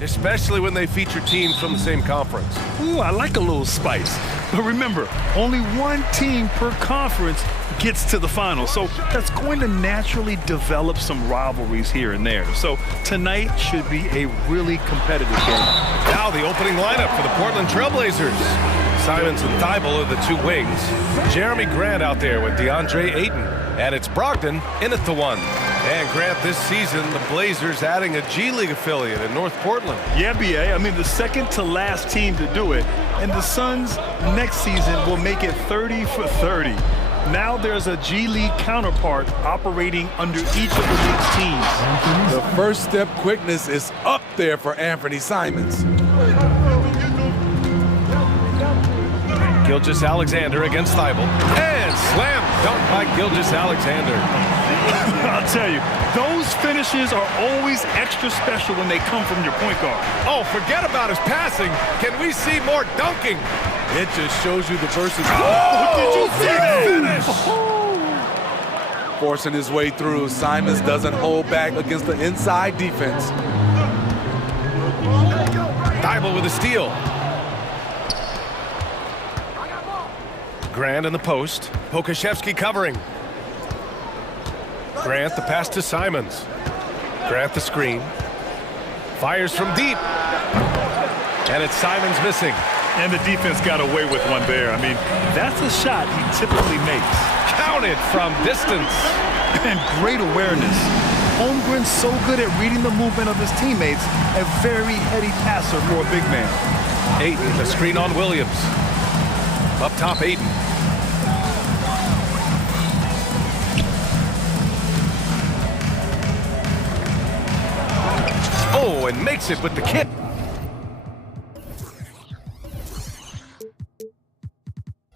Especially when they feature teams from the same conference. Ooh, I like a little spice. But remember, only one team per conference gets to the final. So that's going to naturally develop some rivalries here and there. So tonight should be a really competitive game. Now the opening lineup for the Portland Trailblazers. Simons and Thibault are the two wings. Jeremy Grant out there with DeAndre Ayton. And it's Brogdon in at the one. And Grant, this season, the Blazers adding a G League affiliate in North Portland. Yeah, BA. I mean, the second to last team to do it. And the Suns next season will make it 30 for 30. Now there's a G League counterpart operating under each of the league's teams. The first step quickness is up there for Anthony Simons. Gilgeous-Alexander against Thibault. And slam dunk by Gilgeous-Alexander. I'll tell you, those finishes are always extra special when they come from your point guard. Oh, forget about his passing. Can we see more dunking? It just shows you the versatility. Oh, did you see that? Finish! Forcing his way through. Simons doesn't hold back against the inside defense. Thibault with a steal. Grant in the post. Pokashevsky covering. Grant the pass to Simons. Grant the screen. Fires from deep. And it's Simons missing. And the defense got away with one there. I mean, that's a shot he typically makes. Counted from distance. And great awareness. Holmgren's so good at reading the movement of his teammates. A very heady passer for a big man. Ayton, the screen on Williams. Up top, Ayton. Oh, and makes it with the kick.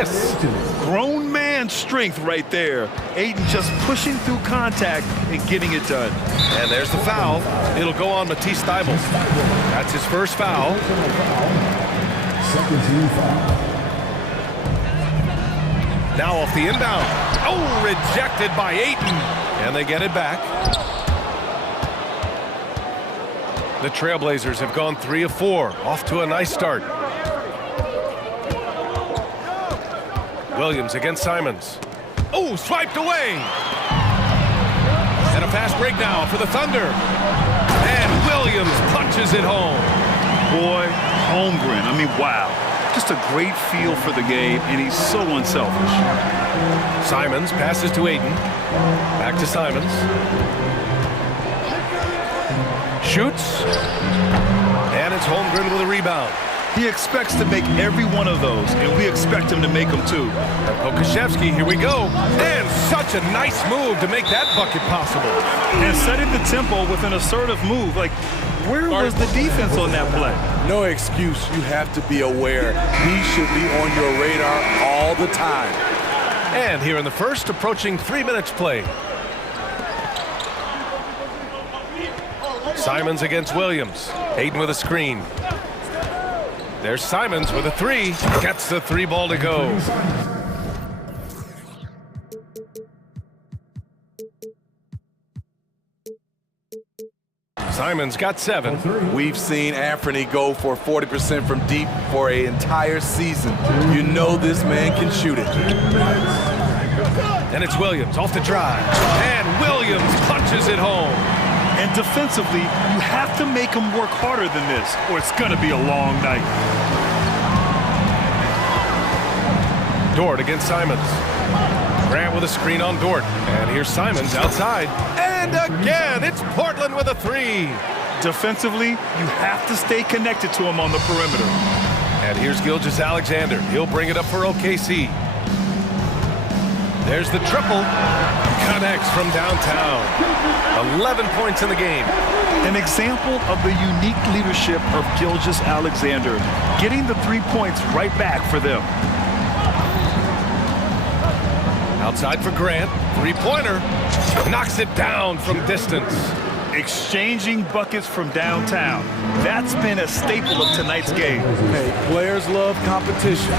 Yes. Grown man strength right there. Ayton just pushing through contact and getting it done. And there's the foul. It'll go on Matisse Thibault. That's his first foul. Second team foul. Now off the inbound. Oh, rejected by Ayton. And they get it back. The Trailblazers have gone 3 of 4. Off to a nice start. Williams against Simons. Oh, swiped away. And a fast break now for the Thunder. And Williams punches it home. Boy, Holmgren, I mean, wow. Just a great feel for the game, and he's so unselfish. Simons passes to Ayton. Back to Simons. Shoots. And it's Holmgren with a rebound. He expects to make every one of those, and we expect him to make them too. And Pokashevsky, here we go. And such a nice move to make that bucket possible. And setting the tempo with an assertive move. Like, where was the defense on that play? No excuse. You have to be aware. He should be on your radar all the time. And here in the first, approaching 3 minutes play. Simons against Williams. Ayton with a screen. There's Simons with a three. Gets the 3 ball to go. Simons got 7. We've seen Anthony go for 40% from deep for an entire season. You know this man can shoot it. And it's Williams off the drive. And Williams punches it home. And defensively, you have to make him work harder than this, or it's going to be a long night. Dort against Simons. Grant with a screen on Dort. And here's Simons outside. And again, it's Portland with a 3. Defensively, you have to stay connected to him on the perimeter. And here's Gilgeous-Alexander. He'll bring it up for OKC. There's the triple. Connects from downtown. 11 points in the game. An example of the unique leadership of Gilgeous-Alexander, getting the 3 points right back for them. Outside for Grant. 3-pointer. Knocks it down from distance. Exchanging buckets from downtown. That's been a staple of tonight's game. Hey, players love competition,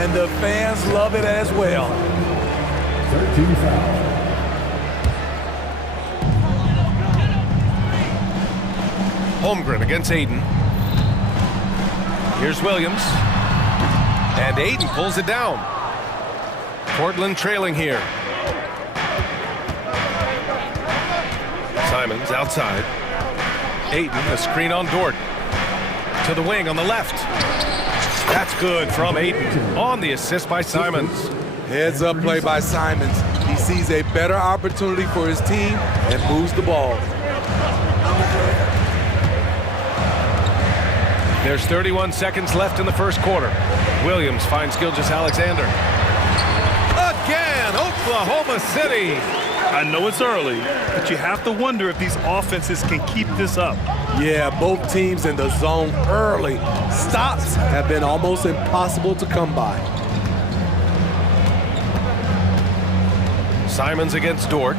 and the fans love it as well. 13 foul. Holmgren against Ayton. Here's Williams. And Aiden pulls it down. Portland trailing here. Simons outside. Aiden, the screen on Dort. To the wing on the left. That's good from Aiden on the assist by Simons. Heads up play by Simons. He sees a better opportunity for his team and moves the ball. There's 31 seconds left in the first quarter. Williams finds Gilgeous-Alexander. Again, Oklahoma City. I know it's early, but you have to wonder if these offenses can keep this up. Yeah, both teams in the zone early. Stops have been almost impossible to come by. Simons against Dort.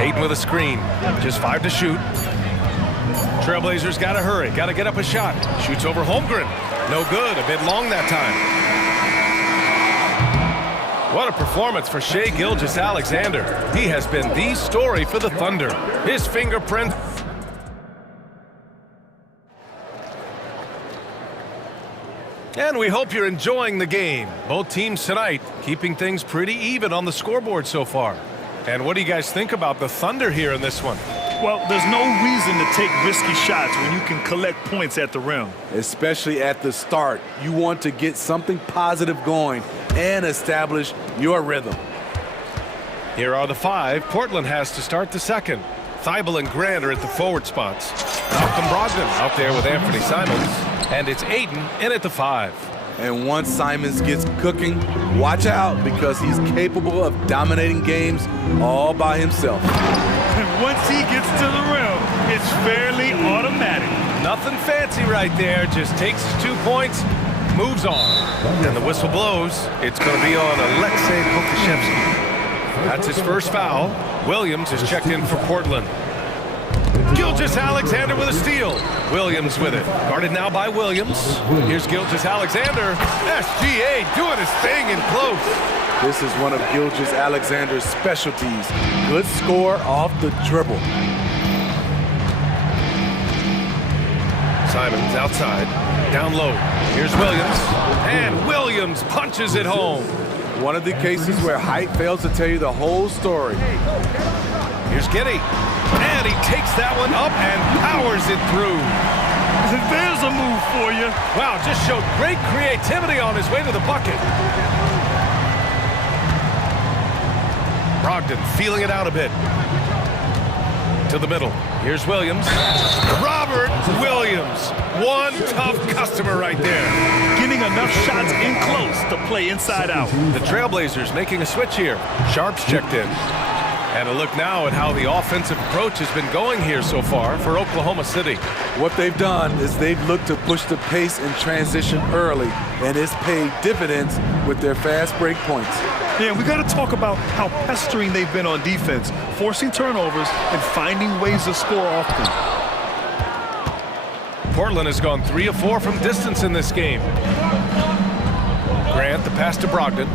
Aiden with a screen. Just 5 to shoot. Trailblazers got to hurry. Got to get up a shot. Shoots over Holmgren. No good. A bit long that time. What a performance for Shai Gilgeous-Alexander. He has been the story for the Thunder. His fingerprint. And we hope you're enjoying the game. Both teams tonight keeping things pretty even on the scoreboard so far. And what do you guys think about the Thunder here in this one? Well, there's no reason to take risky shots when you can collect points at the rim. Especially at the start. You want to get something positive going and establish your rhythm. Here are the 5 Portland has to start the second. Thibault and Grant are at the forward spots. Malcolm Brogdon out there with Anthony Simons. And it's Aiden in at the 5. And once Simons gets cooking, watch out because he's capable of dominating games all by himself. And once he gets to the rim, it's fairly automatic. Nothing fancy right there. Just takes his 2 points, moves on. And the whistle blows. It's going to be on Alexei Kokashevsky. That's his first foul. Williams is checked in for Portland. Gilgeous-Alexander with a steal. Williams with it. Guarded now by Williams. Here's Gilgeous-Alexander. SGA doing his thing in close. This is one of Gilgeous-Alexander's specialties. Good score off the dribble. Simons outside. Down low. Here's Williams. And Williams punches it home. One of the cases where height fails to tell you the whole story. Here's Giddey. And he takes that one up and powers it through. There's a move for you. Wow, just showed great creativity on his way to the bucket. Brogdon feeling it out a bit. To the middle. Here's Williams. Robert Williams. One tough customer right there. Getting enough shots in close to play inside out. The Trailblazers making a switch here. Sharp's checked in. And a look now at how the offensive approach has been going here so far for Oklahoma City. What they've done is they've looked to push the pace and transition early, and it's paid dividends with their fast break points. Yeah, we got to talk about how pestering they've been on defense, forcing turnovers and finding ways to score often. Portland has gone 3 of 4 from distance in this game. Grant, the pass to Brogdon.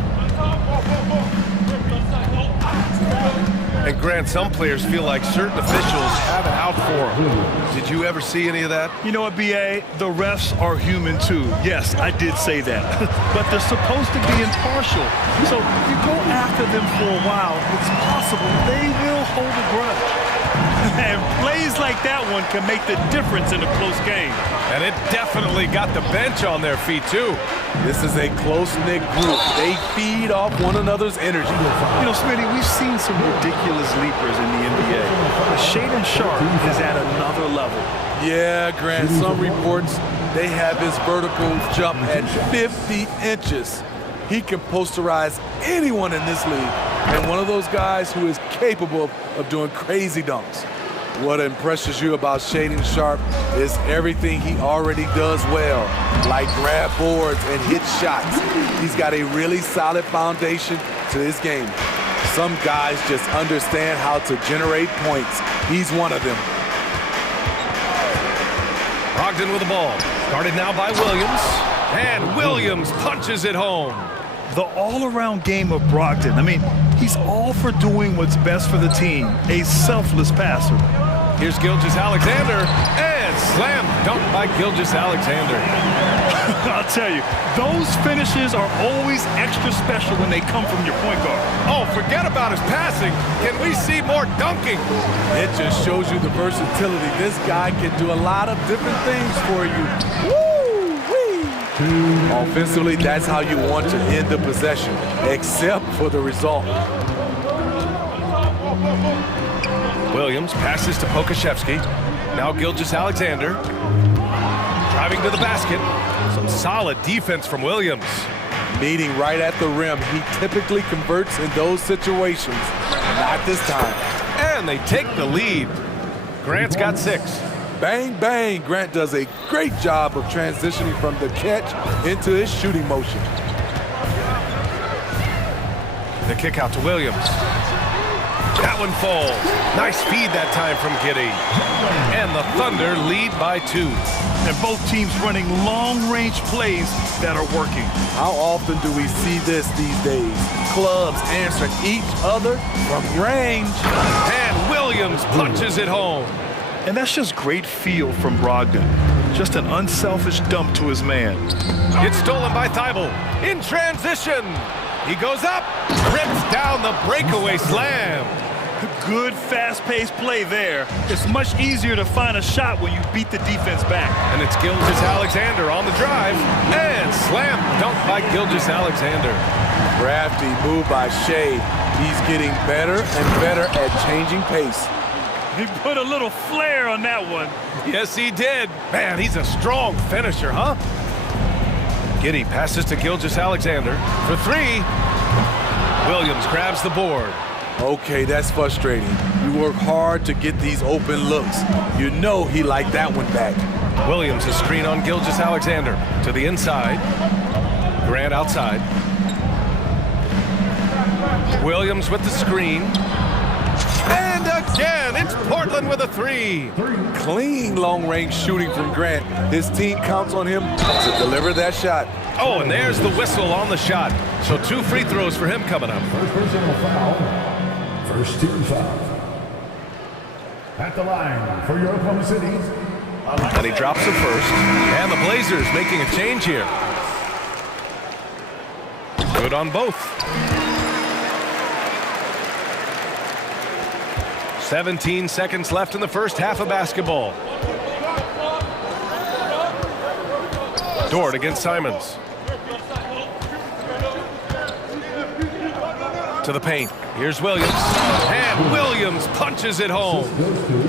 And Grant, some players feel like certain officials have it out for them. Did you ever see any of that? You know what, B.A.? The refs are human too. Yes, I did say that. But they're supposed to be impartial. So if you go after them for a while, it's possible they will hold a grudge. And plays like that one can make the difference in a close game. And it definitely got the bench on their feet too. This is a close-knit group. They feed off one another's energy. You know, Smitty, we've seen some ridiculous leapers in the NBA. But Shaedon Sharpe is at another level. Yeah, Grant, some reports, they have his vertical jump at 50 inches. He can posterize anyone in this league. And one of those guys who is capable of doing crazy dunks. What impresses you about Shaedon Sharpe is everything he already does well, like grab boards and hit shots. He's got a really solid foundation to his game. Some guys just understand how to generate points. He's one of them. Brogdon with the ball. Guarded now by Williams. And Williams punches it home. The all-around game of Brogdon. I mean, he's all for doing what's best for the team. A selfless passer. Here's Gilgeous-Alexander, and slam dunk by Gilgeous-Alexander. I'll tell you, those finishes are always extra special when they come from your point guard. Oh, forget about his passing. Can we see more dunking? It just shows you the versatility. This guy can do a lot of different things for you. Woo-wee! Offensively, that's how you want to end the possession, except for the result. Williams passes to Pokashevsky. Now Gilgeous-Alexander. Driving to the basket. Some solid defense from Williams. Meeting right at the rim. He typically converts in those situations. Not this time. And they take the lead. Grant's got 6. Bang, bang. Grant does a great job of transitioning from the catch into his shooting motion. The kick out to Williams. That one falls. Nice feed that time from Giddey. And the Thunder lead by 2. And both teams running long-range plays that are working. How often do we see this these days? Clubs answering each other from range. And Williams punches it home. And that's just great feel from Brogdon. Just an unselfish dump to his man. It's stolen by Thibault. In transition. He goes up, rips down the breakaway slam. Good fast-paced play there. It's much easier to find a shot when you beat the defense back. And it's Gilgeous-Alexander on the drive. And slam dunk by Gilgeous-Alexander. Crafty move by Shea. He's getting better and better at changing pace. He put a little flair on that one. Yes, he did. Man, he's a strong finisher, huh? Giddey passes to Gilgeous-Alexander for 3. Williams grabs the board. Okay, that's frustrating. You work hard to get these open looks. You know he liked that one back. Williams is screen on Gilgeous-Alexander to the inside. Grant outside. Williams with the screen. And again, it's Portland with a 3. Clean long-range shooting from Grant. His team counts on him to deliver that shot. Oh, and there's the whistle on the shot. So 2 free throws for him coming up. First personal foul. First team foul. At the line for your Oklahoma City. And he drops it first. And the Blazers making a change here. Good on both. 17 seconds left in the first half of basketball. Dort against Simons. To the paint. Here's Williams. And Williams punches it home.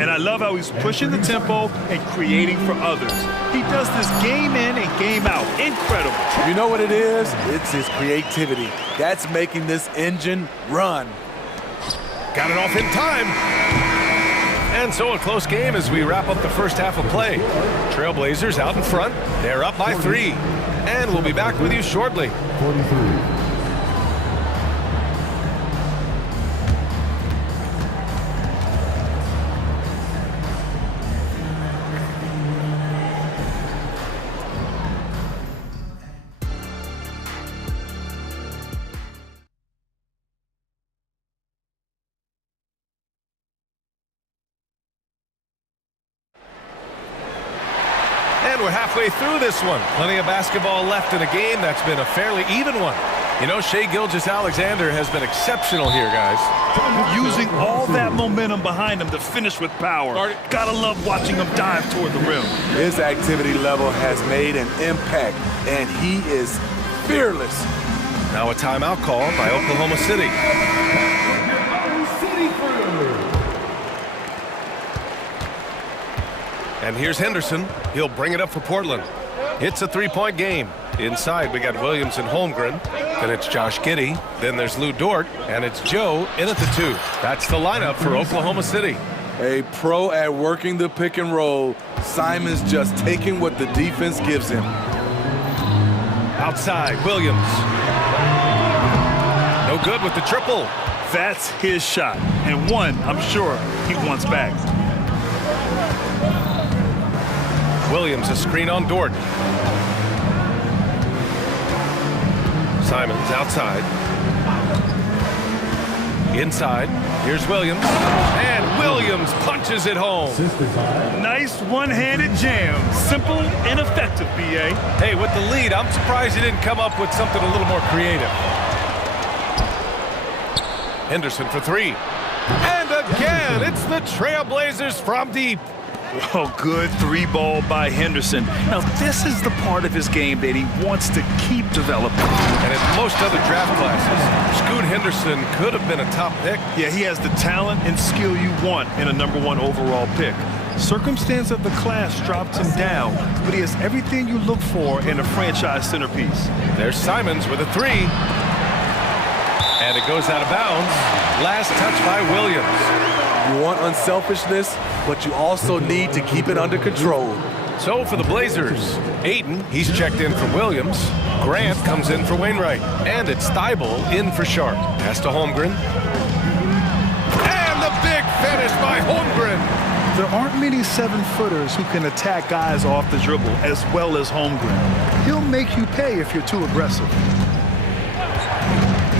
And I love how he's pushing the tempo and creating for others. He does this game in and game out. Incredible. You know what it is? It's his creativity. That's making this engine run. Got it off in time. And so a close game as we wrap up the first half of play. Trailblazers out in front. They're up by 3. And we'll be back with you shortly. 43. And we're halfway through this one. Plenty of basketball left in a game that's been a fairly even one. You know, Shai Gilgeous-Alexander has been exceptional here, guys. Using all that momentum behind him to finish with power. Gotta love watching him dive toward the rim. His activity level has made an impact, and he is fearless. Now a timeout call by Oklahoma City. And here's Henderson. He'll bring it up for Portland. It's a 3-point game. Inside, we got Williams and Holmgren. Then it's Josh Giddey. Then there's Lou Dort. And it's Joe in at the 2. That's the lineup for Oklahoma City. A pro at working the pick and roll. Simon's just taking what the defense gives him. Outside, Williams. No good with the triple. That's his shot. And one, I'm sure, he wants back. Williams a screen on Dort. Simons outside. Inside. Here's Williams. And Williams punches it home. Assisted by Nice one-handed jam. Simple and effective, B.A. Hey, with the lead, I'm surprised he didn't come up with something a little more creative. Henderson for three. And again, it's the Trailblazers from deep. Oh, good three ball by Henderson. Now, this is the part of his game that he wants to keep developing. And in most other draft classes, Scoot Henderson could have been a top pick. Yeah, he has the talent and skill you want in a #1 overall pick. Circumstance of the class dropped him down, but he has everything you look for in a franchise centerpiece. There's Simons with a three. And it goes out of bounds. Last touch by Williams. You want unselfishness, but you also need to keep it under control. So for the Blazers, Ayton, he's checked in for Williams. Grant comes in for Wainwright. And it's Thibault in for Sharp. Pass to Holmgren. And the big finish by Holmgren. There aren't many 7-footers who can attack guys off the dribble as well as Holmgren. He'll make you pay if you're too aggressive.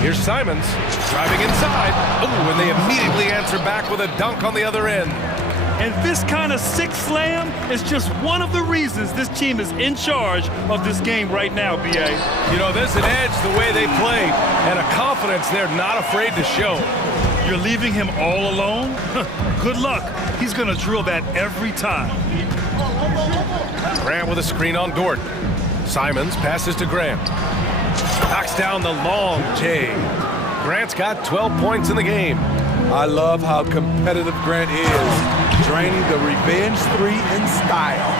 Here's Simons driving inside. Oh, and they immediately answer back with a dunk on the other end. And this kind of sick slam is just one of the reasons this team is in charge of this game right now, B.A. You know, there's an edge the way they play and a confidence they're not afraid to show. You're leaving him all alone? Good luck. He's going to drill that every time. Grant with a screen on Dort. Simons passes to Grant. Knocks down the long J. Grant's got 12 points in the game. I love how competitive Grant is, draining the revenge three in style.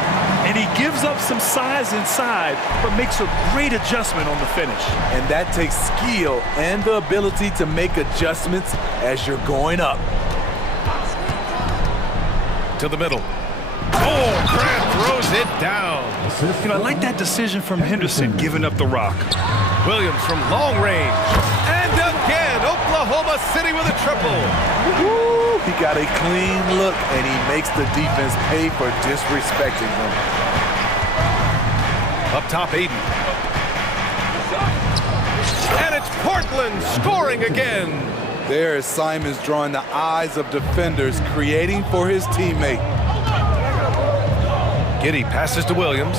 And he gives up some size inside, but makes a great adjustment on the finish. And that takes skill and the ability to make adjustments as you're going up. To the middle. Oh, Grant throws it down. You know, I like that decision from Henderson, giving up the rock. Williams from long range. And again, Oklahoma City with a triple. Woo! He got a clean look, and he makes the defense pay for disrespecting him. Up top, Ayton. And it's Portland scoring again. There is Simons drawing the eyes of defenders, creating for his teammate. Giddey passes to Williams.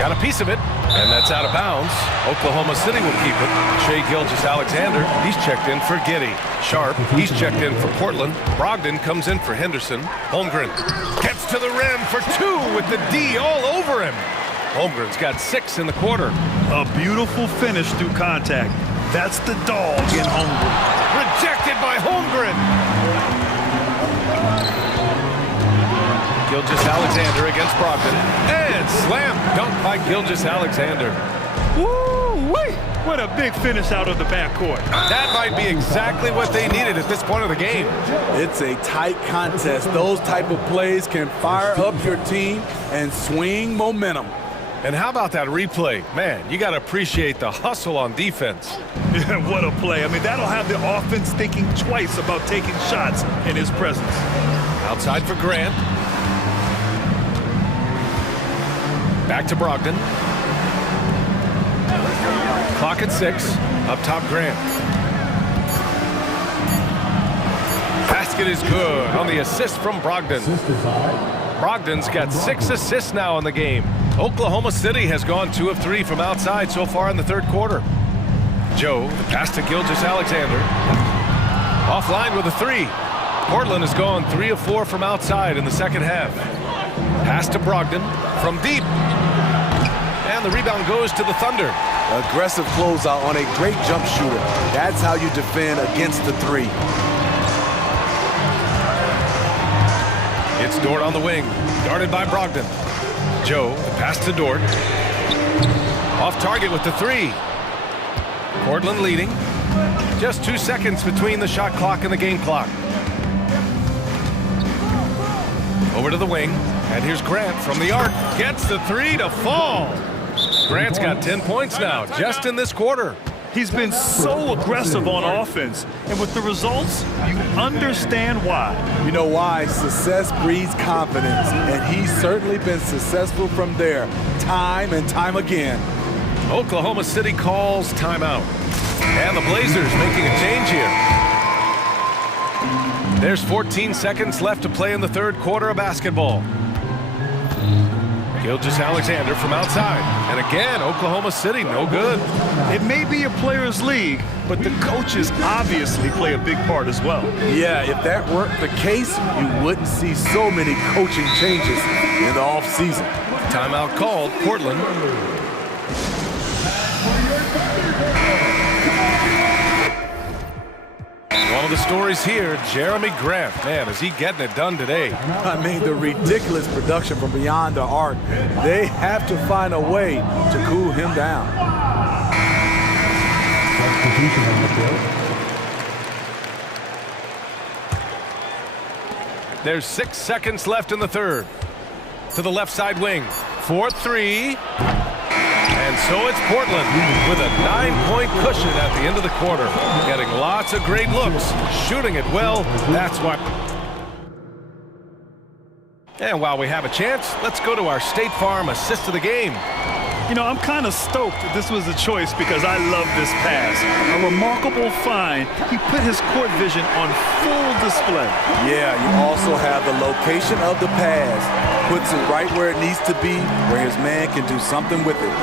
Got a piece of it, and that's out of bounds. Oklahoma City will keep it. Shai Gilgeous-Alexander, he's checked in for Giddey. Sharp, he's checked in for Portland. Brogdon comes in for Henderson. Holmgren gets to the rim for two with the D all over him. Holmgren's got 6 in the quarter. A beautiful finish through contact. That's the dog in Holmgren. Rejected by Holmgren. Gilgeous-Alexander against Brogdon. And slam dunk by Gilgeous-Alexander. Woo-wee! What a big finish out of the backcourt. That might be exactly what they needed at this point of the game. It's a tight contest. Those type of plays can fire up your team and swing momentum. And how about that replay? Man, you got to appreciate the hustle on defense. Yeah, what a play. I mean, that'll have the offense thinking twice about taking shots in his presence. Outside for Grant. Back to Brogdon. Clock at 6. Up top, Grant. Basket is good on the assist from Brogdon. assisted by Brogdon's got 6 assists now in the game. Oklahoma City has gone 2 of 3 from outside so far in the third quarter. Joe, the pass to Gilgeous-Alexander. Offline with a 3. Portland has gone 3 of 4 from outside in the second half. Pass to Brogdon from deep. And the rebound goes to the Thunder. Aggressive closeout on a great jump shooter. That's how you defend against the 3. It's Dort on the wing, guarded by Brogdon. Joe, the pass to Dort. Off target with the 3. Portland leading. Just 2 seconds between the shot clock and the game clock. Over to the wing, and here's Grant from the arc. Gets the 3 to fall. Grant's got 10 points now, just in this quarter. He's been so aggressive on offense, and with the results, you understand why. You know why? Success breeds confidence, and he's certainly been successful from there, time and time again. Oklahoma City calls timeout. And the Blazers making a change here. There's 14 seconds left to play in the third quarter of basketball. Gilgeous-Alexander from outside. And again, Oklahoma City, no good. It may be a players' league, but the coaches obviously play a big part as well. Yeah, if that weren't the case, you wouldn't see so many coaching changes in the offseason. Timeout called, Portland. One of the stories here, Jeremy Grant. Man, is he getting it done today? I mean, the ridiculous production from beyond the arc. They have to find a way to cool him down. Substitution on the field. There's 6 seconds left in the third. To the left side wing. 4-3. And so it's Portland with a 9-point cushion at the end of the quarter. Getting lots of great looks, shooting it well. That's why. And while we have a chance, let's go to our State Farm assist of the game. You know, I'm kind of stoked that this was a choice because I love this pass. A remarkable find. He put his court vision on full display. Yeah, you also have the location of the pass. Puts it right where it needs to be, where his man can do something with it.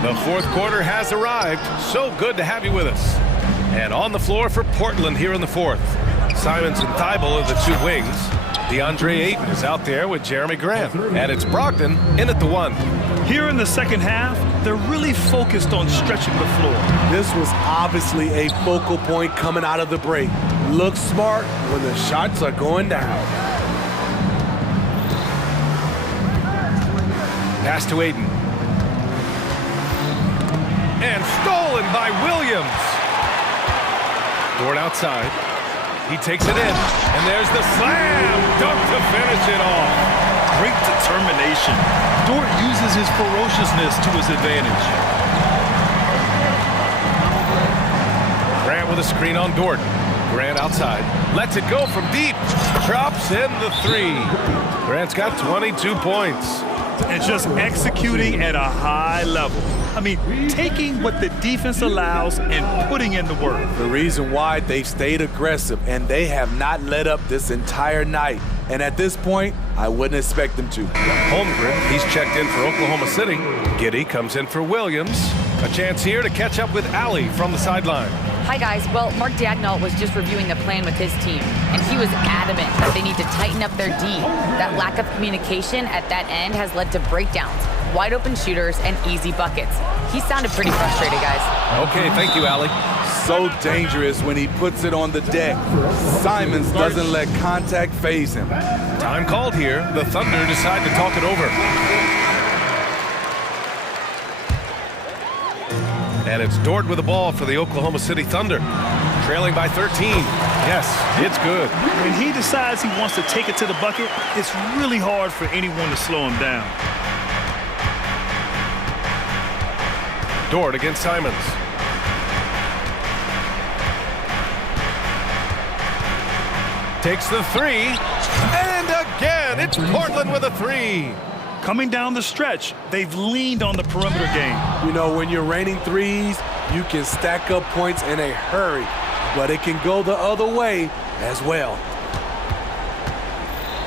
The fourth quarter has arrived. So good to have you with us. And on the floor for Portland here in the fourth. Simons and Thibault are the two wings. DeAndre Ayton is out there with Jeremy Grant. And it's Brogdon in at the one. Here in the second half, they're really focused on stretching the floor. This was obviously a focal point coming out of the break. Look smart when the shots are going down. Pass to Ayton. And stolen by Williams. Dort outside. He takes it in. And there's the slam dunk to finish it off. Great determination. Dort uses his ferociousness to his advantage. Grant with a screen on Dort. Grant outside. Lets it go from deep. Drops in the three. Grant's got 22 points. And just executing at a high level. I mean, taking what the defense allows and putting in the work. The reason why they've stayed aggressive and they have not let up this entire night. And at this point, I wouldn't expect them to. Holmgren, he's checked in for Oklahoma City. Giddy comes in for Williams. A chance here to catch up with Allie from the sideline. Hi, guys. Well, Mark Dagnall was just reviewing the plan with his team, and he was adamant that they need to tighten up their D. That lack of communication at that end has led to breakdowns, wide open shooters, and easy buckets. He sounded pretty frustrated, guys. Okay, thank you, Allie. So dangerous when he puts it on the deck. Simons doesn't let contact faze him. Time called here. The Thunder decide to talk it over. And it's Dort with the ball for the Oklahoma City Thunder. Trailing by 13. Yes, it's good. When he decides he wants to take it to the bucket, it's really hard for anyone to slow him down. Dort against Simons. Takes the three. And again, it's Portland with a three. Coming down the stretch, they've leaned on the perimeter game. You know, when you're raining threes, you can stack up points in a hurry, but it can go the other way as well.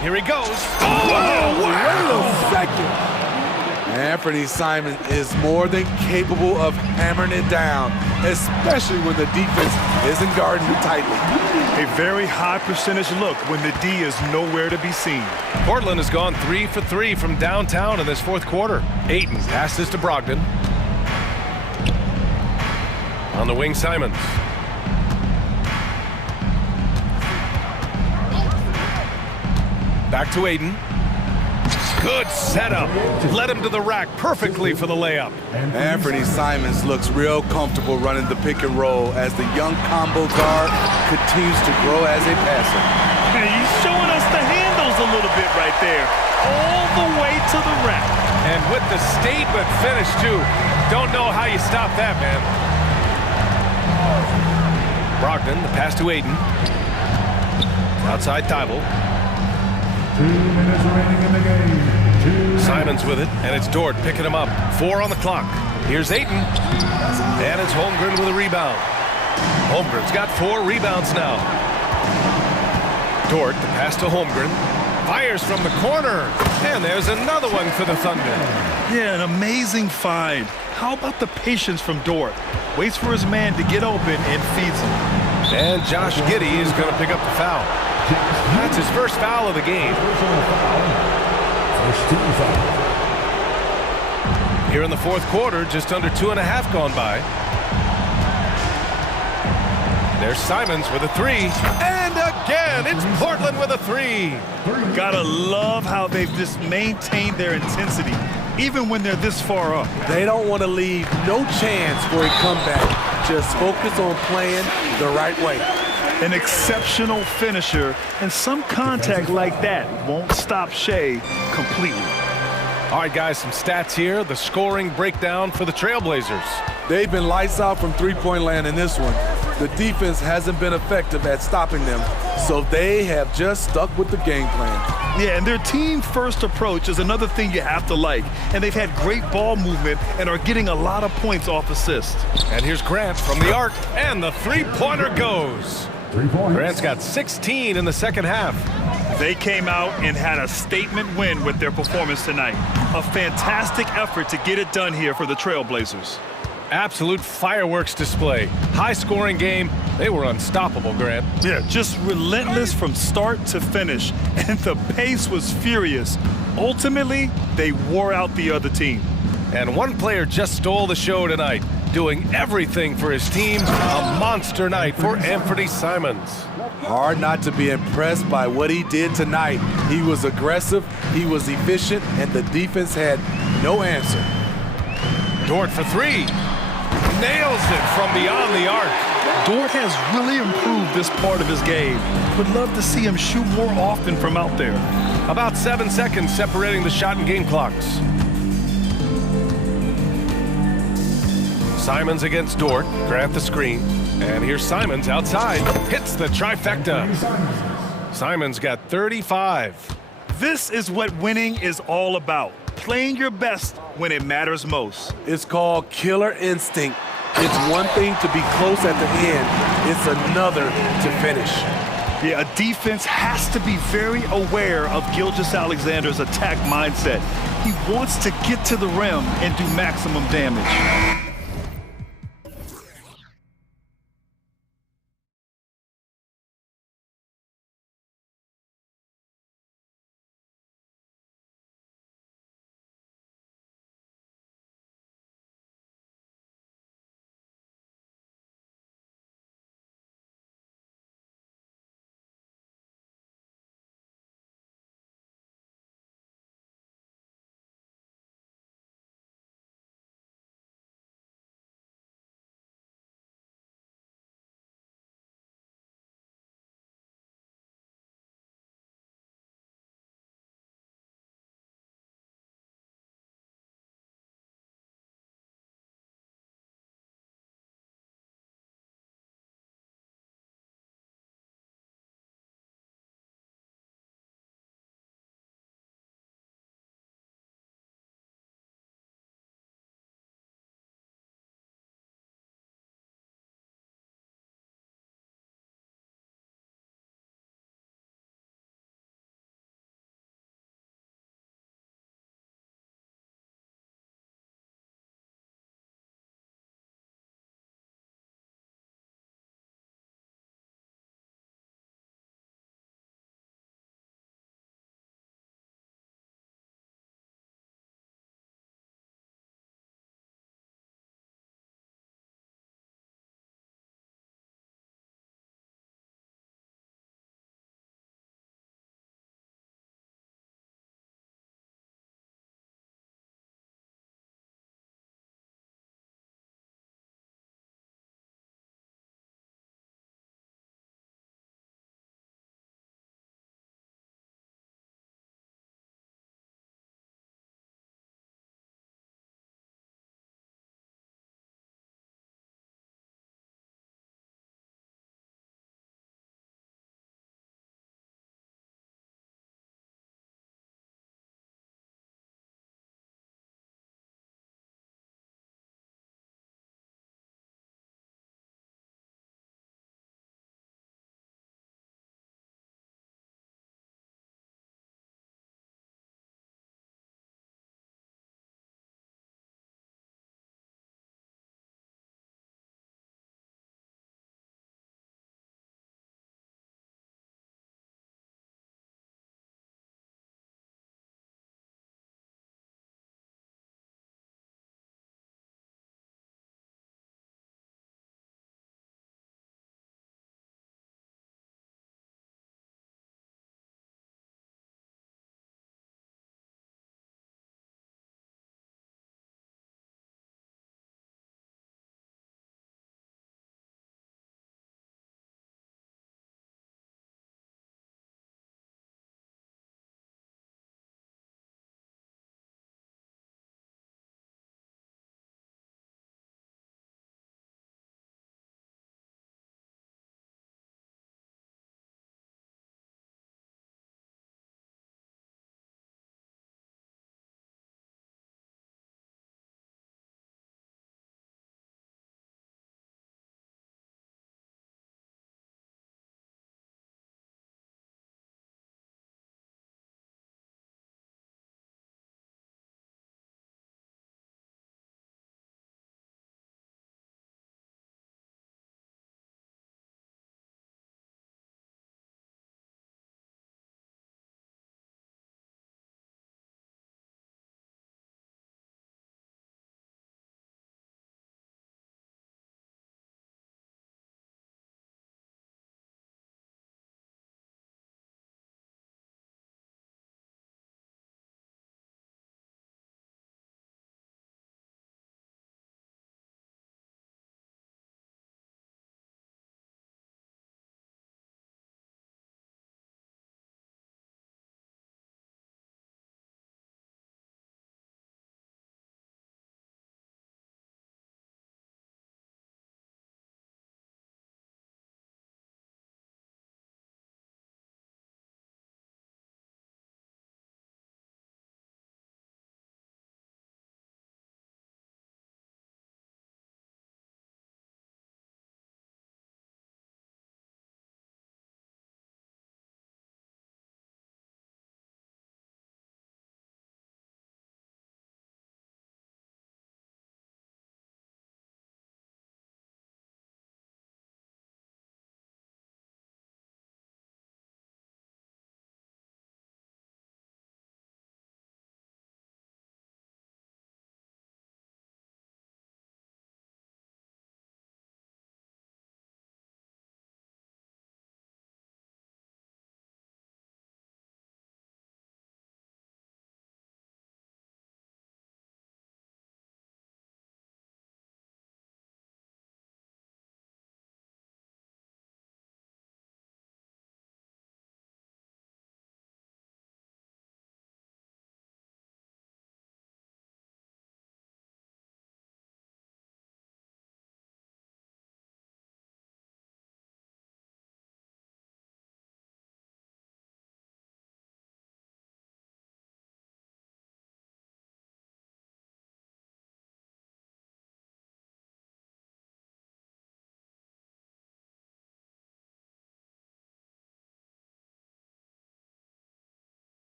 Here he goes. Oh, wait a second. Anthony Simons is more than capable of hammering it down, especially when the defense isn't guarding him tightly. A very high percentage look when the D is nowhere to be seen. Portland has gone 3 for 3 from downtown in this fourth quarter. Ayton passes to Brogdon. On the wing, Simons. Back to Ayton. Good setup. Led him to the rack perfectly for the layup. Anthony Simons looks real comfortable running the pick and roll as the young combo guard continues to grow as a passer. And he's showing us the handles a little bit right there, all the way to the rack. And with the statement finish, too. Don't know how you stop that, man. Brogdon, the pass to Ayton. Outside Thibault. 2 minutes remaining in the game. Simons with it, and it's Dort picking him up. 4 on the clock. Here's Ayton. And it's Holmgren with a rebound. Holmgren's got 4 rebounds now. Dort, the pass to Holmgren. Fires from the corner. And there's another one for the Thunder. Yeah, an amazing find. How about the patience from Dort? Waits for his man to get open and feeds him. And Josh Giddey is going to pick up the foul. That's his first foul of the game. First team foul. Here in the fourth quarter, just under 2.5 gone by. There's Simons with a 3. And again, it's Portland with a 3. Gotta love how they've just maintained their intensity, even when they're this far up. They don't want to leave no chance for a comeback. Just focus on playing the right way. An exceptional finisher, and some contact like that won't stop Shea completely. All right, guys, some stats here. The scoring breakdown for the Trailblazers. They've been lights out from three-point land in this one. The defense hasn't been effective at stopping them, so they have just stuck with the game plan. Yeah, and their team-first approach is another thing you have to like. And they've had great ball movement and are getting a lot of points off assist. And here's Grant from the arc, and the three-pointer goes. 3 points. Grant's got 16 in the second half. They came out and had a statement win with their performance tonight. A fantastic effort to get it done here for the Trailblazers. Absolute fireworks display. High-scoring game. They were unstoppable, Grant. Yeah, just relentless from start to finish. And the pace was furious. Ultimately, they wore out the other team. And one player just stole the show tonight, doing everything for his team. A monster night for Anthony Simons. Hard not to be impressed by what he did tonight. He was aggressive, he was efficient, and the defense had no answer. Dort for 3. Nails it from beyond the arc. Dort has really improved this part of his game. Would love to see him shoot more often from out there. About 7 seconds separating the shot and game clocks. Simons against Dort. Grant the screen. And here's Simons outside. Hits the trifecta. Simons got 35. This is what winning is all about. Playing your best when it matters most. It's called killer instinct. It's one thing to be close at the end. It's another to finish. Yeah, a defense has to be very aware of Gilgeous-Alexander's attack mindset. He wants to get to the rim and do maximum damage.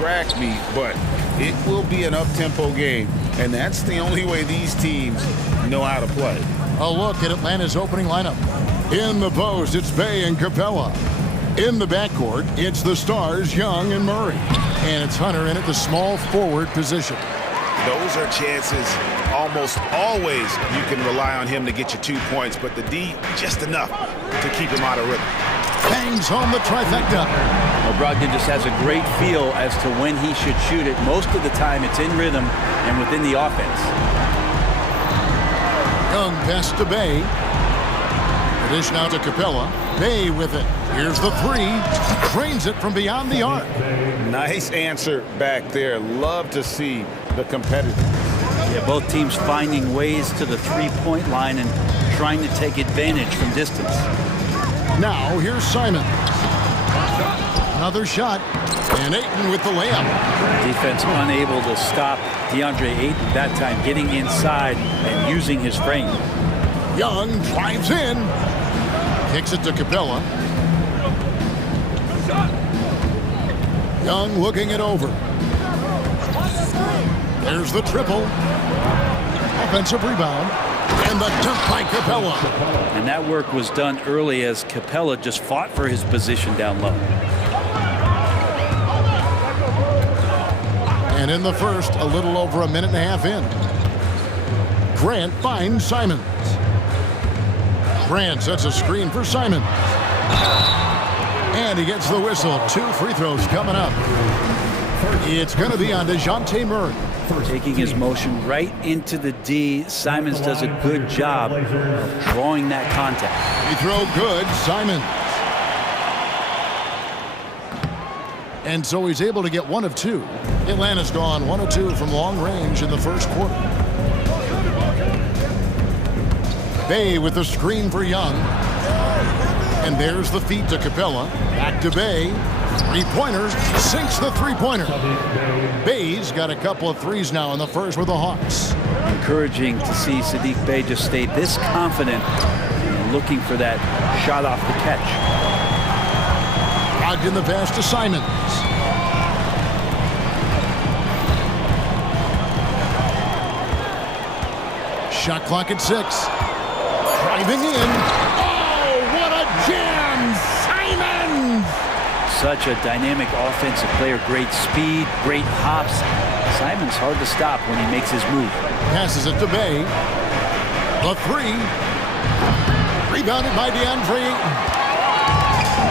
track meet, but it will be an up-tempo game, and that's the only way these teams know how to play. A look at Atlanta's opening lineup. In the post, it's Bay and Capella. In the backcourt, it's the Stars, Young and Murray. And it's Hunter in at the small forward position. Those are chances almost always you can rely on him to get you 2 points, but the D, just enough to keep him out of rhythm. Bangs home the trifecta. Well, Brogdon just has a great feel as to when he should shoot it. Most of the time, it's in rhythm and within the offense. Young pass to Bay. It is now to Capella. Bay with it. Here's the three. Drains it from beyond the arc. Nice answer back there. Love to see the competitive. Yeah, both teams finding ways to the three-point line and trying to take advantage from distance. Now here's Simon. Another shot. And Ayton with the layup. Defense unable to stop DeAndre Ayton that time, getting inside and using his frame. Young drives in. Kicks it to Capella. Young looking it over. There's the triple. Offensive rebound. And the dunk by Capella. And that work was done early as Capella just fought for his position down low. And in the first, a little over a minute and a half in. Grant finds Simons. Grant sets a screen for Simons. And he gets the whistle. 2 free throws coming up. It's going to be on DeJounte Murray. Taking his motion right into the D. Simons does a good job of drawing that contact. Free throw good, Simons. And so he's able to get 1 of 2. Atlanta's gone 1 of 2 from long range in the first quarter. Bay with the screen for Young. And there's the feed to Capella. Back to Bay. Three-pointer. Sinks the three-pointer. Bay's got a couple of threes now in the first with the Hawks. Encouraging to see Saddiq Bey just stay this confident and looking for that shot off the catch. Logged in the pass to Simons. Shot clock at 6. Driving in. Oh, what a jam! Simons! Such a dynamic offensive player. Great speed, great hops. Simons hard to stop when he makes his move. Passes it to Bay. The three. Rebounded by DeAndre Ayton.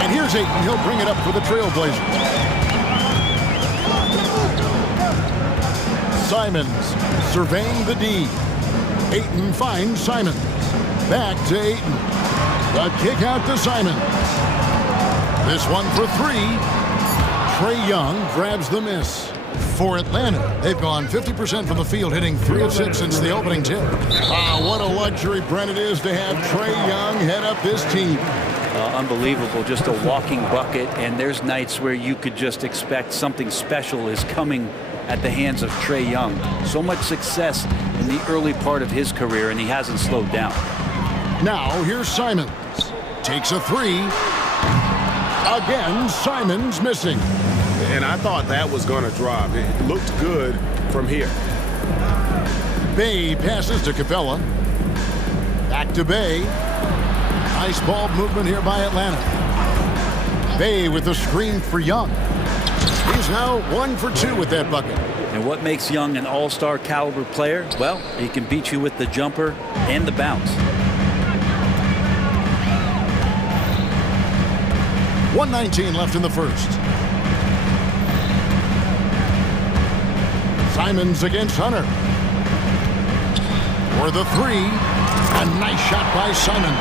And here's Ayton. He'll bring it up for the Trailblazers. Simons surveying the D. Ayton finds Simons. Back to Ayton. The kick out to Simons. This one for 3. Trae Young grabs the miss. For Atlanta, they've gone 50% from the field, hitting 3 of 6 since the opening tip. What a luxury, Brent, it is to have Trae Young head up this team. Unbelievable, just a walking bucket, and there's nights where you could just expect something special is coming at the hands of Trae Young. So much success in the early part of his career, and he hasn't slowed down. Now here's Simons. Takes a 3. Again, Simons missing. And I thought that was going to drop. It looked good from here. Bay passes to Capella. Back to Bay. Nice ball movement here by Atlanta. Bay with the screen for Young. He's now 1 for 2 with that bucket. And what makes Young an all-star caliber player? Well, he can beat you with the jumper and the bounce. 1:19 left in the first. Simons against Hunter. For the 3. A nice shot by Simons.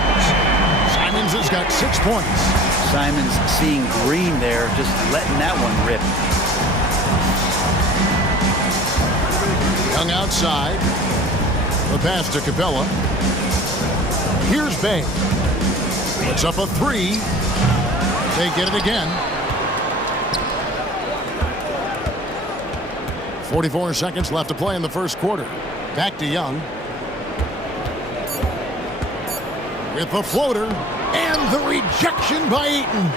Simons has got 6 points. Simons seeing green there, just letting that one rip. Young outside. The pass to Capella. Here's Bay. Puts up a 3. They get it again. 44 seconds left to play in the first quarter. Back to Young. With the floater. And the rejection by Ayton.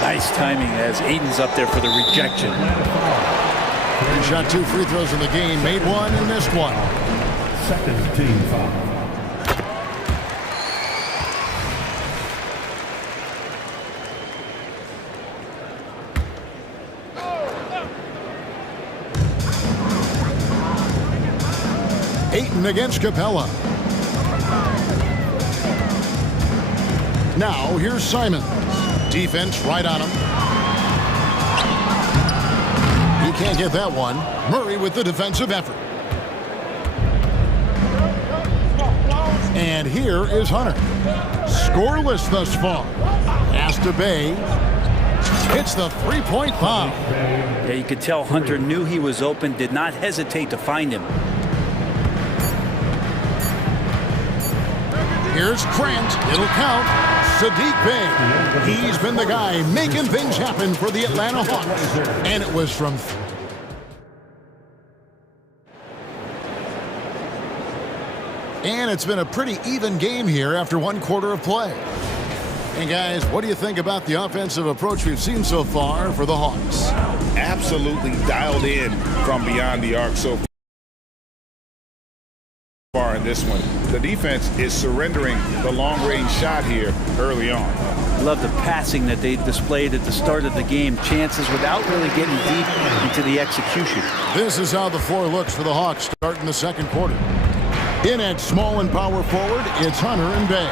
Nice timing as Aiden's up there for the rejection. He shot 2 free throws in the game, made 1 and missed 1. Second team foul. Ayton against Capella. Now here's Simon. Defense right on him. He can't get that one. Murray with the defensive effort. And here is Hunter. Scoreless thus far. Pass to Bay. Hits the three-point foul. Yeah, you could tell Hunter knew he was open, did not hesitate to find him. Here's Grant. It'll count. Sadiq Bey. He's been the guy making things happen for the Atlanta Hawks. And it was from... And it's been a pretty even game here after 1 quarter of play. And guys, what do you think about the offensive approach we've seen so far for the Hawks? Absolutely dialed in from beyond the arc so far in this one. The defense is surrendering the long-range shot here early on. Love the passing that they displayed at the start of the game. Chances without really getting deep into the execution. This is how the floor looks for the Hawks starting the second quarter. In at small and power forward, it's Hunter and Bay.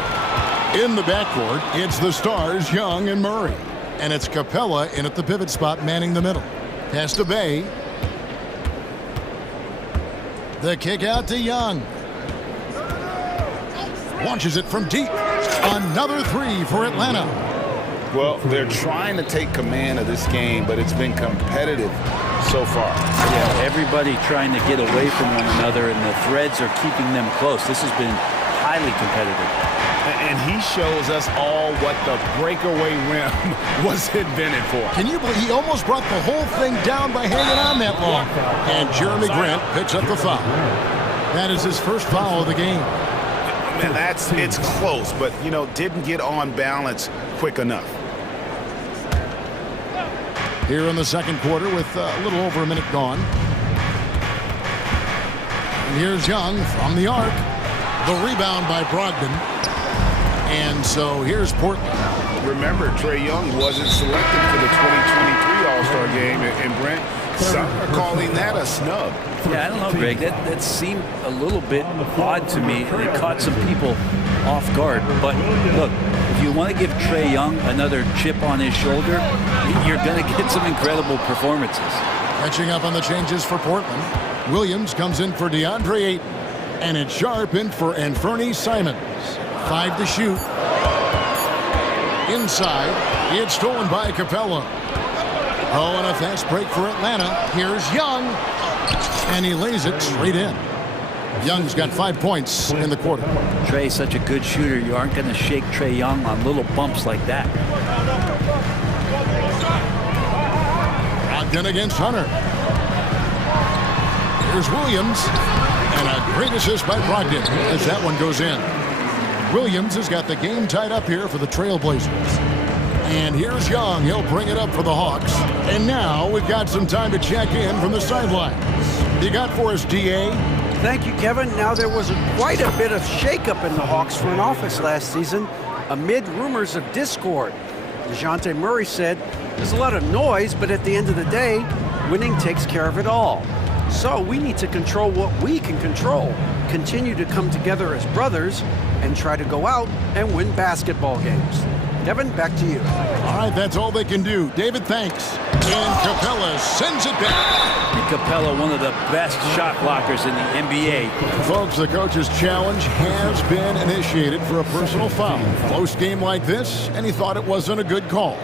In the backcourt, it's the stars, Young and Murray. And it's Capella in at the pivot spot manning the middle. Pass to Bay. The kick out to Young. Launches it from deep. Another 3 for Atlanta. Well, they're trying to take command of this game, but it's been competitive so far. Yeah, everybody trying to get away from one another, and the threads are keeping them close. This has been highly competitive. And he shows us all what the breakaway rim was invented for. Can you believe he almost brought the whole thing down by hanging on that long? And Jeremy Grant picks up the foul. That is his first foul of the game. And it's close, but, you know, didn't get on balance quick enough. Here in the second quarter with a little over a minute gone. And here's Young from the arc. The rebound by Brogdon. And so here's Portland. Remember, Trae Young wasn't selected for the 2023 All-Star game, and Brent, some are calling that a snub. Yeah, I don't know, Greg. That seemed a little bit odd to me. It caught some people off guard. But look, if you want to give Trae Young another chip on his shoulder, you're going to get some incredible performances. Catching up on the changes for Portland. Williams comes in for DeAndre Ayton. And it's Sharp in for Anfernee Simons. 5 to shoot. Inside, it's stolen by Capella. Oh, and a fast break for Atlanta. Here's Young. And he lays it straight in. Young's got 5 points in the quarter. Trae's such a good shooter. You aren't going to shake Trae Young on little bumps like that. Brogdon against Hunter. Here's Williams. And a great assist by Brogdon as that one goes in. Williams has got the game tied up here for the Trailblazers. And here's Young. He'll bring it up for the Hawks. And now we've got some time to check in from the sidelines. You got for us, D.A.? Thank you, Kevin. Now, there was quite a bit of shakeup in the Hawks front office last season amid rumors of discord. DeJounte Murray said, there's a lot of noise, but at the end of the day, winning takes care of it all. So we need to control what we can control, continue to come together as brothers, and try to go out and win basketball games. Kevin, back to you. All right, that's all they can do. David, thanks. And Capella sends it back. Capella, one of the best shot blockers in the NBA. Folks, the coach's challenge has been initiated for a personal foul. Close game like this, and he thought it wasn't a good call.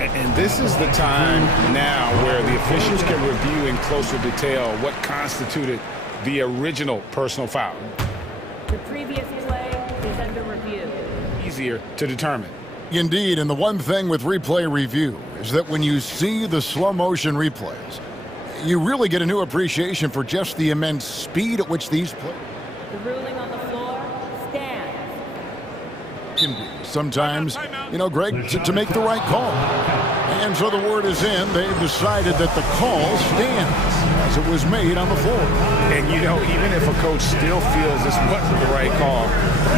And this is the time now where the officials can review in closer detail what constituted the original personal foul. The previous play is under review. Easier to determine. Indeed, and the one thing with replay review is that when you see the slow motion replays, you really get a new appreciation for just the immense speed at which these plays. The ruling on the floor stands. can be. Sometimes, Greg, to make the right call. And so the word is in. They've decided that the call stands as it was made on the floor. And, even if a coach still feels this wasn't the right call,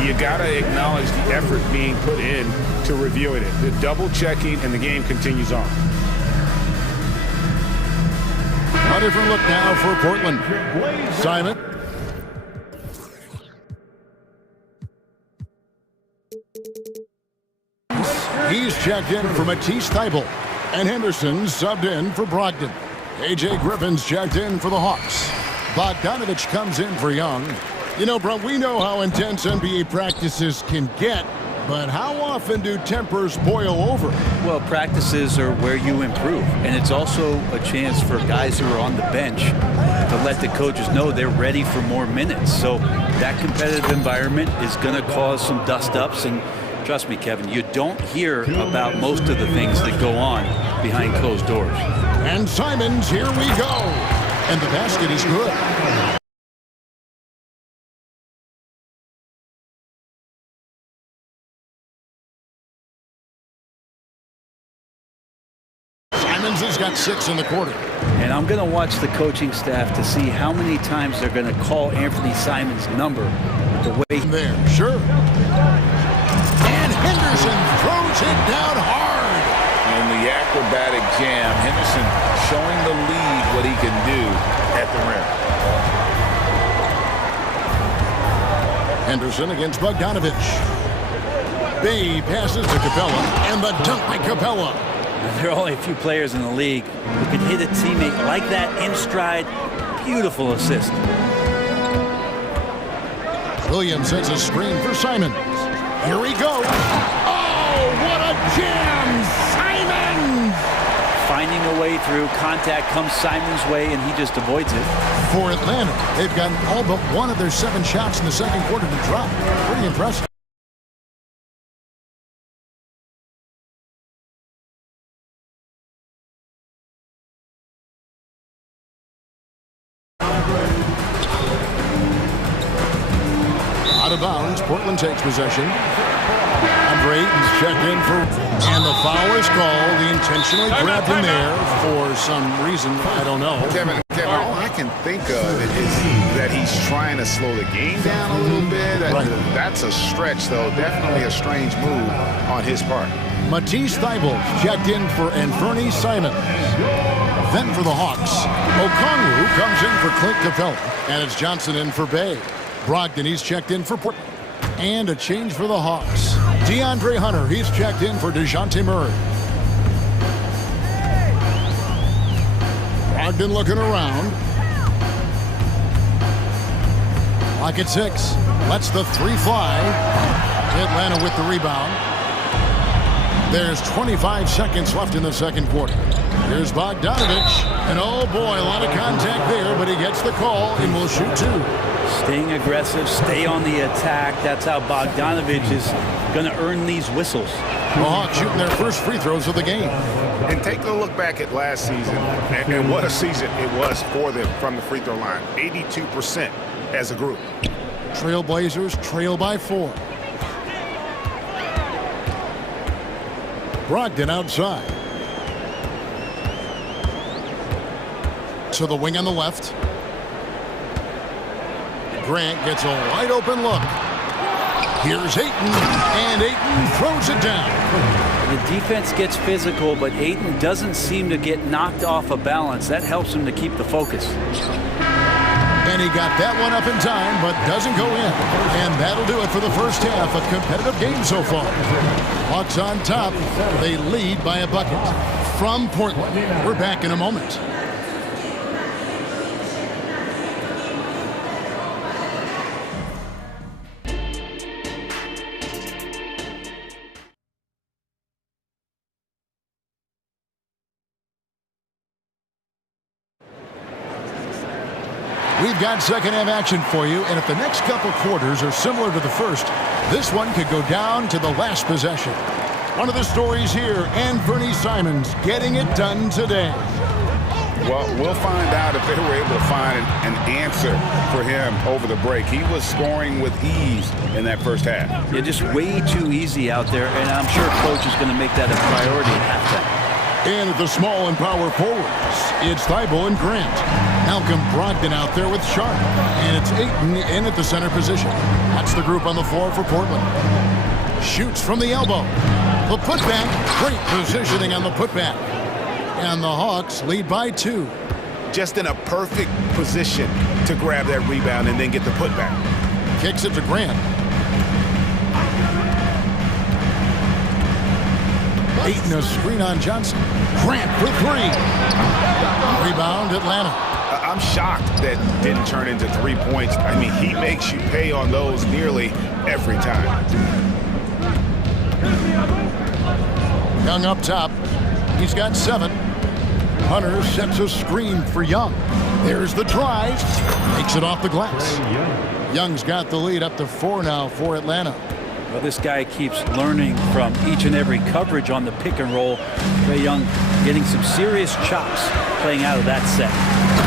you got to acknowledge the effort being put in to reviewing it. The double checking, and the game continues on. A different look now for Portland. Simon. He's checked in for Matisse Thybulle. And Henderson subbed in for Brogdon. A.J. Griffin's checked in for the Hawks. Bogdanovich comes in for Young. Bro, we know how intense NBA practices can get, but how often do tempers boil over? Well, practices are where you improve, and it's also a chance for guys who are on the bench to let the coaches know they're ready for more minutes. So that competitive environment is going to cause some dust-ups, and trust me, Kevin, you don't hear about most of the things that go on behind closed doors. And Simons, here we go. And the basket is good. Simons has got 6 in the quarter. And I'm going to watch the coaching staff to see how many times they're going to call Anthony Simons' number the way there. Sure. And Henderson throws it down hard. And the acrobatic jam, Henderson showing the league what he can do at the rim. Henderson against Bogdanovich. Bay passes to Capella, and the dunk by Capella. There are only a few players in the league who can hit a teammate like that in stride. Beautiful assist. Williams sets a screen for Simons. Here we go. Oh, what a jam! Simons! Finding a way through. Contact comes Simons' way, and he just avoids it. For Atlanta, they've gotten all but one of their 7 shots in the second quarter to drop. Pretty impressive. Out of bounds, Portland takes possession. Andre Ayton's checked in for, and the foul is called. He intentionally grabbed him there for some reason, I don't know. Kevin, all I can think of is that he's trying to slow the game down a little bit. Right. That's a stretch, though. Definitely a strange move on his part. Matisse Thybulle checked in for Anthony Simons. Then for the Hawks, Okongwu comes in for Clint Capella, and it's Johnson in for Bay. Brogdon, he's checked in for Portland. And a change for the Hawks. DeAndre Hunter, he's checked in for DeJounte Murray. Brogdon looking around. Clock at 6. Lets the 3 fly. Atlanta with the rebound. There's 25 seconds left in the second quarter. Here's Bogdanovich. And oh boy, a lot of contact there, but he gets the call and will shoot 2. Staying aggressive, stay on the attack. That's how Bogdanovich is going to earn these whistles. The Hawks shooting their first free throws of the game. And take a look back at last season, and what a season it was for them from the free throw line. 82% as a group. Trailblazers trail by 4. Brogdon outside. To the wing on the left. Grant gets a wide open look. Here's Ayton, and Ayton throws it down. The defense gets physical, but Ayton doesn't seem to get knocked off of balance. That helps him to keep the focus. And he got that one up in time, but doesn't go in. And that'll do it for the first half. A competitive game so far. Hawks on top. They lead by a bucket. From Portland, we're back in a moment. We've got second half action for you, and if the next couple quarters are similar to the first, this one could go down to the last possession. One of the stories here, Anthony Simons getting it done today. Well, we'll find out if they were able to find an answer for him over the break. He was scoring with ease in that first half. Yeah, just way too easy out there, and I'm sure coach is going to make that a priority at halftime. And at the small and power forwards, it's Thibault and Grant. Malcolm Brogdon out there with Sharp. And it's Ayton in at the center position. That's the group on the floor for Portland. Shoots from the elbow. The putback. Great positioning on the putback. And the Hawks lead by 2. Just in a perfect position to grab that rebound and then get the putback. Kicks it to Grant. Ayton a screen on Johnson. Grant for 3. Rebound Atlanta. I'm shocked that didn't turn into 3 points. I mean, he makes you pay on those nearly every time. Young up top. He's got 7. Hunter sets a screen for Young. There's the drive. Takes it off the glass. Young's got the lead up to 4 now for Atlanta. Well, this guy keeps learning from each and every coverage on the pick and roll. Trae Young getting some serious chops playing out of that set.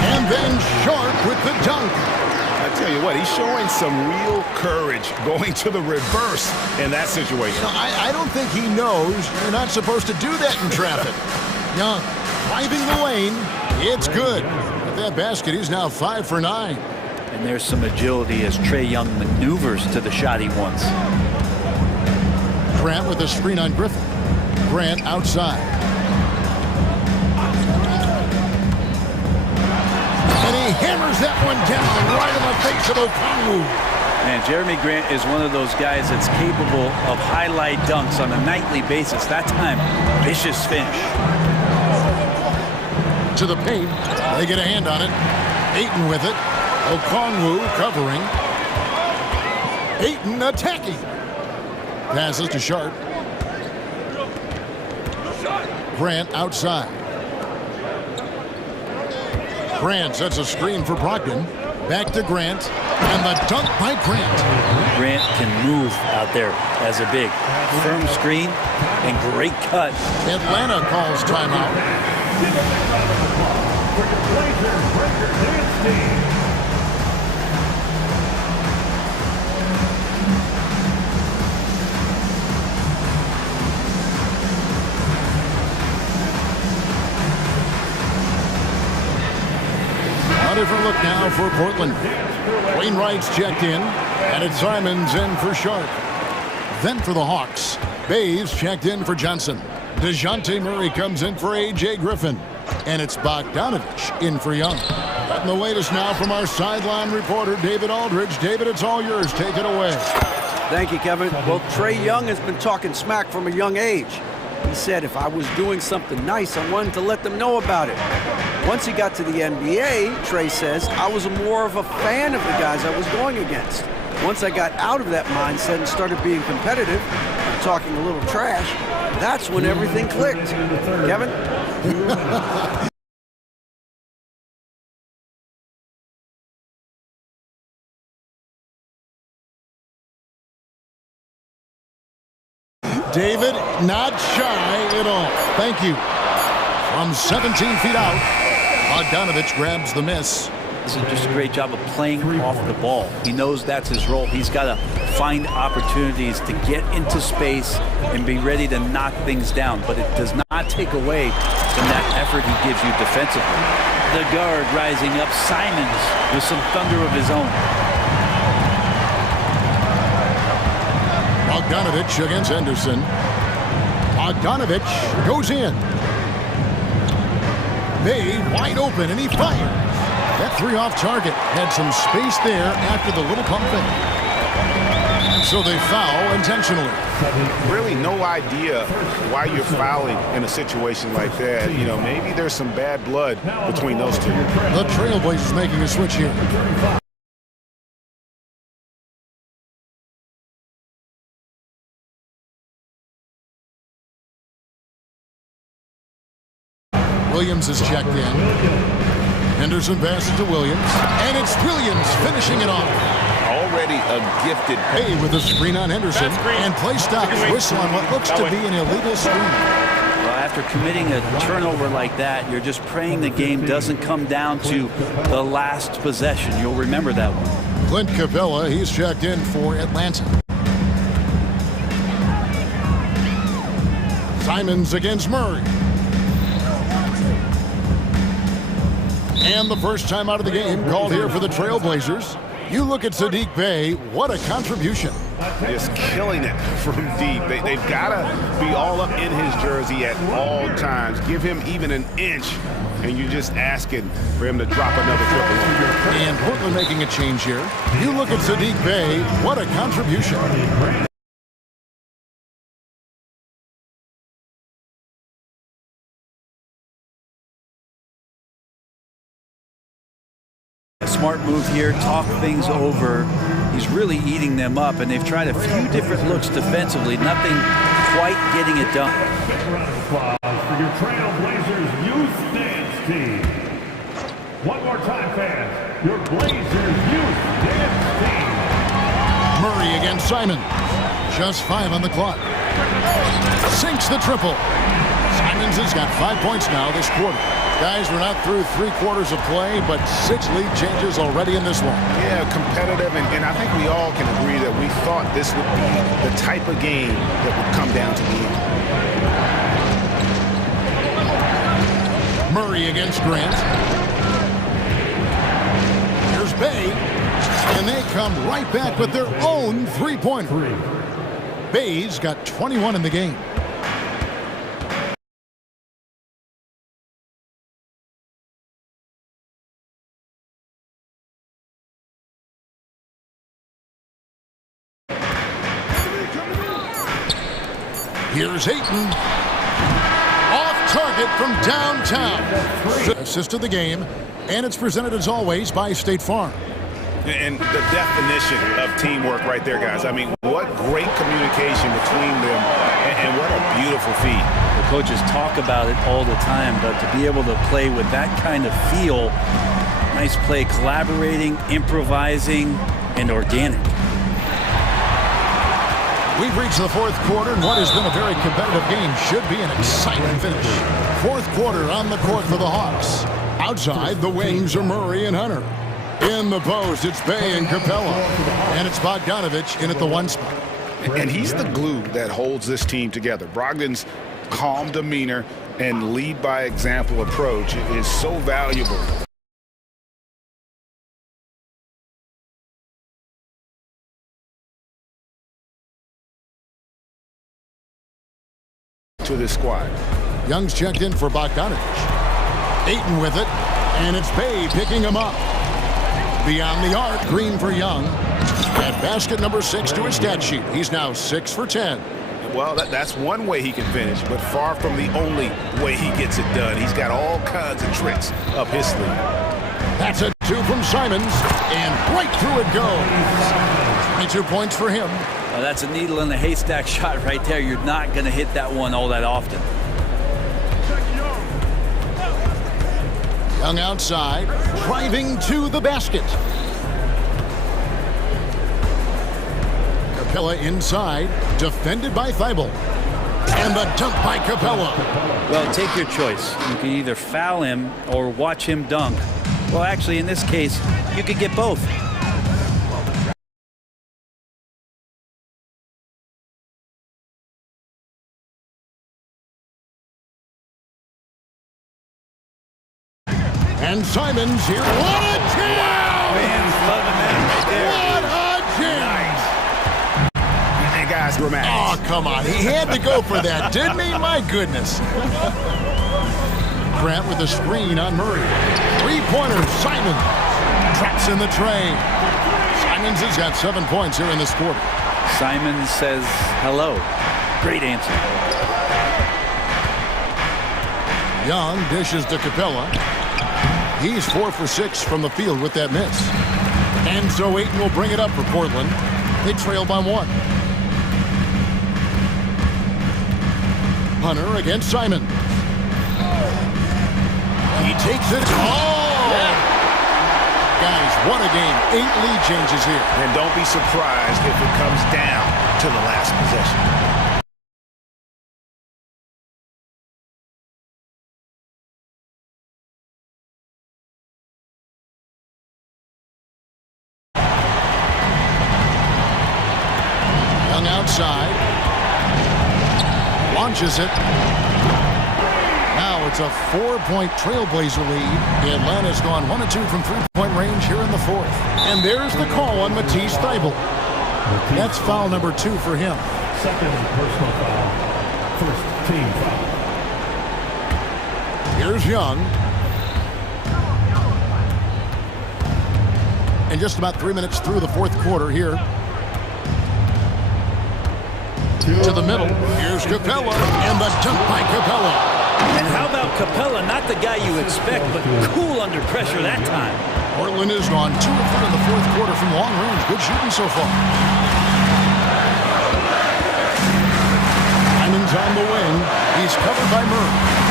And then Sharp with the dunk. I tell you what, he's showing some real courage going to the reverse in that situation. I don't think he knows you're not supposed to do that in traffic. Young driving the lane. It's good. With that basket, he's now 5 for 9. And there's some agility as Trae Young maneuvers to the shot he wants. Grant with a screen on Griffin. Grant outside. And he hammers that one down right in the face of Okongwu. And Jeremy Grant is one of those guys that's capable of highlight dunks on a nightly basis. That time, vicious finish. To the paint. They get a hand on it. Ayton with it. Okongwu covering. Ayton attacking. Passes to Sharp. Grant outside. Grant sets a screen for Brogdon. Back to Grant. And the dunk by Grant. Grant can move out there as a big. Firm screen and great cut. Atlanta calls timeout. A different look now for Portland. Wainwright's checked in, and it's Simons in for Sharp. Then for the Hawks, Bays checked in for Johnson. DeJounte Murray comes in for A.J. Griffin, and it's Bogdanovich in for Young. And the latest now from our sideline reporter, David Aldridge. David, it's all yours. Take it away. Thank you, Kevin. Well, Trae Young has been talking smack from a young age. He said if I was doing something nice, I wanted to let them know about it. Once he got to the NBA, Trae says, I was more of a fan of the guys I was going against. Once I got out of that mindset and started being competitive and talking a little trash, that's when everything clicked. Kevin? David, not shy at all. Thank you. From 17 feet out, Bogdanovich grabs the miss. This is just a great job of playing off the ball. He knows that's his role. He's got to find opportunities to get into space and be ready to knock things down. But it does not take away from that effort he gives you defensively. The guard rising up, Simons, with some thunder of his own. Bogdanovich against Henderson. Bogdanovich goes in. Bay wide open, and he fires. That 3 off target. Had some space there after the little pump fake. So they foul intentionally. Really no idea why you're fouling in a situation like that. You know, maybe there's some bad blood between those two. The Trailblazers making a switch here. Williams is checked in. Henderson passes to Williams. And it's Williams finishing it off. Already a gifted Hey with a screen on Henderson. And play stops. Whistle on what looks to be an illegal screen. Well, after committing a turnover like that, you're just praying the game doesn't come down to the last possession. You'll remember that one. Clint Capella, he's checked in for Atlanta. Simons against Murray. And the first time out of the game called here for the Trailblazers. You look at Saddiq Bey, what a contribution. Just killing it from deep. They've got to be all up in his jersey at all times. Give him even an inch, and you're just asking for him to drop another triple. And Portland making a change here. You look at Saddiq Bey, what a contribution. A smart move here, talk things over. He's really eating them up, and they've tried a few different looks defensively. Nothing quite getting it done. Applause for your Trailblazers youth dance team. One more time, fans. Your Blazers youth dance team. Murray against Simon. Just 5 on the clock. Sinks the triple. Simons has got 5 points now this quarter. Guys, we're not through 3 quarters of play, but 6 lead changes already in this one. Yeah, competitive, and I think we all can agree that we thought this would be the type of game that would come down to the end. Murray against Grant. Here's Bey, and they come right back with their own three-pointer. Bey's got 21 in the game. Here's Ayton. Off target from downtown. Assist of the game, and it's presented as always by State Farm. And the definition of teamwork right there, guys. I mean, what great communication between them, and what a beautiful feat. The coaches talk about it all the time, but to be able to play with that kind of feel, nice play, collaborating, improvising, and organic. We've reached the 4th quarter, and what has been a very competitive game should be an exciting finish. 4th quarter on the court for the Hawks. Outside, the wings are Murray and Hunter. In the post, it's Bey and Capella. And it's Bogdanovich in at the 1 spot. And he's the glue that holds this team together. Brogdon's calm demeanor and lead by example approach is so valuable. To this squad. Young's checked in for Bogdanovich. Ayton with it, and it's Bey picking him up. Beyond the arc, Green for Young. At basket number 6 to his stat sheet. He's now 6 for 10. Well, that's one way he can finish, but far from the only way he gets it done. He's got all kinds of tricks up his sleeve. That's a 2 from Simons, and right through it goes. 22 points for him. Well, that's a needle in the haystack shot right there. You're not going to hit that one all that often. Young outside, driving to the basket. Capella inside, defended by Thibault. And the dunk by Capella. Well, take your choice. You can either foul him or watch him dunk. Well, actually, in this case, you could get both. And Simons here. What a jam! Wow, man's loving that right there. What a jam! Nice. And guys, dramatic. Oh, come on. He had to go for that, didn't he? My goodness. Grant with a screen on Murray. 3-pointer, Simons. Traps in the tray. Simons has got 7 points here in this quarter. Simons says hello. Great answer. Young dishes to Capella. He's 4 for 6 from the field with that miss. And so Ayton will bring it up for Portland. They trail by 1. Hunter against Simon. He takes it. Oh! Guys, what a game. 8 lead changes here. And don't be surprised if it comes down to the last possession. side. Launches it. Now it's a 4-point Trailblazer lead. Atlanta's gone 1 of 2 from three-point range here in the fourth. And there's the call on Matisse Thybulle. That's foul number 2 for him. Second personal foul. First team foul. Here's Young. And just about 3 minutes through the fourth quarter here. To the middle. Here's Capella. And the dunk by Capella. And how about Capella? Not the guy you expect, but cool under pressure that time. Portland has gone 2 of 3 in the fourth quarter from long range. Good shooting so far. Hyman's on the wing. He's covered by Murray.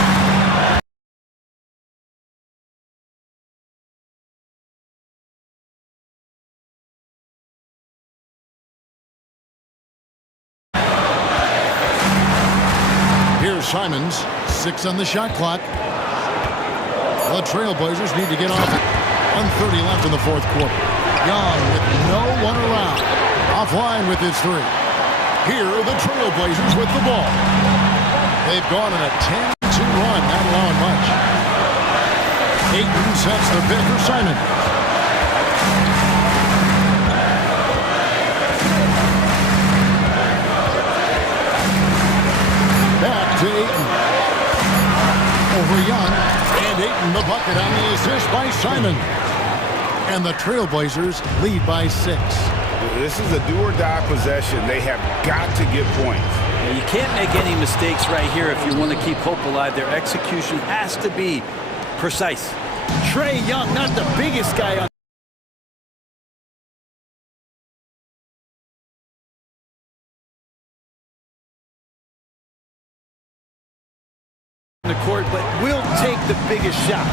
Simons, 6 on the shot clock. The Trailblazers need to get off it. 1:30 left in the fourth quarter. Young with no one around. Offline with his 3. Here are the Trailblazers with the ball. They've gone on a 10-2 run, not allowing much. Ayton sets the pick for Simon. To Ayton. Over Young. And Ayton the bucket on the assist by Simon. And the Trailblazers lead by 6. This is a do-or-die possession. They have got to get points. Now, you can't make any mistakes right here if you want to keep hope alive. Their execution has to be precise. Trae Young, not the biggest guy on the court, but will take the biggest shot.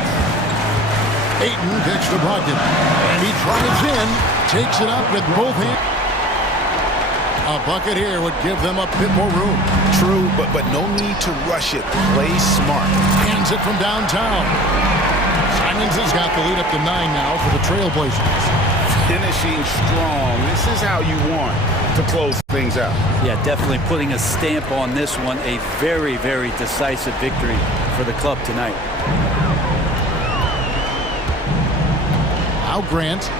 Ayton kicks to Brogdon. And he drives in, takes it up with both hands. A bucket here would give them a bit more room. True, but no need to rush it. Play smart. Hands it from downtown. Simons has got the lead up to 9 now for the Trailblazers. Finishing strong. This is how you want to close things out. Yeah, definitely putting a stamp on this one. A very, very decisive victory for the club tonight. Now Grant.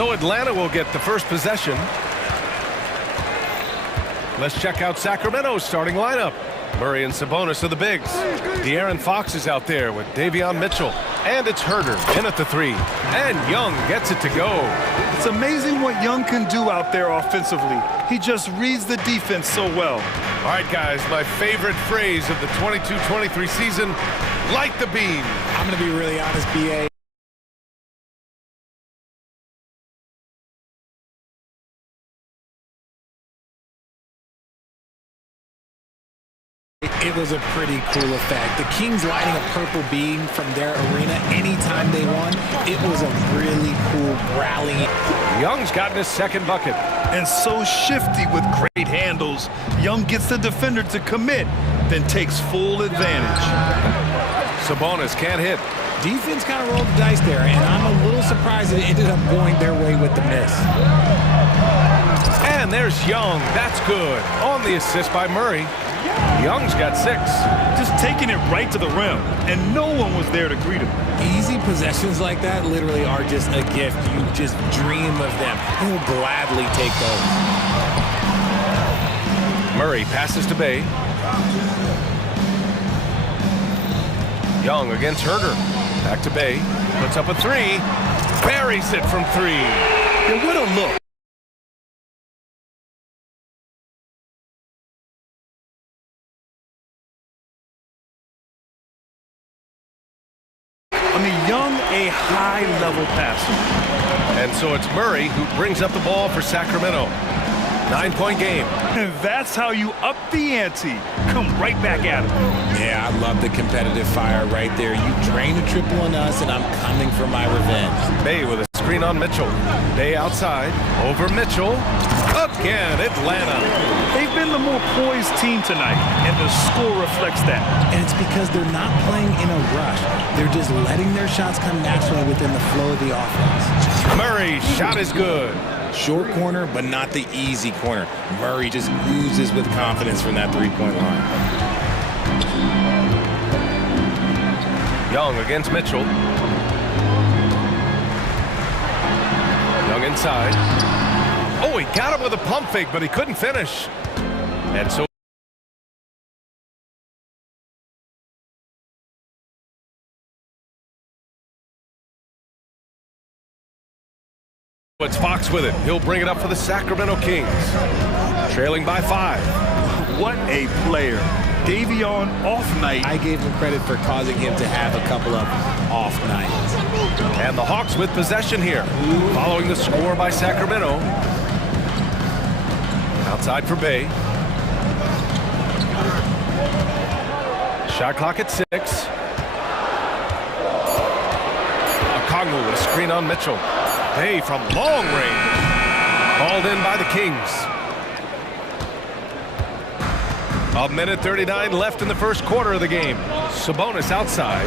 So Atlanta will get the first possession. Let's check out Sacramento's starting lineup. Murray and Sabonis are the bigs. De'Aaron Fox is out there with Davion Mitchell. And it's Herder in at the 3. And Young gets it to go. It's amazing what Young can do out there offensively. He just reads the defense so well. All right, guys, my favorite phrase of the 22-23 season, light the beam. I'm going to be really honest, BA. It was a pretty cool effect. The Kings lighting a purple beam from their arena anytime they won. It was a really cool rally. Young's gotten his second bucket. And so shifty with great handles. Young gets the defender to commit, then takes full advantage. Sabonis can't hit. Defense kind of rolled the dice there, and I'm a little surprised it ended up going their way with the miss. And there's Young. That's good. On the assist by Murray. Young's got 6. Just taking it right to the rim, and no one was there to greet him. Easy possessions like that literally are just a gift. You just dream of them. He'll gladly take those. Murray passes to Bay. Young against Herder. Back to Bay. Puts up a 3. Buries it from 3. And what a look. Young, a high-level passer. And so it's Murray who brings up the ball for Sacramento. 9-point game. And that's how you up the ante. Come right back at him. Yeah, I love the competitive fire right there. You drain a triple on us, and I'm coming for my revenge. Bay with a screen on Mitchell. Bay outside. Over Mitchell. Again, Atlanta. They've been the more poised team tonight, and the score reflects that. And it's because they're not playing in a rush. They're just letting their shots come naturally within the flow of the offense. Murray's shot is good. Short corner, but not the easy corner. Murray just oozes with confidence from that three-point line. Young against Mitchell. Young inside. Oh, he got him with a pump fake, but he couldn't finish. And so it's Fox with it. He'll bring it up for the Sacramento Kings. Trailing by 5. What a player. Davion off night. I gave him credit for causing him to have a couple of off nights. And the Hawks with possession here. Following the score by Sacramento. Outside for Bay. Shot clock at 6. Okongwu with a screen on Mitchell. Bay from long range. Called in by the Kings. A minute 39 left in the first quarter of the game. Sabonis outside.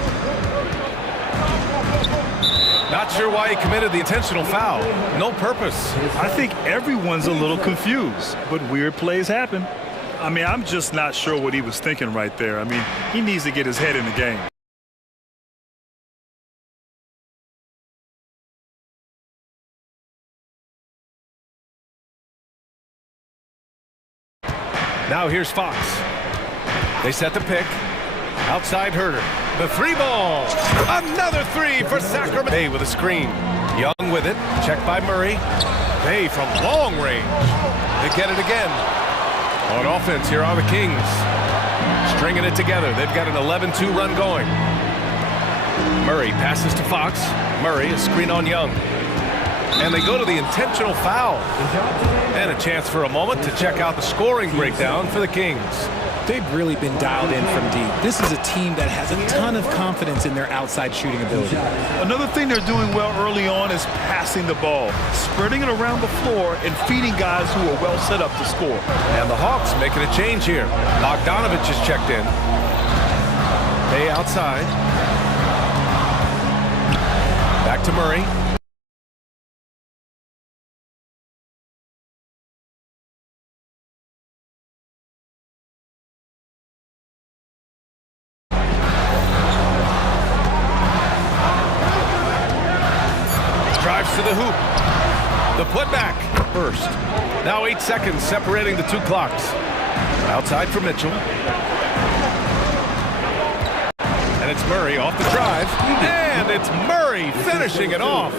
Not sure why he committed the intentional foul. No purpose. I think everyone's a little confused, but weird plays happen. I mean, I'm just not sure what he was thinking right there. I mean, he needs to get his head in the game. Now here's Fox. They set the pick. Outside Herder. The 3-ball. Another 3 for Sacramento. Bay with a screen. Young with it. Checked by Murray. Bay from long range. They get it again. On offense, here are the Kings. Stringing it together. They've got an 11-2 run going. Murray passes to Fox. Murray, a screen on Young. And they go to the intentional foul. And a chance for a moment to check out the scoring breakdown for the Kings. They've really been dialed in from deep. This is a team that has a ton of confidence in their outside shooting ability. Another thing they're doing well early on is passing the ball, spreading it around the floor and feeding guys who are well set up to score. And the Hawks making a change here. Bogdanovich is checked in. Bay outside. Back to Murray. To the hoop. The putback first. Now 8 seconds separating the two clocks. Outside for Mitchell. And it's Murray off the drive. And it's Murray finishing it off.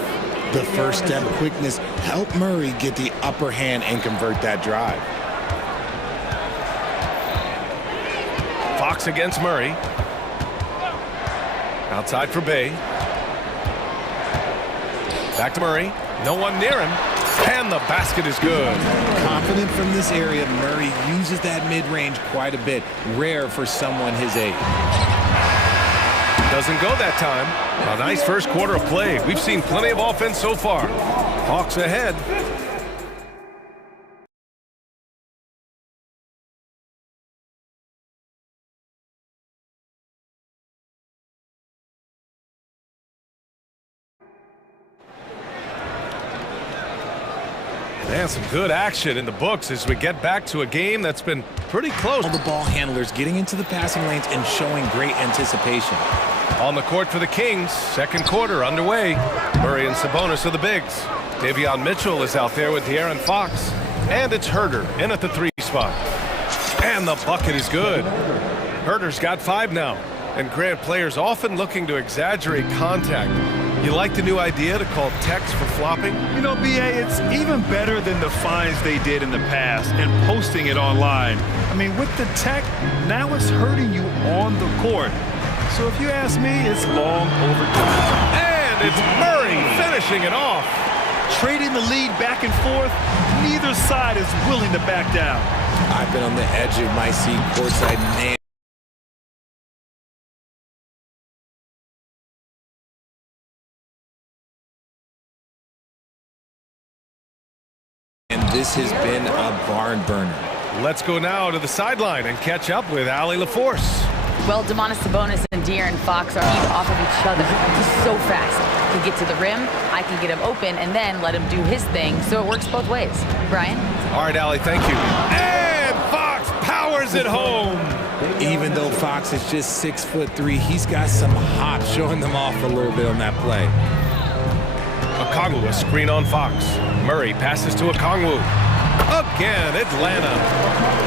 The first step quickness helped Murray get the upper hand and convert that drive. Fox against Murray. Outside for Bay. Back to Murray. No one near him. And the basket is good. Confident from this area, Murray uses that mid-range quite a bit. Rare for someone his age. Doesn't go that time. A nice first quarter of play. We've seen plenty of offense so far. Hawks ahead. And some good action in the books as we get back to a game that's been pretty close. All the ball handlers getting into the passing lanes and showing great anticipation. On the court for the Kings, second quarter underway. Murray and Sabonis are the bigs. Davion Mitchell is out there with De'Aaron Fox. And it's Herder in at the 3 spot. And the bucket is good. Herder's got 5 now. And Grant, players often looking to exaggerate contact. You like the new idea to call text for flopping? You know, BA, it's even better than the fines they did in the past and posting it online. I mean, with the tech, now it's hurting you on the court. So if you ask me, it's long overdue. And it's Murray finishing it off. Trading the lead back and forth, neither side is willing to back down. I've been on the edge of my seat courtside, man. And this has been a barn burner. Let's go now to the sideline and catch up with Allie LaForce. Well, Domantas Sabonis and De'Aaron Fox are feed off of each other. He's so fast. He can get to the rim, I can get him open, and then let him do his thing, so it works both ways. Brian? All right, Allie, thank you. And Fox powers it home. Even though Fox is just 6'3", he's got some hop, showing them off a little bit on that play. Okongwu, a screen on Fox. Murray passes to Okongwu. Again, Atlanta.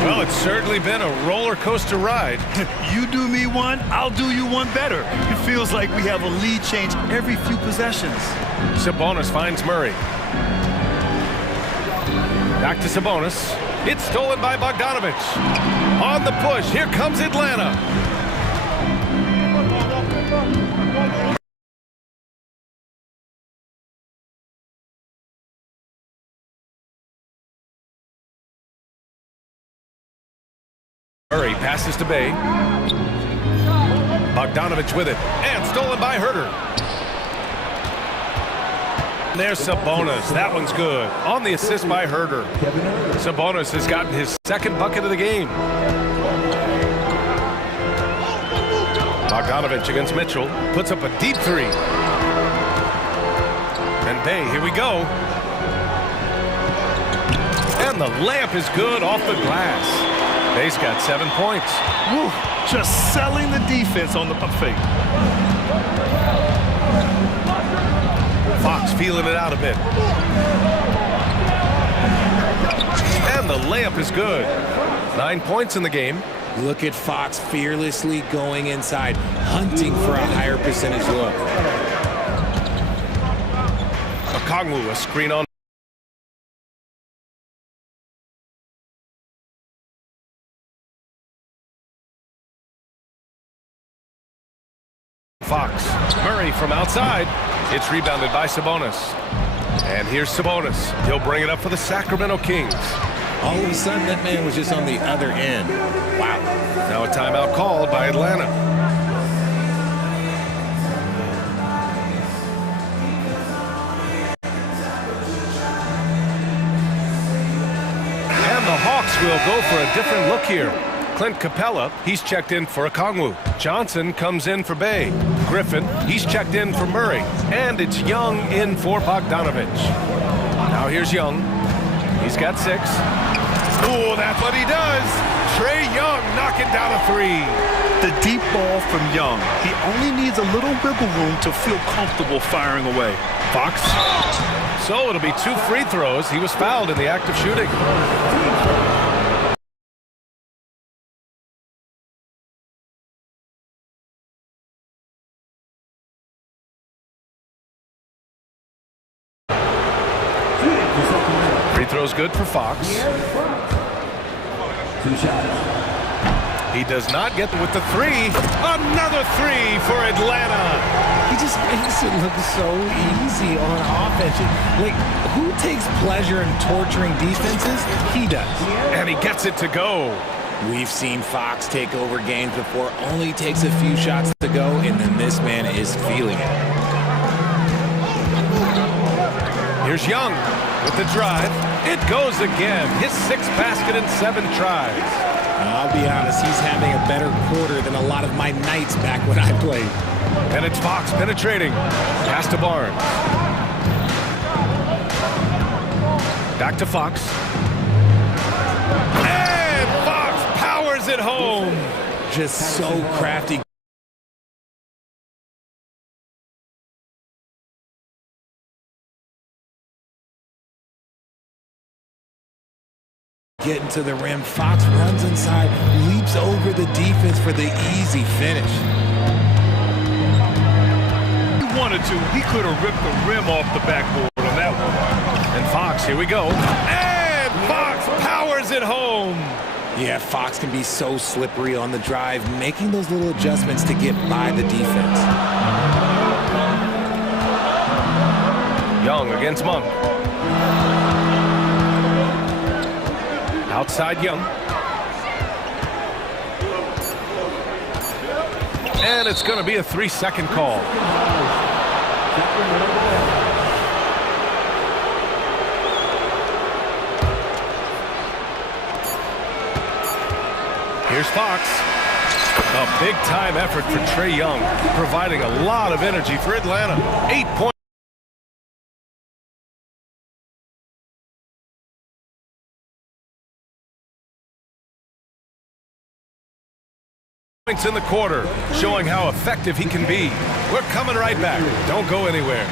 Well, it's certainly been a roller coaster ride. You do me one, I'll do you one better. It feels like we have a lead change every few possessions. Sabonis finds Murray. Back to Sabonis. It's stolen by Bogdanovich. On the push, here comes Atlanta. Murray passes to Bay. Bogdanovich with it. And stolen by Herder. There's Sabonis. That one's good. On the assist by Herder. Sabonis has gotten his second bucket of the game. Bogdanovich against Mitchell. Puts up a deep 3. And Bay, here we go. And the layup is good off the glass. Bay's got 7 points. Woo, just selling the defense on the pump fake. Fox feeling it out a bit. And the layup is good. 9 points in the game. Look at Fox fearlessly going inside, hunting for a higher percentage look. Okongwu, a screen on Fox. Murray from outside. It's rebounded by Sabonis. And here's Sabonis. He'll bring it up for the Sacramento Kings. All of a sudden, that man was just on the other end. Wow. Now a timeout called by Atlanta. And the Hawks will go for a different look here. Clint Capella, he's checked in for Okongwu. Johnson comes in for Bay. Griffin, he's checked in for Murray. And it's Young in for Bogdanovich. Now here's Young. He's got 6. Oh, that's what he does. Trae Young knocking down a 3. The deep ball from Young. He only needs a little wiggle room to feel comfortable firing away. Fox So it'll be 2 free throws. He was fouled in the act of shooting. Free throw's good for Fox. 2 shots. He does not get with the 3. Another 3 for Atlanta. He just makes it look so easy on offense. Like, who takes pleasure in torturing defenses? He does. And he gets it to go. We've seen Fox take over games before, only takes a few shots to go, and then this man is feeling it. Here's Young with the drive. It goes again. His 6th basket in 7 tries. I'll be honest, he's having a better quarter than a lot of my nights back when I played. And it's Fox penetrating. Pass to Barnes. Back to Fox. And Fox powers it home. Just so crafty. Getting to the rim, Fox runs inside, leaps over the defense for the easy finish. He wanted to, he could have ripped the rim off the backboard on that one. And Fox, here we go. And Fox powers it home. Yeah, Fox can be so slippery on the drive, making those little adjustments to get by the defense. Young against Monk. Outside Young. And it's going to be a 3-second call. Here's Fox. A big-time effort for Trae Young, providing a lot of energy for Atlanta. 8 points. In the quarter, showing how effective he can be. We're coming right back. Don't go anywhere.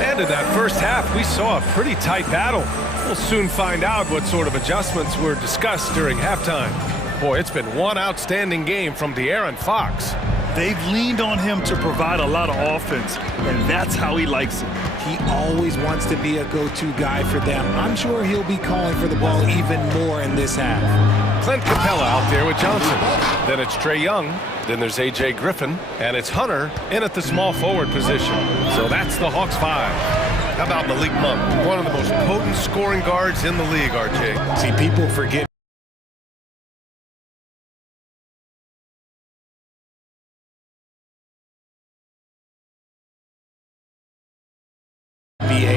And in that first half, we saw a pretty tight battle. We'll soon find out what sort of adjustments were discussed during halftime. Boy, it's been one outstanding game from De'Aaron Fox. They've leaned on him to provide a lot of offense, and that's how he likes it. He always wants to be a go-to guy for them. I'm sure he'll be calling for the ball even more in this half. Clint Capella out there with Johnson. Then it's Trae Young. Then there's A.J. Griffin. And it's Hunter in at the small forward position. So that's the Hawks 5. How about Malik Monk? One of the most potent scoring guards in the league, RJ. See, people forget.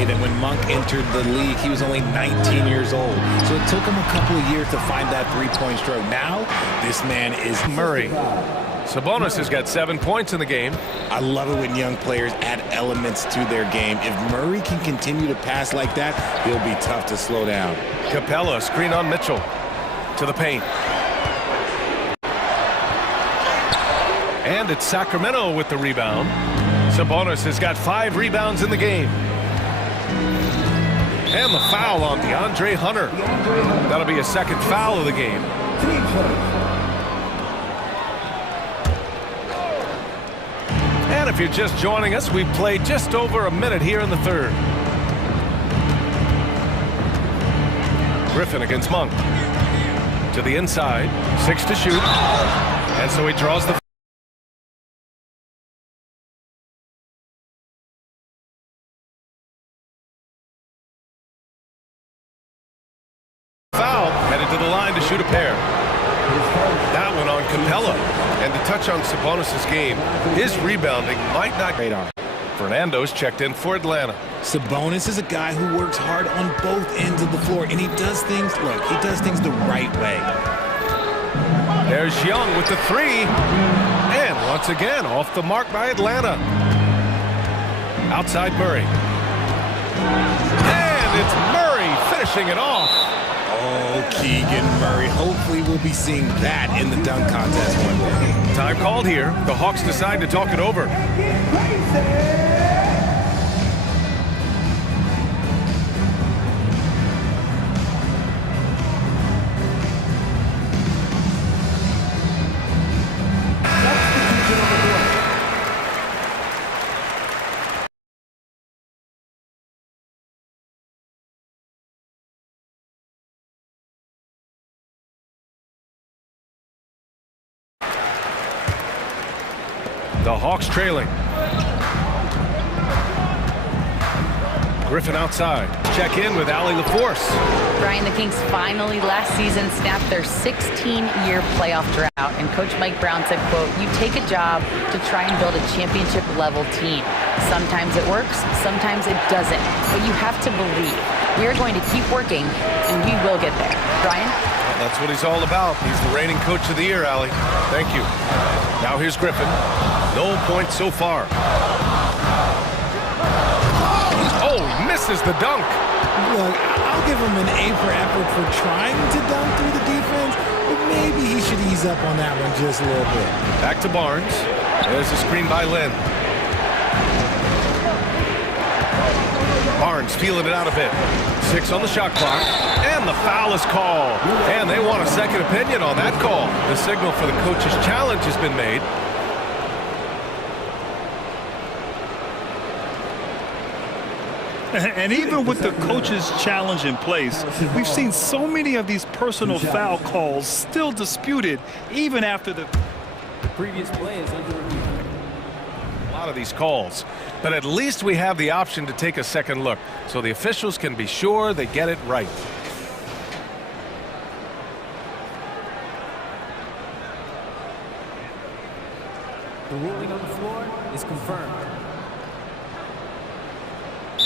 That when Monk entered the league, he was only 19 years old. So it took him a couple of years to find that three-point stroke. Now, this man is Murray. Sabonis has got 7 points in the game. I love it when young players add elements to their game. If Murray can continue to pass like that, he'll be tough to slow down. Capella, screen on Mitchell. To the paint. And it's Sacramento with the rebound. Sabonis has got 5 rebounds in the game. And the foul on DeAndre Hunter. That'll be a second foul of the game. And if you're just joining us, we've played just over a minute here in the third. Griffin against Monk. To the inside. 6 to shoot. And so he draws the foul, headed to the line to shoot a pair. That one on Capella. And to touch on Sabonis' game, his rebounding might not radar. Fernando's checked in for Atlanta. Sabonis is a guy who works hard on both ends of the floor, and he does things, look, he does things the right way. There's Young with the 3. And once again, off the mark by Atlanta. Outside Murray. And it's Murray finishing finishing it off. Oh, Keegan Murray. Hopefully we'll be seeing that in the dunk contest one day. Time called here. The Hawks decide to talk it over. The Hawks trailing. Griffin outside. Check in with Allie LaForce. Brian, the Kings finally last season snapped their 16-year playoff drought, and Coach Mike Brown said, quote, "You take a job to try and build a championship-level team. Sometimes it works, sometimes it doesn't, but you have to believe. We are going to keep working, and we will get there." Brian? Well, that's what he's all about. He's the reigning coach of the year, Allie. Thank you. Now here's Griffin. No points so far. Oh, misses the dunk. Look, I'll give him an A for effort for trying to dunk through the defense, but maybe he should ease up on that one just a little bit. Back to Barnes. There's a screen by Lynn. Barnes feeling it out a bit. 6 on the shot clock. And the foul is called. And they want a second opinion on that call. The signal for the coach's challenge has been made. And even with the coach's challenge in place, we've seen so many of these personal foul calls still disputed even after the previous play is under review. A lot of these calls, but at least we have the option to take a second look so the officials can be sure they get it right. The ruling on the floor is confirmed.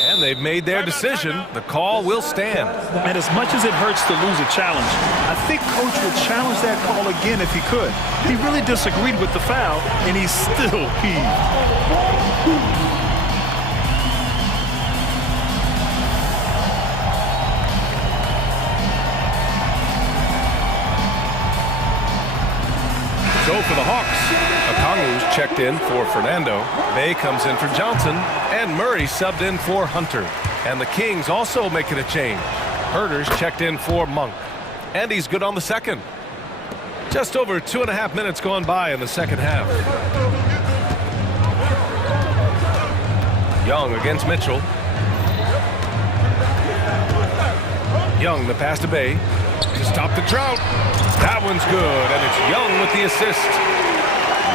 And they've made their decision. The call will stand. And as much as it hurts to lose a challenge, I think Coach would challenge that call again if he could. He really disagreed with the foul, and he's still peeved. So for the Hawks, Okongwu's checked in for Fernando. Bay comes in for Johnson, and Murray subbed in for Hunter. And the Kings also making a change. Herter's checked in for Monk, and he's good on the second. Just over 2.5 minutes gone by in the second half. Young against Mitchell. Young, the pass to Bay to stop the drought. That one's good, and it's Young with the assist.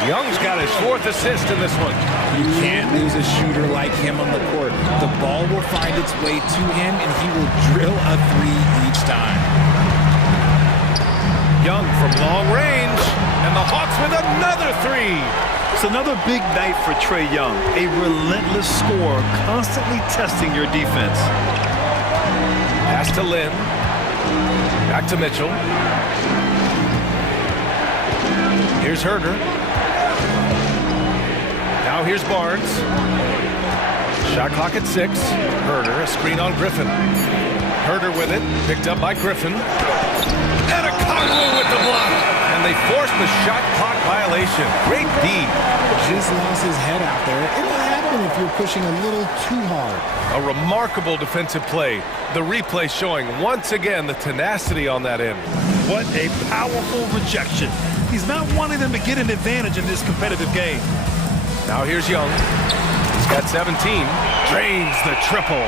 Young's got his 4th assist in this one. You can't lose a shooter like him on the court. The ball will find its way to him, and he will drill a 3 each time. Young from long range, and the Hawks with another 3. It's another big night for Trae Young, a relentless scorer, constantly testing your defense. Pass to Lynn. Back to Mitchell. Here's Herter. Now here's Barnes. Shot clock at 6. Herter, a screen on Griffin. Herter with it, picked up by Griffin. And Okongwu with the block. And they forced the shot clock violation. Great D. Just lost his head out there. It'll happen if you're pushing a little too hard. A remarkable defensive play. The replay showing once again the tenacity on that end. What a powerful rejection. He's not wanting them to get an advantage in this competitive game. Now here's Young. He's got 17. Drains the triple.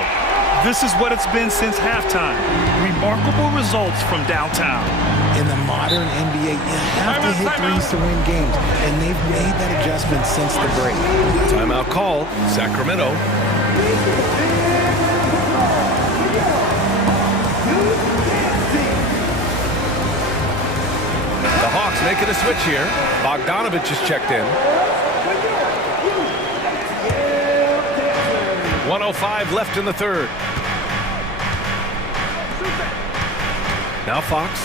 This is what it's been since halftime. Remarkable results from downtown. In the modern NBA, you have to hit threes to win games, and they've made that adjustment since the break. Timeout called, Sacramento. The Hawks making a switch here. Bogdanovich is checked in. 1:05 left in the third. Now Fox,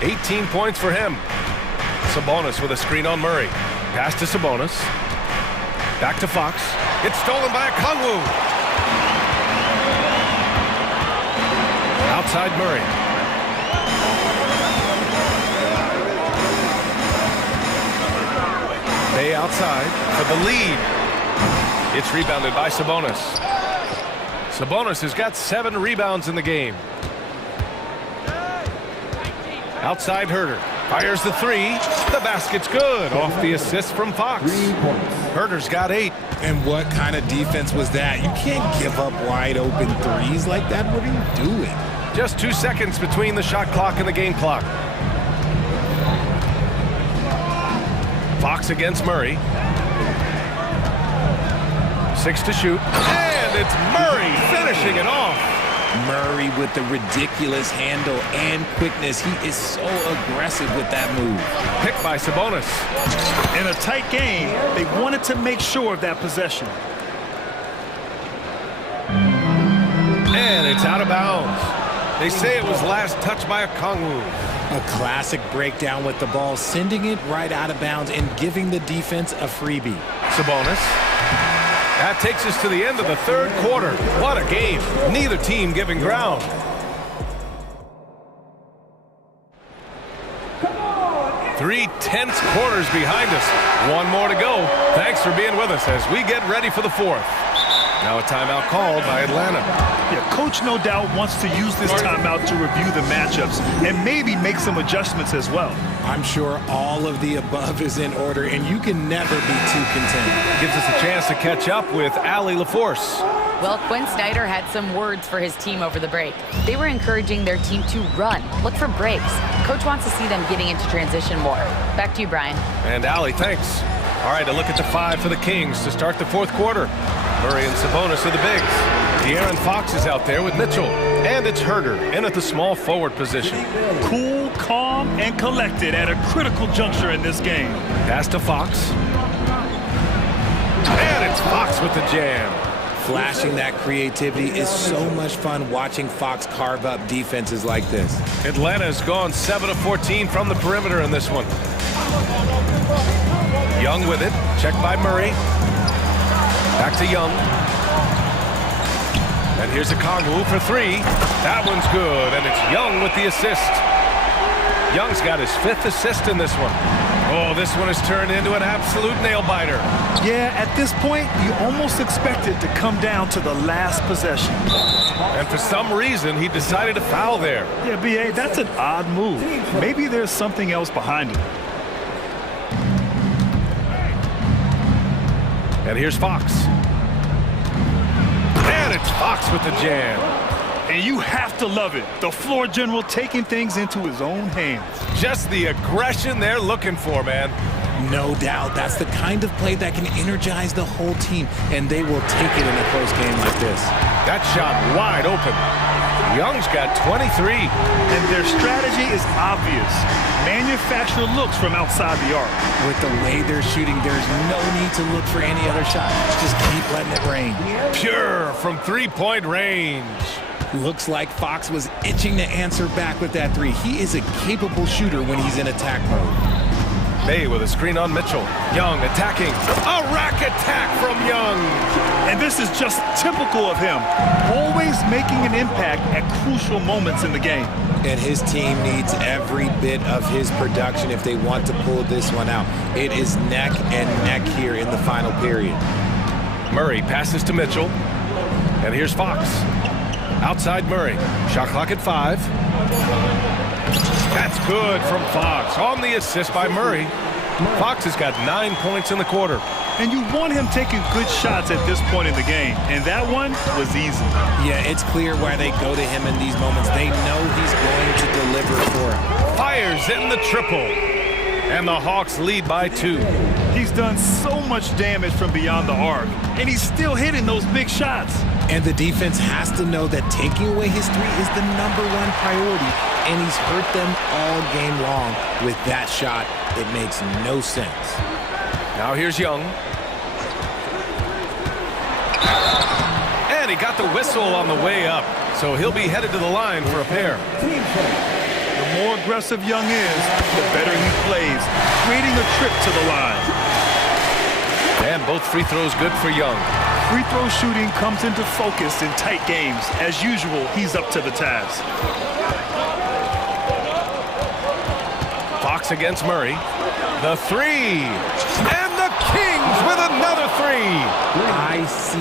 18 points for him. Sabonis with a screen on Murray. Pass to Sabonis. Back to Fox. It's stolen by Okongwu. Outside Murray. Bay outside for the lead. It's rebounded by Sabonis. Sabonis has got 7 rebounds in the game. Outside Herter. Fires the 3. The basket's good. Off the assist from Fox. Herter's got 8. And what kind of defense was that? You can't give up wide open threes like that. What are you doing? Just 2 seconds between the shot clock and the game clock. Fox against Murray. 6 to shoot. And it's Murray finishing it off. Murray with the ridiculous handle and quickness. He is so aggressive with that move. Picked by Sabonis. In a tight game, they wanted to make sure of that possession. And it's out of bounds. They say it was last touched by a Kongwu. A classic breakdown with the ball, sending it right out of bounds and giving the defense a freebie. Sabonis. That takes us to the end of the third quarter. What a game. Neither team giving ground. Three tense quarters behind us. One more to go. Thanks for being with us as we get ready for the fourth. Now a timeout called by Atlanta. Yeah, coach no doubt wants to use this timeout to review the matchups and maybe make some adjustments as well. I'm sure all of the above is in order, and you can never be too content. Gives us a chance to catch up with Allie LaForce. Well, Quinn Snyder had some words for his team over the break. They were encouraging their team to run, look for breaks. Coach wants to see them getting into transition more. Back to you, Brian. And Allie, thanks. All right, a look at the 5 for the Kings to start the fourth quarter. Murray and Sabonis are the bigs. De'Aaron Fox is out there with Mitchell. And it's Herter in at the small forward position. Cool, calm, and collected at a critical juncture in this game. Pass to Fox. And it's Fox with the jam. Flashing that creativity is so much fun watching Fox carve up defenses like this. Atlanta's gone 7 of 14 from the perimeter in this one. Young with it. Checked by Murray. Back to Young. And here's a Kongwu for 3. That one's good, and it's Young with the assist. Young's got his 5th assist in this one. Oh, this one has turned into an absolute nail-biter. Yeah, at this point, you almost expect it to come down to the last possession. And for some reason, he decided to foul there. Yeah, B.A., that's an odd move. Maybe there's something else behind it. And here's Fox. And it's Fox with the jam. And you have to love it. The floor general taking things into his own hands. Just the aggression they're looking for, man. No doubt. That's the kind of play that can energize the whole team, and they will take it in a close game like this. That shot wide open. Young's got 23. And their strategy is obvious. Manufacture looks from outside the arc. With the way they're shooting, there's no need to look for any other shot. Just keep letting it rain. Pure from three-point range. Looks like Fox was itching to answer back with that 3. He is a capable shooter when he's in attack mode. Bay with a screen on Mitchell. Young attacking. A rack attack from Young. And this is just typical of him. Always making an impact at crucial moments in the game. And his team needs every bit of his production if they want to pull this one out. It is neck and neck here in the final period. Murray passes to Mitchell. And here's Fox. Outside Murray. Shot clock at 5. That's good from Fox. On the assist by Murray. Fox has got 9 points in the quarter. And you want him taking good shots at this point in the game. And that one was easy. Yeah, it's clear why they go to him in these moments. They know he's going to deliver for him. Fires in the triple. And the Hawks lead by 2. He's done so much damage from beyond the arc. And he's still hitting those big shots. And the defense has to know that taking away his 3 is the #1 priority. And he's hurt them all game long. With that shot, it makes no sense. Now here's Young. And he got the whistle on the way up. So he'll be headed to the line for a pair. The more aggressive Young is, the better he plays, creating a trip to the line. And both free throws good for Young. Free throw shooting comes into focus in tight games. As usual, he's up to the task. Fox against Murray. The three. And the Kings with another three. ICE.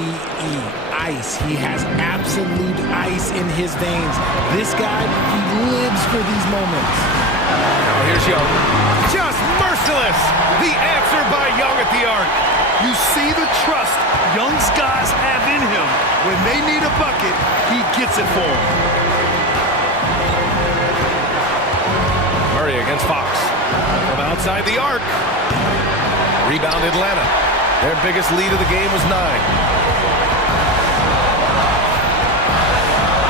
Ice. He has absolute ice in his veins. This guy, he lives for these moments. Now here's Young. Just merciless. The answer by Young at the arc. You see the trust young guys have in him. When they need a bucket, he gets it for them. Murray against Fox. From outside the arc. Rebound Atlanta. Their biggest lead of the game was 9.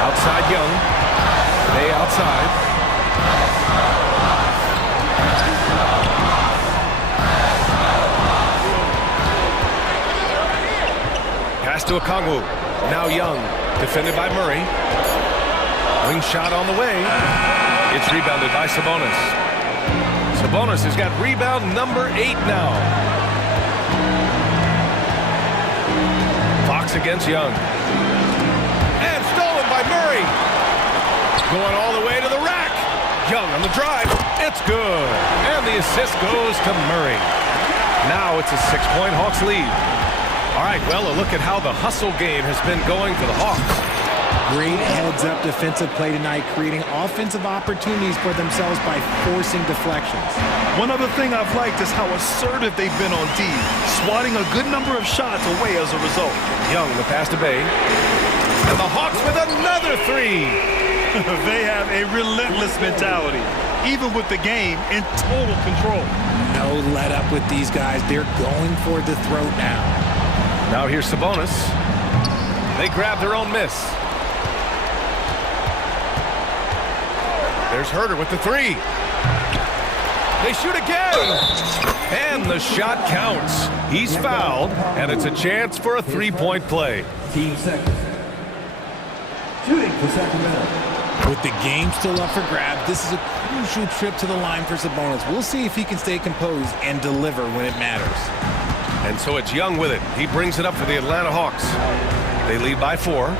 Outside Young. They outside. Pass to Okongwu. Now Young. Defended by Murray. Wing shot on the way. It's rebounded by Sabonis. Sabonis has got rebound number 8 now. Fox against Young. And stolen by Murray. Going all the way to the rack. Young on the drive. It's good. And the assist goes to Murray. Now it's a 6-point Hawks lead. All right, well, a look at how the hustle game has been going for the Hawks. Great heads-up defensive play tonight, creating offensive opportunities for themselves by forcing deflections. One other thing I've liked is how assertive they've been on D, swatting a good number of shots away as a result. Young, the pass to Bay. And the Hawks with another three. They have a relentless mentality, even with the game in total control. No let up with these guys. They're going for the throat now. Now here's Sabonis. They grab their own miss. There's Herter with the three. They shoot again. And the shot counts. He's fouled, and it's a chance for a three-point play. Team seconds. Shooting for Sacramento. With the game still up for grabs, this is a crucial trip to the line for Sabonis. We'll see if he can stay composed and deliver when it matters. And so it's Young with it. He brings it up for the Atlanta Hawks. They lead by 4.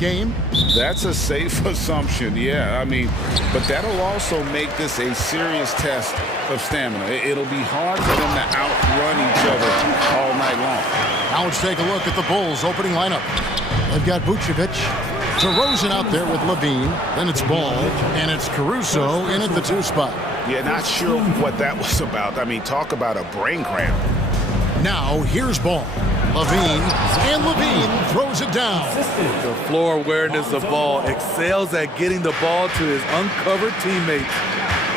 Game. That's a safe assumption, yeah. I mean, but that'll also make this a serious test of stamina. It'll be hard for them to outrun each other all night long. Now let's take a look at the Bulls' opening lineup. They've got Vucevic, DeRozan out there with Levine, then it's Ball, and it's Caruso in at the 2 spot. Yeah, not sure what that was about. I mean, talk about a brain cramp. Now here's Ball. Levine, and Levine throws it down. The floor awareness of Ball excels at getting the ball to his uncovered teammates.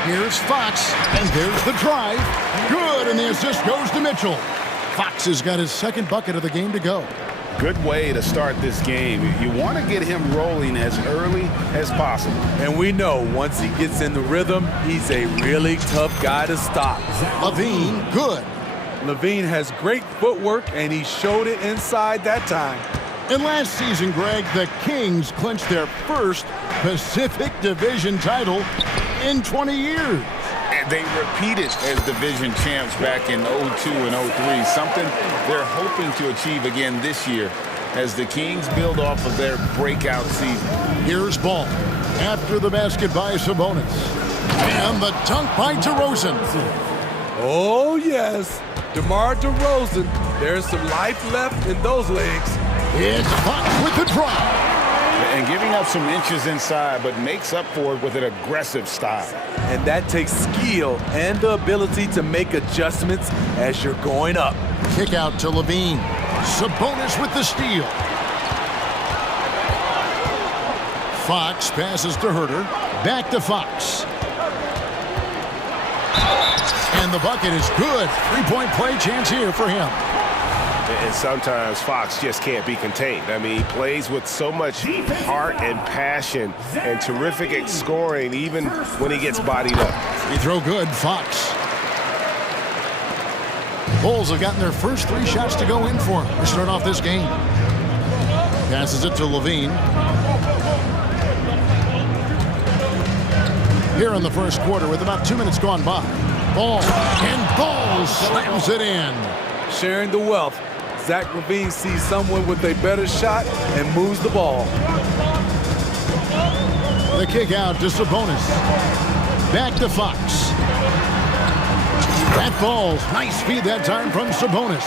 Here's Fox, and there's the drive. Good, and the assist goes to Mitchell. Fox has got his second bucket of the game to go. Good way to start this game. You want to get him rolling as early as possible. And we know once he gets in the rhythm, he's a really tough guy to stop. Levine, good. Levine has great footwork, and he showed it inside that time. And last season, Greg, the Kings clinched their first Pacific Division title in 20 years. And they repeated as division champs back in 02 and 03, something they're hoping to achieve again this year as the Kings build off of their breakout season. Here's Ball after the basket by Sabonis. And the dunk by DeRozan. Oh, yes. DeMar DeRozan. There's some life left in those legs. It's Fox with the drive. And giving up some inches inside, but makes up for it with an aggressive style. And that takes skill and the ability to make adjustments as you're going up. Kick out to Levine. Sabonis with the steal. Fox passes to Herter. Back to Fox. And the bucket is good. 3-point play chance here for him. And sometimes Fox just can't be contained. I mean, he plays with so much heart and passion and terrific scoring even when he gets bodied up. Free throw good, Fox. Bulls have gotten their first 3 shots to go in for him to start off this game. Passes it to Levine. Here in the first quarter with about 2 minutes gone by. Ball, and Ball slams it in. Sharing the wealth. Zach Levine sees someone with a better shot and moves the ball. The kick out to Sabonis. Back to Fox. That falls. Nice feed that time from Sabonis.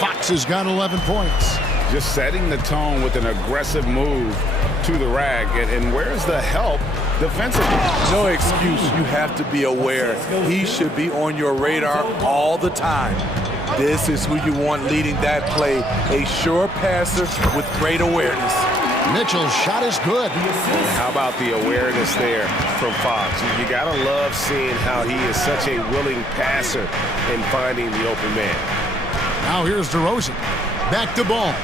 Fox has got 11 points. Just setting the tone with an aggressive move to the rack. And where's the help defensively? No excuse. You have to be aware. He should be on your radar all the time. This is who you want leading that play. A sure passer with great awareness. Mitchell's shot is good. How about the awareness there from Fox? You got to love seeing how he is such a willing passer in finding the open man. Now here's DeRozan. Back to Ball.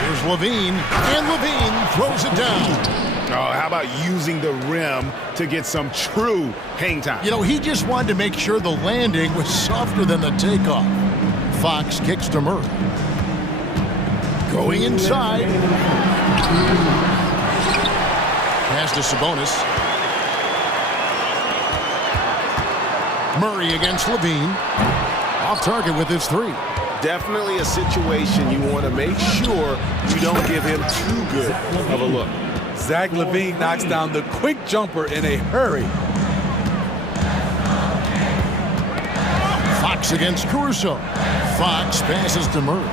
Here's Levine, and Levine throws it down. Oh, how about using the rim to get some true hang time? You know, he just wanted to make sure the landing was softer than the takeoff. Fox kicks to Murray. Going inside. Pass to Sabonis. Murray against Levine. Off target with his 3. Definitely a situation you want to make sure you don't give him too good of a look. Zach Levine knocks down the quick jumper in a hurry. Fox against Caruso. Fox passes to Murray.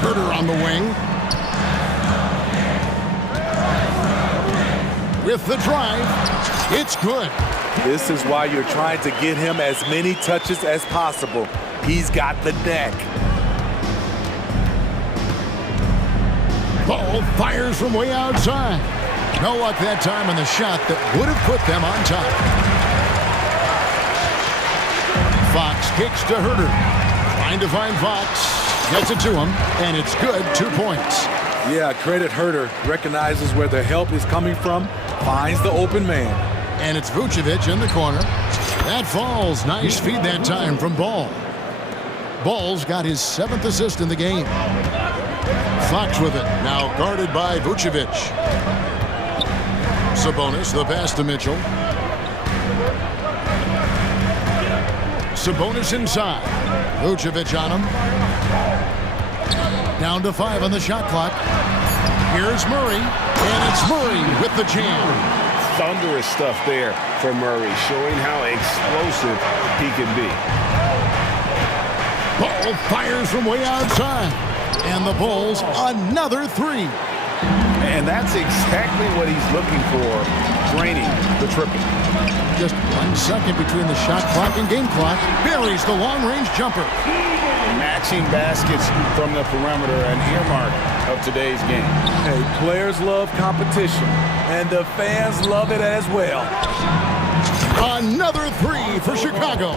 Herter on the wing. With the drive, it's good. This is why you're trying to get him as many touches as possible. He's got the neck. Ball fires from way outside. No luck that time on the shot that would have put them on top. Fox kicks to Herter. Trying to find Fox. Gets it to him, and it's good. 2 points. Yeah, credit Herter. Recognizes where the help is coming from. Finds the open man. And it's Vucevic in the corner. That falls. Nice feed that time from Ball. Ball's got his 7th assist in the game. Fox with it. Now guarded by Vucevic. Sabonis, the pass to Mitchell. Sabonis inside. Vucevic on him. Down to 5 on the shot clock. Here's Murray, and it's Murray with the jam. Thunderous stuff there for Murray, showing how explosive he can be. Ball fires from way outside. And the Bulls, another three. And that's exactly what he's looking for, draining the triple. Just 1 second between the shot clock and game clock. Buries the long-range jumper. Matching baskets from the perimeter, an earmark of today's game. Hey, players love competition, and the fans love it as well. Another three for Chicago.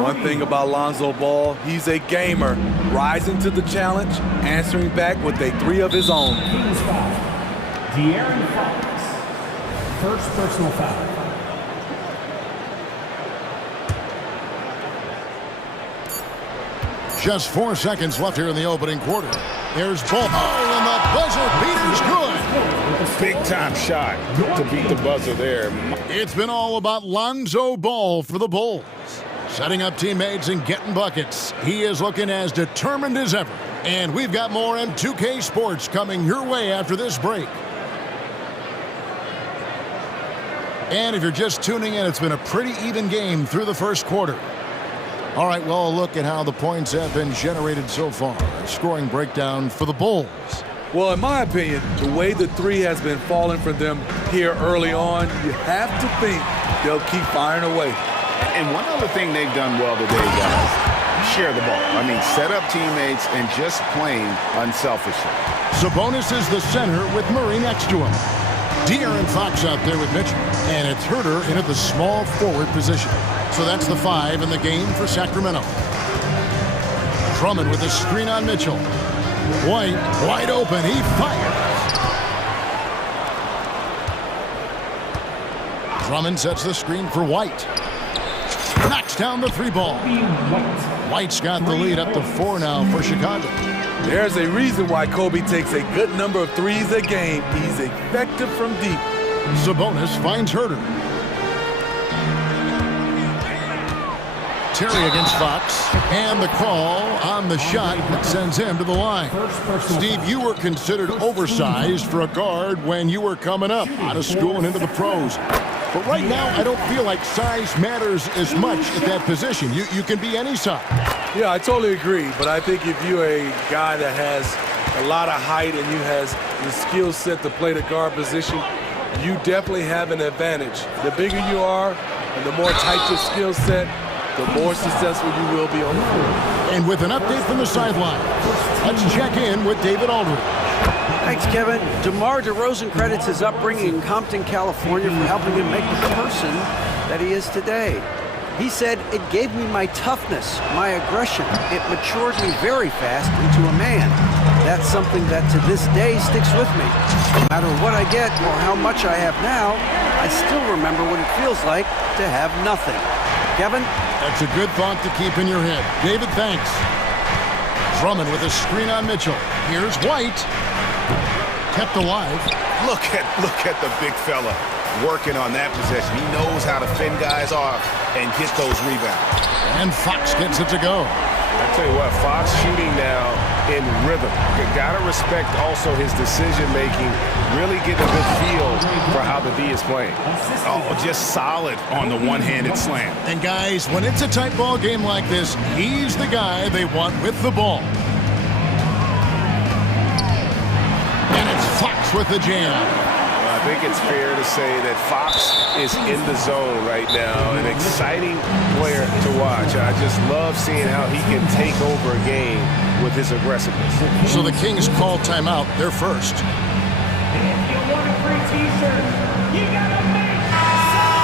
One thing about Lonzo Ball, he's a gamer, rising to the challenge, answering back with a three of his own. Team's foul. De'Aaron Fox. First personal foul. Just 4 seconds left here in the opening quarter. There's Ball. Oh, and the buzzer beater's good. Big time shot to beat the buzzer there. It's been all about Lonzo Ball for the Bulls. Setting up teammates and getting buckets. He is looking as determined as ever. And we've got more M2K Sports coming your way after this break. And if you're just tuning in, it's been a pretty even game through the first quarter. All right, well, a look at how the points have been generated so far. A scoring breakdown for the Bulls. Well, in my opinion, the way the three has been falling for them here early on, you have to think they'll keep firing away. And one other thing they've done well today, guys, share the ball. I mean, set up teammates and just playing unselfishly. Sabonis is the center with Murray next to him. De'Aaron Fox out there with Mitchell. And it's Herter into the small forward position. So that's the 5 in the game for Sacramento. Drummond with a screen on Mitchell. White, wide open, he fires. Drummond sets the screen for White. Knocks down the 3 ball. White's got the lead up to 4 now for Chicago. There's a reason why Kobe takes a good number of threes a game. He's effective from deep. Sabonis finds Herter. Terry against Fox, and the call on the shot that sends him to the line. Steve, you were considered oversized for a guard when you were coming up out of school and into the pros. But right now, I don't feel like size matters as much at that position. You can be any size. Yeah, I totally agree. But I think if you're a guy that has a lot of height and you has the skill set to play the guard position, you definitely have an advantage. The bigger you are and the more tight your skill set, the more successful you will be on the floor. And with an update from the sideline, let's check in with David Aldridge. Thanks, Kevin. DeMar DeRozan credits his upbringing in Compton, California for helping him make the person that he is today. He said, "It gave me my toughness, my aggression. It matured me very fast into a man. That's something that to this day sticks with me. No matter what I get or how much I have now, I still remember what it feels like to have nothing." Kevin? That's a good thought to keep in your head. David, thanks. Drummond with a screen on Mitchell. Here's White. Kept alive. Look at the big fella working on that possession. He knows how to fend guys off and get those rebounds. And Fox gets it to go. I tell you what, Fox shooting now in rhythm. You gotta respect also his decision-making, really getting a good feel for how the D is playing. Oh, just solid on the one-handed slam. And guys, when it's a tight ball game like this, he's the guy they want with the ball. And it's Fox with the jam. I think it's fair to say that Fox is in the zone right now. An exciting player to watch. I just love seeing how he can take over a game with his aggressiveness. So the Kings call timeout. They're first. If you want a free t-shirt, you gotta make some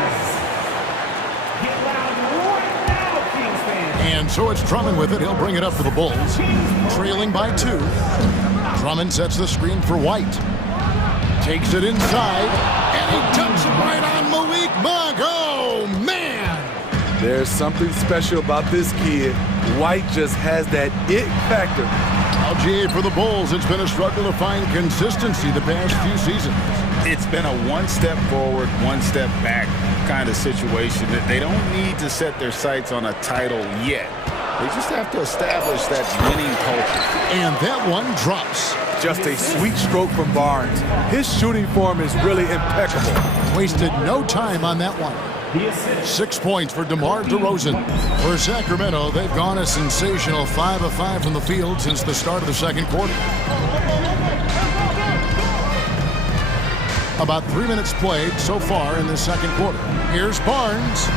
noise! Get loud right now, Kings fans! And so it's Drummond with it. He'll bring it up for the Bulls. Trailing by 2. Drummond sets the screen for White. Takes it inside, and he dumps it right on Malik Monk. Oh, man! There's something special about this kid. White just has that it factor. Now, GA, for the Bulls, it's been a struggle to find consistency the past few seasons. It's been a one step forward, one step back kind of situation. That they don't need to set their sights on a title yet. They just have to establish that winning culture. And that one drops. Just a sweet stroke from Barnes. His shooting form is really impeccable. Wasted no time on that one. 6 points for DeMar DeRozan. For Sacramento, they've gone a sensational 5 of 5 from the field since the start of the second quarter. About 3 minutes played so far in the second quarter. Here's Barnes.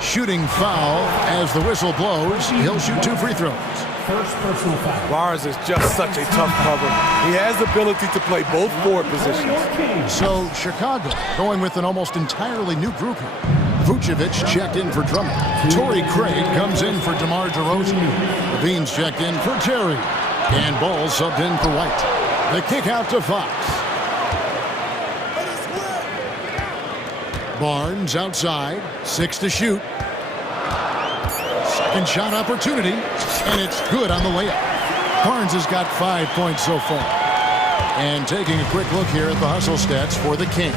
Shooting foul as the whistle blows. He'll shoot 2 free throws. First personal foul. Barnes is just such a tough cover. He has the ability to play both forward positions. So Chicago going with an almost entirely new group here. Vucevic checked in for Drummond. Torrey Craig comes in for DeMar DeRozan. Levine's checked in for Terry. And Ball subbed in for White. The kick out to Fox. Barnes outside. 6 to shoot. Second shot opportunity. And it's good on the layup. Barnes has got 5 points so far. And taking a quick look here at the hustle stats for the Kings.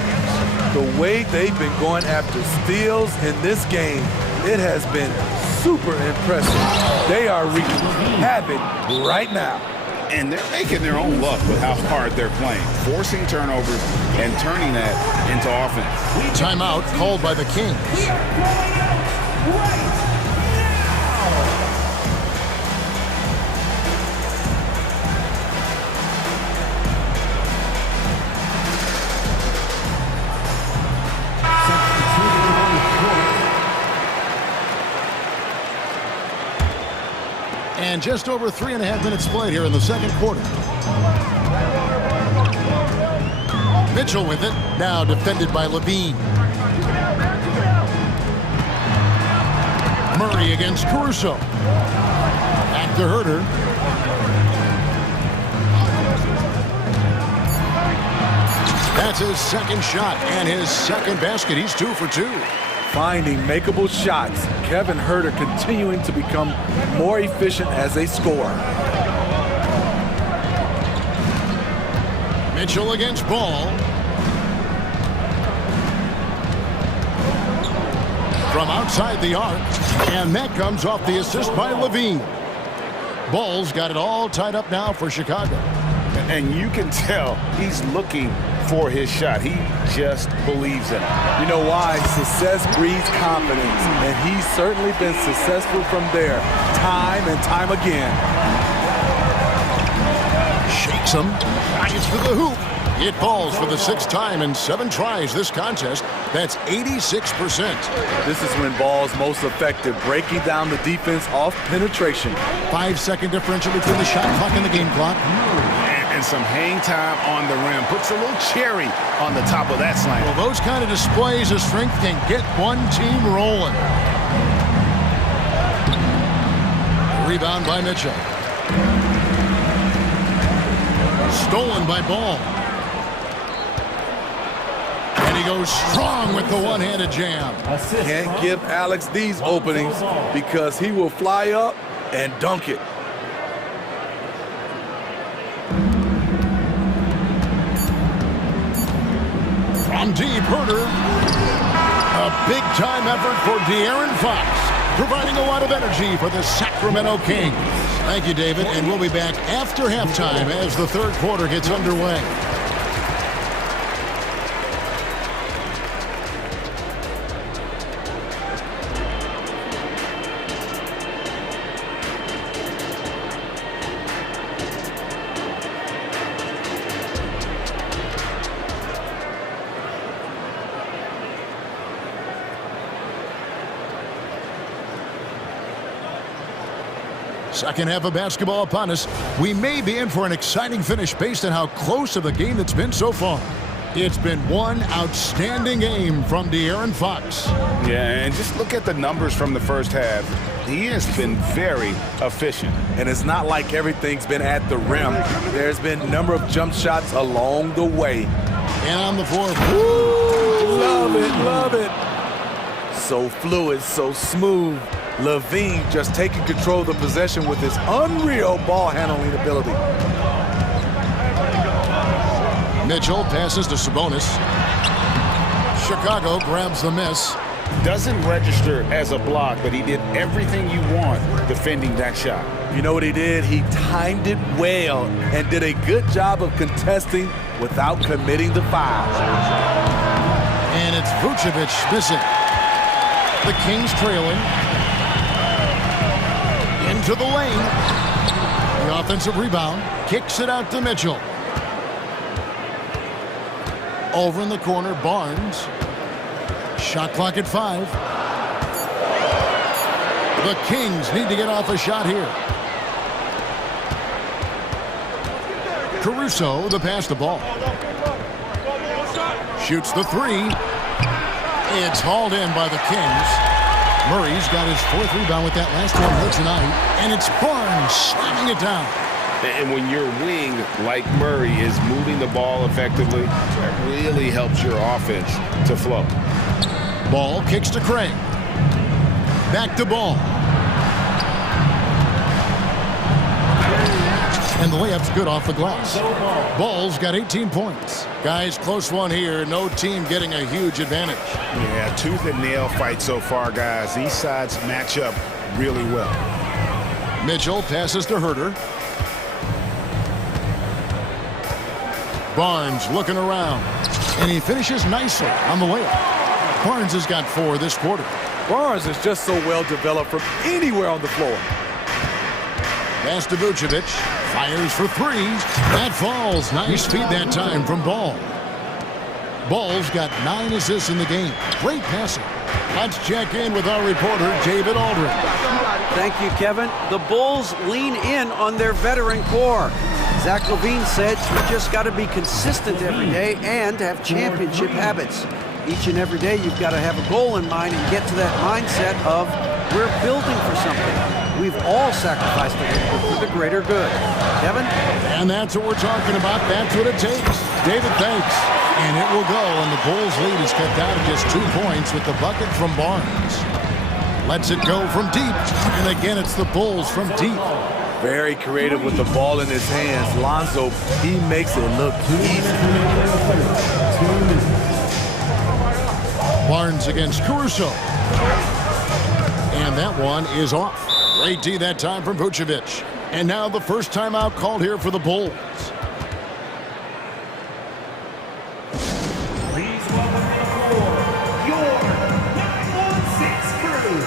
The way they've been going after steals in this game, it has been super impressive. They are wreaking havoc right now. And they're making their own luck with how hard they're playing, forcing turnovers and turning that into offense. Timeout called by the Kings. And just over 3.5 minutes played here in the second quarter. Mitchell with it, now defended by Levine. Murray against Caruso. Back to Herter. That's his second shot and his second basket. He's 2 for 2. Finding makeable shots. Kevin Herter continuing to become more efficient as a scorer. Mitchell against Ball. From outside the arc. And that comes off the assist by Levine. Ball's got it all tied up now for Chicago. And you can tell he's looking for his shot. He just believes in it. You know why? Success breeds confidence, and he's certainly been successful from there, time and time again. Shakes him, gets to the hoop. It falls for the 6th time in 7 tries this contest. That's 86%. This is when Ball's most effective, breaking down the defense off penetration. 5-second differential between the shot clock and the game clock. And some hang time on the rim. Puts a little cherry on the top of that slam. Well, those kind of displays of strength can get one team rolling. Rebound by Mitchell. Stolen by Ball. And he goes strong with the one-handed jam. Can't give Alex these openings because he will fly up and dunk it. From deep, Herter. A big-time effort for De'Aaron Fox, providing a lot of energy for the Sacramento Kings. Thank you, David, and we'll be back after halftime as the third quarter gets underway. Second half of basketball upon us. We may be in for an exciting finish based on how close of the game it's been so far. It's been one outstanding game from De'Aaron Fox. Yeah, and just look at the numbers from the first half. He has been very efficient. And it's not like everything's been at the rim. There's been a number of jump shots along the way. And on the floor. Woo! Love it, love it. So fluid, so smooth. Levine just taking control of the possession with his unreal ball handling ability. Mitchell passes to Sabonis. Chicago grabs the miss. Doesn't register as a block, but he did everything you want defending that shot. You know what he did? He timed it well and did a good job of contesting without committing the foul. And it's Vucevic missing. The Kings trailing. Into the lane. The offensive rebound. Kicks it out to Mitchell. Over in the corner, Barnes. Shot clock at 5. The Kings need to get off a shot here. Caruso, the pass to Ball. Shoots the 3. It's hauled in by the Kings. Murray's got his 4th rebound with that last one here tonight. And it's Barnes slamming it down. And when your wing, like Murray, is moving the ball effectively, that really helps your offense to flow. Ball kicks to Craig. Back to Ball. And the layup's good off the glass. Ball's got 18 points. Guys, close one here. No team getting a huge advantage. Yeah, tooth and nail fight so far, guys. These sides match up really well. Mitchell passes to Herter. Barnes looking around. And he finishes nicely on the layup. Barnes has got 4 this quarter. Barnes is just so well developed from anywhere on the floor. Pass to Vucevic. Fires for 3. That falls. Nice feed that time from Ball. Ball's got 9 assists in the game. Great passing. Let's check in with our reporter, David Aldridge. Thank you, Kevin. The Bulls lean in on their veteran core. Zach LaVine said you just got to be consistent every day and have championship habits. Each and every day you've got to have a goal in mind and get to that mindset of we're building for something. We've all sacrificed a little bit for the greater good. Kevin? And that's what we're talking about. That's what it takes. David, thanks. And it will go, and the Bulls' lead is cut down to just 2 points with the bucket from Barnes. Lets it go from deep, and again it's the Bulls from deep. Very creative with the ball in his hands. Lonzo, he makes it look easy. Barnes against Caruso. And that one is off. Great D that time from Vucevic. And now the first timeout called here for the Bulls. Please welcome to the floor your 916 crew.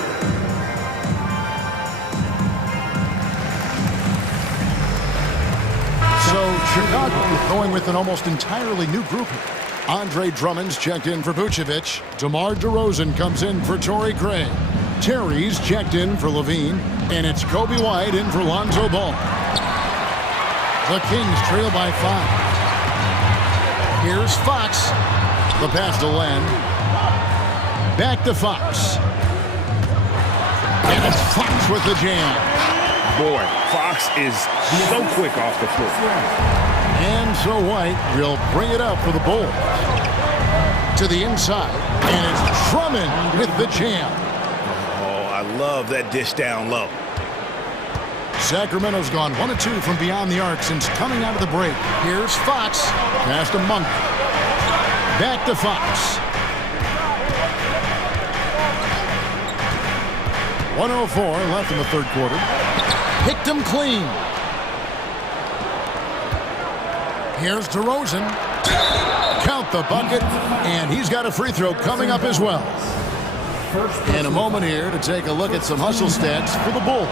So Chicago going with an almost entirely new group here. Andre Drummond's checked in for Vucevic. DeMar DeRozan comes in for Torrey Craig. Terry's checked in for Levine. And it's Kobe White in for Lonzo Ball. The Kings trail by 5. Here's Fox. The pass to Len. Back to Fox. And it's Fox with the jam. Boy, Fox is so quick off the floor. And so White will bring it up for the Bulls. To the inside. And it's Drummond with the jam. Oh, I love that dish down low. Sacramento's gone 1 of 2 from beyond the arc since coming out of the break. Here's Fox. Pass to Monk. Back to Fox. 1:04 left in the third quarter. Picked him clean. Here's DeRozan. Count the bucket, and he's got a free throw coming up as well. In a moment here to take a look at some hustle stats for the Bulls.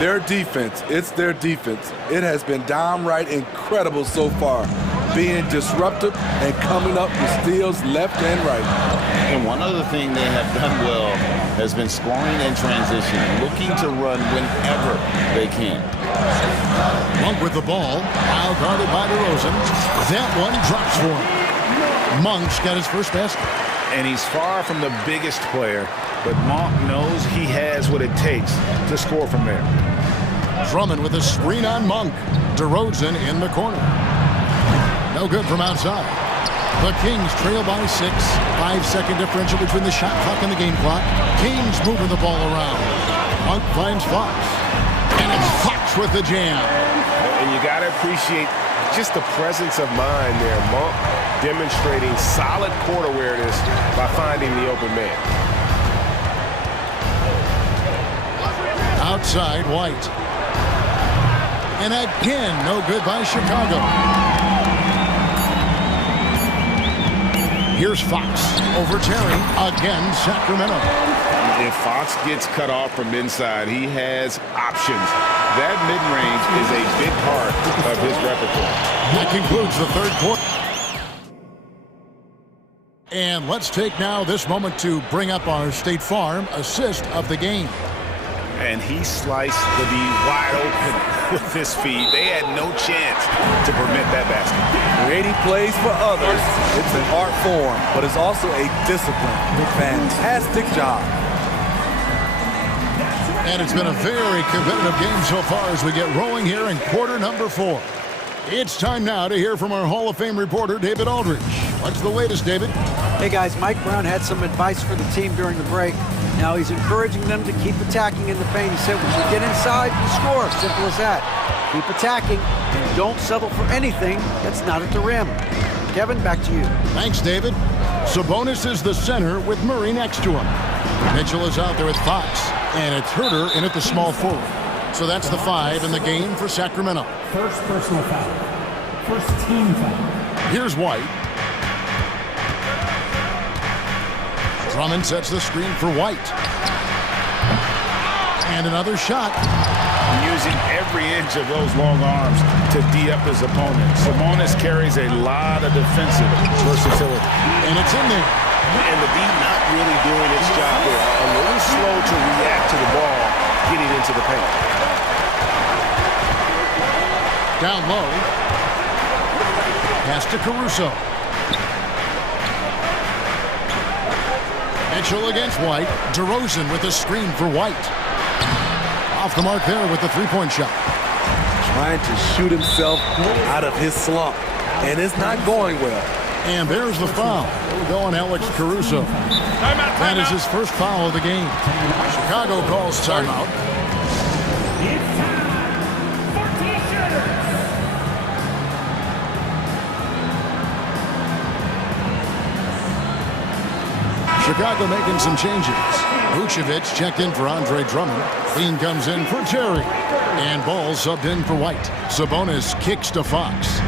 Their defense, it's their defense. It has been downright incredible so far, being disruptive and coming up with steals left and right. And one other thing they have done well has been scoring in transition, looking to run whenever they can. Monk with the ball, while guarded by DeRozan. That one drops for him. Monk's got his first basket. And he's far from the biggest player, but Monk knows he has what it takes to score from there. Drummond with a screen on Monk. DeRozan in the corner. No good from outside. The Kings trail by 6. 5-second differential between the shot clock and the game clock. Kings moving the ball around. Monk finds Fox. And it's Fox with the jam. And you got to appreciate just the presence of mind there. Monk demonstrating solid court awareness by finding the open man. Outside, White. And again, no good by Chicago. Here's Fox over Terry. Again, Sacramento. If Fox gets cut off from inside, he has options. That mid-range is a big part of his repertoire. That concludes the third quarter. And let's take now this moment to bring up our State Farm assist of the game. And he sliced the D wide open with his feed. They had no chance to prevent that basket. Creating plays for others, it's an art form, but it's also a discipline. Fantastic job. And it's been a very competitive game so far as we get rolling here in quarter number 4. It's time now to hear from our Hall of Fame reporter, David Aldridge. What's the latest, David? Hey guys, Mike Brown had some advice for the team during the break. Now he's encouraging them to keep attacking in the paint. He said, when you get inside, you score. Simple as that. Keep attacking and don't settle for anything that's not at the rim. Kevin, back to you. Thanks, David. Sabonis is the center with Murray next to him. Mitchell is out there with Fox, and it's Herter in at the small forward. So that's the 5 in the game for Sacramento. First personal foul. First team foul. Here's White. Drummond sets the screen for White. And another shot. Using every inch of those long arms to D up his opponent. Sabonis carries a lot of defensive versatility. And it's in there. And the D not really doing its job there. A little slow to react to the ball getting into the paint. Down low. Pass to Caruso. Mitchell against White. DeRozan with a screen for White. Off the mark there with the three-point shot. Trying to shoot himself out of his slump, and it's not going well. And there's the foul. We'll go on Alex Caruso. That is his first foul of the game. Chicago calls timeout. It's time for T-shirters. Chicago making some changes. Vucevic checked in for Andre Drummond. Lean comes in for Terry. And Ball subbed in for White. Sabonis kicks to Fox.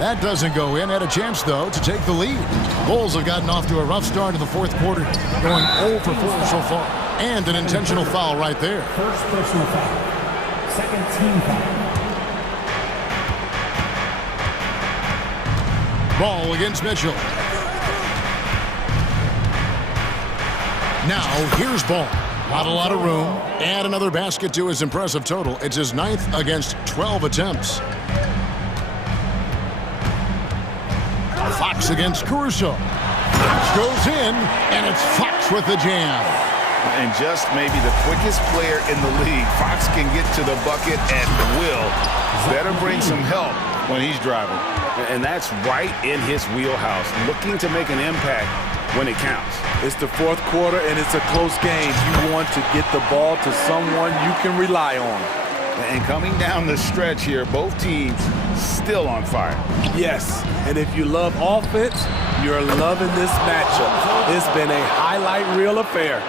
That doesn't go in. Had a chance, though, to take the lead. Bulls have gotten off to a rough start in the fourth quarter, going 0 for 4 so far. And an intentional foul right there. First personal foul. Second team foul. Ball against Mitchell. Now, here's Ball. Not a lot of room. Add another basket to his impressive total. It's his 9th against 12 attempts. Fox against Caruso. Fox goes in, and it's Fox with the jam. And just maybe the quickest player in the league. Fox can get to the bucket at will. Better bring some help when he's driving. And that's right in his wheelhouse, looking to make an impact when it counts. It's the fourth quarter, and it's a close game. You want to get the ball to someone you can rely on. And coming down the stretch here, both teams still on fire. Yes, and if you love offense, you're loving this matchup. It's been a highlight reel affair.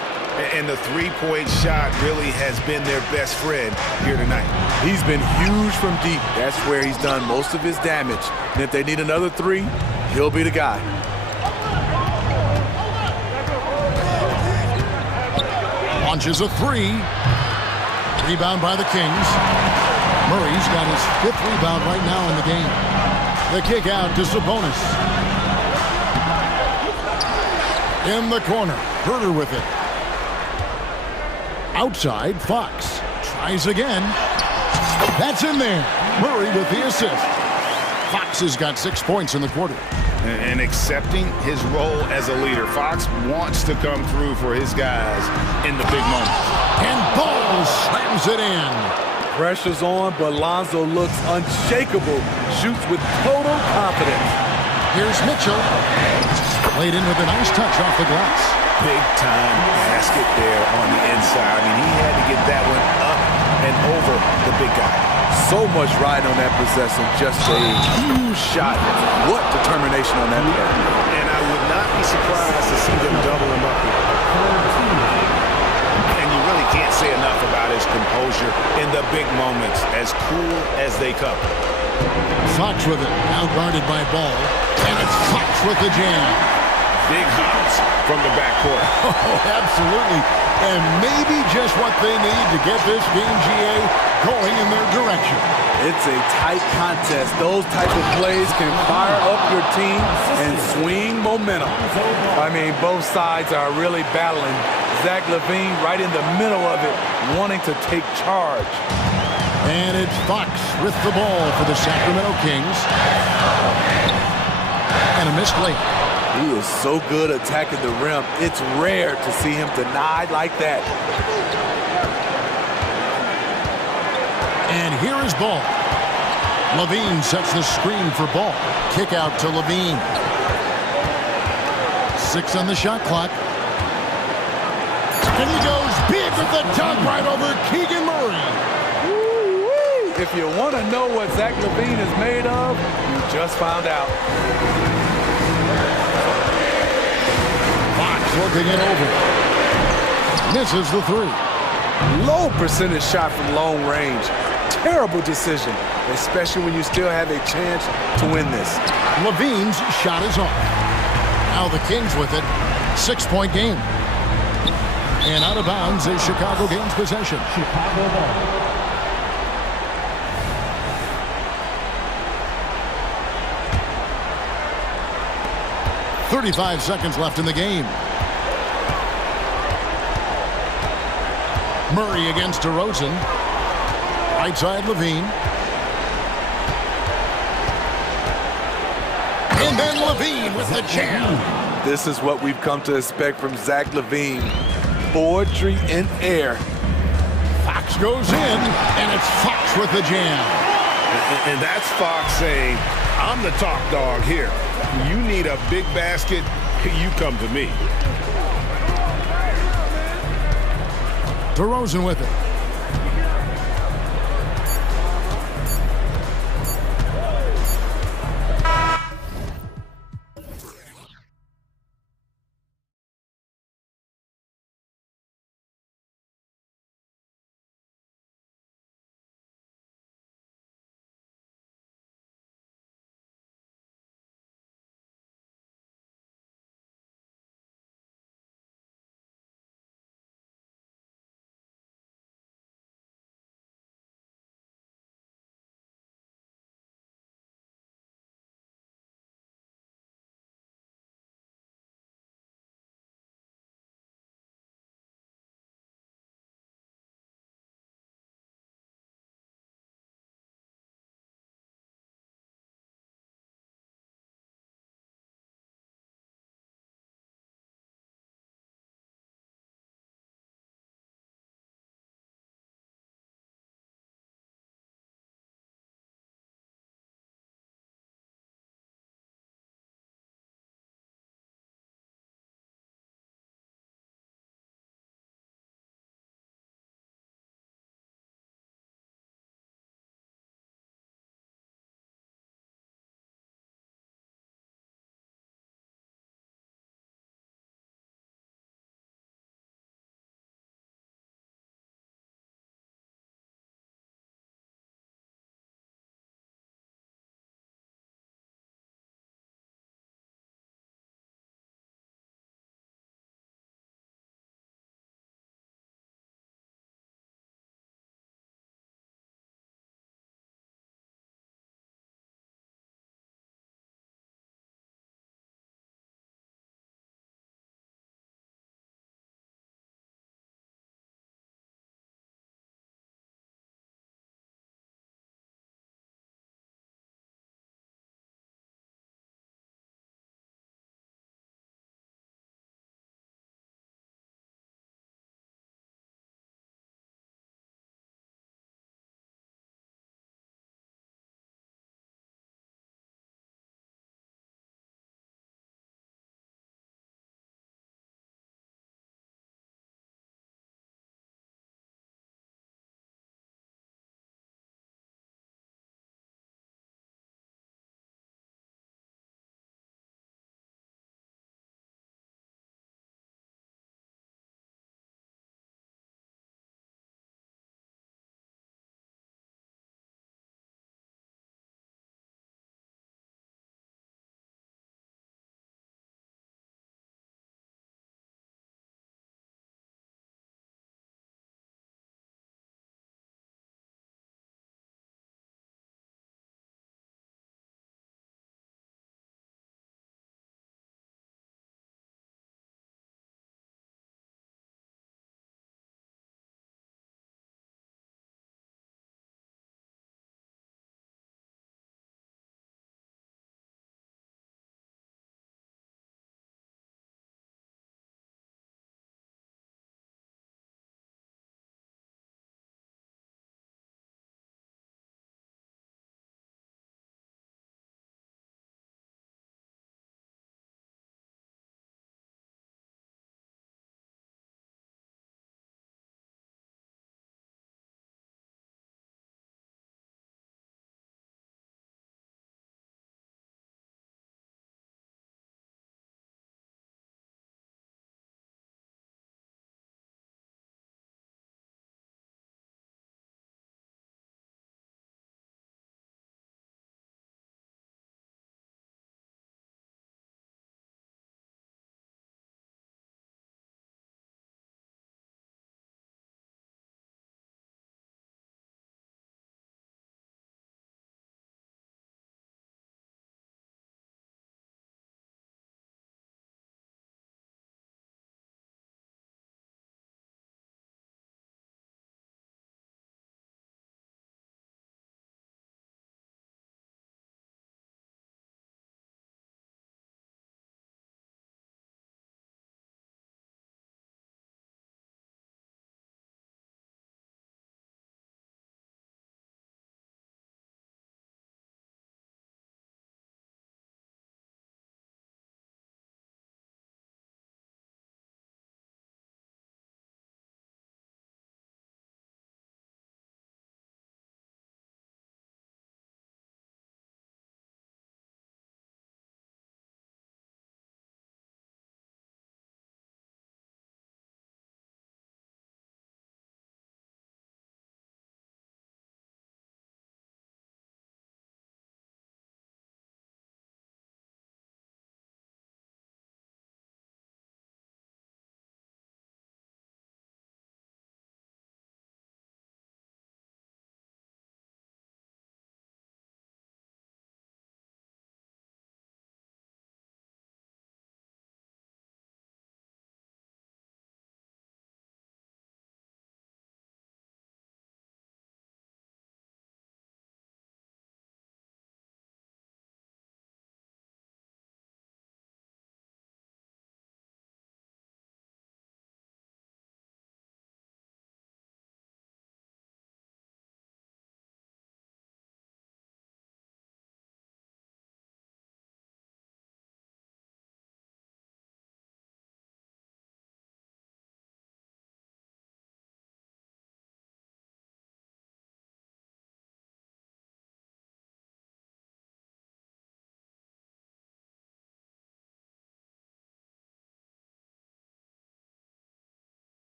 And the three-point shot really has been their best friend here tonight. He's been huge from deep. That's where he's done most of his damage. And if they need another three, he'll be the guy. Launches a three. Rebound by the Kings. Murray's got his 5th rebound right now in the game. The kick out to Sabonis. In the corner. Herter with it. Outside, Fox. Tries again. That's in there. Murray with the assist. Fox has got 6 points in the quarter. And accepting his role as a leader. Fox wants to come through for his guys in the big moments. And Ball slams it in. Pressure's on, but Lonzo looks unshakable. Shoots with total confidence. Here's Mitchell. Played in with a nice touch off the glass. Big-time basket there on the inside. I mean, he had to get that one up and over the big guy. So much riding on that possession. Just a huge shot. What determination on that play. And I would not be surprised to see them double him up here. And you really can't say enough about his composure in the big moments, as cool as they come. Fox with it, now guarded by Ball, and it's Fox with the jam. Big hops from the backcourt. Oh, absolutely. And maybe just what they need to get this game, GA, going in their direction. It's a tight contest. Those type of plays can fire up your team and swing momentum. I mean, both sides are really battling. Zach LaVine right in the middle of it, wanting to take charge. And it's Fox with the ball for the Sacramento Kings. And a missed late. He is so good attacking the rim. It's rare to see him denied like that. And here is Ball. LaVine sets the screen for Ball. Kick out to LaVine. 6 on the shot clock. And he goes big with the dunk right over Keegan Murray. If you want to know what Zach LaVine is made of, you just found out. Fox looking it over. Misses the 3. Low percentage shot from long range. Terrible decision, especially when you still have a chance to win this. LaVine's shot is off. Now the Kings with it. 6-point game. And out of bounds is Chicago gains possession. Chicago ball. 35 seconds left in the game. Murray against DeRozan. Right side, LaVine. And then LaVine with the jam. This is what we've come to expect from Zach LaVine. Poetry in air. Fox goes in, and it's Fox with the jam. And that's Fox saying, I'm the top dog here. You need a big basket, you come to me. DeRozan with it.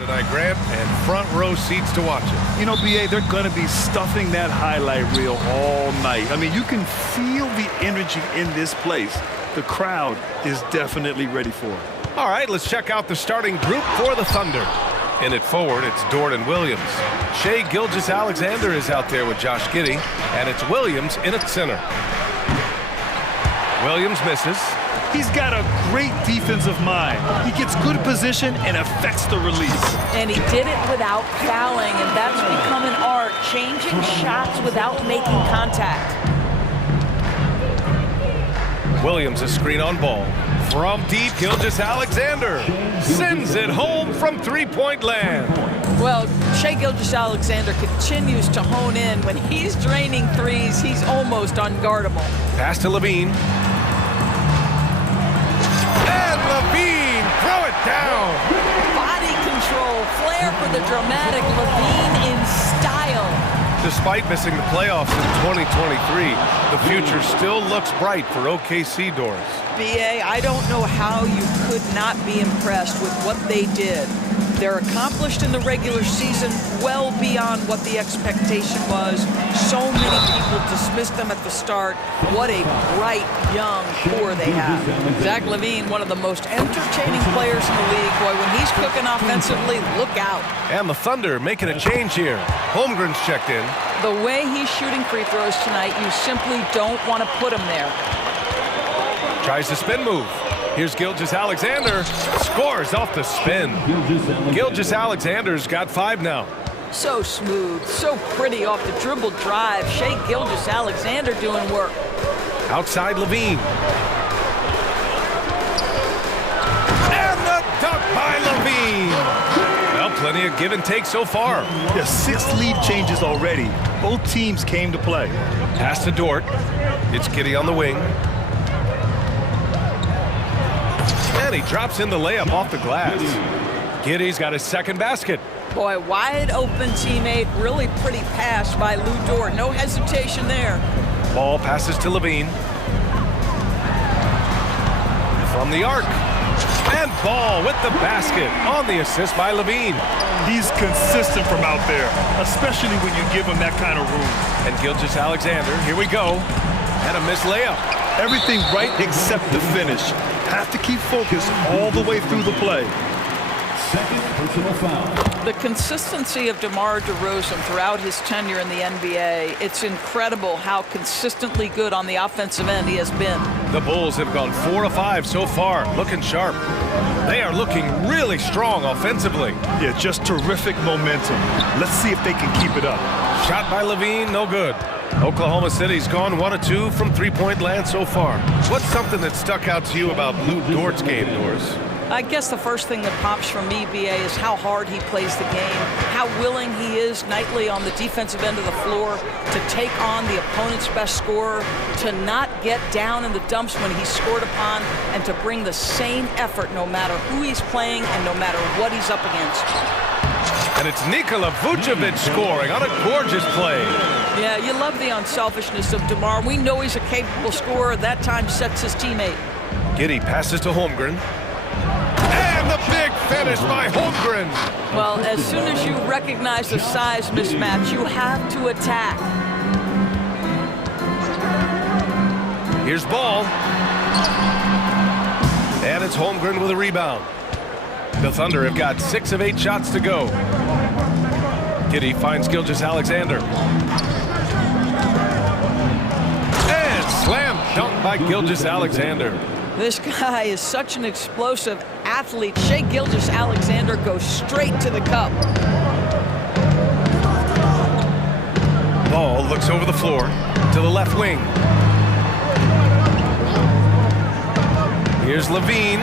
Tonight, Grant, and front row seats to watch it. You know, BA, they're going to be stuffing that highlight reel all night. I mean, you can feel the energy in this place. The crowd is definitely ready for it. All right, let's check out the starting group for the Thunder. In it forward, it's Jordan Williams. Shai Gilgeous-Alexander is out there with Josh Giddey, and it's Williams in at center. Williams misses. He's got a great defensive mind. He gets good position and affects the release. And he did it without fouling, and that's become an art, changing shots without making contact. Williams a screen on ball. From deep, Gilgeous-Alexander sends it home from three-point land. Well, Shai Gilgeous-Alexander continues to hone in. When he's draining threes, he's almost unguardable. Pass to Levine. And Levine, throw it down. Body control, flair for the dramatic, Levine in style. Despite missing the playoffs in 2023, the future still looks bright for OKC doors. BA, I don't know how you could not be impressed with what they did. They're accomplished in the regular season well beyond what the expectation was. So many people dismissed them at the start. What a bright, young core they have. Zach LaVine, one of the most entertaining players in the league. Boy, when he's cooking offensively, look out. And the Thunder making a change here. Holmgren's checked in. The way he's shooting free throws tonight, you simply don't want to put him there. Tries the spin move. Here's Gilgeous-Alexander, scores off the spin. Gilgeous-Alexander's got 5 now. So smooth, so pretty off the dribble drive. Shai Gilgeous-Alexander doing work. Outside Levine. And the dunk by Levine. Well, plenty of give and take so far. Yeah, 6 lead changes already. Both teams came to play. Pass to Dort. It's Giddey on the wing. And he drops in the layup off the glass. Giddey's got his second basket. Boy, wide open teammate, really pretty pass by Lou Dort. No hesitation there. Ball passes to Levine. From the arc. And Ball with the basket on the assist by Levine. He's consistent from out there, especially when you give him that kind of room. And Gilgeous-Alexander, here we go. And a missed layup. Everything right except the finish. Have to keep focus all the way through the play. Second personal foul. The consistency of DeMar DeRozan throughout his tenure in the NBA, it's incredible how consistently good on the offensive end he has been. The Bulls have gone 4 of 5 so far, looking sharp. They are looking really strong offensively. Yeah, just terrific momentum. Let's see if they can keep it up. Shot by Levine, no good. Oklahoma City's gone 1 of 2 from three-point land so far. What's something that stuck out to you about Lou Dort's game, Doris? I guess the first thing that pops from me, BA, is how hard he plays the game, how willing he is nightly on the defensive end of the floor to take on the opponent's best scorer, to not get down in the dumps when he's scored upon, and to bring the same effort no matter who he's playing and no matter what he's up against. And it's Nikola Vucevic scoring on a gorgeous play. Yeah, you love the unselfishness of DeMar. We know he's a capable scorer. That time sets his teammate. Giddey passes to Holmgren. And the big finish by Holmgren. Well, as soon as you recognize the size mismatch, you have to attack. Here's Ball. And it's Holmgren with a rebound. The Thunder have got 6 of 8 shots to go. Giddey finds Gilgeous-Alexander. And slam dunk by Gilgeous-Alexander. This guy is such an explosive athlete. Shai Gilgeous-Alexander goes straight to the cup. Ball looks over the floor to the left wing. Here's Levine.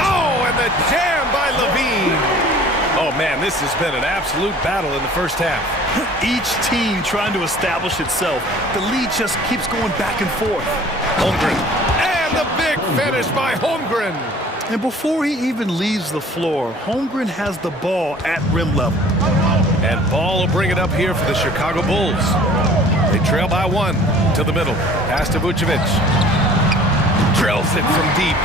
Oh, and the jam by Levine. Oh, man, this has been an absolute battle in the first half. Each team trying to establish itself. The lead just keeps going back and forth. Holmgren. And the big finish by Holmgren. And before he even leaves the floor, Holmgren has the ball at rim level. And Ball will bring it up here for the Chicago Bulls. They trail by 1 to the middle. Pass to Vucevic. Drills it from deep.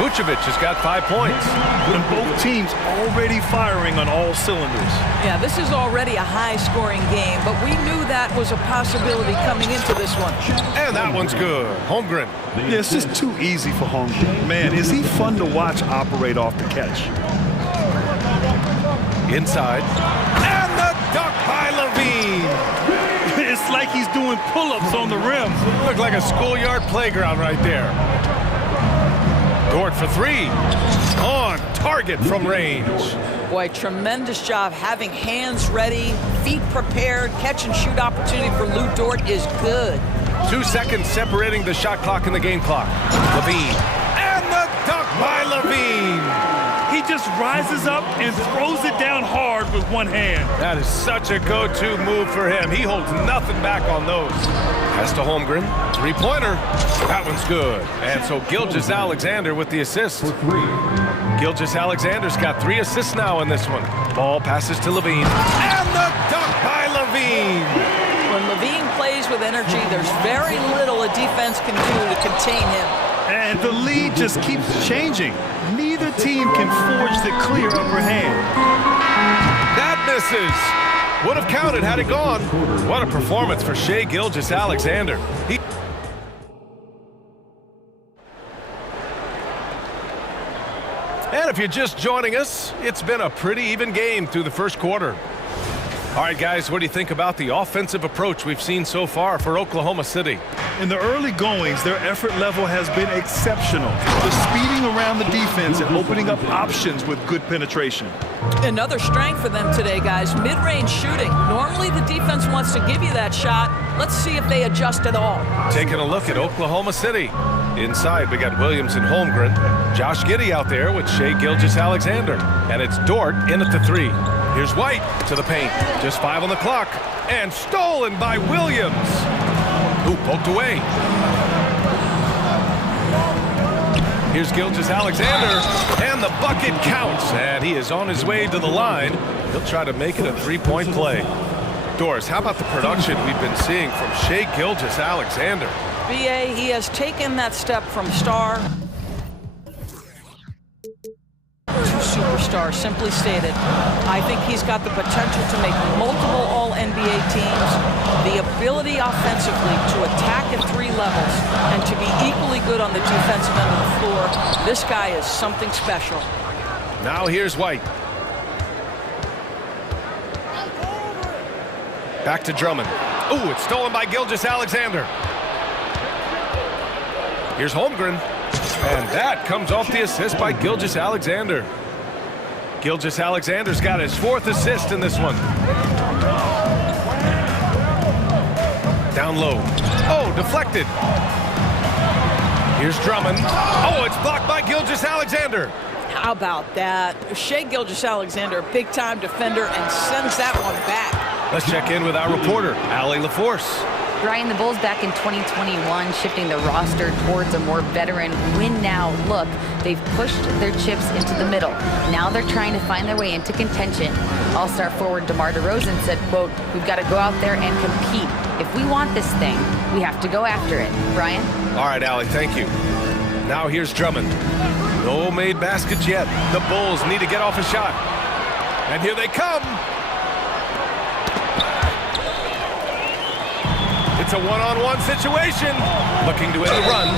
Vucevic has got 5 points. And both teams already firing on all cylinders. Yeah, this is already a high-scoring game, but we knew that was a possibility coming into this one. And that one's good. Holmgren. Yeah, it's just too easy for Holmgren. Man, is he fun to watch operate off the catch. Inside. And the dunk by Levine. It's like he's doing pull-ups on the rim. Looked like a schoolyard playground right there. Dort for 3. On target from range. Boy, tremendous job having hands ready, feet prepared, catch and shoot opportunity for Lou Dort is good. 2 seconds separating the shot clock and the game clock. Levine. And the dunk by Levine. He just rises up and throws it down hard with one hand. That is such a go-to move for him. He holds nothing back on those. Pass to Holmgren. 3-pointer. That one's good. And so Gilgeous-Alexander with the assist. Gilgeous-Alexander's got 3 assists now in this one. Ball passes to Levine. And the dunk by Levine. When Levine plays with energy, there's very little a defense can do to contain him. And the lead just keeps changing. Neither team can forge the clear upper hand. That misses. Would have counted had it gone. What a performance for Shai Gilgeous-Alexander. And if you're just joining us, it's been a pretty even game through the first quarter. All right, guys, what do you think about the offensive approach we've seen so far for Oklahoma City? In the early goings, their effort level has been exceptional. The speeding around the defense and opening up options with good penetration. Another strength for them today, guys, mid-range shooting. Normally the defense wants to give you that shot. Let's see if they adjust at all. Taking a look at Oklahoma City. Inside, we got Williams and Holmgren. Josh Giddey out there with Shai Gilgeous-Alexander. And it's Dort in at the 3. Here's White to the paint. Just 5 on the clock. And stolen by Williams. Who poked away. Here's Gilgeous-Alexander. And the bucket counts. And he is on his way to the line. He'll try to make it a 3-point play. Doris, how about the production we've been seeing from Shai Gilgeous-Alexander? BA, he has taken that step from star to superstar, simply stated. I think he's got the potential to make multiple All-NBA teams, the ability offensively to attack at 3 levels, and to be equally good on the defensive end of the floor. This guy is something special. Now here's White. Back to Drummond. Ooh, it's stolen by Gilgeous-Alexander. Here's Holmgren. And that comes off the assist by Gilgeous-Alexander. Gilgeous-Alexander's got his 4th assist in this one. Down low. Oh, deflected. Here's Drummond. Oh, it's blocked by Gilgeous-Alexander. How about that? Shai Gilgeous-Alexander, a big-time defender, and sends that one back. Let's check in with our reporter, Allie LaForce. Brian, the Bulls back in 2021 shifting the roster towards a more veteran win-now look. They've pushed their chips into the middle. Now they're trying to find their way into contention. All-star forward DeMar DeRozan said, quote, "We've got to go out there and compete. If we want this thing, we have to go after it." Brian? All right, Allie, thank you. Now here's Drummond. No made baskets yet. The Bulls need to get off a shot. And here they come. It's a one-on-one situation. Looking to end the run.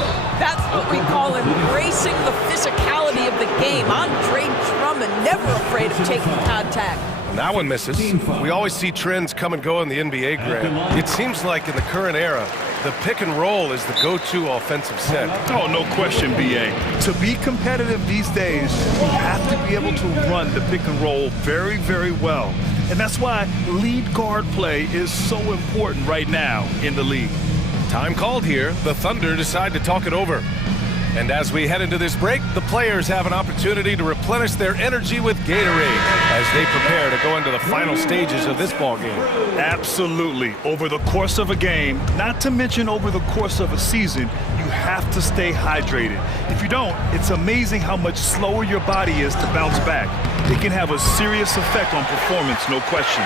That's what we call embracing the physicality of the game. Andre Drummond, never afraid of taking contact. And that one misses. We always see trends come and go in the NBA, Grant. It seems like in the current era, the pick and roll is the go-to offensive set. Oh, no question, BA. To be competitive these days, you have to be able to run the pick and roll very, very well. And that's why lead guard play is so important right now in the league. Time called here. The Thunder decide to talk it over. And as we head into this break, the players have an opportunity to replenish their energy with Gatorade as they prepare to go into the final stages of this ball game. Absolutely. Over the course of a game, not to mention over the course of a season, you have to stay hydrated. If you don't, it's amazing how much slower your body is to bounce back. It can have a serious effect on performance, no question.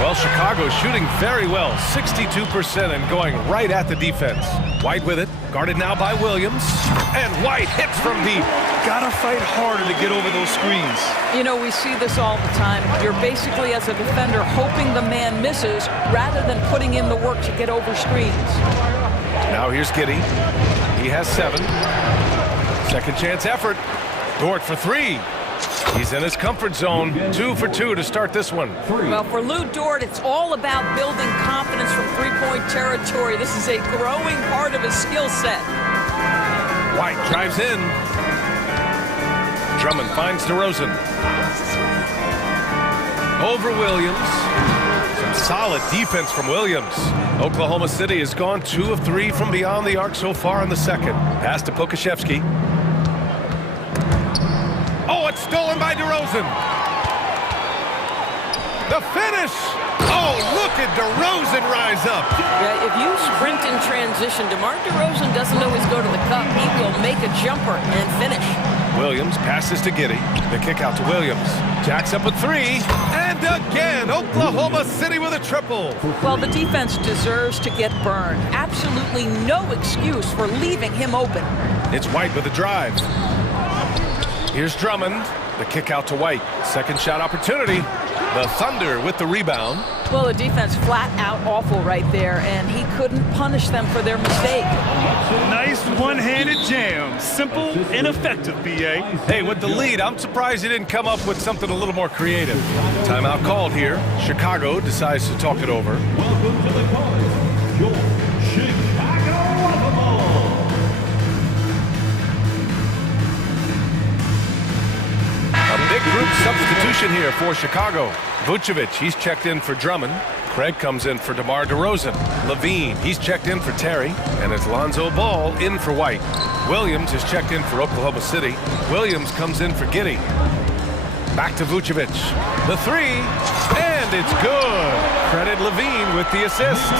Well, Chicago's shooting very well, 62% and going right at the defense. White with it, guarded now by Williams. And White hits from deep. gotta fight harder to get over those screens. You know, we see this all the time. You're basically, as a defender, hoping the man misses rather than putting in the work to get over screens. Now here's Giddey. He has 7. Second chance effort. Dort for 3. He's in his comfort zone. 2 for 2 to start this one. Well, for Lou Dort, it's all about building confidence from three-point territory. This is a growing part of his skill set. White drives in. Drummond finds DeRozan. Over Williams. Some solid defense from Williams. Oklahoma City has gone 2 of 3 from beyond the arc so far in the second. Pass to Pokashevsky. Oh, it's stolen by DeRozan. The finish. Oh, look at DeRozan rise up. Yeah, if you sprint in transition, DeMar DeRozan doesn't always go to the cup. He will make a jumper and finish. Williams passes to Giddey. The kick out to Williams. Jacks up a 3. And again, Oklahoma City with a triple. Well, the defense deserves to get burned. Absolutely no excuse for leaving him open. It's White with the drive. Here's Drummond. The kick out to White. Second shot opportunity. The Thunder with the rebound. Well, the defense flat out awful right there, and he couldn't punish them for their mistake. Nice one-handed jam. Simple and effective, B.A. Hey, with the lead, I'm surprised he didn't come up with something a little more creative. Timeout called here. Chicago decides to talk it over. Welcome to the court, your Chicago Bulls. A big group substitution here for Chicago. Vucevic, he's checked in for Drummond. Craig comes in for DeMar DeRozan. Levine, he's checked in for Terry. And it's Lonzo Ball in for White. Williams is checked in for Oklahoma City. Williams comes in for Giddey. Back to Vucevic. The 3, and it's good. Credit Levine with the assist.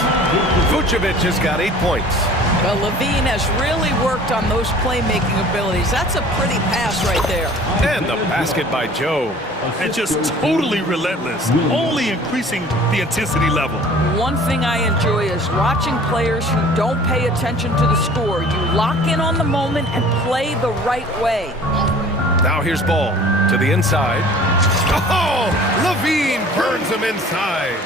Vucevic has got 8 points. Well, Levine has really worked on those playmaking abilities. That's a pretty pass right there. And the basket by Joe. And just totally relentless, only increasing the intensity level. One thing I enjoy is watching players who don't pay attention to the score. You lock in on the moment and play the right way. Now here's Ball to the inside. Oh, Levine burns him inside.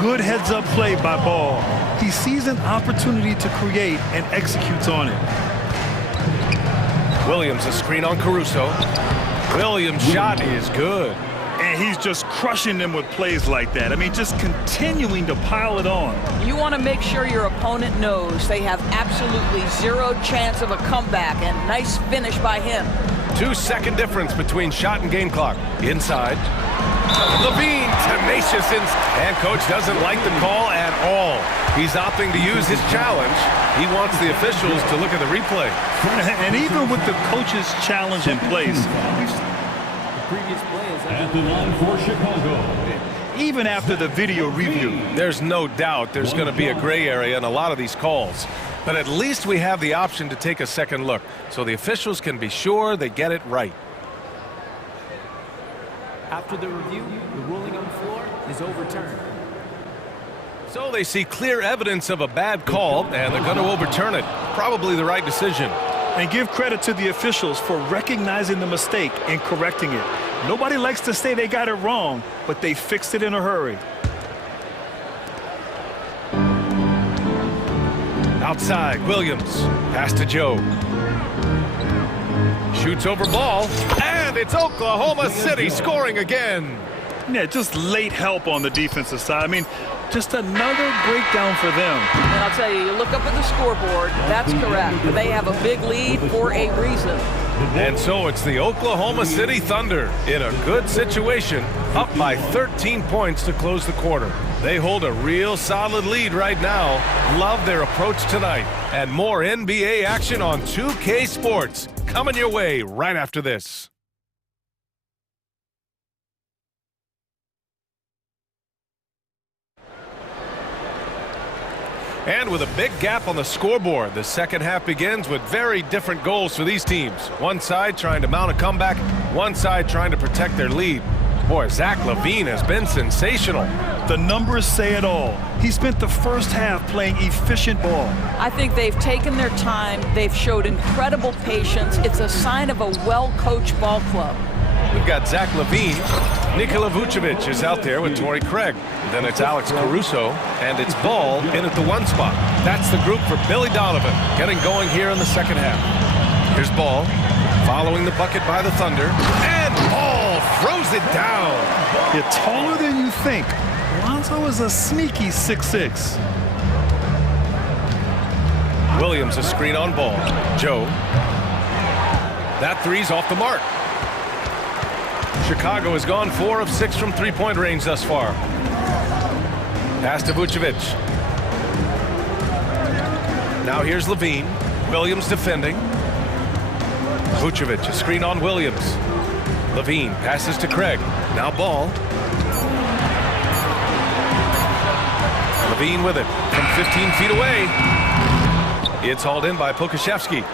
Good heads-up play by Ball. He sees an opportunity to create and executes on it. Williams a screen on Caruso. Williams' shot is good. And he's just crushing them with plays like that. I mean, just continuing to pile it on. You want to make sure your opponent knows they have absolutely zero chance of a comeback, and nice finish by him. 2-second difference between shot and game clock. Inside. Levine, tenacious, and coach doesn't like the call at all. He's opting to use his challenge. He wants the officials to look at the replay. And even with the coach's challenge in place, At the line for Chicago. even after the video review, there's no doubt there's going to be a gray area in a lot of these calls. But at least we have the option to take a second look, so the officials can be sure they get it right. After the review, the ruling on the floor is overturned. So they see clear evidence of a bad call, and they're going to overturn it. Probably the right decision. And give credit to the officials for recognizing the mistake and correcting it. Nobody likes to say they got it wrong, but they fixed it in a hurry. Outside, Williams. Pass to Joe. Shoots over Ball, and it's Oklahoma City scoring again. Yeah, just late help on the defensive side. I mean, just another breakdown for them. And I'll tell you, you look up at the scoreboard, that's correct. They have a big lead for a reason. And so it's the Oklahoma City Thunder in a good situation, up by 13 points to close the quarter. They hold a real solid lead right now. Love their approach tonight. And more NBA action on 2K Sports coming your way right after this. And with a big gap on the scoreboard, the second half begins with very different goals for these teams. One side trying to mount a comeback, one side trying to protect their lead. Boy, Zach LaVine has been sensational. The numbers say it all. He spent the first half playing efficient ball. I think they've taken their time. They've showed incredible patience. It's a sign of a well-coached ball club. We've got Zach LaVine. Nikola Vucevic is out there with Torrey Craig. Then it's Alex Caruso, and it's Ball in at the 1 spot. That's the group for Billy Donovan, getting going here in the second half. Here's Ball, following the bucket by the Thunder, and Ball throws it down. You're taller than you think. Lonzo is a sneaky 6'6". Williams a screen on Ball. Joe. That three's off the mark. Chicago has gone 4 of 6 from three-point range thus far. Pass to Vucevic. Now here's LaVine. Williams defending. Vucevic a screen on Williams. LaVine passes to Craig. Now Ball. LaVine with it from 15 feet away. It's hauled in by Pokashevsky.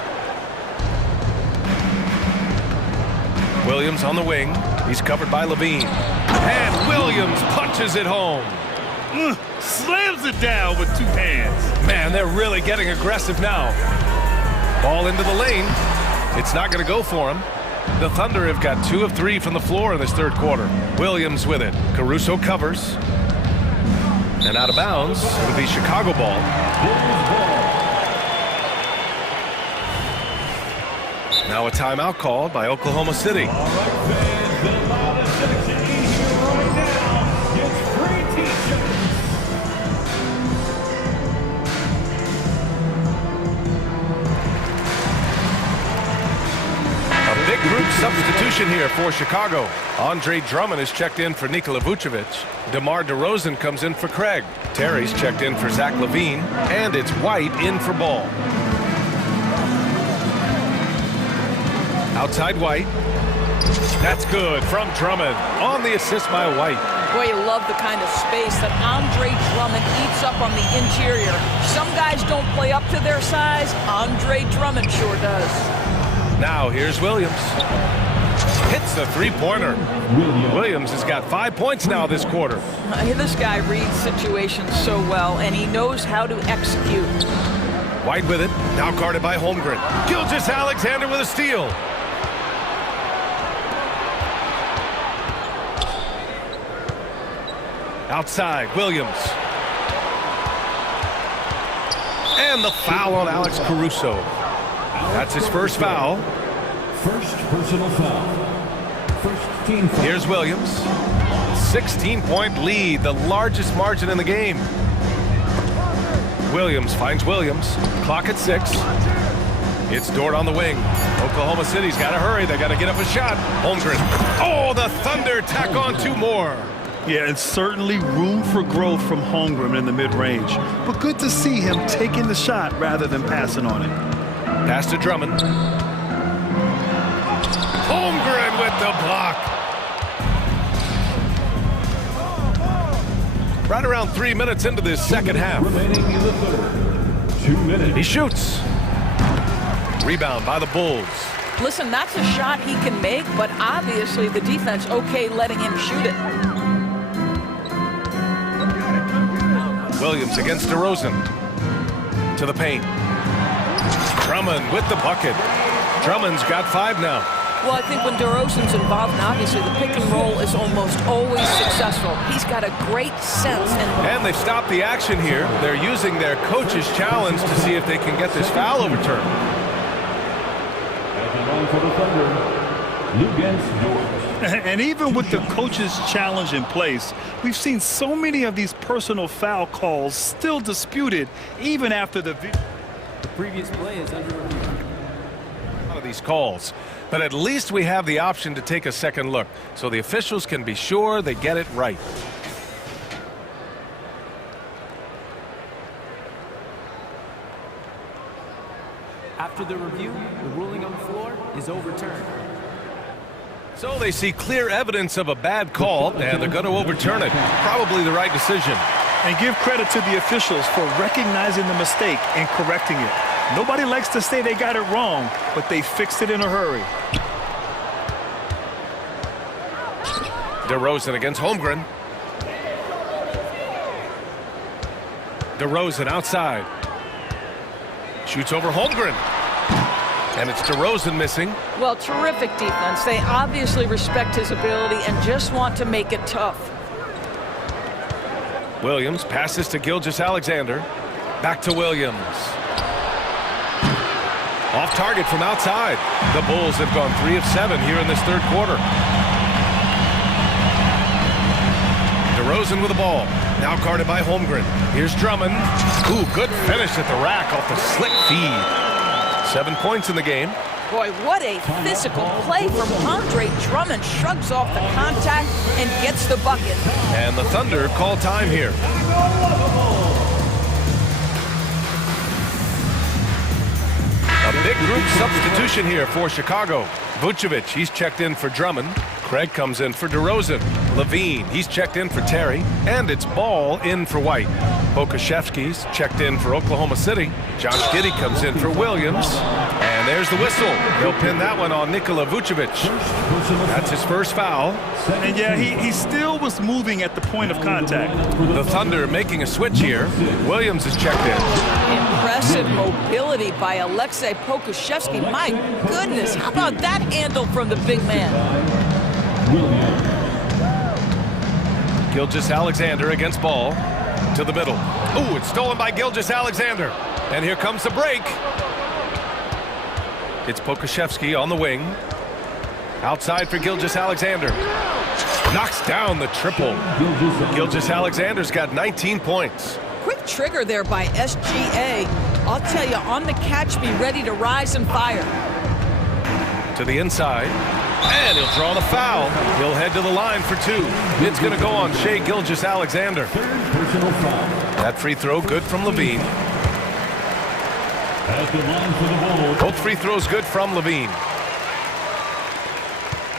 Williams on the wing. He's covered by LaVine. And Williams punches it home. Slams it down with 2 hands. Man, they're really getting aggressive now. Ball into the lane. It's not going to go for him. The Thunder have got 2 of 3 from the floor in this third quarter. Williams with it. Caruso covers. And out of bounds. It'll be Chicago ball. Now a timeout called by Oklahoma City. Big group substitution here for Chicago. Andre Drummond is checked in for Nikola Vucevic. DeMar DeRozan comes in for Craig. Terry's checked in for Zach LaVine. And it's White in for Ball. Outside White. That's good from Drummond on the assist by White. Boy, you love the kind of space that Andre Drummond eats up on the interior. Some guys don't play up to their size. Andre Drummond sure does. Now here's Williams. Hits the three-pointer. Williams has got 5 points now this quarter. This guy reads situations so well, and he knows how to execute. White with it. Now guarded by Holmgren. Gilgeous-Alexander with a steal. Outside, Williams. And the foul on Alex Caruso. That's his first foul. First personal foul. First team foul. Here's Williams. 16-point lead, the largest margin in the game. Williams finds Williams. Clock at 6. It's Dort on the wing. Oklahoma City's got to hurry. They got to get up a shot. Holmgren. Oh, the Thunder tack on 2 more. Yeah, it's certainly room for growth from Holmgren in the mid-range. But good to see him taking the shot rather than passing on it. Pass to Drummond. Holmgren with the block. Right around 3 minutes into this second half. Remaining in the third. 2 minutes. He shoots. Rebound by the Bulls. Listen, that's a shot he can make, but obviously the defense okay letting him shoot it. Williams against DeRozan. To the paint. Drummond with the bucket. Drummond's got 5 now. Well, I think when DeRozan's involved, and obviously the pick and roll is almost always successful. He's got a great sense. And they've stopped the action here. They're using their coach's challenge to see if they can get this foul overturned. For the Thunder, Luguentz Dort. And even with the coach's challenge in place, we've seen so many of these personal foul calls still disputed even after the previous play is under review. A lot of these calls, but at least we have the option to take a second look so the officials can be sure they get it right. After the review, the ruling on the floor is overturned. So they see clear evidence of a bad call, and they're going to overturn it. Probably the right decision. And give credit to the officials for recognizing the mistake and correcting it. Nobody likes to say they got it wrong, but they fixed it in a hurry. DeRozan against Holmgren. DeRozan outside. Shoots over Holmgren. And it's DeRozan missing. Well, terrific defense. They obviously respect his ability and just want to make it tough. Williams passes to Gilgeous-Alexander. Back to Williams. Off target from outside. The Bulls have gone 3 of 7 here in this third quarter. DeRozan with the ball. Now guarded by Holmgren. Here's Drummond. Ooh, good finish at the rack off the slick feed. 7 points in the game. Boy, what a physical play from Andre Drummond. Shrugs off the contact and gets the bucket. And the Thunder call time here. A big group substitution here for Chicago. Vucevic, he's checked in for Drummond. Craig comes in for DeRozan. Levine, he's checked in for Terry. And it's Ball in for White. Pokuševski's checked in for Oklahoma City. Josh Giddey comes in for Williams. And there's the whistle. He'll pin that one on Nikola Vucevic. That's his first foul. And yeah, he still was moving at the point of contact. The Thunder making a switch here. Williams is checked in. Impressive mobility by Aleksej Pokuševski. My goodness, how about that handle from the big man? Gilgeous-Alexander against Ball. To the middle. Ooh, it's stolen by Gilgeous-Alexander. And here comes the break. It's Pokuševski on the wing. Outside for Gilgeous-Alexander. Knocks down the triple. Gilgeous-Alexander's got 19 points. Quick trigger there by SGA. I'll tell you, on the catch, be ready to rise and fire. To the inside. And he'll draw the foul. He'll head to the line for 2. It's going to go on Shai Gilgeous-Alexander. That free throw good from Levine. Both free throws good from Levine.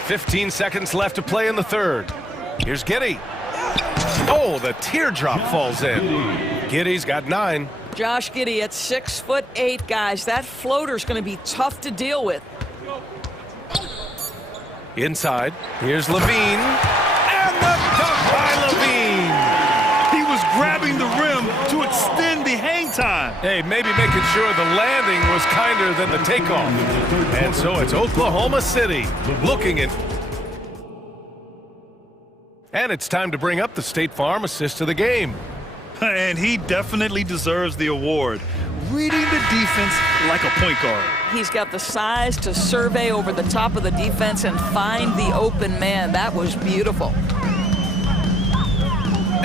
15 seconds left to play in the third. Here's Giddey. Oh, the teardrop falls in. Giddey's got 9. Josh Giddey at 6'8", guys. That floater's going to be tough to deal with. Inside, here's Levine, and the dunk by Levine! He was grabbing the rim to extend the hang time. Hey, maybe making sure the landing was kinder than the takeoff. And so it's Oklahoma City looking at... And it's time to bring up the State Farm assist of the game. And he definitely deserves the award. Reading the defense like a point guard. He's got the size to survey over the top of the defense and find the open man. That was beautiful.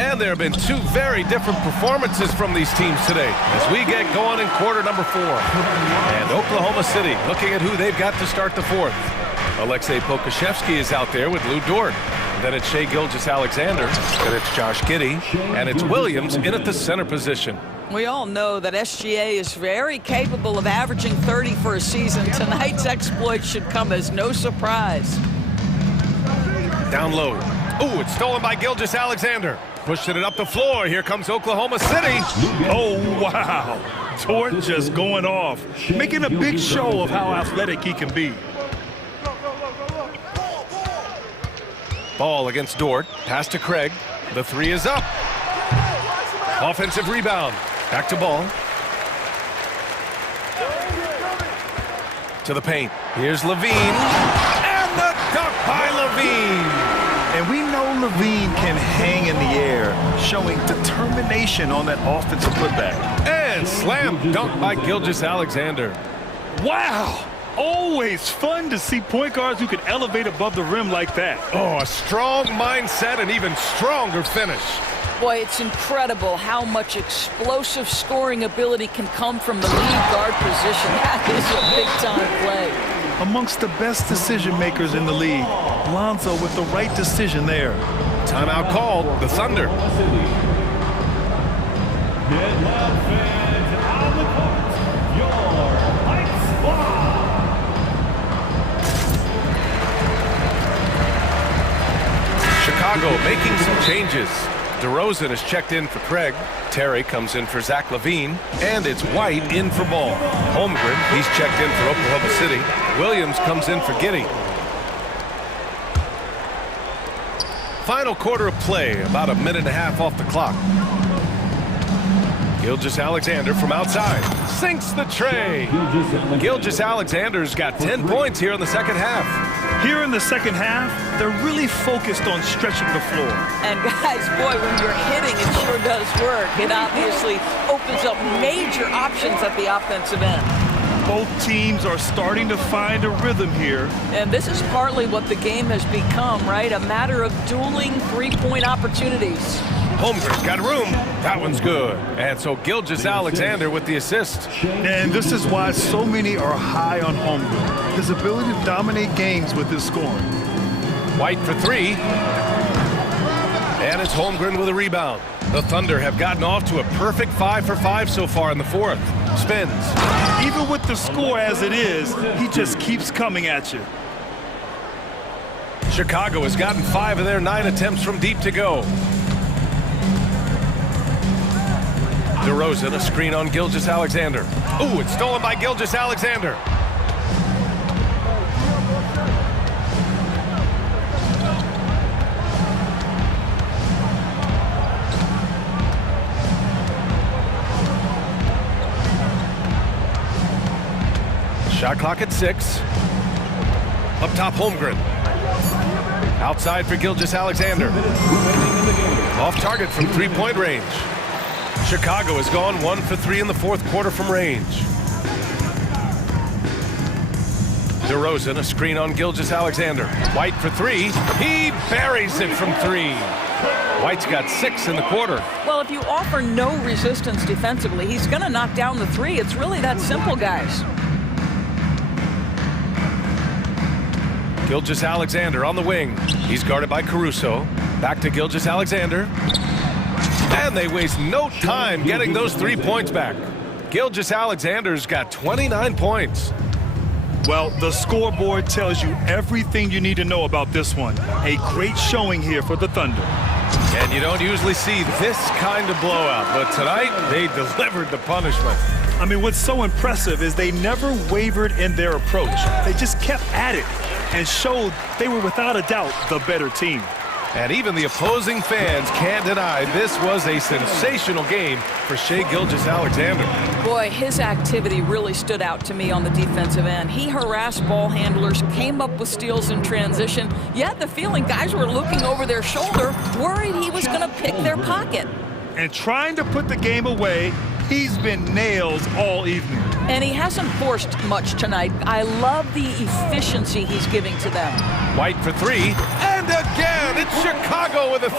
And there have been 2 very different performances from these teams today as we get going in quarter number 4. And Oklahoma City looking at who they've got to start the fourth. Aleksej Pokuševski is out there with Lou Dort. Then it's Shai Gilgeous-Alexander. Then it's Josh Giddey. And it's Williams in at the center position. We all know that SGA is very capable of averaging 30 for a season. Tonight's exploit should come as no surprise. Down low. Ooh, it's stolen by Gilgeous-Alexander. Pushing it up the floor. Here comes Oklahoma City. Oh, wow. Dort just going off. Making a big show of how athletic he can be. Ball against Dort. Pass to Craig. The 3 is up. Offensive rebound. Back to Ball. To the paint. Here's Levine. And the dunk by Levine. And we know Levine can hang in the air, showing determination on that offensive putback. And slam dunk by Gilgeous-Alexander. Wow! Always fun to see point guards who can elevate above the rim like that. Oh, a strong mindset and even stronger finish. Boy, it's incredible how much explosive scoring ability can come from the lead guard position. That is a big-time play. Amongst the best decision makers in the league, Lonzo with the right decision there. Timeout called. The Thunder. Chicago making some changes. DeRozan is checked in for Craig. Terry comes in for Zach LaVine. And it's White in for Ball. Holmgren, he's checked in for Oklahoma City. Williams comes in for Giddey. Final quarter of play, about a minute and a half off the clock. Gilgeous-Alexander from outside sinks the tray. Gilgeous-Alexander's got 10 points here in the second half. Here in the second half, they're really focused on stretching the floor. And guys, boy, when you're hitting, it sure does work. It obviously opens up major options at the offensive end. Both teams are starting to find a rhythm here. And this is partly what the game has become, right? A matter of dueling three-point opportunities. Holmgren's got room. That one's good. And so Gilgeous-Alexander with the assist. And this is why so many are high on Holmgren. His ability to dominate games with his scoring. White for three. And it's Holmgren with a rebound. The Thunder have gotten off to a perfect 5 for 5 so far in the fourth. Spins. Even with the score as it is, he just keeps coming at you. Chicago has gotten 5 of their 9 attempts from deep to go. DeRozan, a screen on Gilgeous-Alexander. Ooh, it's stolen by Gilgeous-Alexander. Shot clock at 6. Up top, Holmgren. Outside for Gilgeous-Alexander. Off target from three-point range. Chicago has gone 1 for 3 in the fourth quarter from range. DeRozan, a screen on Gilgeous-Alexander. White for 3. He buries it from 3. White's got 6 in the quarter. Well, if you offer no resistance defensively, he's going to knock down the 3. It's really that simple, guys. Gilgeous-Alexander on the wing. He's guarded by Caruso. Back to Gilgeous-Alexander. And they waste no time getting those 3 points back. Gilgeous-Alexander's got 29 points. Well, the scoreboard tells you everything you need to know about this one. A great showing here for the Thunder. And you don't usually see this kind of blowout, but tonight they delivered the punishment. I mean, what's so impressive is they never wavered in their approach. They just kept at it and showed they were without a doubt the better team. And even the opposing fans can't deny this was a sensational game for Shai Gilgeous-Alexander. Boy, his activity really stood out to me on the defensive end. He harassed ball handlers, came up with steals in transition. You had the feeling guys were looking over their shoulder, worried he was going to pick their pocket. And trying to put the game away, he's been nails all evening. And he hasn't forced much tonight. I love the efficiency he's giving to them. White for 3. And again, it's Chicago with a 3.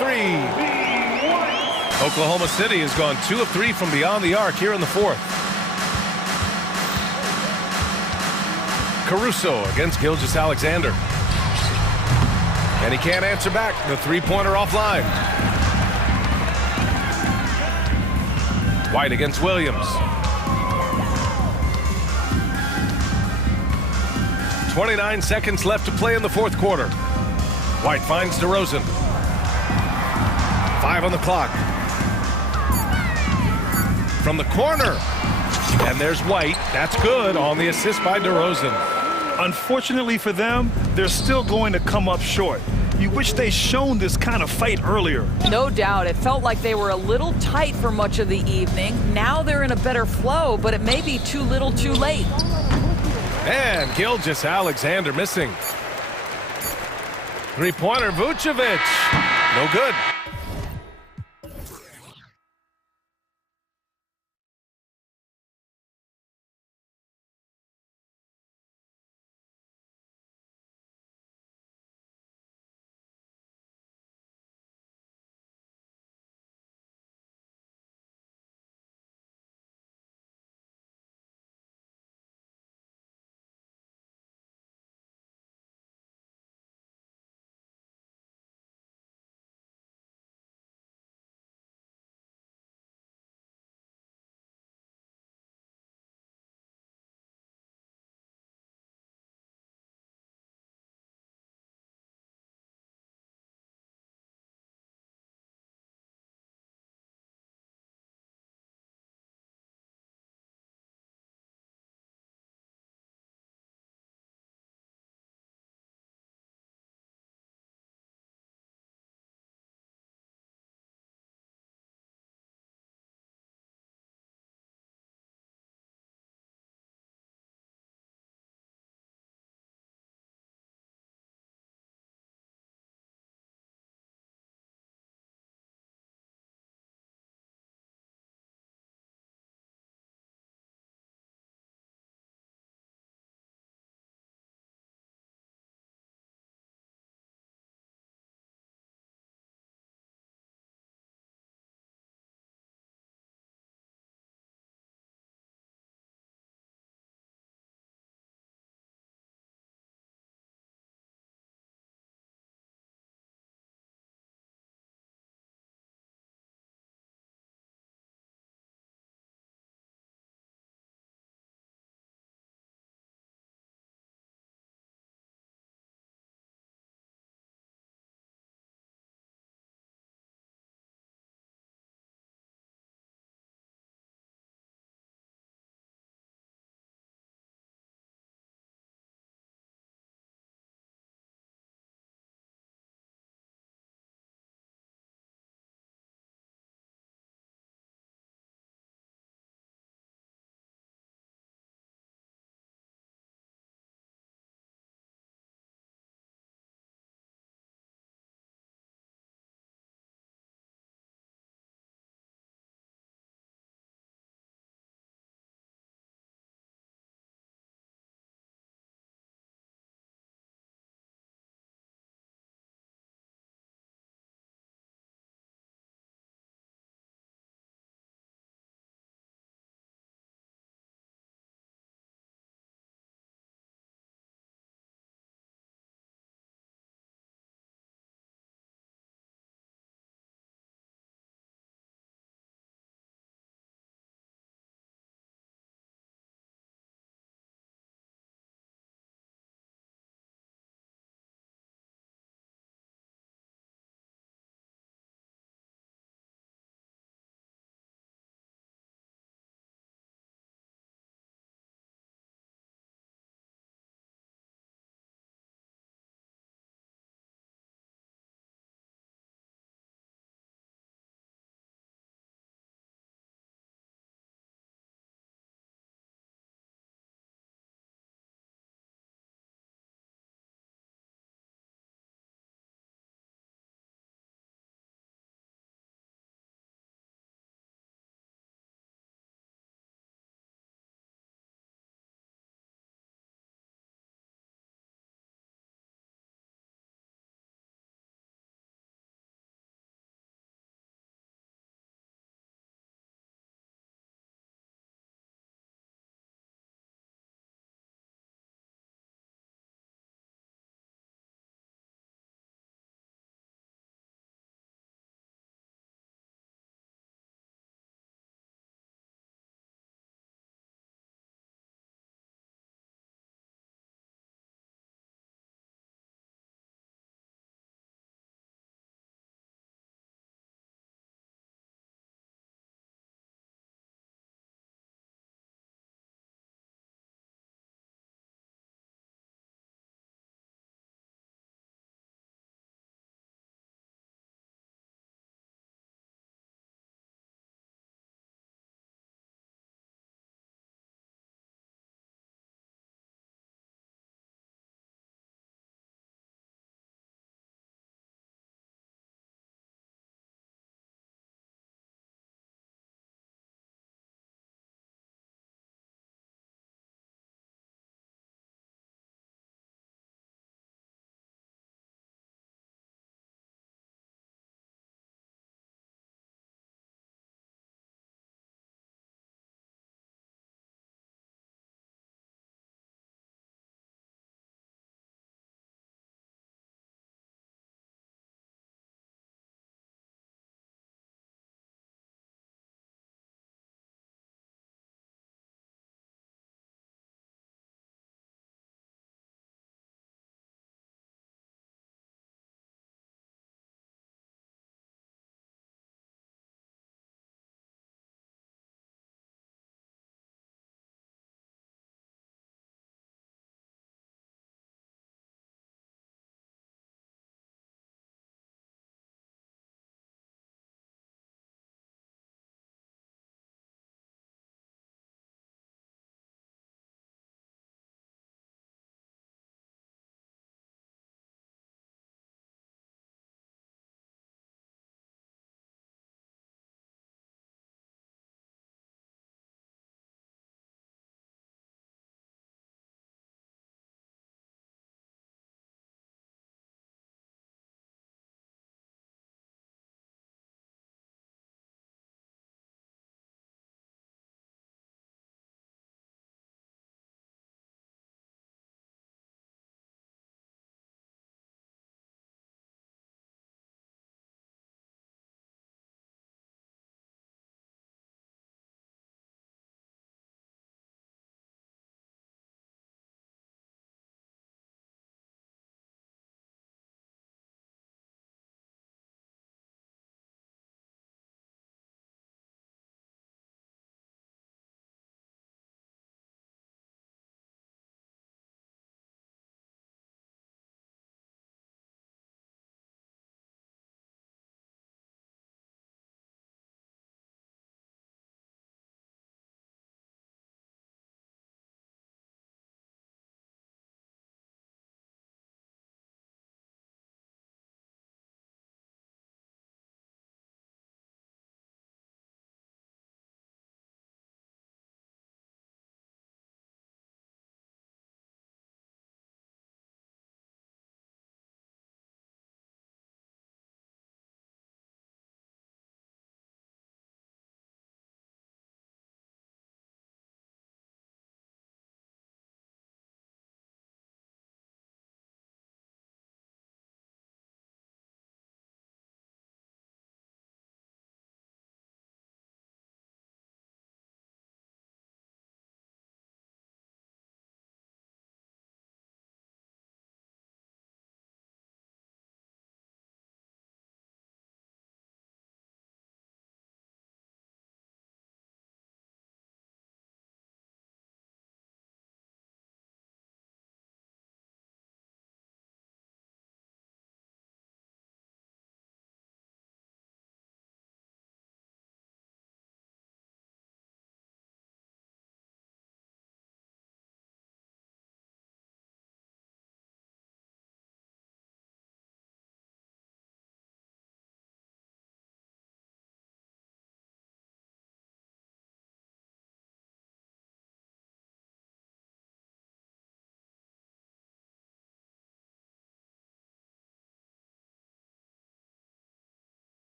Oklahoma City has gone 2 of 3 from beyond the arc here in the fourth. Caruso against Gilgeous-Alexander. And he can't answer back. The three-pointer offline. White against Williams. 29 seconds left to play in the fourth quarter. White finds DeRozan. 5 on the clock. From the corner. And there's White. That's good on the assist by DeRozan. Unfortunately for them, they're still going to come up short. You wish they'd shown this kind of fight earlier. No doubt. It felt like they were a little tight for much of the evening. Now they're in a better flow, but it may be too little too late. And Gilgeous-Alexander missing. Three-pointer, Vucevic. No good.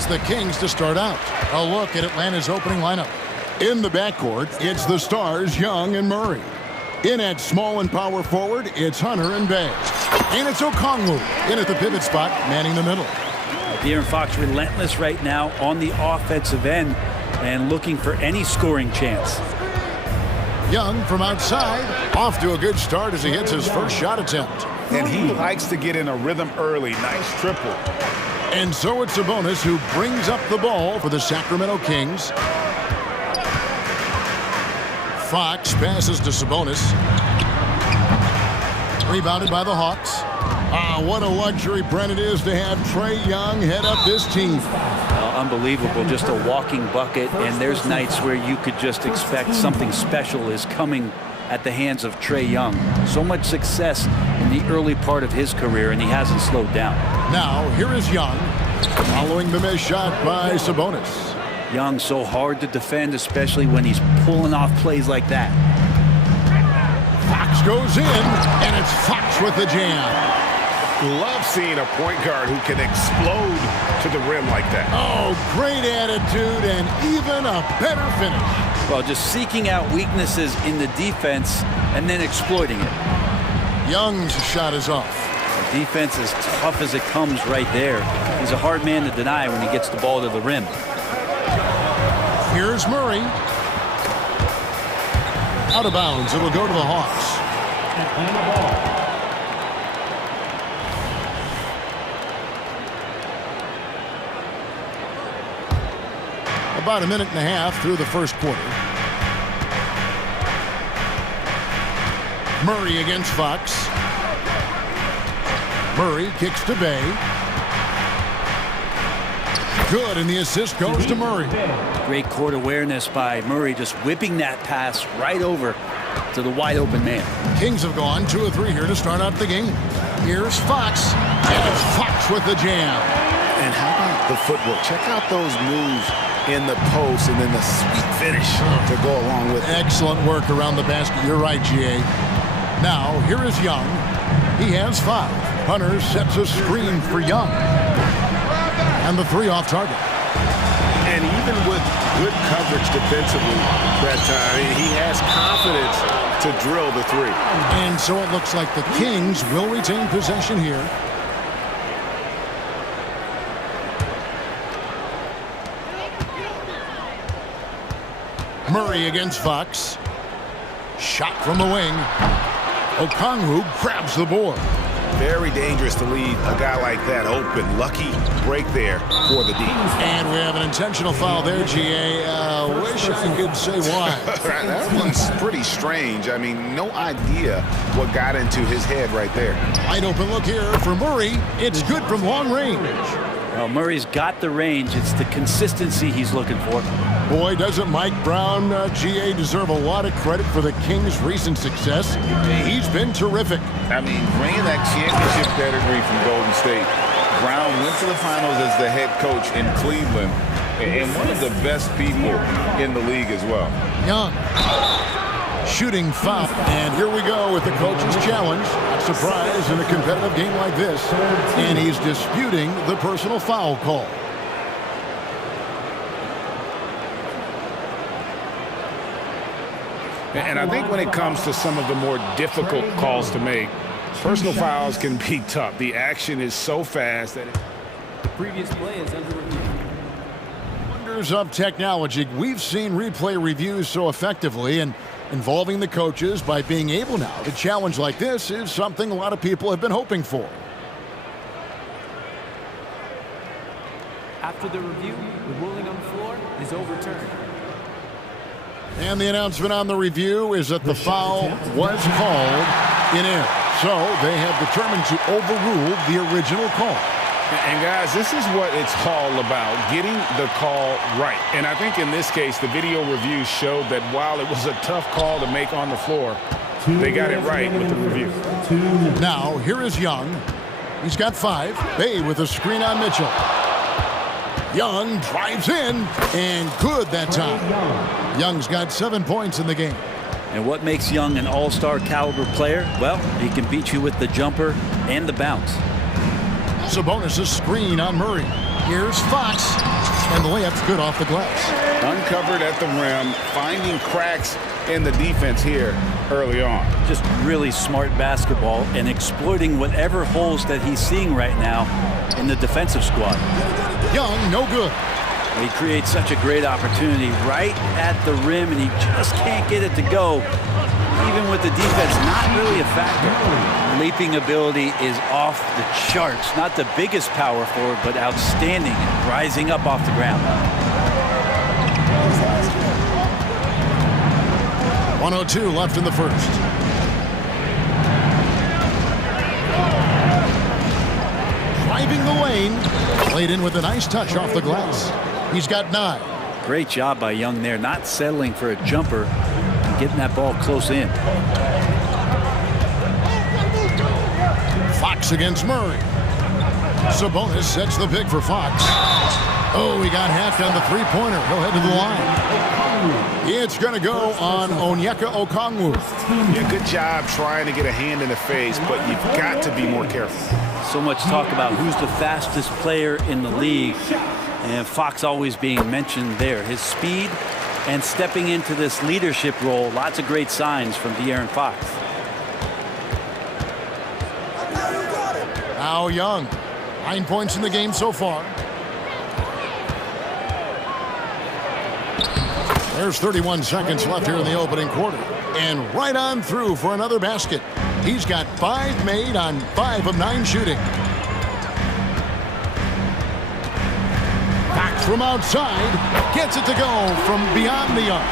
It's the Kings to start out. A look at Atlanta's opening lineup. In the backcourt, it's the Stars, Young and Murray. In at small and power forward, it's Hunter and Bay. And it's Okongwu in at the pivot spot, manning the middle. De'Aaron Fox relentless right now on the offensive end and looking for any scoring chance. Young from outside, off to a good start as he hits his first shot attempt. And he likes to get in a rhythm early. Nice triple. And so it's Sabonis who brings up the ball for the Sacramento Kings. Fox passes to Sabonis. Rebounded by the Hawks. What a luxury, Brent, it is to have Trae Young head up this team. Unbelievable, just a walking bucket, and there's nights where you could just expect something special is coming at the hands of Trae Young. So much success in the early part of his career, and he hasn't slowed down. Now, here is Young, following the missed shot by Sabonis. Young so hard to defend, especially when he's pulling off plays like that. Fox goes in, and it's Fox with the jam. Love seeing a point guard who can explode to the rim like that. Oh, great attitude and even a better finish. Well, just seeking out weaknesses in the defense and then exploiting it. Young's shot is off. The defense is tough as it comes right there. He's a hard man to deny when he gets the ball to the rim. Here's Murray. Out of bounds. It'll go to the Hawks. About a minute and a half through the first quarter. Murray against Fox. Murray kicks to Bay. Good, and the assist goes to Murray. Great court awareness by Murray, just whipping that pass right over to the wide open man. Kings have gone 2 of 3 here to start out the game. Here's Fox, and it's Fox with the jam. And how about the footwork? Check out those moves in the post and then the sweet finish to go along with it. Excellent work around the basket. You're right, GA. Now, here is Young. He has 5. Hunter sets a screen for Young. And the 3 off target. And even with good coverage defensively that time, he has confidence to drill the 3. And so it looks like the Kings will retain possession here. Murray against Fox. Shot from the wing. Okongwu grabs the board. Very dangerous to leave a guy like that open. Lucky break there for the D. And we have an intentional foul there, GA. Wish I could say why. That one's pretty strange. I mean, no idea what got into his head right there. Wide open look here for Murray. It's good from long range. Well, Murray's got the range. It's the consistency he's looking for. Boy, doesn't Mike Brown, GA, deserve a lot of credit for the Kings' recent success. He's been terrific. I mean, bringing that championship pedigree from Golden State, Brown went to the finals as the head coach in Cleveland and one of the best people in the league as well. Young. Shooting foul. And here we go with the coach's challenge. Surprise in a competitive game like this. And he's disputing the personal foul call. And I think when it comes to some of the more difficult calls to make, personal fouls can be tough. The action is so fast that the previous play is under review. Wonders of technology. We've seen replay reviews so effectively, and involving the coaches by being able now to challenge like this is something a lot of people have been hoping for. After the review, the ruling on the floor is overturned. And the announcement on the review is that the foul was called in error. So they have determined to overrule the original call. And guys, this is what it's all about, getting the call right. And I think in this case, the video review showed that while it was a tough call to make on the floor, they got it right with the review. Now, here is Young. He's got 5. Bay with a screen on Mitchell. Young drives in, and good that time. Young's got 7 points in the game. And what makes Young an all-star caliber player? Well, he can beat you with the jumper and the bounce. Sabonis' screen on Murray. Here's Fox, and the layup's good off the glass. Uncovered at the rim, finding cracks in the defense here early on. Just really smart basketball and exploiting whatever holes that he's seeing right now in the defensive squad. Young, no good. He creates such a great opportunity right at the rim, and he just can't get it to go. Even with the defense not really a factor. Leaping ability is off the charts. Not the biggest power forward, but outstanding, rising up off the ground. 1:02 left in the first. Driving the lane, played in with a nice touch off the glass. He's got 9. Great job by Young there, not settling for a jumper and getting that ball close in. Fox against Murray. Sabonis sets the pick for Fox. Oh, he got hacked on the three-pointer. He'll head to the line. It's going to go on Onyeka Okongwu. Yeah, good job trying to get a hand in the face, but you've got to be more careful. So much talk about who's the fastest player in the league, and Fox always being mentioned there. His speed and stepping into this leadership role, lots of great signs from De'Aaron Fox. Now Young, 9 points in the game so far. There's 31 seconds left here in the opening quarter. And right on through for another basket. He's got 5 made on 5 of 9 shooting. Back from outside. Gets it to go from beyond the arc.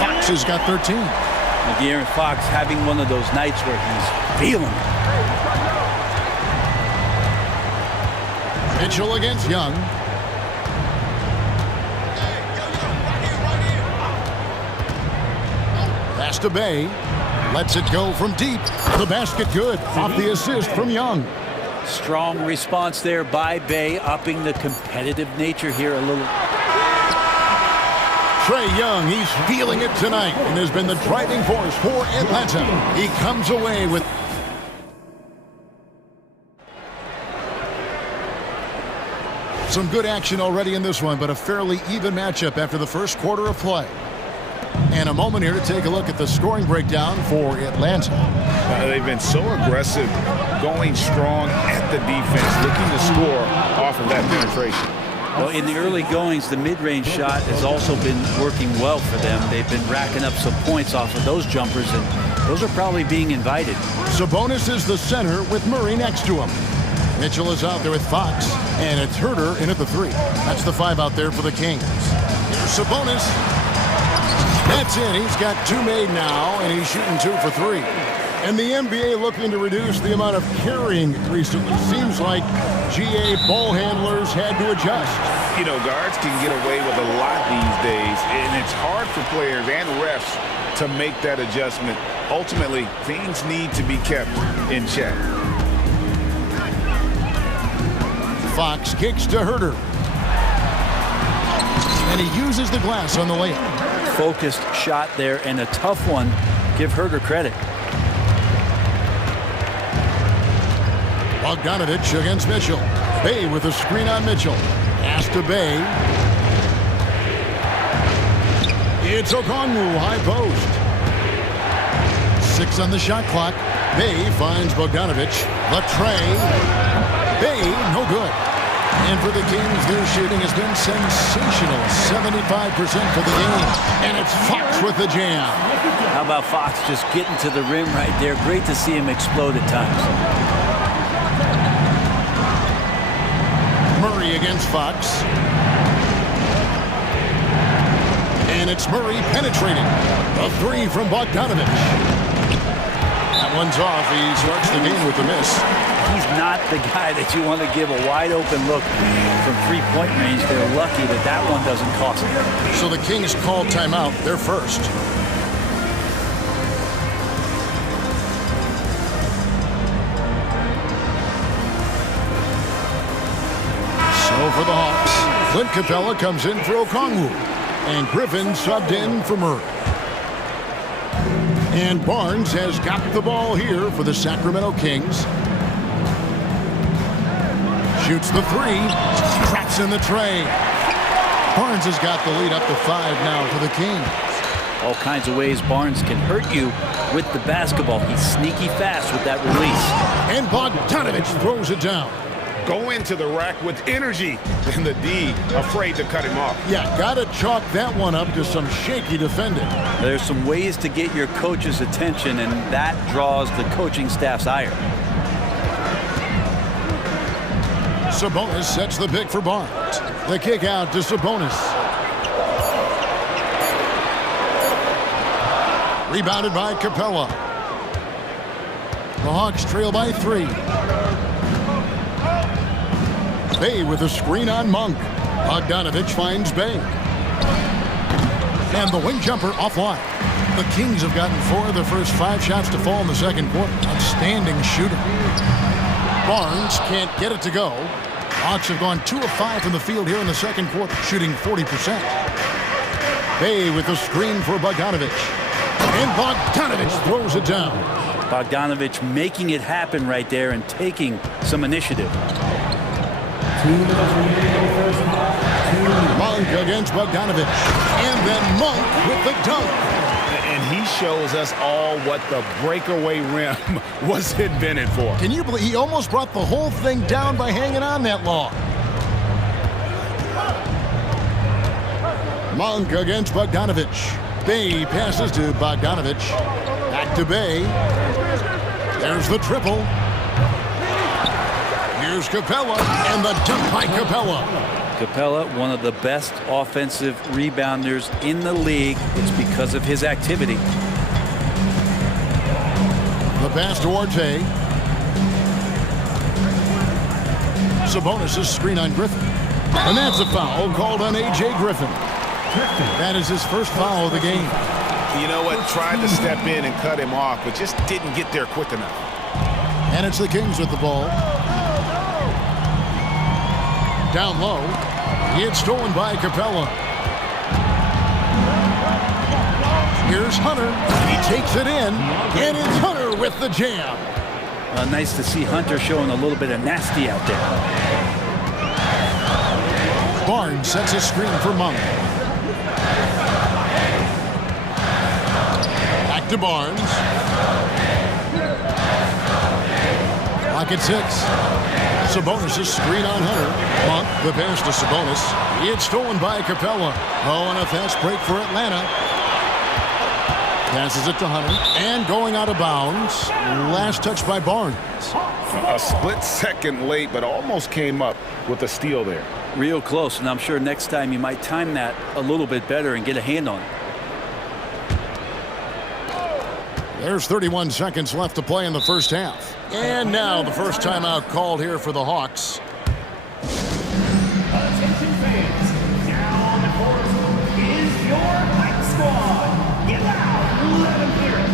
Fox has got 13. And De'Aaron Fox having one of those nights where he's feeling it. Mitchell against Young. Pass to Bay. Lets it go from deep. The basket good. Off the assist from Young. Strong response there by Bay, upping the competitive nature here a little. Trae Young, he's feeling it tonight and has been the driving force for Atlanta. He comes away with some good action already in this one, but a fairly even matchup after the first quarter of play. And a moment here to take a look at the scoring breakdown for Atlanta. They've been so aggressive, going strong at the defense, looking to score off of that penetration. Well, in the early goings, the mid-range shot has also been working well for them. They've been racking up some points off of those jumpers, and those are probably being invited. Sabonis is the center with Murray next to him. Mitchell is out there with Fox, and it's Herter in at the 3. That's the 5 out there for the Kings. Here's Sabonis. That's it. He's got 2 made now, and he's shooting 2 for 3. And the NBA looking to reduce the amount of carrying recently. Seems like GA ball handlers had to adjust. You know, guards can get away with a lot these days, and it's hard for players and refs to make that adjustment. Ultimately, things need to be kept in check. Fox kicks to Herter. And he uses the glass on the layup. Focused shot there and a tough one. Give Herter credit. Bogdanovich against Mitchell. Bay with a screen on Mitchell. Pass to Bay. It's Okongwu, high post. 6 on the shot clock. Bay finds Bogdanovich. Latrey. Bay, no good. And for the Kings, their shooting has been sensational. 75% for the game. And it's Fox with the jam. How about Fox just getting to the rim right there? Great to see him explode at times. Murray against Fox. And it's Murray penetrating. A 3 from Bogdanovich. That one's off. He starts the game with the miss. He's not the guy that you want to give a wide open look from 3-point range. They're lucky that that one doesn't cost them. So the Kings call timeout. They're first. So for the Hawks, Clint Capella comes in for Okongwu. And Griffin subbed in for Murray. And Barnes has got the ball here for the Sacramento Kings. Shoots the three. Traps in the tray. Barnes has got the lead up to 5 now for the Kings. All kinds of ways Barnes can hurt you with the basketball. He's sneaky fast with that release. And Bogdanovich throws it down. Go into the rack with energy, and the D afraid to cut him off. Yeah, got to chalk that one up to some shaky defending. There's some ways to get your coach's attention, and that draws the coaching staff's ire. Sabonis sets the pick for Barnes. The kick out to Sabonis. Rebounded by Capella. The Hawks trail by 3. Bay with a screen on Monk. Bogdanovich finds Bay. And the wing jumper offline. The Kings have gotten 4 of their first 5 shots to fall in the second quarter. Outstanding shooting. Barnes can't get it to go. Hawks have gone 2 of 5 from the field here in the second quarter, shooting 40%. Bay with a screen for Bogdanovich. And Bogdanovich throws it down. Bogdanovich making it happen right there and taking some initiative. Monk against Bogdanovich. And then Monk with the dunk. And he shows us all what the breakaway rim was invented for. Can you believe he almost brought the whole thing down by hanging on that long? Monk against Bogdanovich. Bay passes to Bogdanovich. Back to Bay. There's the triple. Here's Capella, and the dunk by Capella. Capella, one of the best offensive rebounders in the league. It's because of his activity. The pass to Orte. Sabonis' screen on Griffin. And that's a foul called on A.J. Griffin. That is his first foul of the game. You know what? Tried to step in and cut him off, but just didn't get there quick enough. And it's the Kings with the ball. Down low. It's stolen by Capella. Here's Hunter. He takes it in. And it's Hunter with the jam. Nice to see Hunter showing a little bit of nasty out there. Barnes sets a screen for Monk. Back to Barnes. Clock at 6. Sabonis' screen on Hunter. Monk, the pass to Sabonis. It's stolen by Capella. Oh, and a fast break for Atlanta. Passes it to Hunter. And going out of bounds. Last touch by Barnes. A split second late, but almost came up with a steal there. Real close, and I'm sure next time you might time that a little bit better and get a hand on it. There's 31 seconds left to play in the first half. And now the first timeout called here for the Hawks. Attention fans, now on the court is your hype squad. Get loud, let them hear it.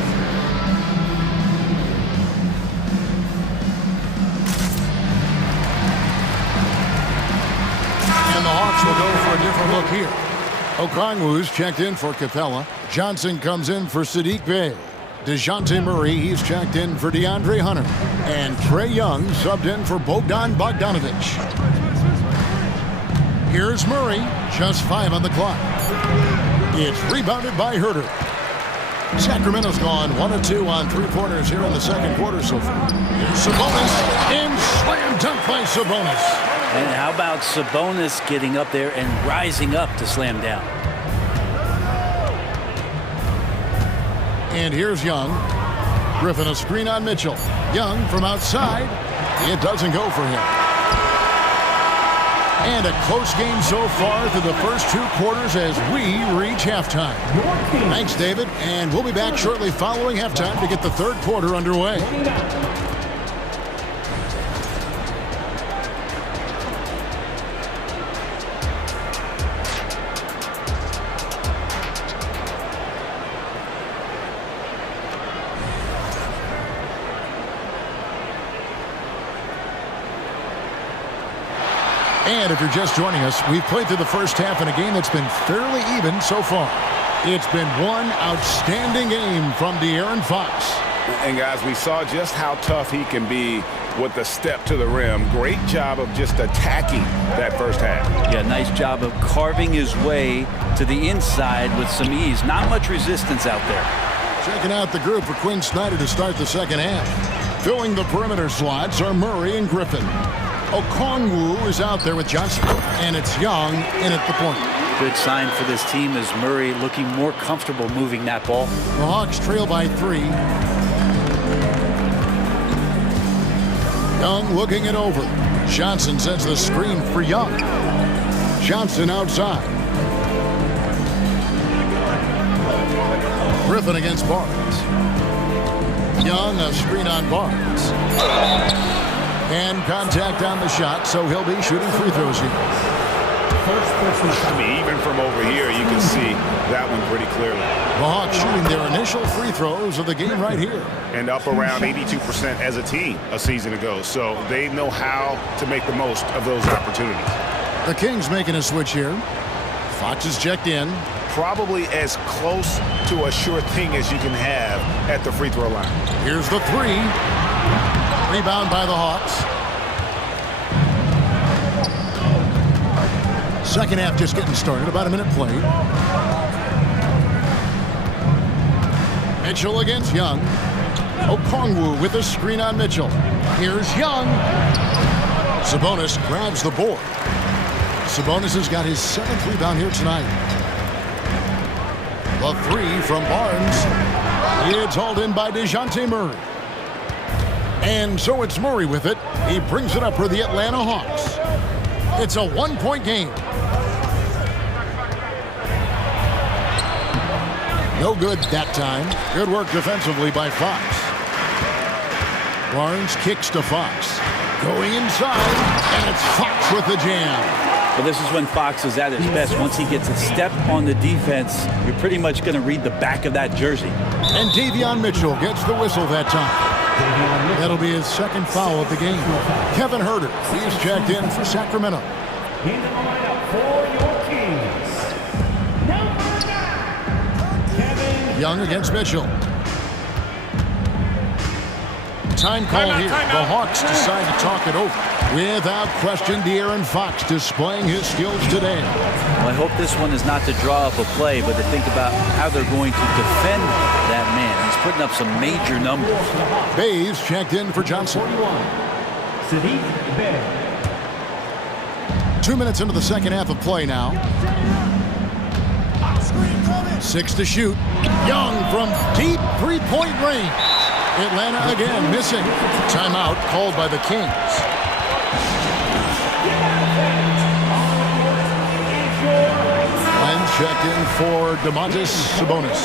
And the Hawks will go for a different look here. Okongwu's checked in for Capella. Johnson comes in for Sadiq Bey. DeJounte Murray, he's checked in for DeAndre Hunter. And Trae Young subbed in for Bogdan Bogdanovich. Here's Murray, just 5 on the clock. It's rebounded by Herter. Sacramento's gone 1 of 2 on 3-pointers here in the second quarter so far. Here's Sabonis, and slam dunk by Sabonis. And how about Sabonis getting up there and rising up to slam down? And here's Young. Griffin a screen on Mitchell. Young from outside. It doesn't go for him. And a close game so far through the first 2 quarters as we reach halftime. Thanks, David. And we'll be back shortly following halftime to get the third quarter underway. And if you're just joining us, we've played through the first half in a game that's been fairly even so far. It's been one outstanding game from De'Aaron Fox. And guys, we saw just how tough he can be with the step to the rim. Great job of just attacking that first half. Yeah, nice job of carving his way to the inside with some ease. Not much resistance out there. Checking out the group for Quinn Snyder to start the second half. Filling the perimeter slots are Murray and Griffin. Okongwu is out there with Johnson, and it's Young in at the point. Good sign for this team as Murray looking more comfortable moving that ball. The Hawks trail by 3. Young looking it over. Johnson sends the screen for Young. Johnson outside. Griffin against Barnes. Young, a screen on Barnes. And contact on the shot, so he'll be shooting free throws here. I mean, even from over here, you can see that one pretty clearly. The Hawks shooting their initial free throws of the game right here. And up around 82% as a team a season ago. So they know how to make the most of those opportunities. The Kings making a switch here. Fox is checked in. Probably as close to a sure thing as you can have at the free throw line. Here's the 3. Rebound by the Hawks. Second half just getting started. About a minute played. Mitchell against Young. Okongwu with a screen on Mitchell. Here's Young. Sabonis grabs the board. Sabonis has got his 7th rebound here tonight. The 3 from Barnes. It's hauled in by DeJounte Murray. And so it's Murray with it. He brings it up for the Atlanta Hawks. It's a 1-point game. No good that time. Good work defensively by Fox. Barnes kicks to Fox. Going inside, and it's Fox with the jam. Well, this is when Fox is at his best. Once he gets a step on the defense, you're pretty much going to read the back of that jersey. And Davion Mitchell gets the whistle that time. That'll be his 2nd foul of the game. Kevin Huerter, he's checked in for Sacramento. In the lineup for your Kings, number 9, Kevin Young against Mitchell. Time call here. The Hawks decide to talk it over. Without question, De'Aaron Fox displaying his skills today. Well, I hope this one is not to draw up a play, but to think about how they're going to defend that man. He's putting up some major numbers. Bays checked in for Johnson. 2 minutes into the second half of play now. 6 to shoot. Young from deep three-point range. Atlanta again missing. Timeout called by the Kings. And checked in for Domantas Sabonis.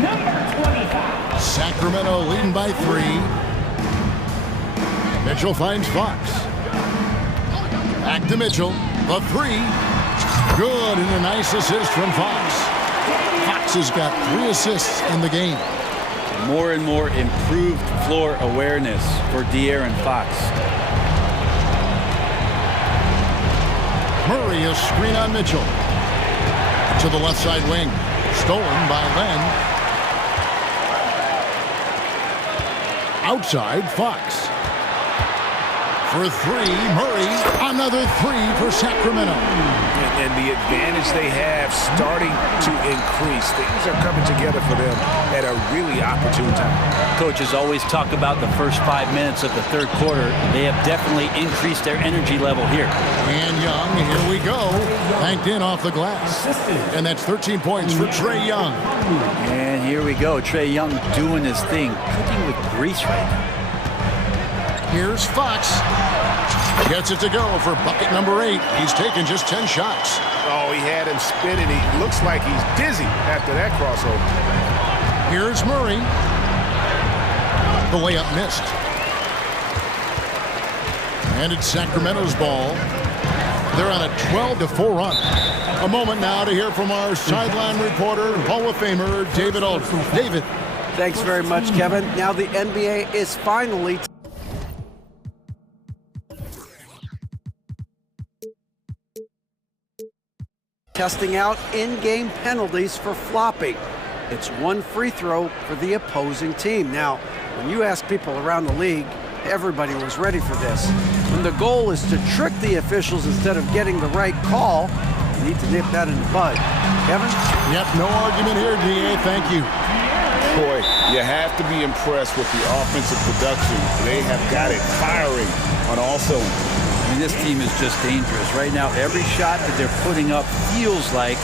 number 25. Sacramento leading by 3. Mitchell finds Fox. Back to Mitchell. The 3. Good, and a nice assist from Fox. Fox has got 3 assists in the game. More and more improved floor awareness for De'Aaron Fox. Murray, a screen on Mitchell. To the left side wing. Stolen by Len. Outside, Fox. For 3, Murray. Another 3 for Sacramento. And the advantage they have starting to increase. Things are coming together for them at a really opportune time. Coaches always talk about the first 5 minutes of the third quarter. They have definitely increased their energy level here. And Young, here we go. Banked in off the glass. And that's 13 points for Trae Young. And here we go. Trae Young doing his thing. Cooking with grease right now. Here's Fox. Gets it to go for bucket number 8. He's taken just 10 shots. Oh, he had him spinning. He looks like he's dizzy after that crossover. Here's Murray. The layup missed. And it's Sacramento's ball. They're on a 12-4 run. A moment now to hear from our sideline reporter, Hall of Famer David Aldridge. David. Thanks very much, Kevin. Now the NBA is finally testing out in-game penalties for flopping. It's one free throw for the opposing team. Now, when you ask people around the league, everybody was ready for this. When the goal is to trick the officials instead of getting the right call, you need to nip that in the bud. Kevin? Yep, no argument here, DA. Thank you. Boy, you have to be impressed with the offensive production. They have got it firing on all cylinders. I mean, this team is just dangerous. Right now, every shot that they're putting up feels like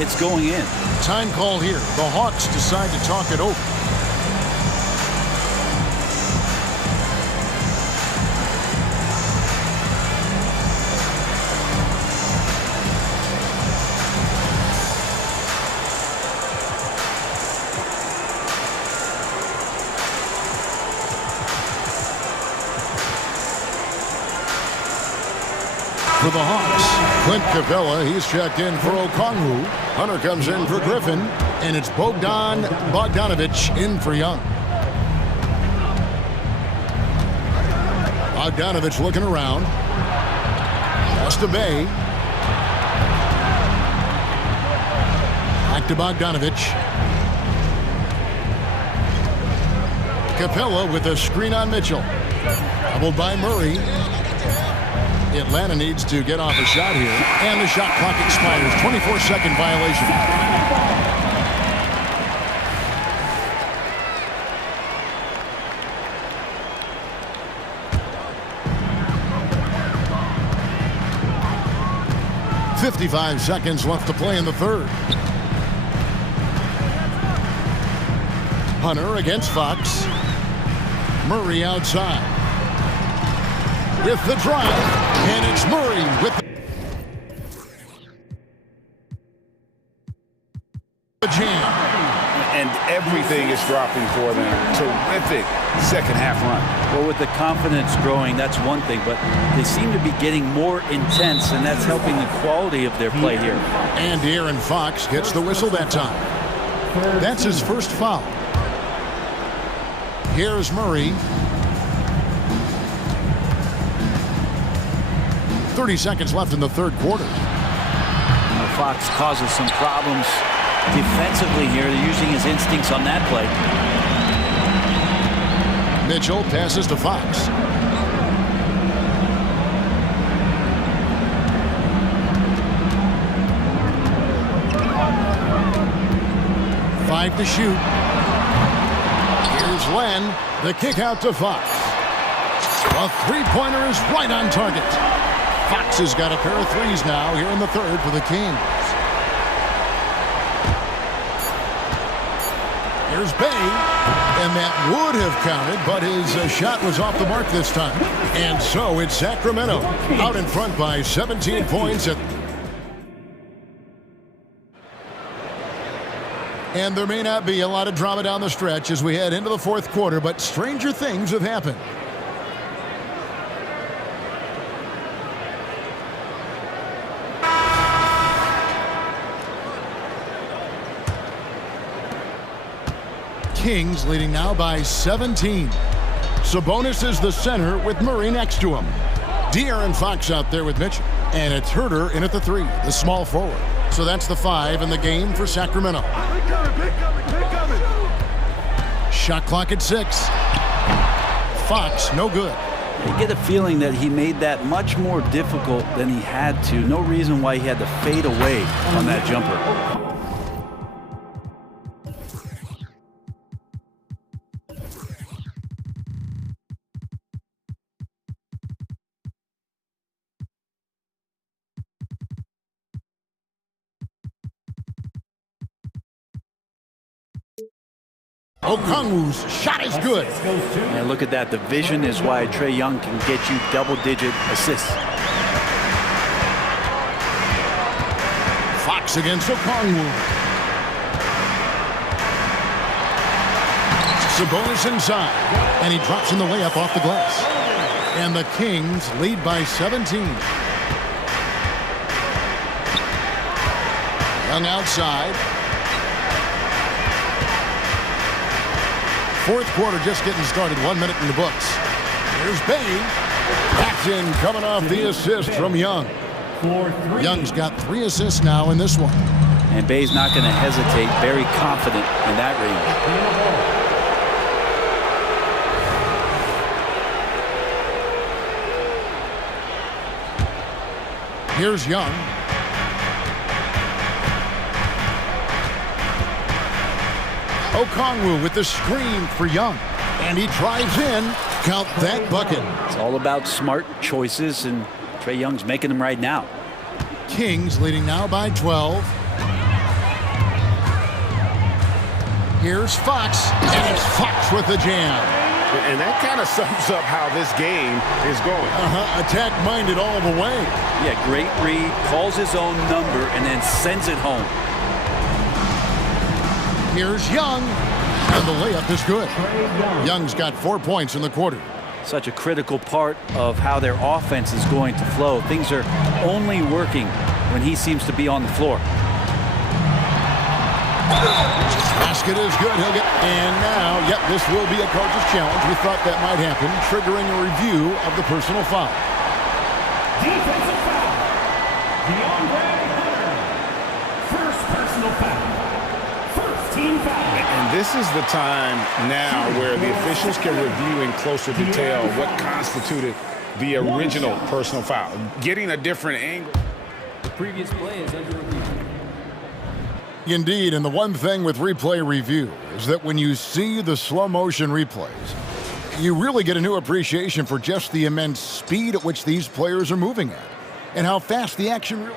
it's going in. Time call here. The Hawks decide to talk it over. For the Hawks, Clint Capella, he's checked in for Okongwu. Hunter comes in for Griffin, and it's Bogdanovich in for Young. Bogdanovich looking around. Pass to Bay. Back to Bogdanovich. Capella with a screen on Mitchell. Doubled by Murray. Atlanta needs to get off a shot here, and the shot clock expires. 24-second violation. .55 seconds left to play in the third. Hunter against Fox. Murray outside. With the drive, and it's Murray with the jam. And everything is dropping for them. Terrific second half run. Well, with the confidence growing, that's one thing, but they seem to be getting more intense, and that's helping the quality of their play here. And De'Aaron Fox gets the whistle that time. That's his first foul. Here's Murray. 30 seconds left in the third quarter. Fox causes some problems defensively here. They're using his instincts on that play. Mitchell passes to Fox. Five to shoot. Here's Len. The kick out to Fox. A three-pointer is right on target. Fox has got a pair of threes now here in the third for the Kings. Here's Bay, and that would have counted, but his shot was off the mark this time. And so it's Sacramento out in front by 17 points. And there may not be a lot of drama down the stretch as we head into the fourth quarter, but stranger things have happened. Kings leading now by 17. Sabonis is the center with Murray next to him. De'Aaron Fox out there with Mitchell. And it's Herter in at the three, the small forward. So that's the 5 in the game for Sacramento. Shot clock at 6. Fox, no good. You get a feeling that he made that much more difficult than he had to. No reason why he had to fade away on that jumper. Okongwu's shot is good. And look at that. The vision is why Trae Young can get you double-digit assists. Fox against Okongwu. Sabonis inside. And he drops in the layup off the glass. And the Kings lead by 17. Young outside. Fourth quarter just getting started. 1 minute in the books. Here's Bay. Paxton coming off the assist from Young. Young's got 3 assists now in this one. And Bay's not going to hesitate, very confident in that range. Here's Young. Okongwu with the screen for Young. And he drives in. Count that bucket. It's all about smart choices, and Trae Young's making them right now. Kings leading now by 12. Here's Fox, and it's Fox with the jam. And that kind of sums up how this game is going. Attack-minded all the way. Yeah, great read, calls his own number, and then sends it home. Here's Young, and the layup is good. Young's got 4 points in the quarter. Such a critical part of how their offense is going to flow. Things are only working when he seems to be on the floor. Basket is good. He'll get, and now, yep, this will be a coach's challenge. We thought that might happen, triggering a review of the personal foul. Defensive foul. DeAndre Hunter. First personal foul. First team foul. And this is the time now where the officials can review in closer detail what constituted the original personal foul, getting a different angle. The previous play is under review. Indeed, and the one thing with replay review is that when you see the slow motion replays, you really get a new appreciation for just the immense speed at which these players are moving at and how fast the action really.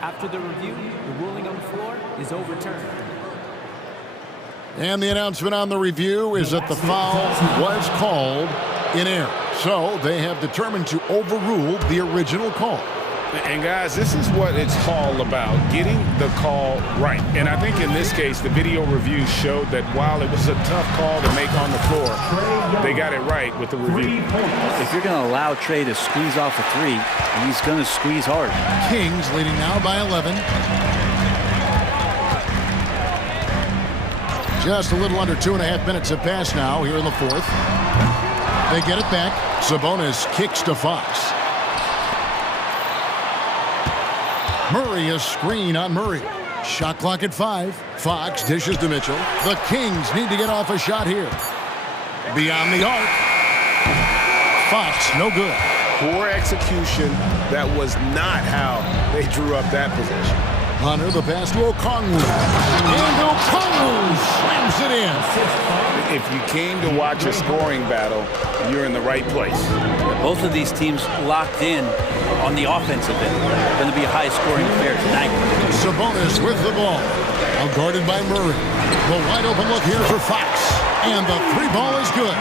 After the review, the ruling on the floor is overturned. And the announcement on the review is that the foul was called in error. So they have determined to overrule the original call. And guys, this is what it's all about, getting the call right. And I think in this case, the video review showed that while it was a tough call to make on the floor, they got it right with the review. If you're going to allow Trae to squeeze off a three, he's going to squeeze hard. Kings leading now by 11. Just a little under 2.5 minutes have passed now here in the fourth. They get it back. Sabonis kicks to Fox. Murray, a screen on Murray. Shot clock at 5. Fox dishes to Mitchell. The Kings need to get off a shot here. Beyond the arc. Fox, no good. Poor execution. That was not how they drew up that possession. Hunter, the pass to Okongwu. And Okongwu slams it in. If you came to watch a scoring battle, you're in the right place. Both of these teams locked in on the offensive end. Going to be a high-scoring affair tonight. Sabonis with the ball. Now guarded by Murray. The wide open look here for Fox. And the three ball is good.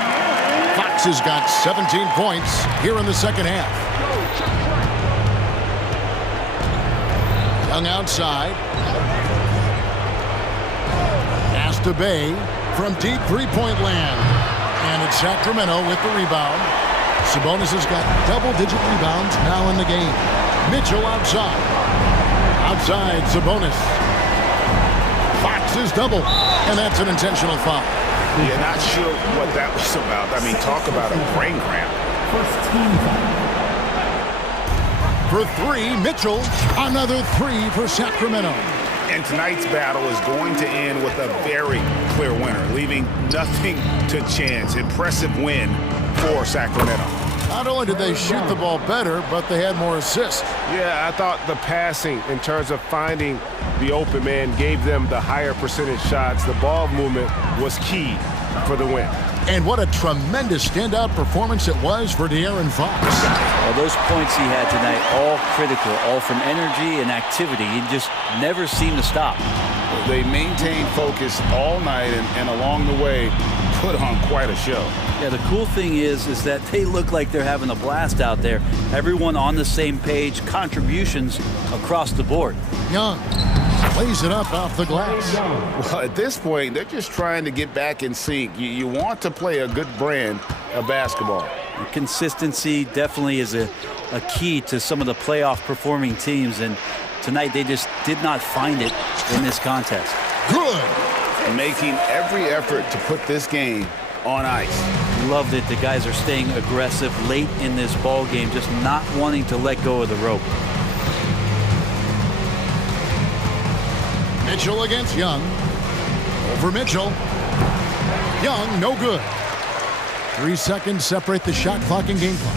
Fox has got 17 points here in the second half. Young outside. Pass to Bay from deep three-point land. And it's Sacramento with the rebound. Sabonis has got double-digit rebounds now in the game. Mitchell outside. Outside, Sabonis. Fox is double, and that's an intentional foul. Yeah, not sure what that was about. I mean, talk about a brain cramp. First team foul. For three, Mitchell. Another three for Sacramento. And tonight's battle is going to end with a very clear winner, leaving nothing to chance. Impressive win for Sacramento. Not only did they shoot the ball better, but they had more assists. Yeah, I thought the passing in terms of finding the open man gave them the higher percentage shots. The ball movement was key for the win. And what a tremendous standout performance it was for De'Aaron Fox. Well, those points he had tonight, all critical, all from energy and activity. He just never seemed to stop. They maintained focus all night and along the way put on quite a show. Yeah, the cool thing is that they look like they're having a blast out there. Everyone on the same page, contributions across the board. Young plays it up off the glass. Well, at this point, they're just trying to get back in sync. You want to play a good brand of basketball. Consistency definitely is a key to some of the playoff performing teams, and tonight they just did not find it in this contest. Good. Making every effort to put this game on ice. Love that the guys are staying aggressive late in this ball game, just not wanting to let go of the rope. Mitchell against Young. Over Mitchell. Young, no good. 3 seconds separate the shot clock and game clock.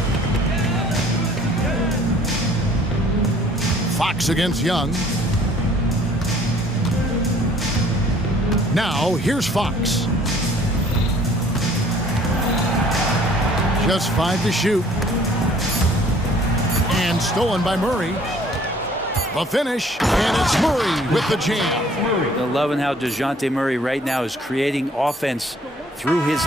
Fox against Young. Now, here's Fox. Just 5 to shoot. And stolen by Murray. The finish, and it's Murray with the jam. They're loving how DeJounte Murray right now is creating offense through his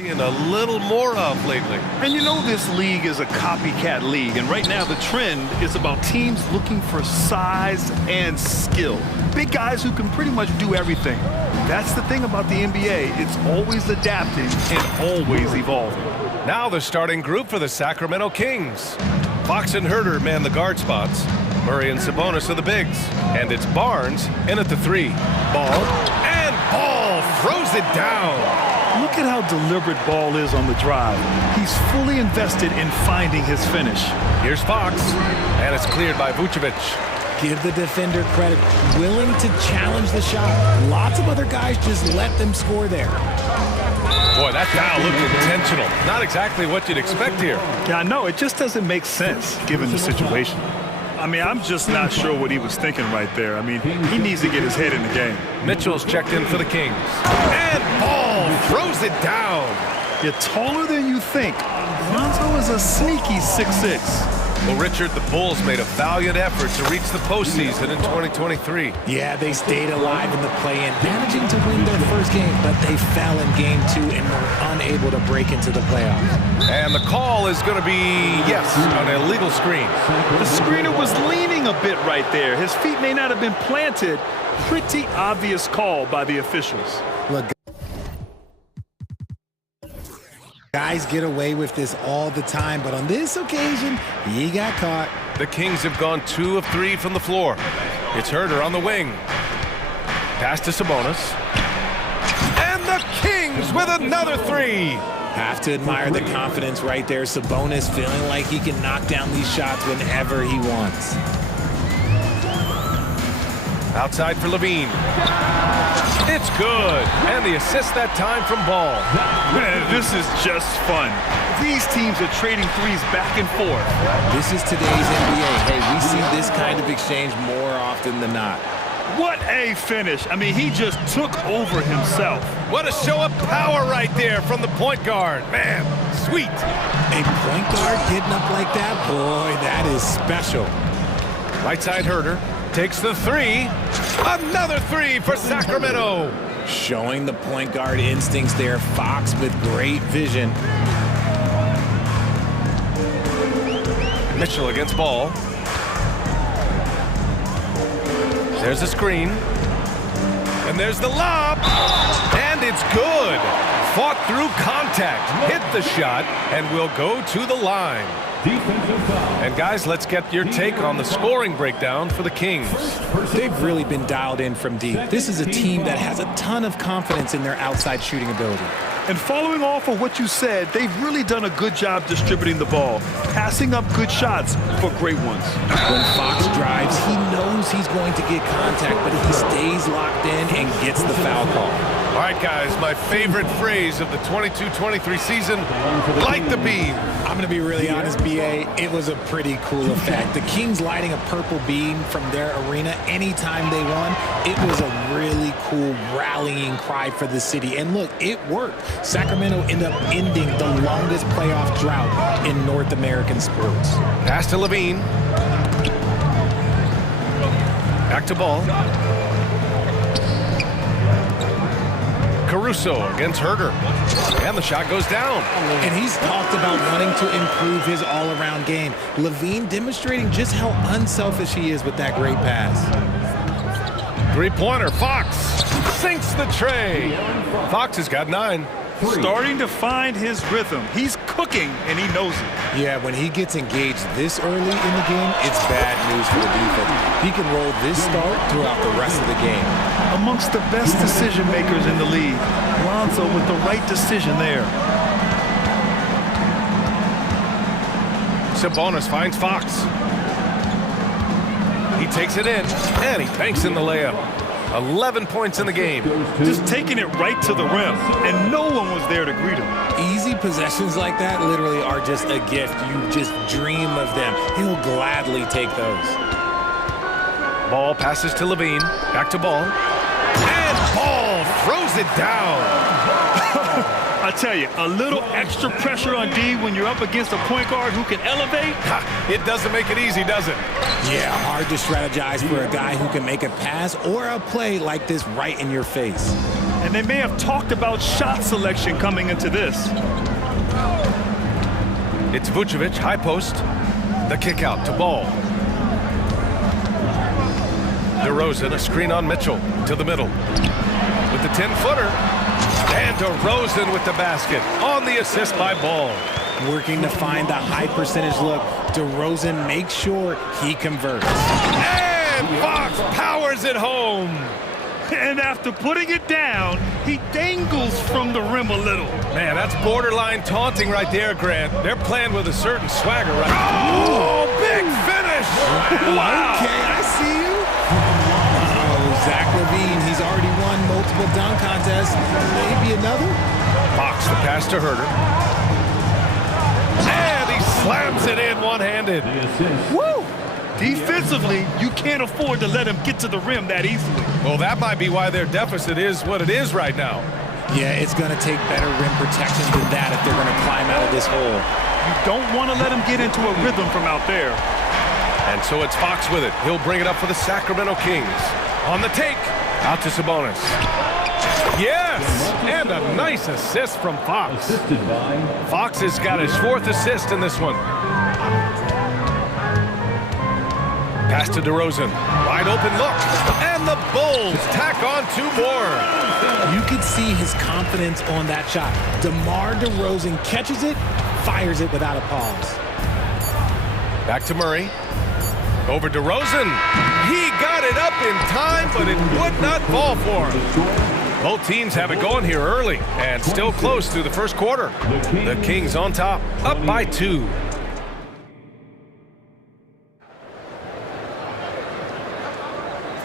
seeing a little more of lately. And you know this league is a copycat league, and right now the trend is about teams looking for size and skill. Big guys who can pretty much do everything. That's the thing about the NBA. It's always adapting and always evolving. Now the starting group for the Sacramento Kings. Fox and Herter man the guard spots. Murray and Sabonis are the bigs. And it's Barnes in at the 3. Ball. And Ball throws it down. Look at how deliberate Ball is on the drive. He's fully invested in finding his finish. Here's Fox. And it's cleared by Vucevic. Give the defender credit. Willing to challenge the shot. Lots of other guys just let them score there. Boy, that foul looked intentional. Not exactly what you'd expect here. Yeah, I know. It just doesn't make sense given the situation. I mean, I'm just not sure what he was thinking right there. I mean, he needs to get his head in the game. Mitchell's checked in for the Kings. And Ball throws it down. You're taller than you think. Lonzo is a sneaky 6'6". Well, Richard, the Bulls made a valiant effort to reach the postseason in 2023. Yeah, they stayed alive in the play-in, managing to win their first game, but they fell in game 2 and were unable to break into the playoffs. And the call is going to be, yes, an illegal screen. The screener was leaning a bit right there. His feet may not have been planted. Pretty obvious call by the officials. Look, guys get away with this all the time, but on this occasion, he got caught. The Kings have gone 2 of 3 from the floor. It's Herter on the wing. Pass to Sabonis. And the Kings with another 3. Have to admire the confidence right there. Sabonis feeling like he can knock down these shots whenever he wants. Outside for Levine. It's good. And the assist that time from Ball. Man, this is just fun. These teams are trading threes back and forth. This is today's NBA. Hey, we see this kind of exchange more often than not. What a finish. I mean, he just took over himself. What a show of power right there from the point guard. Man, sweet. A point guard getting up like that? Boy, that is special. Right side Herter. Takes the 3. Another 3 for Sacramento. Showing the point guard instincts there. Fox with great vision. Mitchell against Ball. There's a screen. And there's the lob. And it's good. Fought through contact. Hit the shot. And will go to the line. And guys, let's get your take on the scoring breakdown for the Kings. They've really been dialed in from deep. This is a team that has a ton of confidence in their outside shooting ability. And following off of what you said, they've really done a good job distributing the ball, passing up good shots for great ones. When Fox drives, he knows he's going to get contact, but he stays locked in and gets the foul call. All right, guys, my favorite phrase of the 22-23 season, light the beam. I'm going to be really honest, B.A., it was a pretty cool effect. The Kings lighting a purple beam from their arena anytime they won, it was a really cool rallying cry for the city. And look, it worked. Sacramento ended up ending the longest playoff drought in North American sports. Pass to Levine. Back to Ball. Caruso against Herter. And the shot goes down. And he's talked about wanting to improve his all-around game. Levine demonstrating just how unselfish he is with that great pass. Three-pointer, Fox sinks the tray. Fox has got 9. Starting to find his rhythm. He's cooking, and he knows it. Yeah, when he gets engaged this early in the game, it's bad news for the defense. He can roll this start throughout the rest of the game. Amongst the best decision makers in the league, Lonzo with the right decision there. Sabonis finds Fox. He takes it in, and he banks in the layup. 11 points in the game. Just taking it right to the rim, and no one was there to greet him. Easy possessions like that literally are just a gift. You just dream of them. He'll gladly take those. Ball passes to Levine. Back to Ball. And Ball throws it down. I tell you, a little extra pressure on D when you're up against a point guard who can elevate. It doesn't make it easy, does it? Yeah, hard to strategize for a guy who can make a pass or a play like this right in your face. And they may have talked about shot selection coming into this. It's Vucevic, high post. The kick out to Ball. DeRozan, a screen on Mitchell to the middle. With the 10-footer. And DeRozan with the basket on the assist by Ball. Working to find the high percentage look. DeRozan makes sure he converts. And Fox powers it home. And after putting it down, he dangles from the rim a little. Man, that's borderline taunting right there, Grant. They're playing with a certain swagger right now. Oh, big finish! Wow. Okay, I see you. Zach LaVine, he's already won multiple dunk contests. Maybe another? Fox, the pass to Herter. And he slams it in one-handed. Woo! Defensively, you can't afford to let him get to the rim that easily. Well, that might be why their deficit is what it is right now. Yeah, it's going to take better rim protection than that if they're going to climb out of this hole. You don't want to let him get into a rhythm from out there. And so it's Fox with it. He'll bring it up for the Sacramento Kings. On the take, out to Sabonis. Yes, and a nice assist from Fox. Fox has got his 4th assist in this one. Pass to DeRozan. Wide open look. And the Bulls tack on 2 more. You could see his confidence on that shot. DeMar DeRozan catches it, fires it without a pause. Back to Murray. Over DeRozan. He got it up in time, but it would not fall for him. Both teams have it going here early and still close through the first quarter. The Kings on top, up by 2.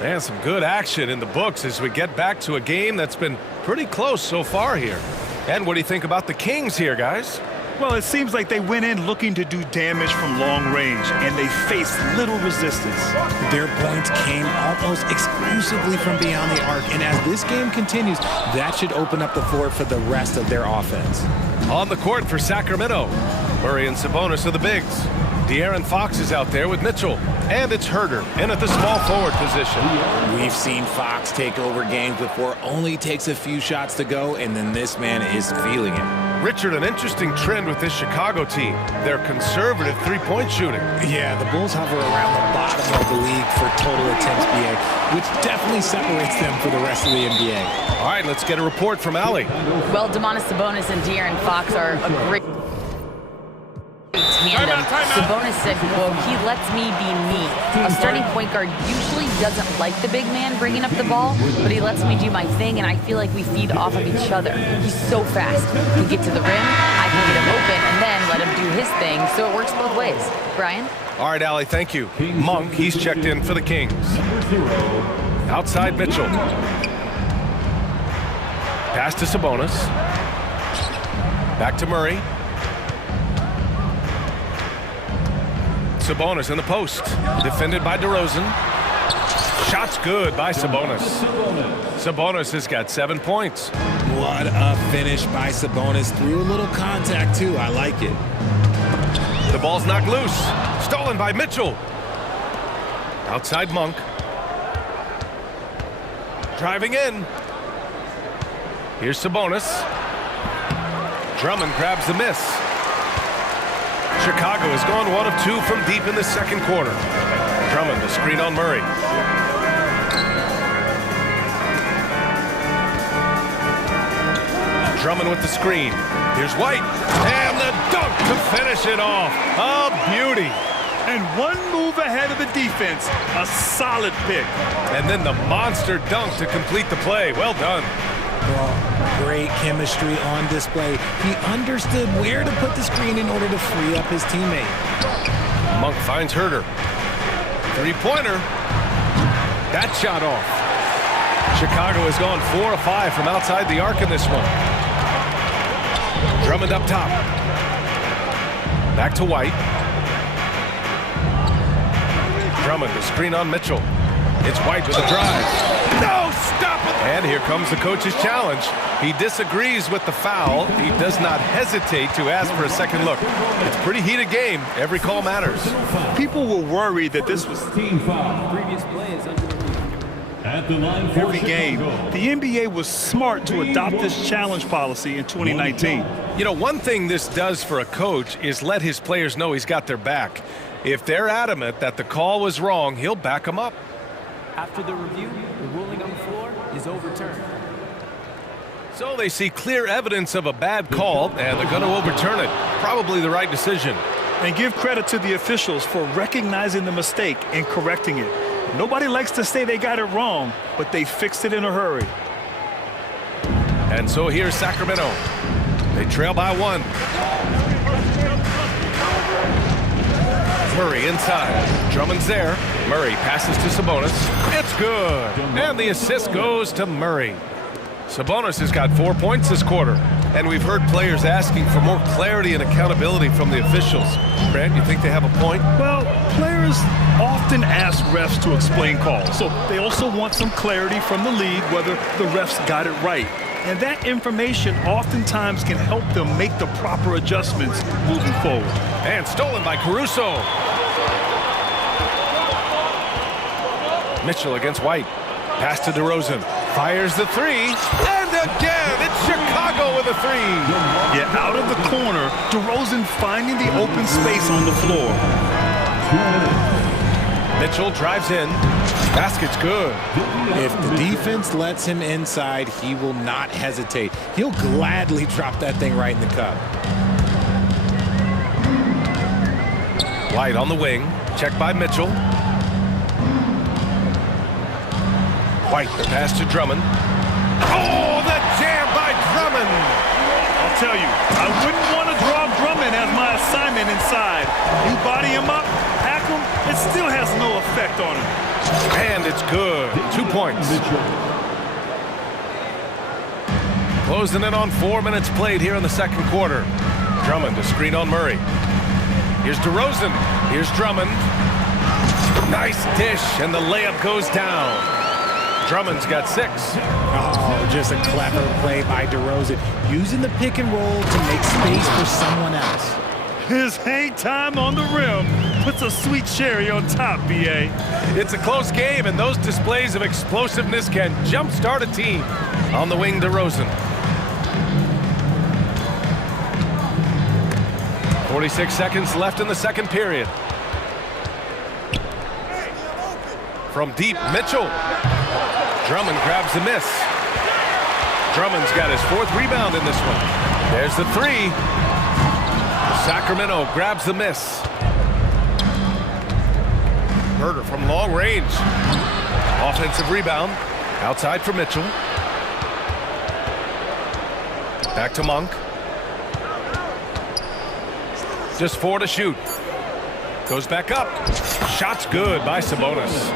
And some good action in the books as we get back to a game that's been pretty close so far here. And what do you think about the Kings here, guys? Well, it seems like they went in looking to do damage from long range, and they faced little resistance. Their points came almost exclusively from beyond the arc, and as this game continues, that should open up the floor for the rest of their offense. On the court for Sacramento, Murray and Sabonis are the bigs. De'Aaron Fox is out there with Mitchell, and it's Herter in at the small forward position. We've seen Fox take over games before, only takes a few shots to go, and then this man is feeling it. Richard, an interesting trend with this Chicago team. Their conservative three-point shooting. Yeah, the Bulls hover around the bottom of the league for total attempts, BA, which definitely separates them for the rest of the NBA. All right, let's get a report from Allie. Well, Domantas Sabonis and De'Aaron Fox are a great tandem. Sabonis said, quote, "He lets me be me." A starting point guard usually doesn't like the big man bringing up the ball, but he lets me do my thing, and I feel like we feed off of each other. He's so fast. He get to the rim, I can get him open, and then let him do his thing, so it works both ways. Brian? All right, Allie, thank you. Monk, he's checked in for the Kings. Outside Mitchell. Pass to Sabonis. Back to Murray. Sabonis in the post. Defended by DeRozan. Shot's good by Sabonis. Sabonis has got 7 points. What a finish by Sabonis. Through a little contact, too. I like it. The ball's knocked loose. Stolen by Mitchell. Outside Monk. Driving in. Here's Sabonis. Drummond grabs the miss. Chicago has gone 1 of 2 from deep in the second quarter. Drummond, the screen on Murray. Drummond with the screen. Here's White. And the dunk to finish it off. A beauty. And 1 move ahead of the defense. A solid pick. And then the monster dunk to complete the play. Well done. Well, great chemistry on display. He understood where to put the screen in order to free up his teammate. Monk finds Herter. Three-pointer. That shot off. Chicago has gone 4 of 5 from outside the arc in this one. Drummond up top. Back to White. Drummond, the screen on Mitchell. It's White with a drive. No, stop it! And here comes the coach's challenge. He disagrees with the foul. He does not hesitate to ask for a second look. It's a pretty heated game. Every call matters. People were worried that this was team foul. Previous play is under review. At the line for Every game, the NBA was smart to adopt this challenge policy in 2019. You know, one thing this does for a coach is let his players know he's got their back. If they're adamant that the call was wrong, he'll back them up. After the review, the ruling on the floor is overturned. So they see clear evidence of a bad call, and they're going to overturn it. Probably the right decision. And give credit to the officials for recognizing the mistake and correcting it. Nobody likes to say they got it wrong, but they fixed it in a hurry. And so here's Sacramento. They trail by 1. Murray inside. Drummond's there. Murray passes to Sabonis. It's good. And the assist goes to Murray. Sabonis has got 4 points this quarter. And we've heard players asking for more clarity and accountability from the officials. Grant, you think they have a point? Well, players often ask refs to explain calls. So they also want some clarity from the league whether the refs got it right. And that information oftentimes can help them make the proper adjustments moving forward. And stolen by Caruso. Mitchell against White. Pass to DeRozan. Fires the 3. And again, it's Chicago with a 3. Yeah, out of the corner, DeRozan finding the open space on the floor. Mitchell drives in. Basket's good. If the defense lets him inside, he will not hesitate. He'll gladly drop that thing right in the cup. White on the wing. Checked by Mitchell. White, the pass to Drummond. Oh, the jam by Drummond! I'll tell you, I wouldn't want to draw Drummond as my assignment inside. You body him up, hack him, it still has no effect on him. And it's good. 2 points. Closing in on 4 minutes played here in the second quarter. Drummond, a screen on Murray. Here's DeRozan. Here's Drummond. Nice dish, and the layup goes down. Drummond's got 6. Oh, just a clever play by DeRozan, using the pick and roll to make space for someone else. His hang time on the rim puts a sweet cherry on top, B.A. It's a close game, and those displays of explosiveness can jumpstart a team. On the wing, DeRozan. 46 seconds left in the second period. From deep, Mitchell. Drummond grabs the miss. Drummond's got his 4th rebound in this one. There's the 3. Sacramento grabs the miss. Herder from long range. Offensive rebound. Outside for Mitchell. Back to Monk. Just 4 to shoot. Goes back up. Shot's good by Sabonis.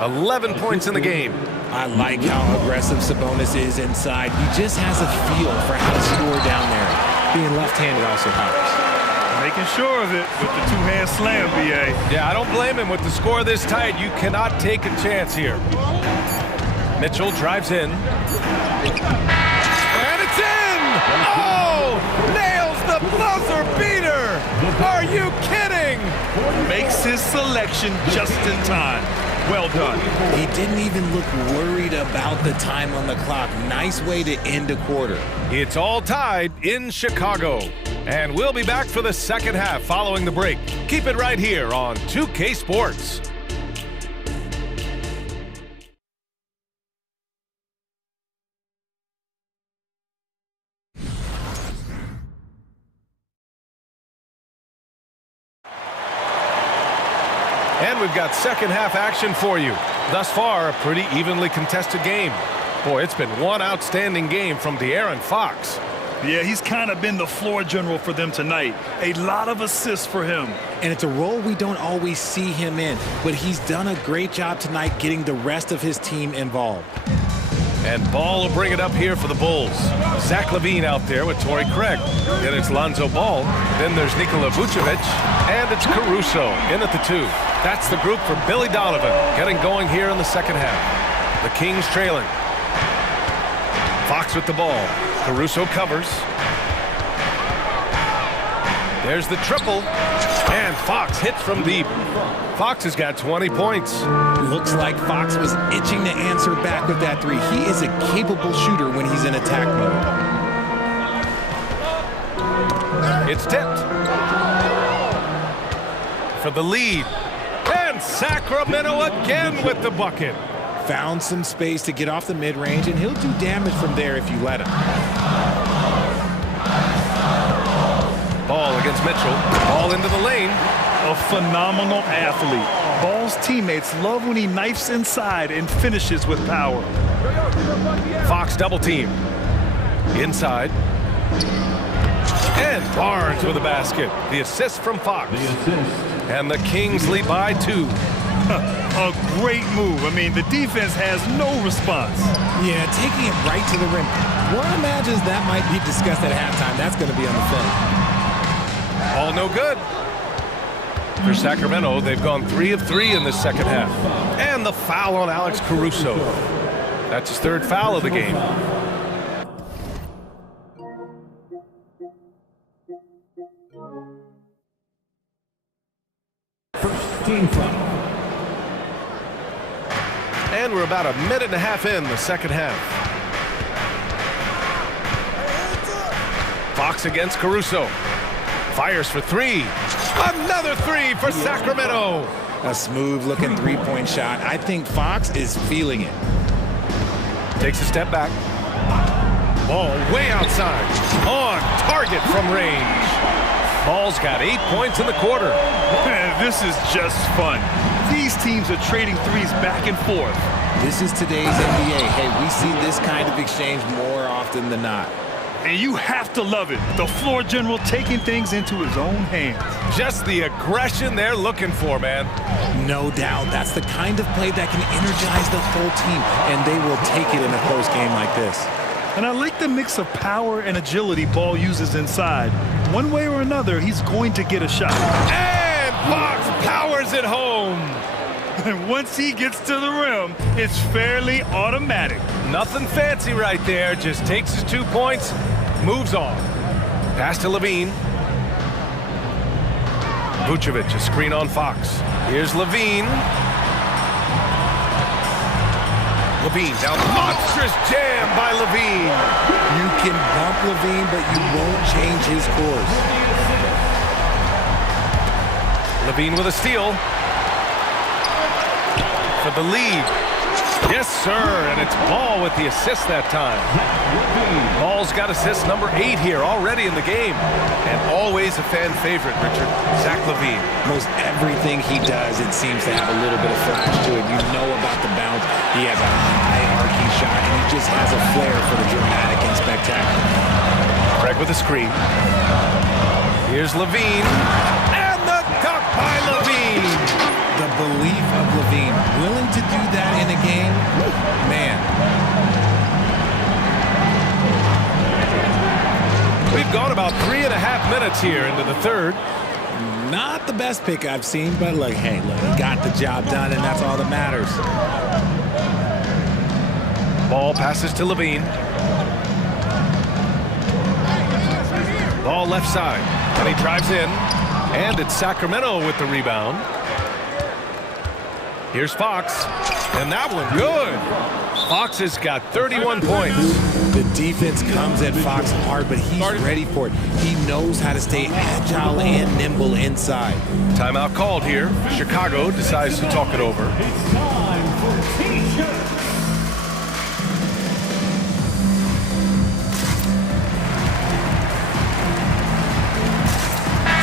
11 points in the game. I like how aggressive Sabonis is inside. He just has a feel for how to score down there. Being left-handed also helps. Making sure of it with the 2-hand slam, B.A. Yeah, I don't blame him. With the score this tight, you cannot take a chance here. Mitchell drives in. And it's in! Oh! Nails the buzzer beater! Are you kidding? Makes his selection just in time. Well done. He didn't even look worried about the time on the clock. Nice way to end a quarter. It's all tied in Chicago. And we'll be back for the second half following the break. Keep it right here on 2K Sports. And we've got second half action for you. Thus far, a pretty evenly contested game. Boy, it's been one outstanding game from De'Aaron Fox. Yeah, he's kind of been the floor general for them tonight. A lot of assists for him. And it's a role we don't always see him in, but he's done a great job tonight getting the rest of his team involved. And Ball will bring it up here for the Bulls. Zach LaVine out there with Torrey Craig. Then it's Lonzo Ball. Then there's Nikola Vucevic. And it's Caruso in at the 2. That's the group for Billy Donovan getting going here in the second half. The Kings trailing. Fox with the ball. Caruso covers. There's the triple, and Fox hits from deep. Fox has got 20 points. Looks like Fox was itching to answer back with that three. He is a capable shooter when he's in attack mode. It's tipped for the lead, and Sacramento again with the bucket. Found some space to get off the mid-range, and he'll do damage from there if you let him. Ball against Mitchell. Ball into the lane. A phenomenal athlete. Ball's teammates love when he knifes inside and finishes with power. Fox double team. Inside. And Barnes with a basket. The assist from Fox. And the Kings lead by 2. A great move. I mean, the defense has no response. Yeah, taking it right to the rim. One imagines that might be discussed at halftime. That's going to be on the film. All no good. For Sacramento, they've gone 3 of 3 in this second half. And the foul on Alex Caruso. That's his 3rd foul of the game. First team foul. And we're about a minute and a half in the second half. Fox against Caruso. Fires for 3. Another 3 for Sacramento. A smooth-looking three-point shot. I think Fox is feeling it. Takes a step back. Ball way outside. On target from range. Ball's got 8 points in the quarter. This is just fun. These teams are trading threes back and forth. This is today's NBA. Hey, we see this kind of exchange more often than not. And you have to love it. The floor general taking things into his own hands. Just the aggression they're looking for, man. No doubt. That's the kind of play that can energize the whole team, and they will take it in a close game like this. And I like the mix of power and agility Ball uses inside. One way or another, he's going to get a shot. And Fox powers it home. And once he gets to the rim, it's fairly automatic. Nothing fancy right there. Just takes his 2 points, moves on. Pass to Levine. Vucevic, a screen on Fox. Here's Levine. Levine down. Monstrous jam by Levine. You can bump Levine, but you won't change his course. Levine with a steal. For the lead. Yes, sir, and it's Ball with the assist that time. Ball's got assist number 8 here already in the game. And always a fan favorite, Richard, Zach LaVine. Most everything he does, it seems to have a little bit of flash to it. You know about the bounce. He has a high arcing shot, and he just has a flair for the dramatic and spectacular. Craig with a screen. Here's LaVine. And the dunk by LaVine. The belief of Levine, willing to do that in a game, man. We've gone about 3.5 minutes here into the third. Not the best pick I've seen, but look, hey, look, he got the job done, and that's all that matters. Ball passes to Levine. Ball left side, and he drives in, and it's Sacramento with the rebound. Here's Fox, and that one good. Fox has got 31 points. The defense comes at Fox hard, but he's ready for it. He knows how to stay agile and nimble inside. Timeout called here. Chicago decides to talk it over. It's time for T-shirt.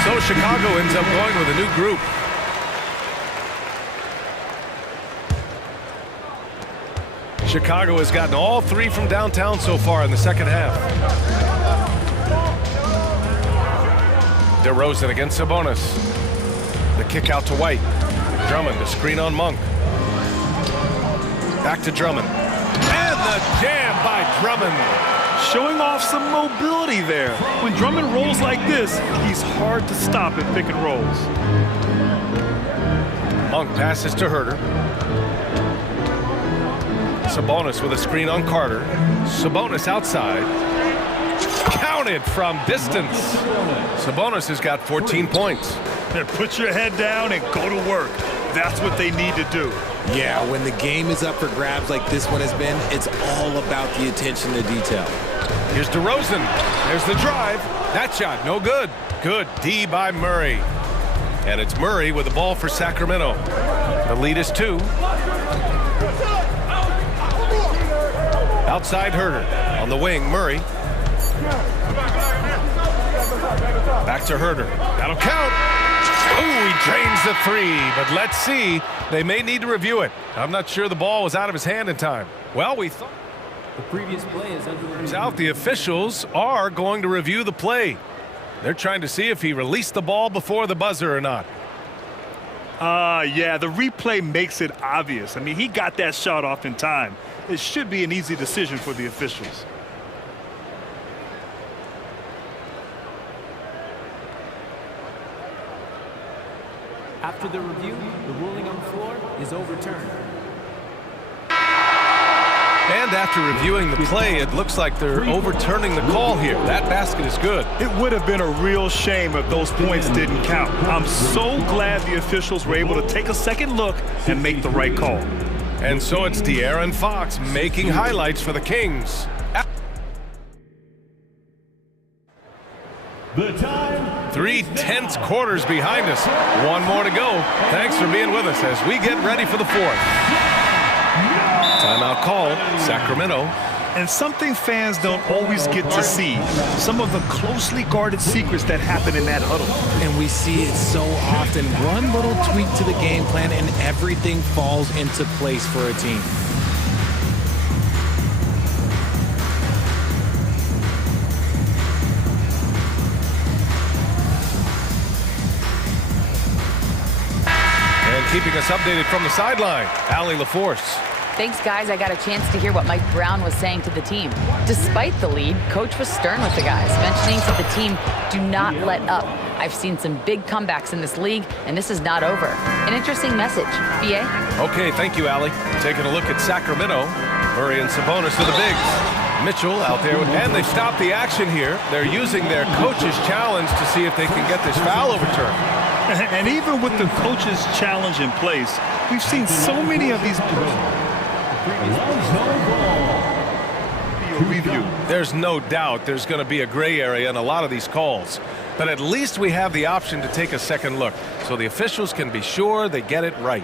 So Chicago ends up going with a new group. Chicago has gotten all 3 from downtown so far in the second half. DeRozan against Sabonis. The kick out to White. Drummond, the screen on Monk. Back to Drummond. And the jam by Drummond. Showing off some mobility there. When Drummond rolls like this, he's hard to stop at pick and rolls. Monk passes to Herter. Sabonis with a screen on Carter. Sabonis outside. Count it from distance. Sabonis has got 14 points. Put your head down and go to work. That's what they need to do. Yeah, when the game is up for grabs like this one has been, it's all about the attention to detail. Here's DeRozan. There's the drive. That shot, no good. Good D by Murray. And it's Murray with the ball for Sacramento. The lead is 2. Outside Herter. On the wing, Murray. Back to Herter. That'll count. Ooh, he drains the 3. But let's see. They may need to review it. I'm not sure the ball was out of his hand in time. Well, we thought. The previous play is under review. Out, the officials are going to review the play. They're trying to see if he released the ball before the buzzer or not. Yeah, the replay makes it obvious. I mean, he got that shot off in time. It should be an easy decision for the officials. After the review, the ruling on the floor is overturned. And after reviewing the play, it looks like they're overturning the call here. That basket is good. It would have been a real shame if those points didn't count. I'm so glad the officials were able to take a second look and make the right call. And so it's De'Aaron Fox making highlights for the Kings. The time. 3 tense quarters behind us. 1 more to go. Thanks for being with us as we get ready for the 4th. Timeout called, Sacramento. And something fans don't always get to see, some of the closely guarded secrets that happen in that huddle. And we see it so often. One little tweak to the game plan and everything falls into place for a team. And keeping us updated from the sideline, Allie LaForce. Thanks, guys. I got a chance to hear what Mike Brown was saying to the team. Despite the lead, Coach was stern with the guys, mentioning to the team, do not let up. I've seen some big comebacks in this league, and this is not over. An interesting message. BA? Okay, thank you, Allie. Taking a look at Sacramento. Murray and Sabonis are the bigs. Mitchell out there, and they've stopped the action here. They're using their coach's challenge to see if they can get this foul overturned. And even with the coach's challenge in place, we've seen so many of these review. There's no doubt there's going to be a gray area in a lot of these calls. But at least we have the option to take a second look, so the officials can be sure they get it right.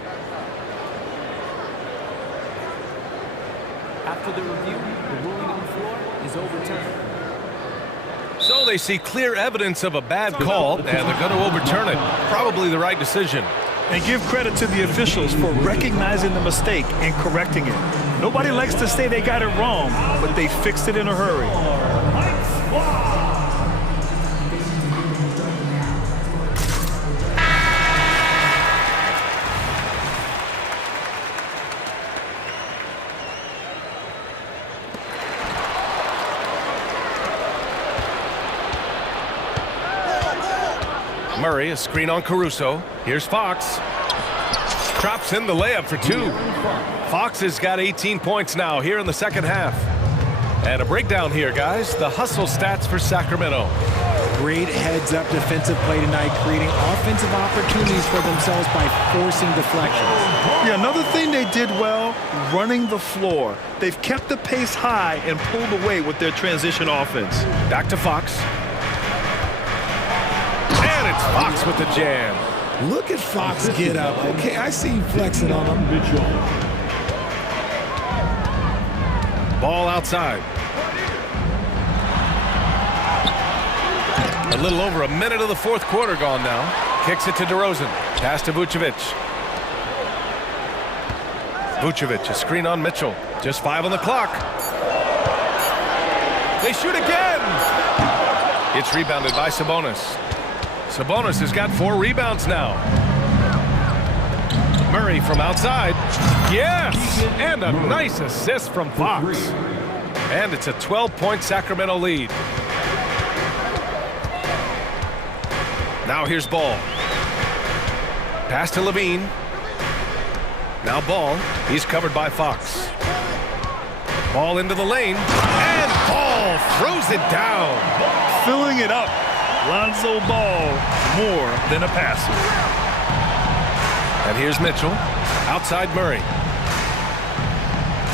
After the review, the ruling on the floor is overturned. So they see clear evidence of a bad call, and they're going to overturn it. Probably the right decision. And give credit to the officials for recognizing the mistake and correcting it. Nobody likes to say they got it wrong, but they fixed it in a hurry. Murray, a screen on Caruso. Here's Fox. Drops in the layup for 2. Fox has got 18 points now here in the second half. And a breakdown here, guys. The hustle stats for Sacramento. Great heads-up defensive play tonight, creating offensive opportunities for themselves by forcing deflections. Yeah, another thing they did well, running the floor. They've kept the pace high and pulled away with their transition offense. Back to Fox. And it's Fox with the jam. Look at Fox get up. Okay, I see you flexing on him. Ball outside. A little over a minute of the 4th quarter gone now. Kicks it to DeRozan. Pass to Vucevic. Vucevic, a screen on Mitchell. Just 5 on the clock. They shoot again. It's rebounded by Sabonis. Sabonis has got 4 rebounds now. Murray from outside. Yes! And a nice assist from Fox. And it's a 12-point Sacramento lead. Now here's Ball. Pass to Levine. Now Ball. He's covered by Fox. Ball into the lane. And Ball throws it down. it up. Lonzo Ball, more than a passer. And here's Mitchell. Outside Murray.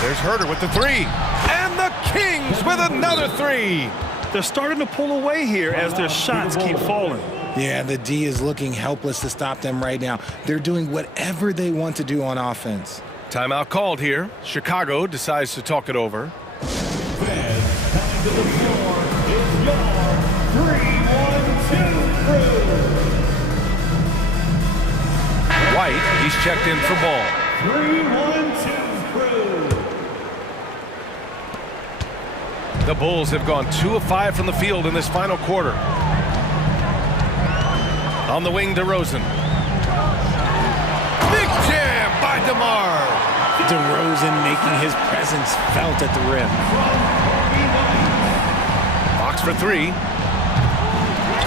There's Herter with the three. And the Kings with another three. They're starting to pull away here as their shots keep falling. Yeah, the D is looking helpless to stop them right now. They're doing whatever they want to do on offense. Timeout called here. Chicago decides to talk it over. White, he's checked in for ball. 3-1-2 crew. The Bulls have gone 2 of 5 from the field in this final quarter. On the wing, DeRozan. Big jam by DeMar. DeRozan making his presence felt at the rim. Fox for three.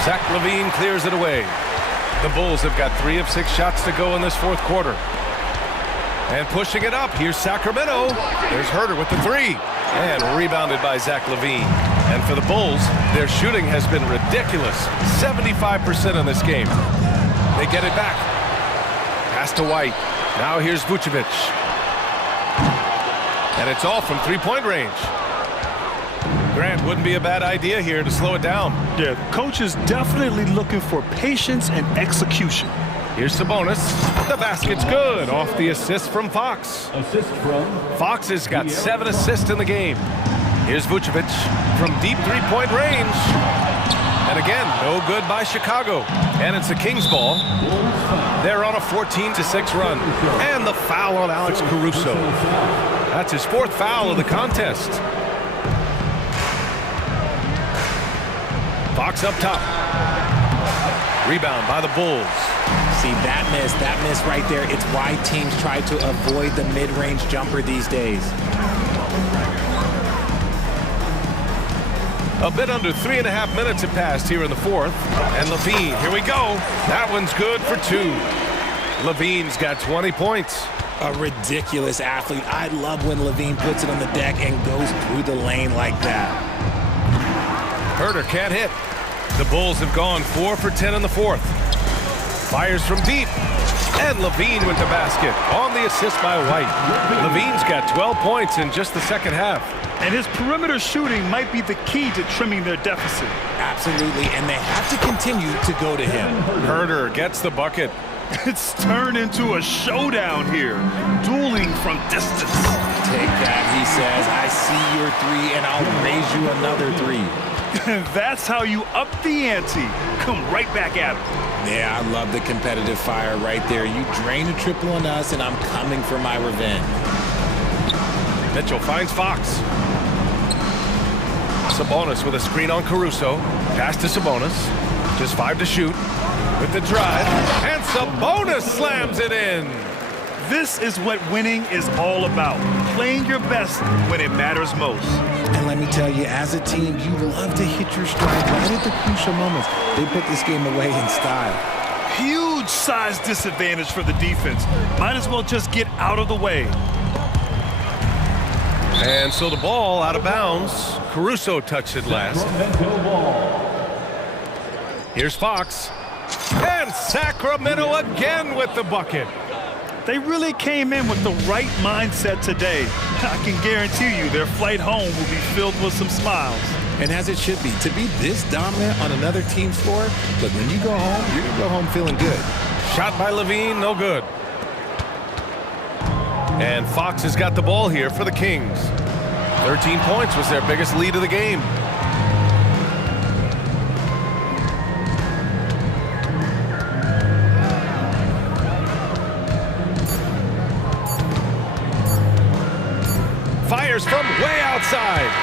Zach LaVine clears it away. The Bulls have got 3 of 6 shots to go in this fourth quarter. And pushing it up, here's Sacramento. There's Herter with the three. And rebounded by Zach LaVine. And for the Bulls, their shooting has been ridiculous. 75% in this game. They get it back. Pass to White. Now here's Vucevic. And it's all from three-point range. Grant, wouldn't be a bad idea here to slow it down. Yeah, the coach is definitely looking for patience and execution. Here's Sabonis. The basket's good off the assist from Fox. Assist from Fox has got 7 assists in the game. Here's Vucevic from deep three-point range. And again, no good by Chicago. And it's the Kings ball. They're on a 14-6 run. And the foul on Alex Caruso. That's his 4th foul of the contest. Fox up top. Rebound by the Bulls. See, that miss right there, it's why teams try to avoid the mid-range jumper these days. A bit under 3.5 minutes have passed here in the fourth. And LaVine, here we go. That one's good for 2. LaVine's got 20 points. A ridiculous athlete. I love when LaVine puts it on the deck and goes through the lane like that. Herter can't hit. The Bulls have gone 4 for 10 in the fourth. Fires from deep. And LaVine with the basket on the assist by White. LaVine's got 12 points in just the second half. And his perimeter shooting might be the key to trimming their deficit. Absolutely, and they have to continue to go to him. Herter gets the bucket. It's turned into a showdown here. Dueling from distance. Take that, he says. I see your 3, and I'll raise you another 3. That's how you up the ante. Come right back at him. Yeah, I love the competitive fire right there. You drain a triple on us, and I'm coming for my revenge. Mitchell finds Fox. Sabonis with a screen on Caruso. Pass to Sabonis. Just 5 to shoot. With the drive. And Sabonis slams it in. This is what winning is all about. Playing your best when it matters most. And let me tell you, as a team, you love to hit your stride right at the crucial moments. They put this game away in style. Huge size disadvantage for the defense. Might as well just get out of the way. And so the ball out of bounds. Caruso touched it last. Here's Fox. And Sacramento again with the bucket. They really came in with the right mindset today. I can guarantee you their flight home will be filled with some smiles. And as it should be, to be this dominant on another team's floor, look, when you go home, you're going to go home feeling good. Shot by LaVine, no good. And Fox has got the ball here for the Kings. 13 points was their biggest lead of the game. Fires from way outside.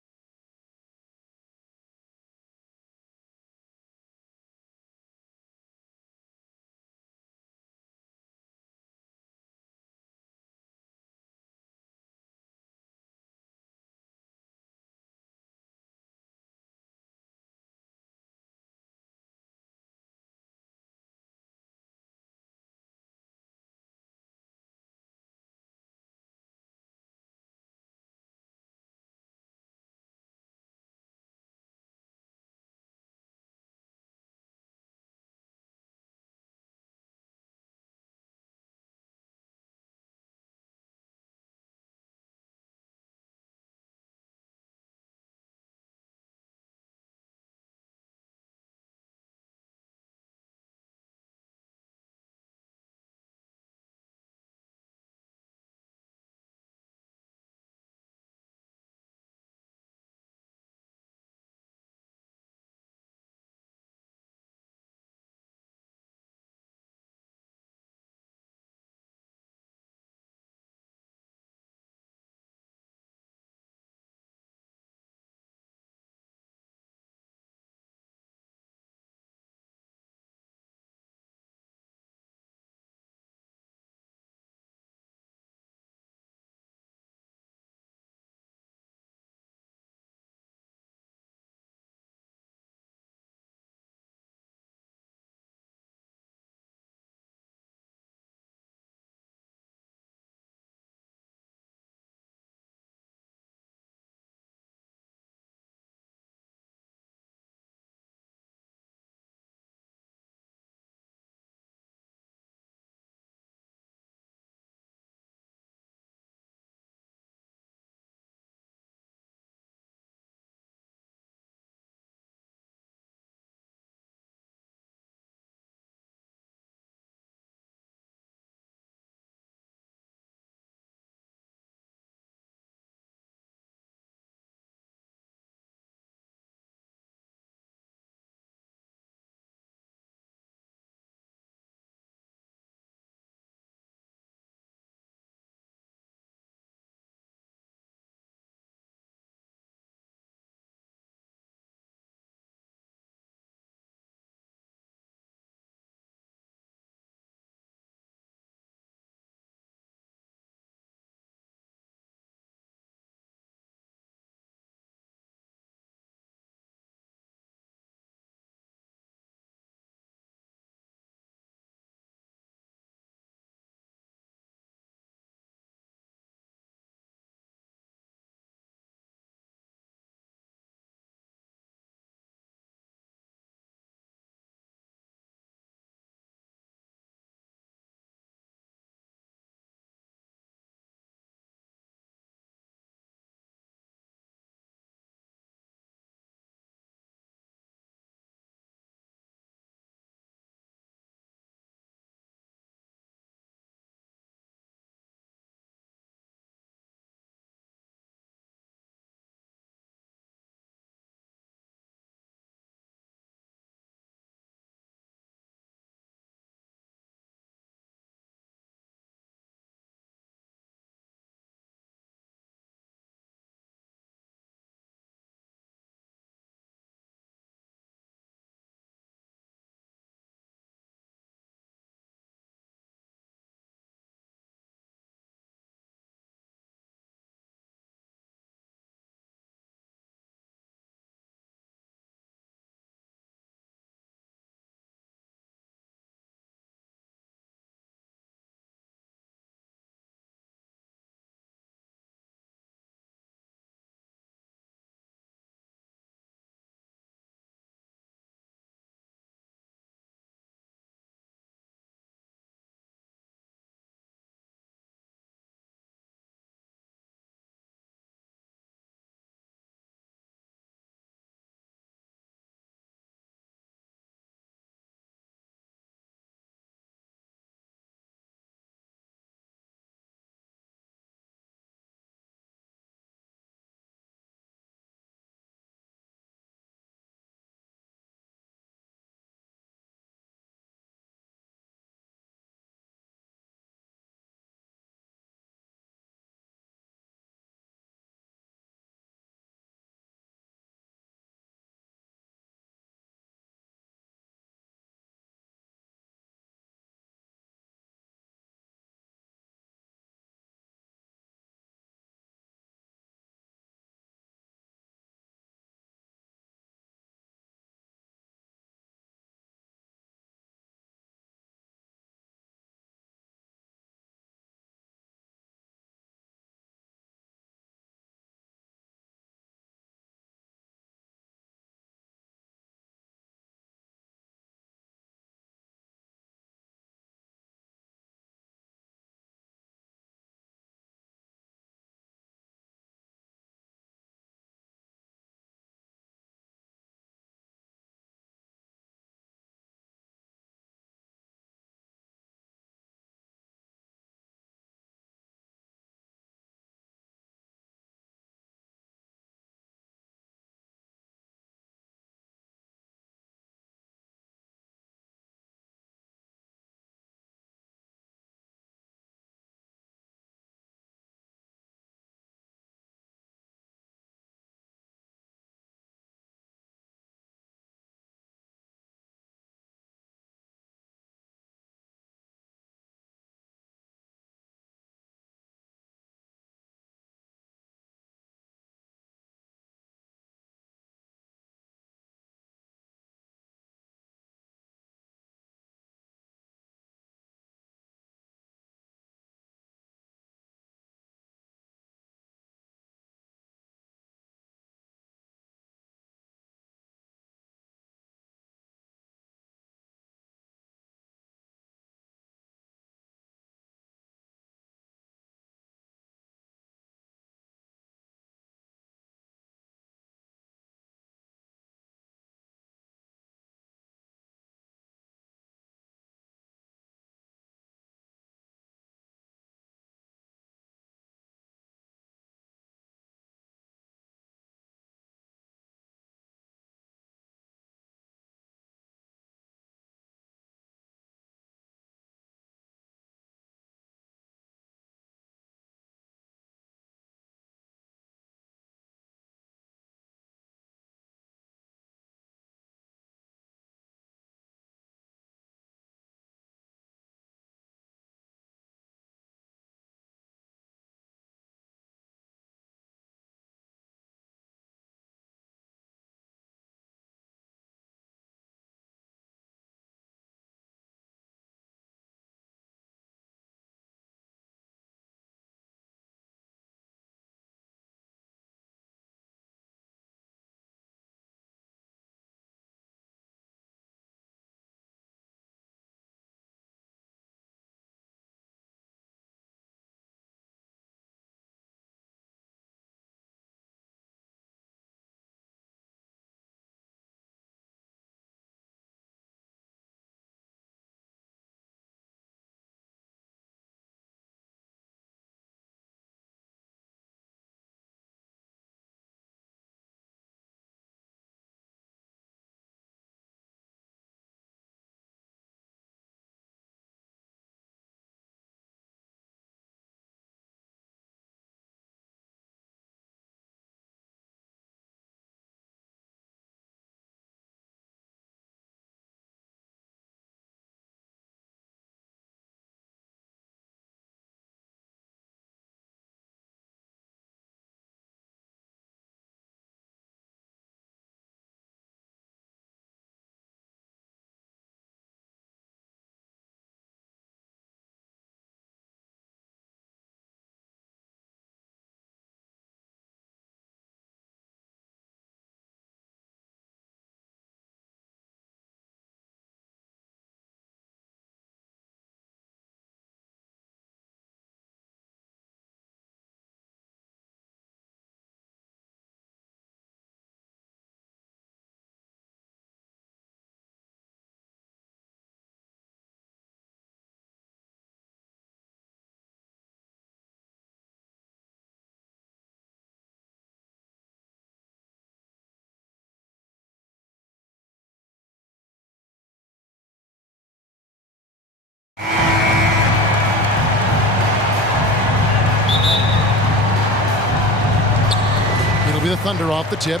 be the Thunder off the tip.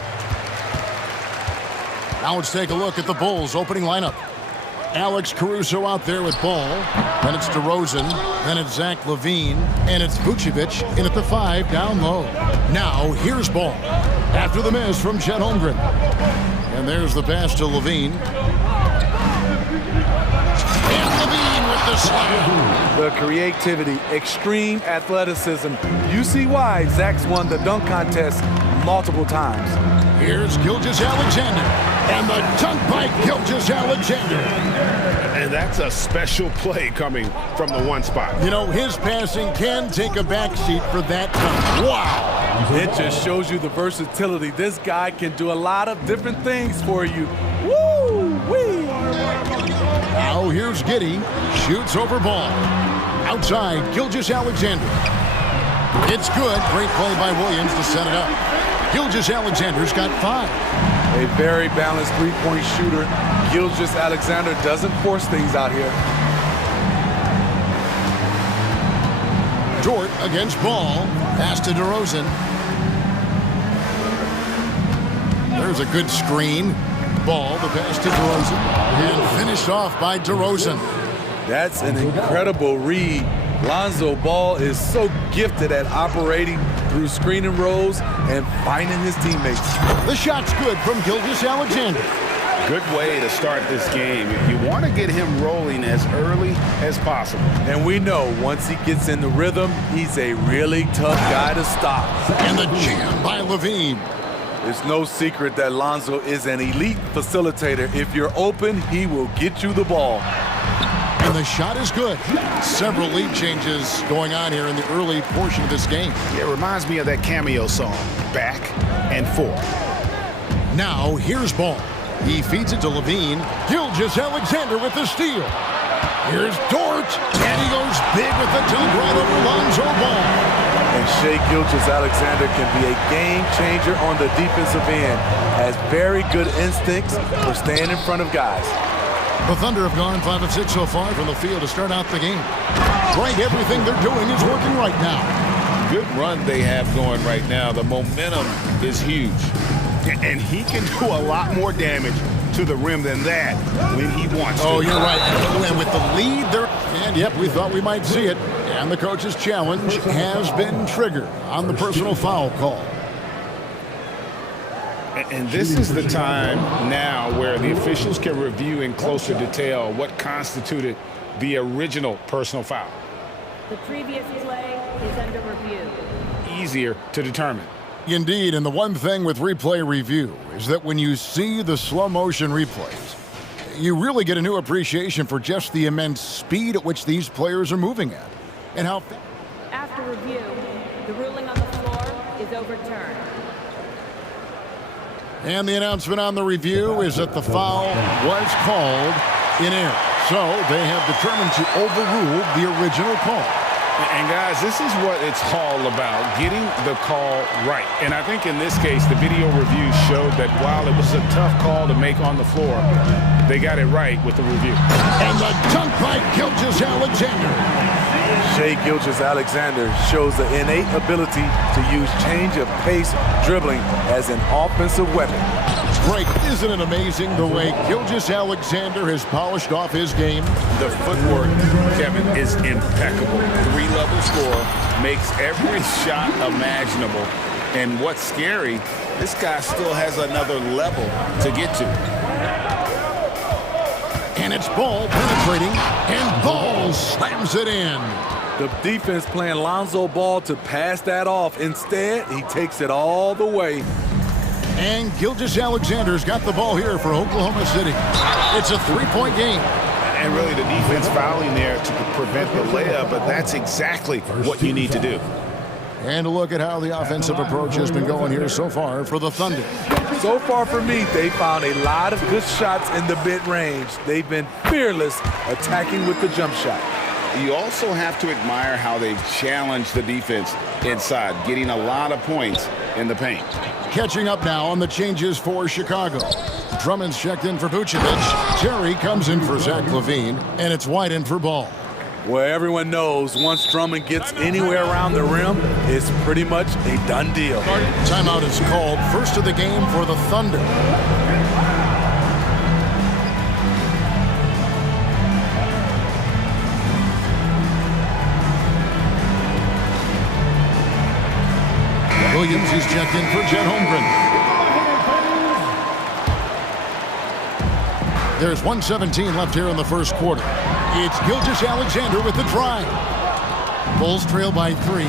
Now let's take a look at the Bulls opening lineup. Alex Caruso out there with ball. Then it's DeRozan. Then it's Zach LaVine. And it's Vucevic in at the 5 down low. Now here's ball. After the miss from Chet Holmgren. And there's the pass to LaVine. And LaVine with the slam. The creativity, extreme athleticism. You see why Zach's won the dunk contest multiple times. Here's Gilgeous-Alexander. And the dunk by Gilgeous-Alexander. And that's a special play coming from the one spot. You know, his passing can take a backseat for that dunk. Wow. It just shows you the versatility. This guy can do a lot of different things for you. Woo-wee. Now here's Giddey. Shoots over ball. Outside, Gilgeous-Alexander. It's good. Great play by Williams to set it up. Gilgeous-Alexander's got 5. A very balanced three-point shooter. Gilgeous-Alexander doesn't force things out here. Dort against ball. Pass to DeRozan. There's a good screen. Ball, the pass to DeRozan. And finished off by DeRozan. That's an incredible read. Lonzo Ball is so gifted at operating through screen and rolls and finding his teammates. The shot's good from Gilgeous-Alexander. Good way to start this game. You want to get him rolling as early as possible. And we know once he gets in the rhythm, he's a really tough guy to stop. And the jam by LaVine. It's no secret that Lonzo is an elite facilitator. If you're open, he will get you the ball. And the shot is good. Several lead changes going on here in the early portion of this game. It reminds me of that Cameo song, Back and Forth. Now here's ball. He feeds it to LaVine. Gilgeous-Alexander with the steal. Here's Dort. And he goes big with the dunk right over Lonzo Ball. And Shai Gilgeous-Alexander can be a game changer on the defensive end. Has very good instincts for staying in front of guys. The Thunder have gone 5 of 6 so far from the field to start out the game. Right, everything they're doing is working right now. Good run they have going right now. The momentum is huge. And he can do a lot more damage to the rim than that when he wants to. Oh, you're right. And with the lead, they're... And, yep, we thought we might see it. And the coach's challenge has been triggered on the personal foul call. And this is the time now where the officials can review in closer detail what constituted the original personal foul. The previous play is under review. Easier to determine. Indeed, and the one thing with replay review is that when you see the slow motion replays, you really get a new appreciation for just the immense speed at which these players are moving at. And how... After review, the ruling on the floor is overturned. And the announcement on the review is that the foul was called in error. So they have determined to overrule the original call. And guys, this is what it's all about, getting the call right. And I think in this case, the video review showed that while it was a tough call to make on the floor, they got it right with the review. And the dunk by Gilgeous-Alexander. Shai Gilgeous-Alexander shows the innate ability to use change of pace dribbling as an offensive weapon. Great, isn't it amazing the way Gilgeous-Alexander has polished off his game? The footwork, Kevin, is impeccable. 3-level score, makes every shot imaginable. And what's scary, this guy still has another level to get to. And it's Ball penetrating, and Ball slams it in. The defense playing Lonzo Ball to pass that off. Instead, he takes it all the way. And Gilgeous-Alexander's got the ball here for Oklahoma City. It's a 3-point game. And really the defense fouling there to prevent the layup, but that's exactly what you need to do. And a look at how the offensive approach has been going here so far for the Thunder. So far for me, they found a lot of good shots in the mid-range. They've been fearless attacking with the jump shot. You also have to admire how they've challenged the defense inside, getting a lot of points in the paint. Catching up now on the changes for Chicago. Drummond's checked in for Vucevic. Terry comes in for Zach LaVine, and it's White in for Ball. where everyone knows once Drummond gets anywhere around the rim, it's pretty much a done deal. Timeout is called. First of the game for the Thunder. Williams is checked in for Jet Holmgren. There's 1:17 left here in the first quarter. It's Gilgeous-Alexander with the drive. Bulls trail by 3.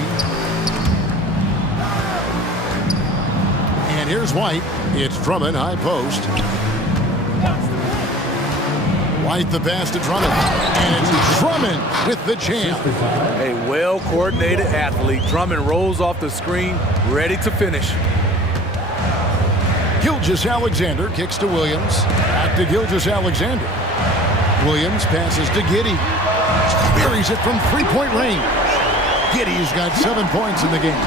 And here's White. It's Drummond, high post. White the pass to Drummond. And it's Drummond with the jam. A well-coordinated athlete. Drummond rolls off the screen, ready to finish. Gilgeous-Alexander kicks to Williams. Back to Gilgeous-Alexander. Williams passes to Giddey. Buries it from three-point range. Giddey's got 7 points in the game.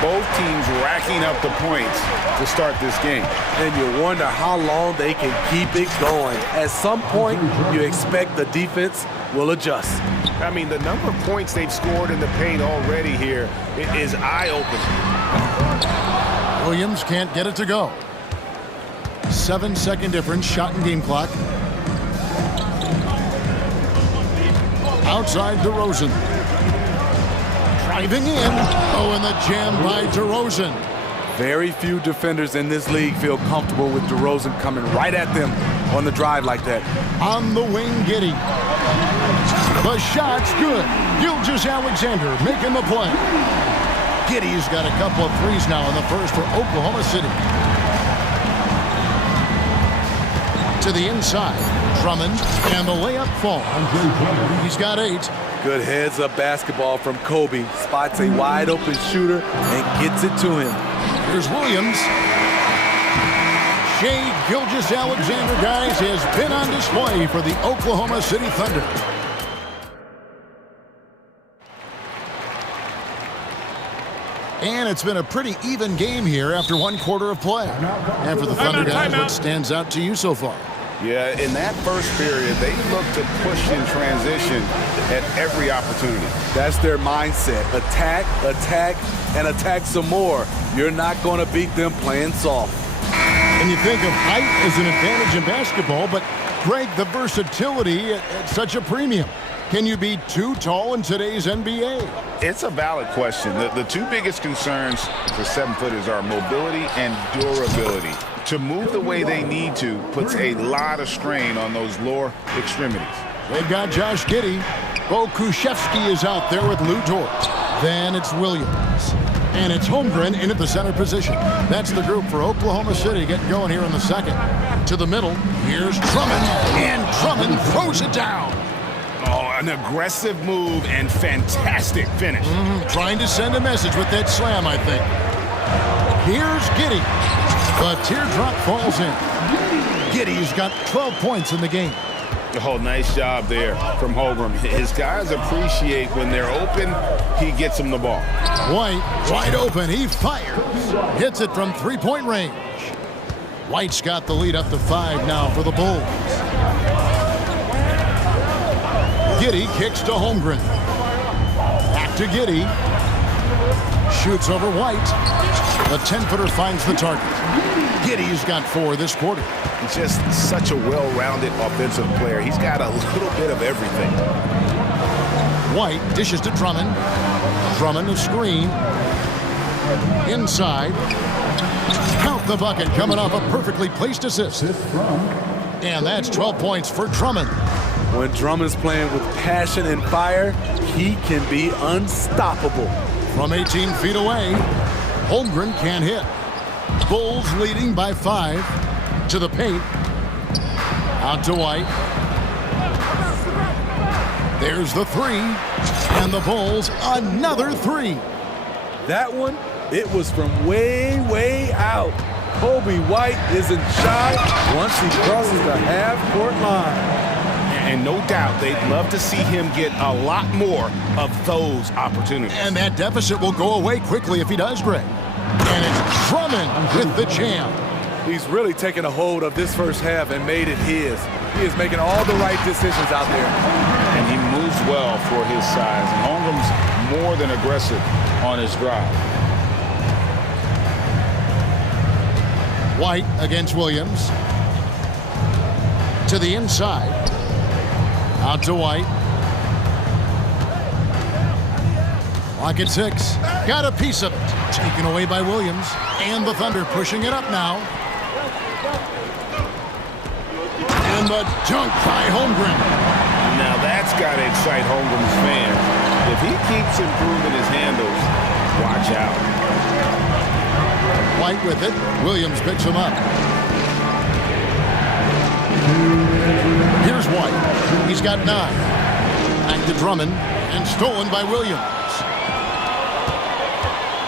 Both teams racking up the points to start this game. And you wonder how long they can keep it going. At some point, you expect the defense will adjust. I mean, the number of points they've scored in the paint already here is eye-opening. Williams can't get it to go. 7-second difference, shot and game clock. Outside DeRozan. Driving in. Oh, and the jam by DeRozan. Very few defenders in this league feel comfortable with DeRozan coming right at them on the drive like that. On the wing, Giddey. The shot's good. Gilgeous-Alexander making the play. Giddey's got a couple of threes now in the first for Oklahoma City. To the inside. Drummond, and the layup falls. He's got 8. Good heads-up basketball from Kobe. Spots a wide-open shooter and gets it to him. Here's Williams. Shai Gilgeous-Alexander, guys, has been on display for the Oklahoma City Thunder. And it's been a pretty even game here after 1 quarter of play. And for the Thunder guys, what stands out to you so far? Yeah, in that first period, they looked to push in transition at every opportunity. That's their mindset. Attack, attack, and attack some more. You're not going to beat them playing soft. And you think of height as an advantage in basketball, but Greg, the versatility at such a premium. Can you be too tall in today's NBA? It's a valid question. The two biggest concerns for 7-footers are mobility and durability. To move the way they need to puts a lot of strain on those lower extremities. They've got Josh Giddey. Bo Kushevsky is out there with Lou Dort. Then it's Williams. And it's Holmgren in at the center position. That's the group for Oklahoma City getting going here in the second. To the middle, here's Drummond. And Drummond throws it down. Oh, an aggressive move and fantastic finish. Trying to send a message with that slam, I think. Here's Giddey. The teardrop falls in. Giddey's got 12 points in the game. Oh, nice job there from Holmgren. His guys appreciate when they're open, he gets them the ball. White, wide open, he fires. Hits it from three-point range. White's got the lead up to 5 now for the Bulls. Giddey kicks to Holmgren. Back to Giddey. Shoots over White. The 10-footer finds the target. Giddey's got 4 this quarter. He's just such a well-rounded offensive player. He's got a little bit of everything. White dishes to Drummond. Drummond a screen. Inside. Count the bucket coming off a perfectly placed assist. And that's 12 points for Drummond. When Drummond's playing with passion and fire, he can be unstoppable. From 18 feet away, Holmgren can't hit. Bulls leading by 5. To the paint. Out to White. There's the 3. And the Bulls another 3. That one, it was from way, way out. Kobe White isn't shy once he crosses the half-court line. And no doubt they'd love to see him get a lot more of those opportunities. And that deficit will go away quickly if he does, Greg. And it's Drummond with the jam. He's really taken a hold of this first half and made it his. He is making all the right decisions out there. And he moves well for his size. And Holmgren's more than aggressive on his drive. White against Williams. To the inside. Out to White. Clock at 6. Got a piece of it. Taken away by Williams. And the Thunder pushing it up now. And the dunk by Holmgren. Now that's got to excite Holmgren's fans. If he keeps improving his handles, watch out. White with it. Williams picks him up. Here's White. He's got 9. Back to Drummond. And stolen by Williams.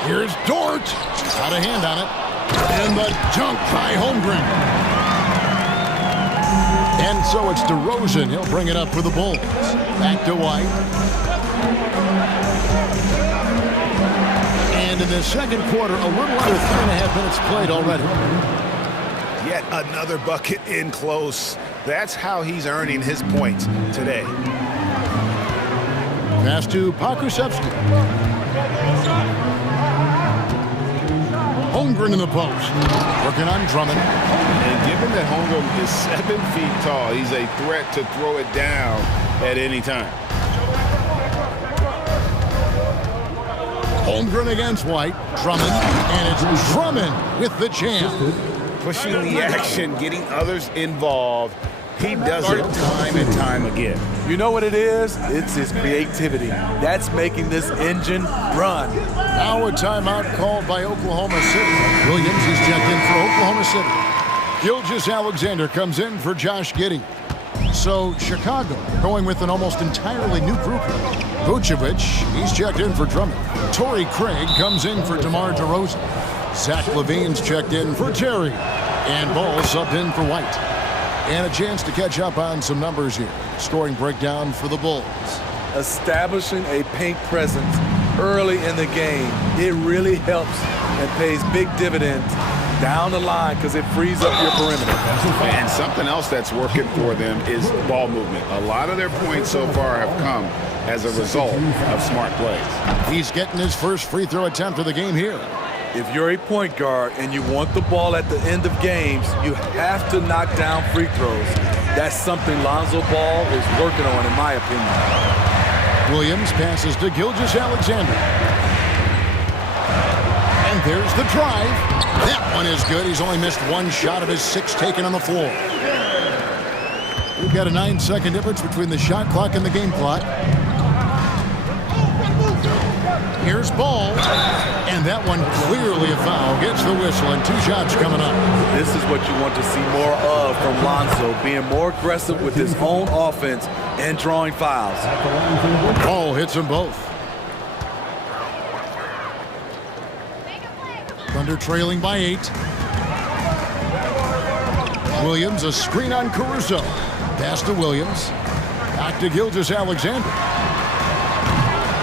Here's Dort. Got a hand on it. And the dunk by Holmgren. And so it's DeRozan. He'll bring it up for the Bulls. Back to White. And in the second quarter, a little under 3.5 minutes played already. Yet another bucket in close. That's how he's earning his points today. Pass to Pokusevski. Holmgren in the post. Working on Drummond. And given that Holmgren is 7 feet tall, he's a threat to throw it down at any time. Holmgren against White. Drummond. And it's Drummond with the jam. Pushing the action, getting others involved. He does it time and time again. You know what it is? It's his creativity. That's making this engine run. Now a timeout called by Oklahoma City. Williams is checked in for Oklahoma City. Gilgeous-Alexander comes in for Josh Giddey. So Chicago going with an almost entirely new group. Vucevic, he's checked in for Drummond. Torrey Craig comes in for DeMar DeRozan. Zach LaVine's checked in for Terry. And Ball subbed in for White. And a chance to catch up on some numbers here. Scoring breakdown for the Bulls. Establishing a paint presence early in the game, it really helps and pays big dividends down the line because it frees up your perimeter. And something else that's working for them is ball movement. A lot of their points so far have come as a result of smart plays. He's getting his first free throw attempt of the game here. If you're a point guard and you want the ball at the end of games, you have to knock down free throws. That's something Lonzo Ball is working on, in my opinion. Williams passes to Gilgeous-Alexander. And there's the drive. That one is good. He's only missed 1 shot of his 6 taken on the floor. We've got a 9-second difference between the shot clock and the game clock. Here's Ball. And that one clearly a foul. Gets the whistle and 2 shots coming up. This is what you want to see more of from Lonzo, being more aggressive with his own offense and drawing fouls. Ball hits them both. Thunder trailing by 8. Williams, a screen on Caruso. Pass to Williams. Back to Gilgeous-Alexander.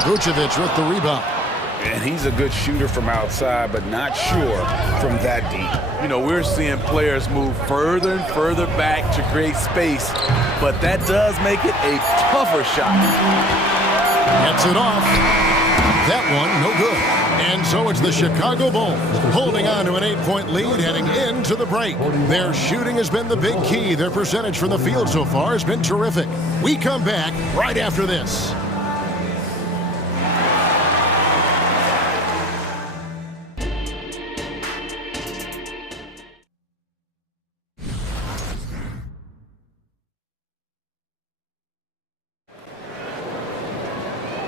Vucevic with the rebound. And he's a good shooter from outside, but not sure from that deep. You know, we're seeing players move further and further back to create space, but that does make it a tougher shot. Gets it off. That one, no good. And so it's the Chicago Bulls holding on to an 8-point lead heading into the break. Their shooting has been the big key. Their percentage from the field so far has been terrific. We come back right after this.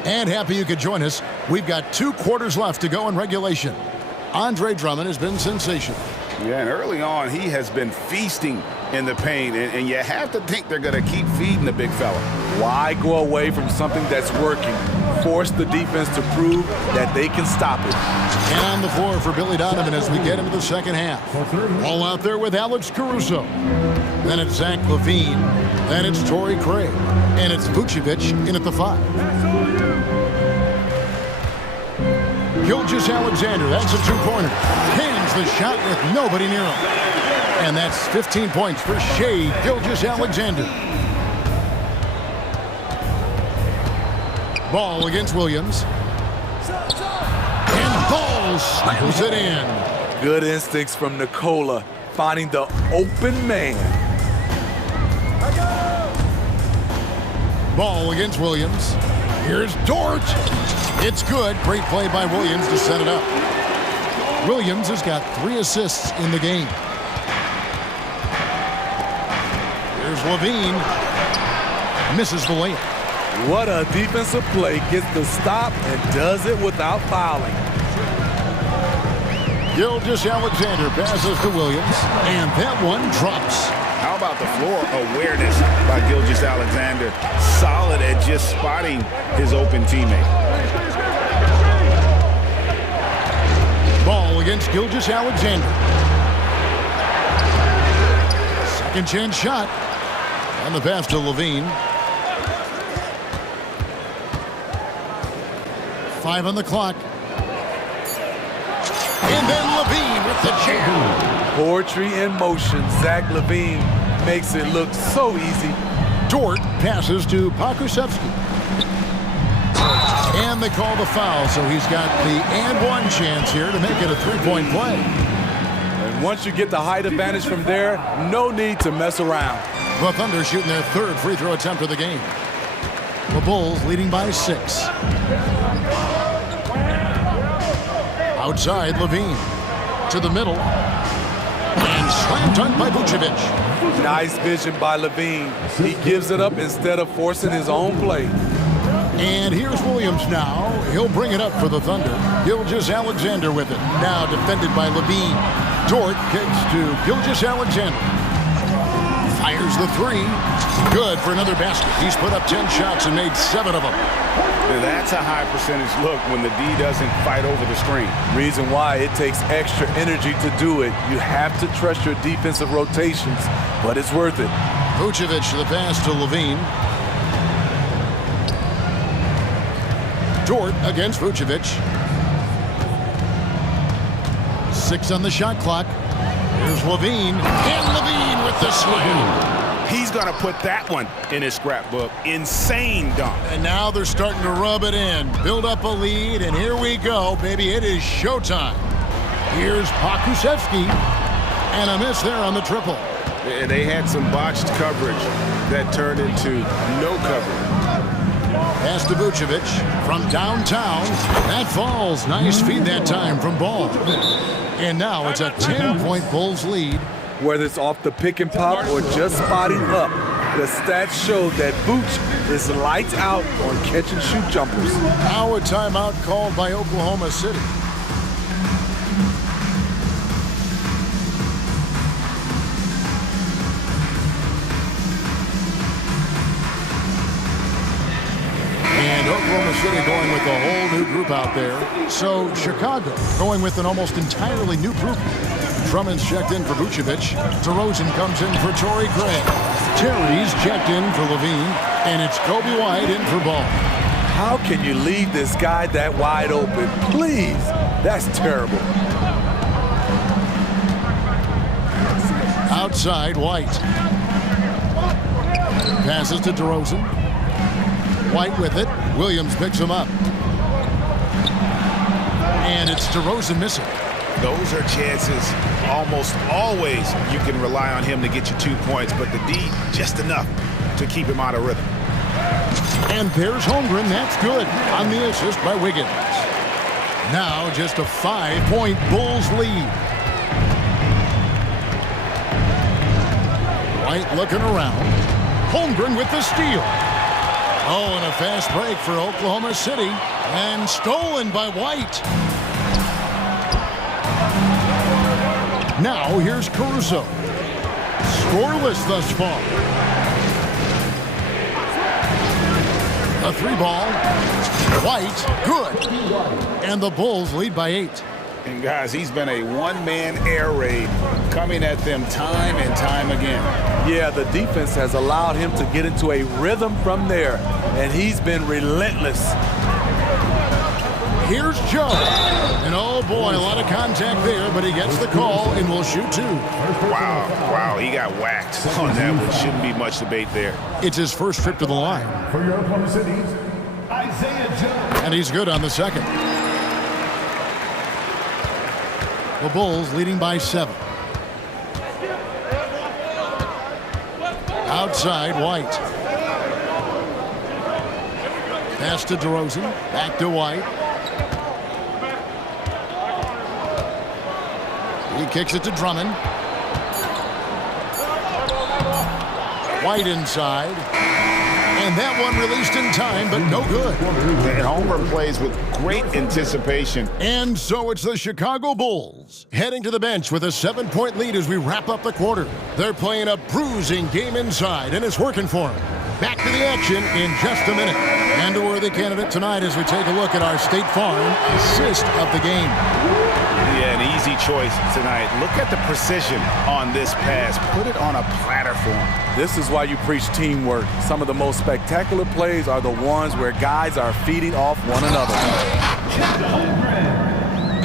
And happy you could join us. We've got 2 quarters left to go in regulation. Andre Drummond has been sensational. Yeah, and early on, he has been feasting in the paint, and you have to think they're going to keep feeding the big fella. Why go away from something that's working? Force the defense to prove that they can stop it. And on the floor for Billy Donovan as we get into the second half. All out there with Alex Caruso. Then it's Zach LaVine. Then it's Torrey Craig. And it's Vucevic in at the 5. Gilgeous-Alexander, that's a 2-pointer. Hands the shot with nobody near him. And that's 15 points for Shai Gilgeous-Alexander. Ball against Williams. And Ball slams it in. Good instincts from Nikola, finding the open man. Ball against Williams. Here's Dort. It's good. Great play by Williams to set it up. Williams has got 3 assists in the game. Here's Levine. Misses the layup. What a defensive play. Gets the stop and does it without fouling. Gilgeous-Alexander passes to Williams, and that one drops. How about the floor awareness by Gilgeous-Alexander? Solid at just spotting his open teammate. Ball against Gilgeous-Alexander. Second chance shot. And the pass to Levine. 5 on the clock. And then Levine with the jam. Poetry in motion. Zach Levine makes it look so easy. Dort passes to Pakusevsky. And they call the foul, so he's got the and one chance here to make it a 3-point play. And once you get the height advantage from there, no need to mess around. The Thunder shooting their 3rd free throw attempt of the game. The Bulls leading by 6. Outside, Levine. To the middle. And slam dunk by Vucevic. Nice vision by Levine. He gives it up instead of forcing his own play. And here's Williams now. He'll bring it up for the Thunder. Gilgeous-Alexander with it. Now defended by Levine. Dort kicks to Gilgeous-Alexander. Fires the 3. Good for another basket. He's put up 10 shots and made 7 of them. That's a high percentage look when the D doesn't fight over the screen. Reason why it takes extra energy to do it. You have to trust your defensive rotations, but it's worth it. Vucevic the pass to Levine. Dort against Vucevic. 6 on the shot clock. Here's Levine. And Levine with the slam. He's going to put that one in his scrapbook. Insane dunk. And now they're starting to rub it in. Build up a lead, and here we go, baby. It is showtime. Here's Pakusevsky. And a miss there on the triple. They had some botched coverage that turned into no coverage. Pass to Vucevic from downtown. That falls. Nice feed that time from Ball. And now it's a 10-point Bulls lead. Whether it's off the pick and pop or just spotting up, the stats show that Vooch is lights out on catch and shoot jumpers. Now a timeout called by Oklahoma City. And Oklahoma City going with a whole new group out there. So Chicago going with an almost entirely new group. Drummond's checked in for Vucevic. DeRozan comes in for Torrey Craig. Terry's checked in for Levine. And it's Kobe White in for Ball. How can you leave this guy that wide open? Please. That's terrible. Outside, White. Passes to DeRozan. White with it. Williams picks him up. And it's DeRozan missing. Those are chances almost always you can rely on him to get you 2 points, but the D, just enough to keep him out of rhythm. And there's Holmgren. That's good on the assist by Wiggins. Now just a 5-point Bulls lead. White looking around. Holmgren with the steal. Oh, and a fast break for Oklahoma City. And stolen by White. Now here's Caruso. Scoreless thus far. A 3-ball. White, good. And the Bulls lead by 8. And guys, he's been a one-man air raid coming at them time and time again. Yeah, the defense has allowed him to get into a rhythm from there, and he's been relentless. Here's Joe. And oh boy, a lot of contact there, but he gets the call and will shoot 2. Wow, he got whacked on that one. Shouldn't be much debate there. It's his first trip to the line. For your Oklahoma City's Isaiah And he's good on the second. The Bulls leading by 7. Outside, White. Pass to DeRozan. Back to White. He kicks it to Drummond. White inside. And that one released in time, but no good. And Homer plays with great anticipation. And so it's the Chicago Bulls heading to the bench with a 7-point lead as we wrap up the quarter. They're playing a bruising game inside, and it's working for them. Back to the action in just a minute. And a worthy candidate tonight as we take a look at our State Farm assist of the game. Yeah, an easy choice tonight. Look at the precision on this pass. Put it on a platter for him. This is why you preach teamwork. Some of the most spectacular plays are the ones where guys are feeding off one another.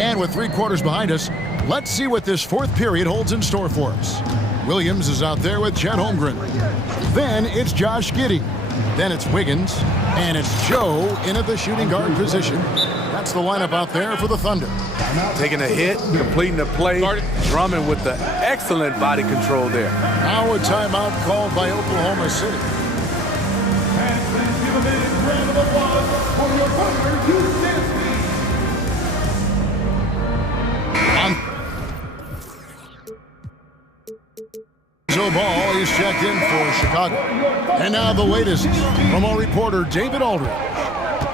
And with 3 quarters behind us, let's see what this 4th period holds in store for us. Williams is out there with Chet Holmgren. Then it's Josh Giddey. Then it's Wiggins. And it's Joe in at the shooting guard position. That's the lineup out there for the Thunder. Taking a hit, completing the play. Drummond with the excellent body control there. Now a timeout called by Oklahoma City. Ball is checked in for Chicago. And now the latest from our reporter, David Aldridge.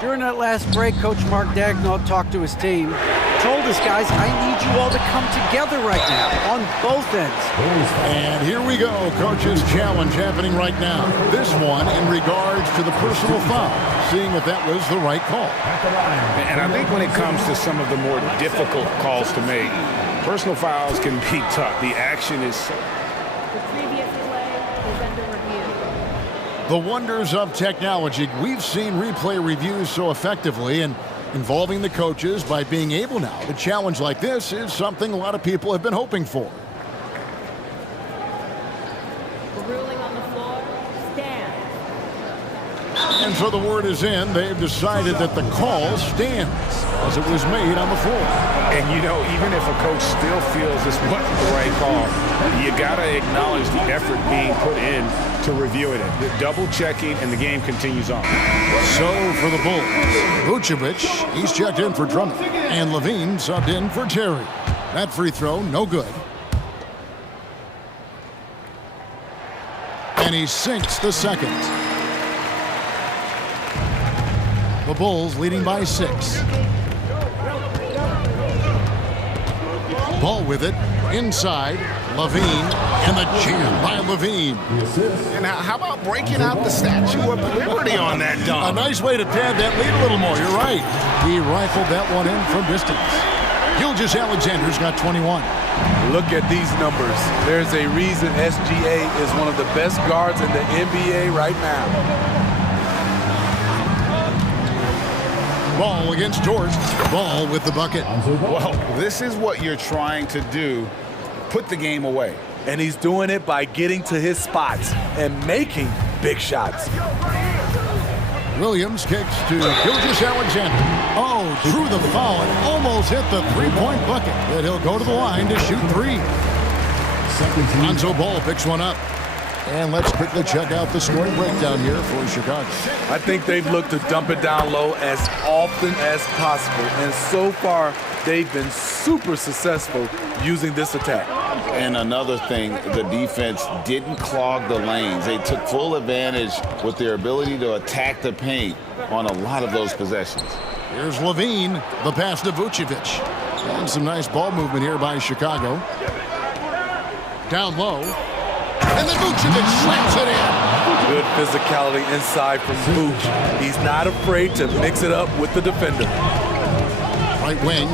During that last break, Coach Mark Daigneault talked to his team, told his guys, I need you all to come together right now on both ends. And here we go, Coach's challenge happening right now. This one in regards to the personal foul, seeing if that was the right call. And I think when it comes to some of the more difficult calls to make, personal fouls can be tough. The action is... The previous play is under review. The wonders of technology. We've seen replay reviews so effectively, and involving the coaches by being able now to challenge like this is something a lot of people have been hoping for. The ruling on the floor stands. And so the word is in. They've decided that the call stands as it was made on the floor. And, you know, even if a coach still feels this wasn't the right call, you got to acknowledge the effort being put in to reviewing it. The double-checking, and the game continues on. So for the Bulls, Vucevic, he's checked in for Drummond, and Levine subbed in for Terry. That free throw, no good. And he sinks the second. The Bulls leading by 6. Ball with it, inside, Levine, and the jam by Levine. And how about breaking out the Statue of Liberty on that dunk? A nice way to pad that lead a little more, you're right. He rifled that one in from distance. Gilgeous-Alexander's got 21. Look at these numbers. There's a reason SGA is one of the best guards in the NBA right now. Ball against George. Ball with the bucket. Well, this is what you're trying to do. Put the game away. And he's doing it by getting to his spots and making big shots. Williams kicks to Gilgeous-Alexander. Oh, drew the foul and almost hit the three-point bucket. But he'll go to the line to shoot 3. Lonzo Ball picks one up. And let's quickly check out the scoring breakdown here for Chicago. I think they've looked to dump it down low as often as possible. And so far, they've been super successful using this attack. And another thing, the defense didn't clog the lanes. They took full advantage with their ability to attack the paint on a lot of those possessions. Here's Levine, the pass to Vucevic. And some nice ball movement here by Chicago. Down low. And then Vucevic slams it in. Good physicality inside from Vuce. He's not afraid to mix it up with the defender. Right wing.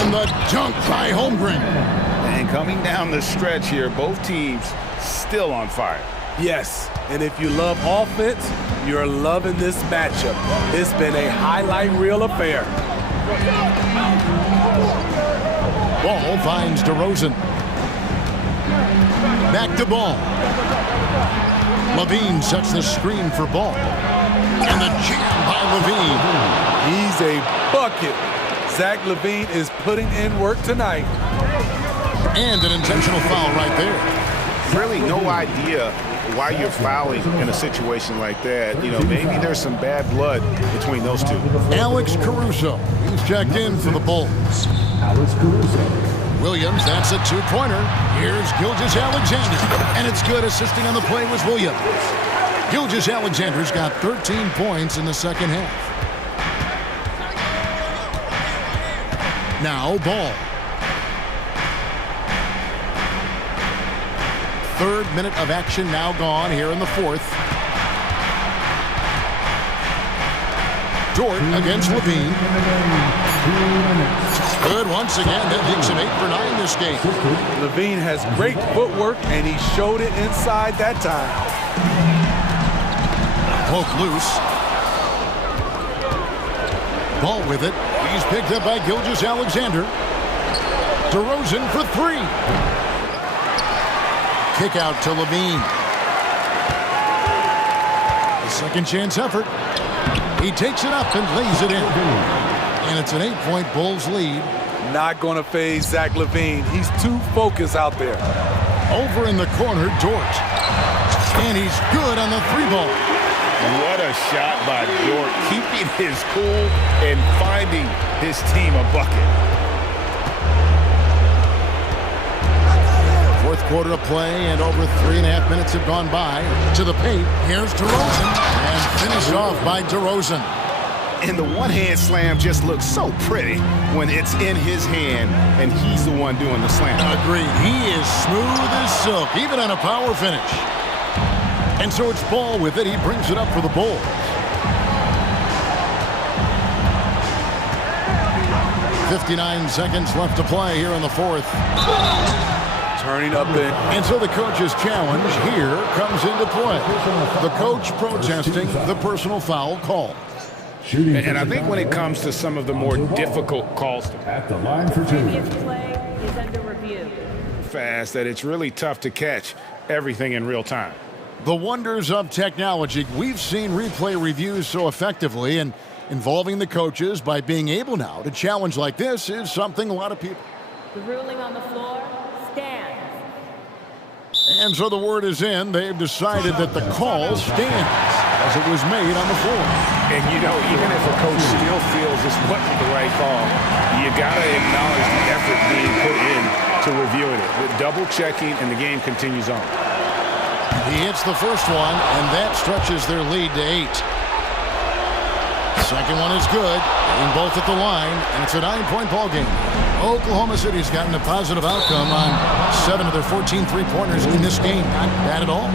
And the dunk by Holmgren. And coming down the stretch here, both teams still on fire. Yes, and if you love offense, you're loving this matchup. It's been a highlight reel affair. Ball finds DeRozan. Back to Ball. Levine sets the screen for Ball. And the jam by Levine. He's a bucket. Zach Levine is putting in work tonight. And an intentional foul right there. Really no idea why you're fouling in a situation like that. You know, maybe there's some bad blood between those two. Alex Caruso. He's checked in for the Bulls. Alex Caruso. Williams, that's a two-pointer. Here's Gilgeous-Alexander. And it's good. Assisting on the play was Williams. Gilgeous-Alexander's got 13 points in the second half. Now Ball. Third minute of action now gone here in the fourth. Dort against Levine. Good once again. That makes him 8 for 9 this game. Levine has great footwork, and he showed it inside that time. Poke loose. Ball with it. He's picked up by Gilgeous-Alexander. DeRozan for three. Kick out to Levine. A second chance effort. He takes it up and lays it in. And it's an 8-point Bulls lead. Not going to phase Zach Levine. He's too focused out there. Over in the corner, Dort. And he's good on the three ball. What a shot by Dort, keeping his cool and finding his team a bucket. Fourth quarter of play, and over 3.5 minutes have gone by. To the paint, here's DeRozan, and finished off by DeRozan. And the one-hand slam just looks so pretty when it's in his hand and he's the one doing the slam. Agreed. He is smooth as silk, even on a power finish. And so it's Ball with it. He brings it up for the Bulls. .59 seconds left to play here in the fourth. Turning up in. And so the coach's challenge here comes into play. The coach protesting the personal foul call. And I think when it comes to some of the more difficult calls At the line for two. Previous play is under review. fast that it's really tough to catch everything in real time. The wonders of technology. We've seen replay reviews so effectively, and involving the coaches by being able now to challenge like this is something a lot of people. The ruling on the floor stands. And so the word is in. They've decided that the call stands as it was made on the floor. And you know, even if a coach still feels this wasn't the right call, you got to acknowledge the effort being put in to reviewing it. With double checking, and the game continues on. He hits the first one, and that stretches their lead to 8. Second one is good, and both at the line, and it's a 9-point ball game. Oklahoma City's gotten a positive outcome on 7 of their 14 three-pointers in this game. Not bad at all.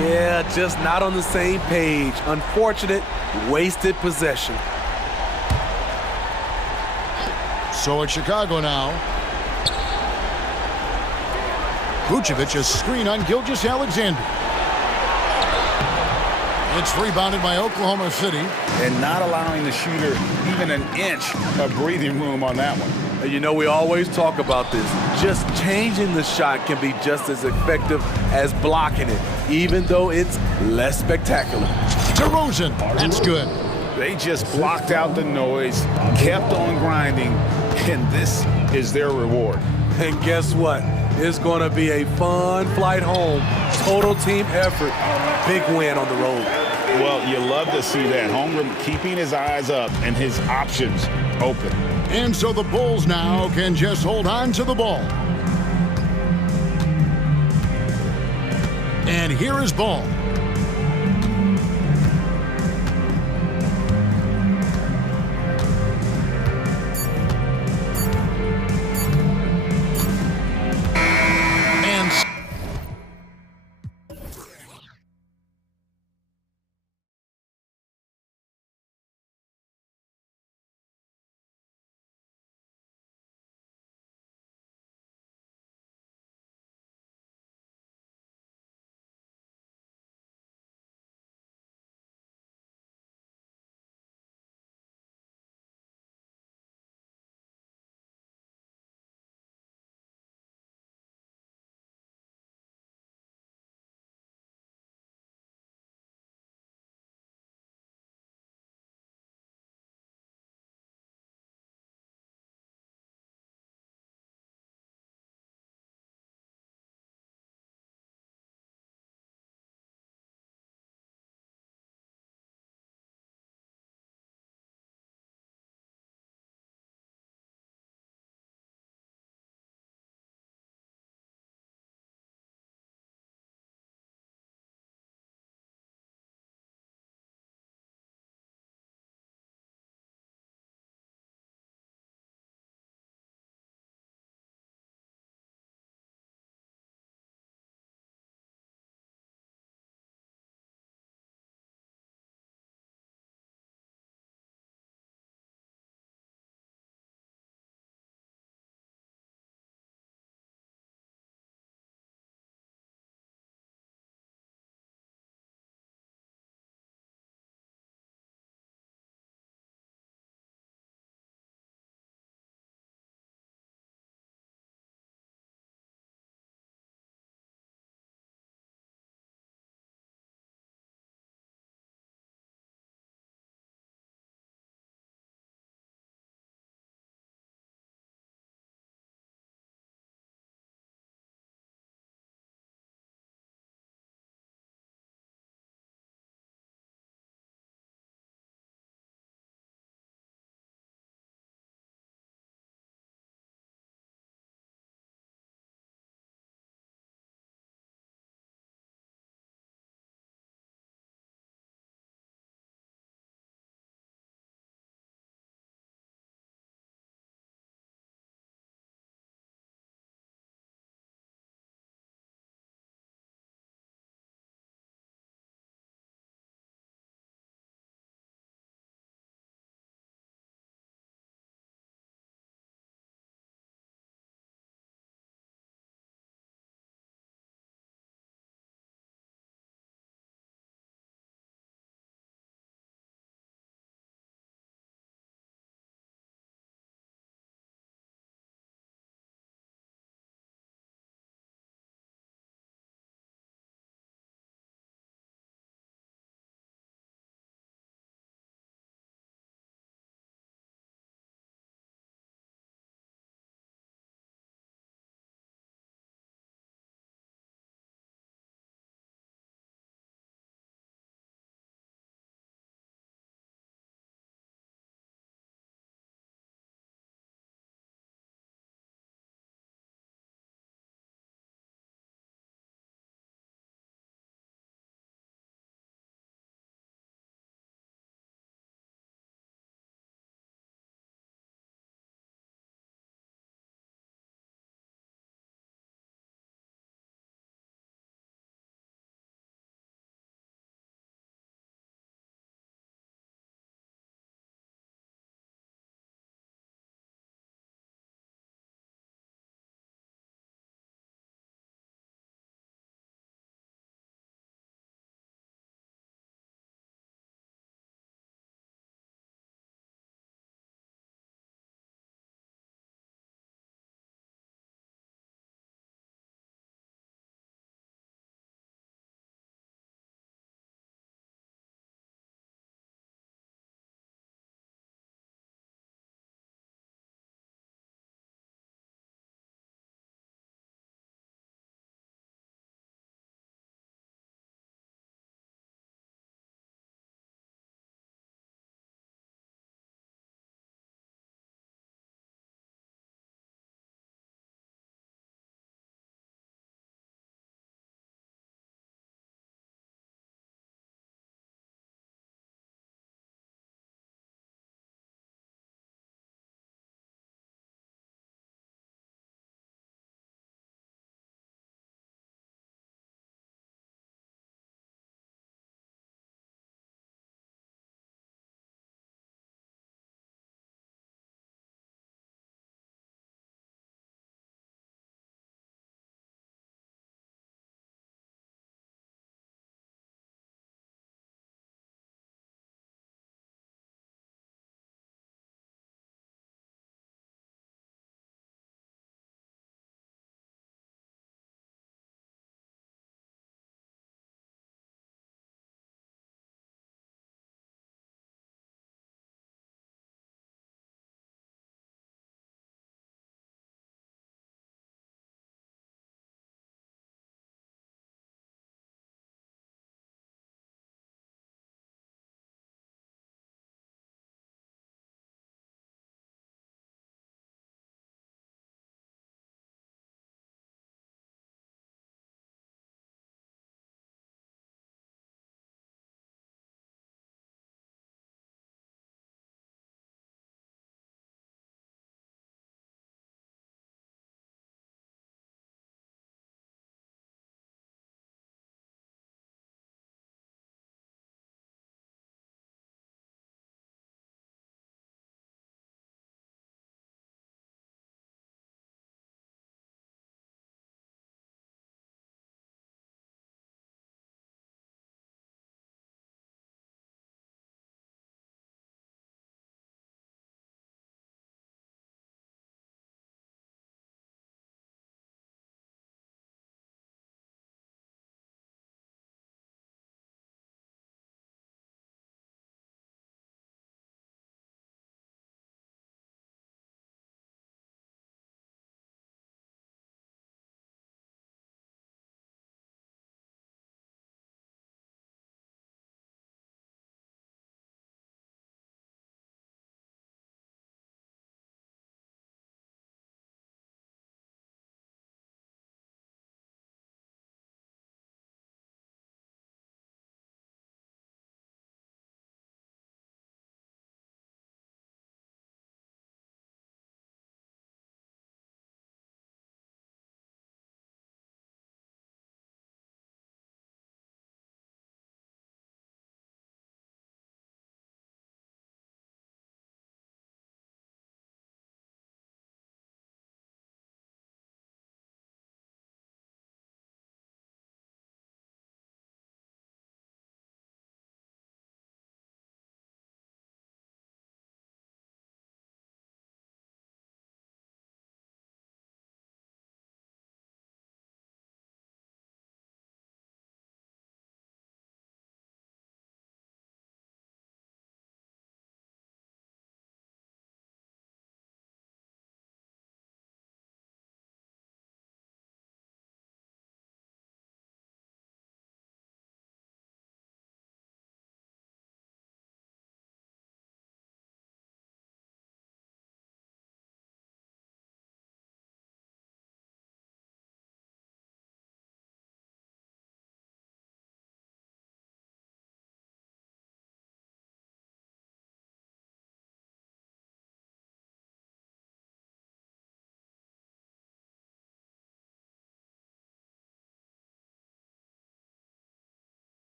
Yeah, just not on the same page. Unfortunate, wasted possession. So it's Chicago now. Vucevic, a screen on Gilgeous-Alexander. It's rebounded by Oklahoma City. And not allowing the shooter even an inch of breathing room on that one. You know, we always talk about this. Just changing the shot can be just as effective as blocking it, even though it's less spectacular. DeRozan, that's good. They just blocked out the noise, kept on grinding, and this is their reward. And guess what? It's going to be a fun flight home. Total team effort. Big win on the road. Well, you love to see that. Holmgren keeping his eyes up and his options open. And so the Bulls now can just hold on to the ball. And here is Ball.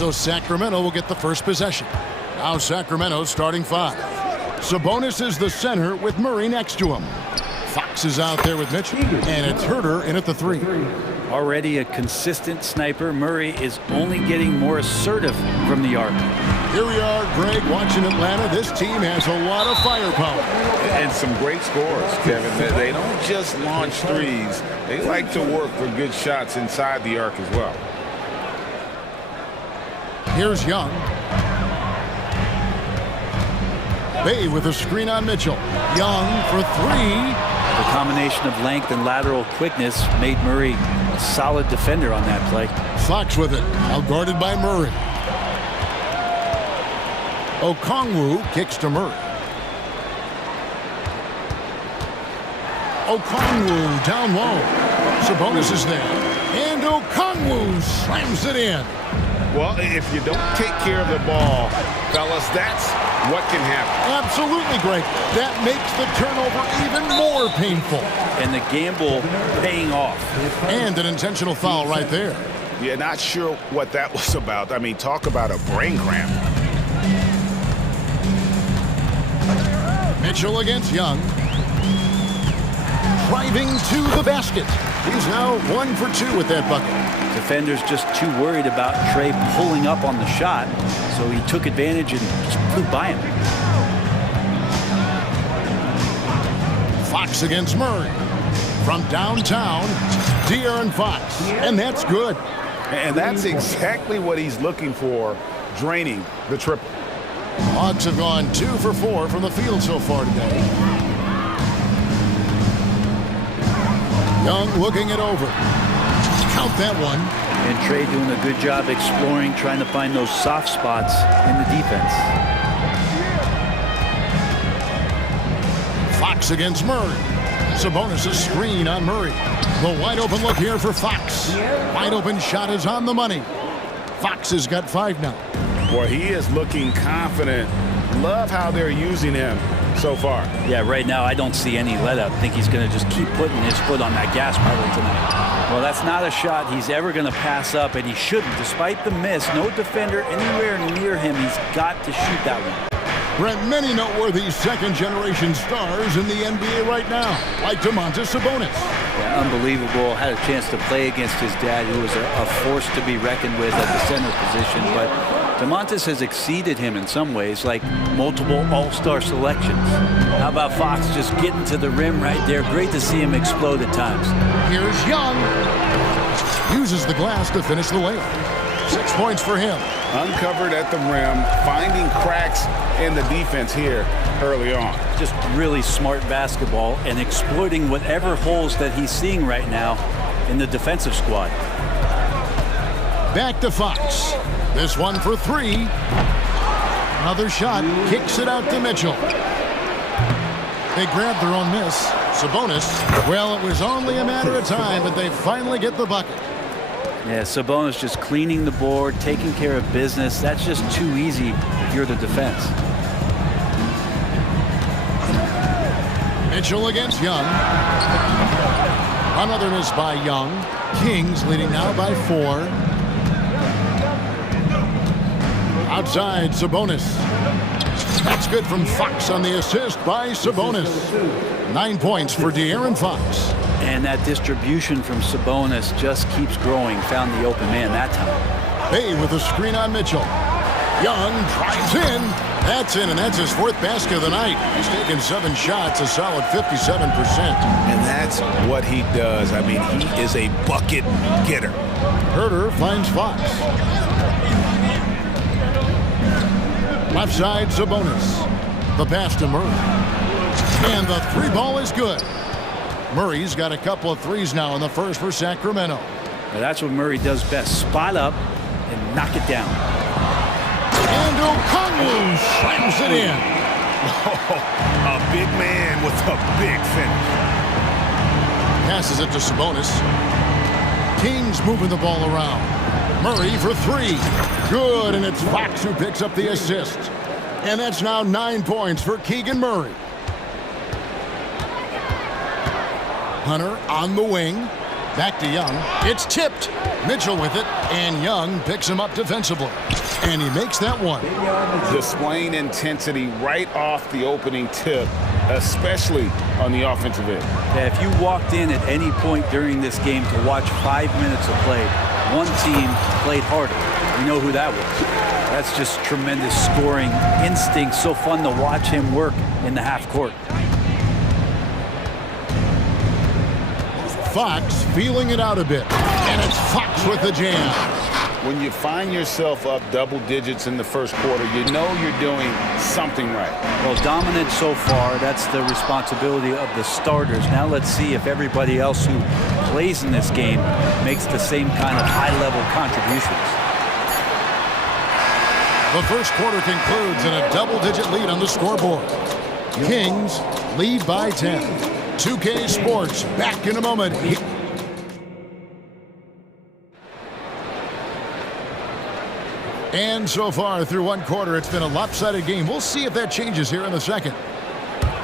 So Sacramento will get the first possession. Now Sacramento starting 5. Sabonis is the center with Murray next to him. Fox is out there with Mitchell, and it's Herter in at the 3. Already a consistent sniper, Murray is only getting more assertive from the arc. Here we are, Greg, watching Atlanta. This team has a lot of firepower. And some great scores, Kevin. They don't just launch threes. They like to work for good shots inside the arc as well. Here's Young. Bay with a screen on Mitchell. Young for 3. The combination of length and lateral quickness made Murray a solid defender on that play. Fox with it, out guarded by Murray. Okongwu kicks to Murray. Okongwu down low. Sabonis is there. And Okongwu slams it in. Well, if you don't take care of the ball, fellas, that's what can happen. Absolutely, Greg. That makes the turnover even more painful. And the gamble paying off. And an intentional foul right there. Yeah, not sure what that was about. I mean, talk about a brain cramp. Mitchell against Young. Driving to the basket. He's now 1 for 2 with that bucket. Defender's just too worried about Trey pulling up on the shot, so he took advantage and just flew by him. Fox against Murray. From downtown, De'Aaron Fox. And that's good. And that's exactly what he's looking for, draining the triple. Hawks have gone 2 for 4 from the field so far today. Young looking it over. Count that one. And Trey doing a good job exploring, trying to find those soft spots in the defense. Fox against Murray. Sabonis' screen on Murray. The wide open look here for Fox. Wide open shot is on the money. Fox has got 5 now. Boy, he is looking confident. Love how they're using him so far. Yeah, right now I don't see any let up. I think he's going to just keep putting his foot on that gas pedal tonight. Well, that's not a shot he's ever going to pass up, and he shouldn't. Despite the miss, no defender anywhere near him. He's got to shoot that one. Brent, many noteworthy second-generation stars in the NBA right now, like Domantas Sabonis. Yeah, unbelievable. Had a chance to play against his dad, who was a force to be reckoned with at the center position, but Domantas has exceeded him in some ways, like multiple all-star selections. How about Fox just getting to the rim right there? Great to see him explode at times. Here's Young. Uses the glass to finish the layup. 6 points for him. Uncovered at the rim, finding cracks in the defense here early on. Just really smart basketball and exploiting whatever holes that he's seeing right now in the defensive squad. Back to Fox. This one for 3. Another shot. Kicks it out to Mitchell. They grabbed their own miss. Sabonis. Well, it was only a matter of time, but they finally get the bucket. Yeah, Sabonis just cleaning the board, taking care of business. That's just too easy if you're the defense. Mitchell against Young. Another miss by Young. Kings leading now by 4. Outside, Sabonis. That's good from Fox on the assist by Sabonis. 9 points for De'Aaron Fox. And that distribution from Sabonis just keeps growing. Found the open man that time. Bay with a screen on Mitchell. Young drives in. That's in, and that's his 4th basket of the night. He's taken 7 shots, a solid 57%. And that's what he does. I mean, he is a bucket getter. Herter finds Fox. Left side, Sabonis. The pass to Murray. And the 3 ball is good. Murray's got a couple of threes now in the first for Sacramento. Now that's what Murray does best. Spot up and knock it down. And Okongwu slams it in. Oh, a big man with a big finish. Passes it to Sabonis. Kings moving the ball around. Murray for 3. Good, and it's Fox who picks up the assist. And that's now 9 points for Keegan Murray. Hunter on the wing. Back to Young. It's tipped. Mitchell with it, and Young picks him up defensively. And he makes that one. Displaying intensity right off the opening tip, especially on the offensive end. Yeah, if you walked in at any point during this game to watch 5 minutes of play, one team played harder. You know who that was. That's just tremendous scoring instinct. So fun to watch him work in the half court. Fox feeling it out a bit. And it's Fox with the jam. When you find yourself up double digits in the first quarter, you know you're doing something right. Well, dominant so far, that's the responsibility of the starters. Now let's see if everybody else who plays in this game makes the same kind of high-level contributions. The first quarter concludes in a double-digit lead on the scoreboard. Kings lead by 10. 2K Sports back in a moment. And so far through one quarter, it's been a lopsided game. We'll see if that changes here in the second.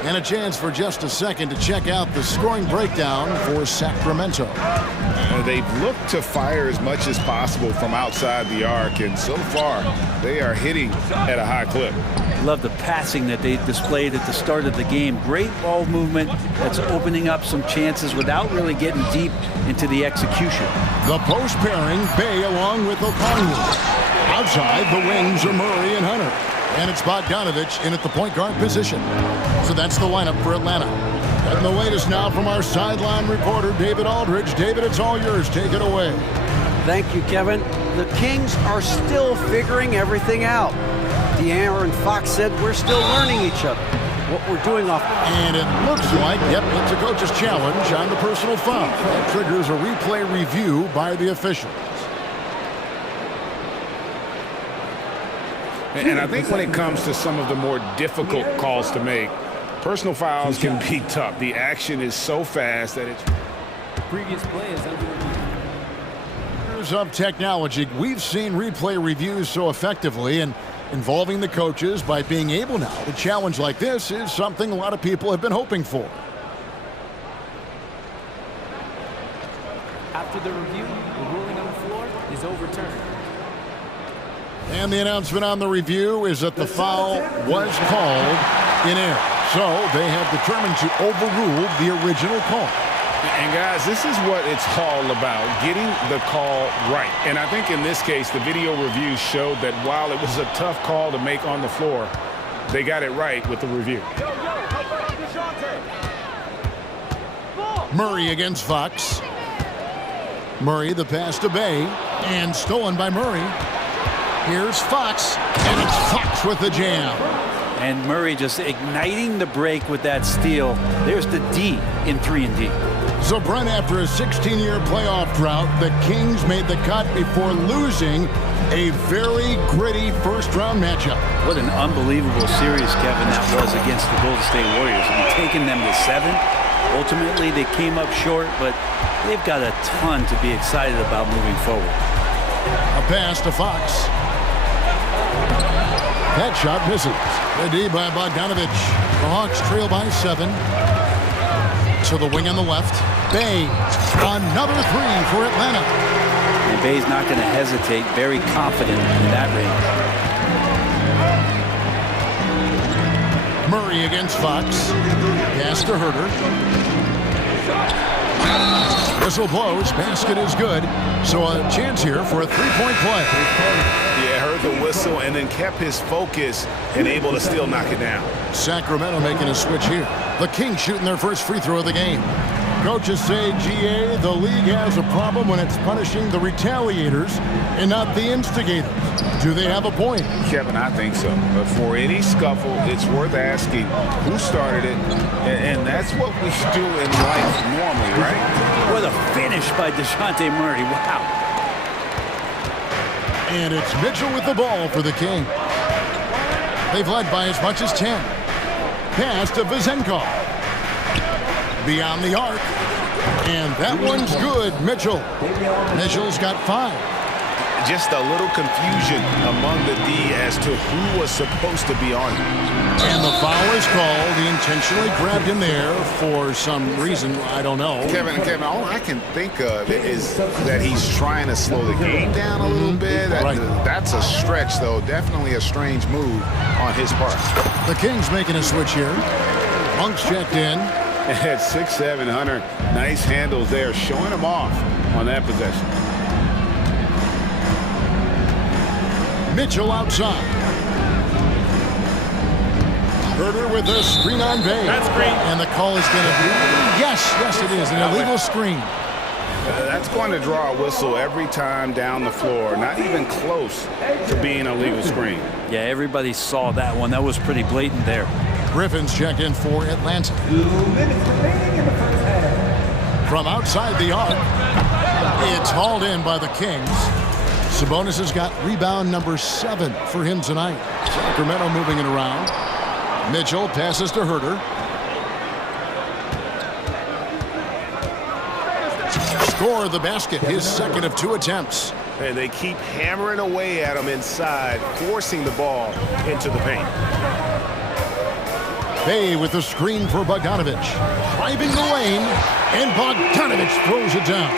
And a chance for just a second to check out the scoring breakdown for Sacramento. They've looked to fire as much as possible from outside the arc, and so far they are hitting at a high clip. Love the passing that they displayed at the start of the game. Great ball movement that's opening up some chances without really getting deep into the execution. The post pairing, Bay along with O'Connor. Outside, the wings are Murray and Hunter. And it's Bogdanovich in at the point guard position. So that's the lineup for Atlanta. And the latest now from our sideline reporter, David Aldridge. David, it's all yours. Take it away. Thank you, Kevin. The Kings are still figuring everything out. De'Aaron Fox said we're still learning each other, what we're doing off. And it looks like, yep, it's a coach's challenge on the personal foul. That triggers a replay review by the officials. And I think when it comes to some of the more difficult calls to make, personal fouls can be tough. The action is so fast that it's... Previous play is under review. Years of technology, we've seen replay reviews so effectively, and involving the coaches by being able now to challenge like this is something a lot of people have been hoping for. After the review, the ruling on the floor is overturned. And the announcement on the review is that the foul was called in air. So they have determined to overrule the original call. And guys, this is what it's all about, getting the call right. And I think in this case, the video review showed that while it was a tough call to make on the floor, they got it right with the review. Murray against Fox. Murray, the pass to Bay, and stolen by Murray. Here's Fox, and it's Fox with the jam. And Murray just igniting the break with that steal. There's the D in 3-and-D. So, Brent, after a 16-year playoff drought, the Kings made the cut before losing a very gritty first-round matchup. What an unbelievable series, Kevin, that was against the Golden State Warriors. I mean, taking them to 7. Ultimately, they came up short, but they've got a ton to be excited about moving forward. A pass to Fox. That shot misses. The D by Bogdanovich. The Hawks trail by 7. To the wing on the left. Bay. Another 3 for Atlanta. And Bay's not going to hesitate. Very confident in that range. Murray against Fox. Pass to Herter. Whistle blows. Basket is good. So a chance here for a three-point play. Yeah, heard the whistle and then kept his focus and able to still knock it down. Sacramento making a switch here. The Kings shooting their first free throw of the game. Coaches say, GA, the league has a problem when it's punishing the retaliators and not the instigators. Do they have a point? Kevin, I think so. But for any scuffle, it's worth asking who started it, and that's what we do in life normally, right? What a finish by DeJounte Murray. Wow. And it's Mitchell with the ball for the King. They've led by as much as 10. Pass to Vizenkov. Beyond the arc. And that one's good, Mitchell. Mitchell's got 5. just a little confusion among the D as to who was supposed to be on him. And the foul is called. He intentionally grabbed him there for some reason. I don't know. Kevin, all I can think of is that he's trying to slow the game down a little bit. That's a stretch, though. Definitely a strange move on his part. The Kings making a switch here. Monk's checked in. At 6'7", Hunter, nice handles there, showing him off on that possession. Mitchell outside. Herder with a screen on base. That's green. And the call is going to be, yes, it is, an illegal screen. That's going to draw a whistle every time down the floor. Not even close to being a legal screen. Yeah, everybody saw that one. That was pretty blatant there. Griffin's checked in for Atlanta. 2 minutes remaining in the first half. From outside the arc, it's hauled in by the Kings. Sabonis has got rebound number 7 for him tonight. Sacramento moving it around. Mitchell passes to Herder. Score the basket, his second of 2 attempts. And they keep hammering away at him inside, forcing the ball into the paint. Bay with the screen for Bogdanovich. Driving the lane, and Bogdanovich throws it down.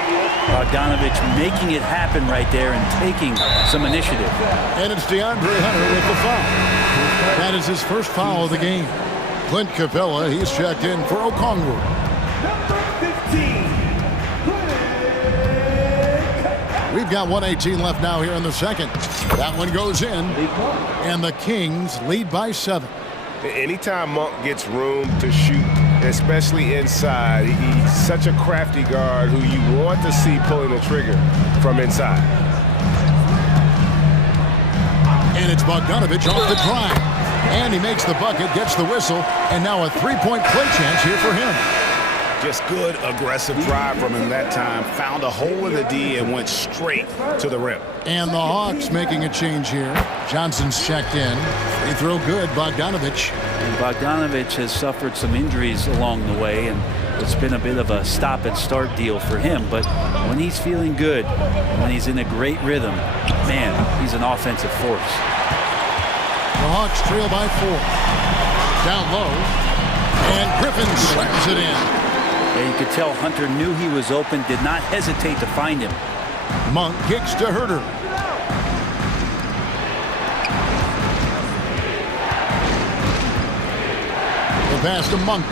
Bogdanovich making it happen right there and taking some initiative. And it's DeAndre Hunter with the foul. That is his first foul of the game. Clint Capella, he's checked in for Okongwu. We've got 1:18 left now here in the second. That one goes in, and the Kings lead by 7. Anytime Monk gets room to shoot, especially inside, he's such a crafty guard who you want to see pulling the trigger from inside. And it's Bogdanovich off the drive. And he makes the bucket, gets the whistle, and now a 3-point play chance here for him. Just good, aggressive drive from him that time. Found a hole in the D and went straight to the rim. And the Hawks making a change here. Johnson's checked in. Free throw good, Bogdanovich. And Bogdanovich has suffered some injuries along the way, and it's been a bit of a stop-and-start deal for him. But when he's feeling good, when he's in a great rhythm, man, he's an offensive force. The Hawks trail by 4. Down low. And Griffin slams it in. And you could tell Hunter knew he was open, did not hesitate to find him. Monk kicks to Herder. The pass to Monk.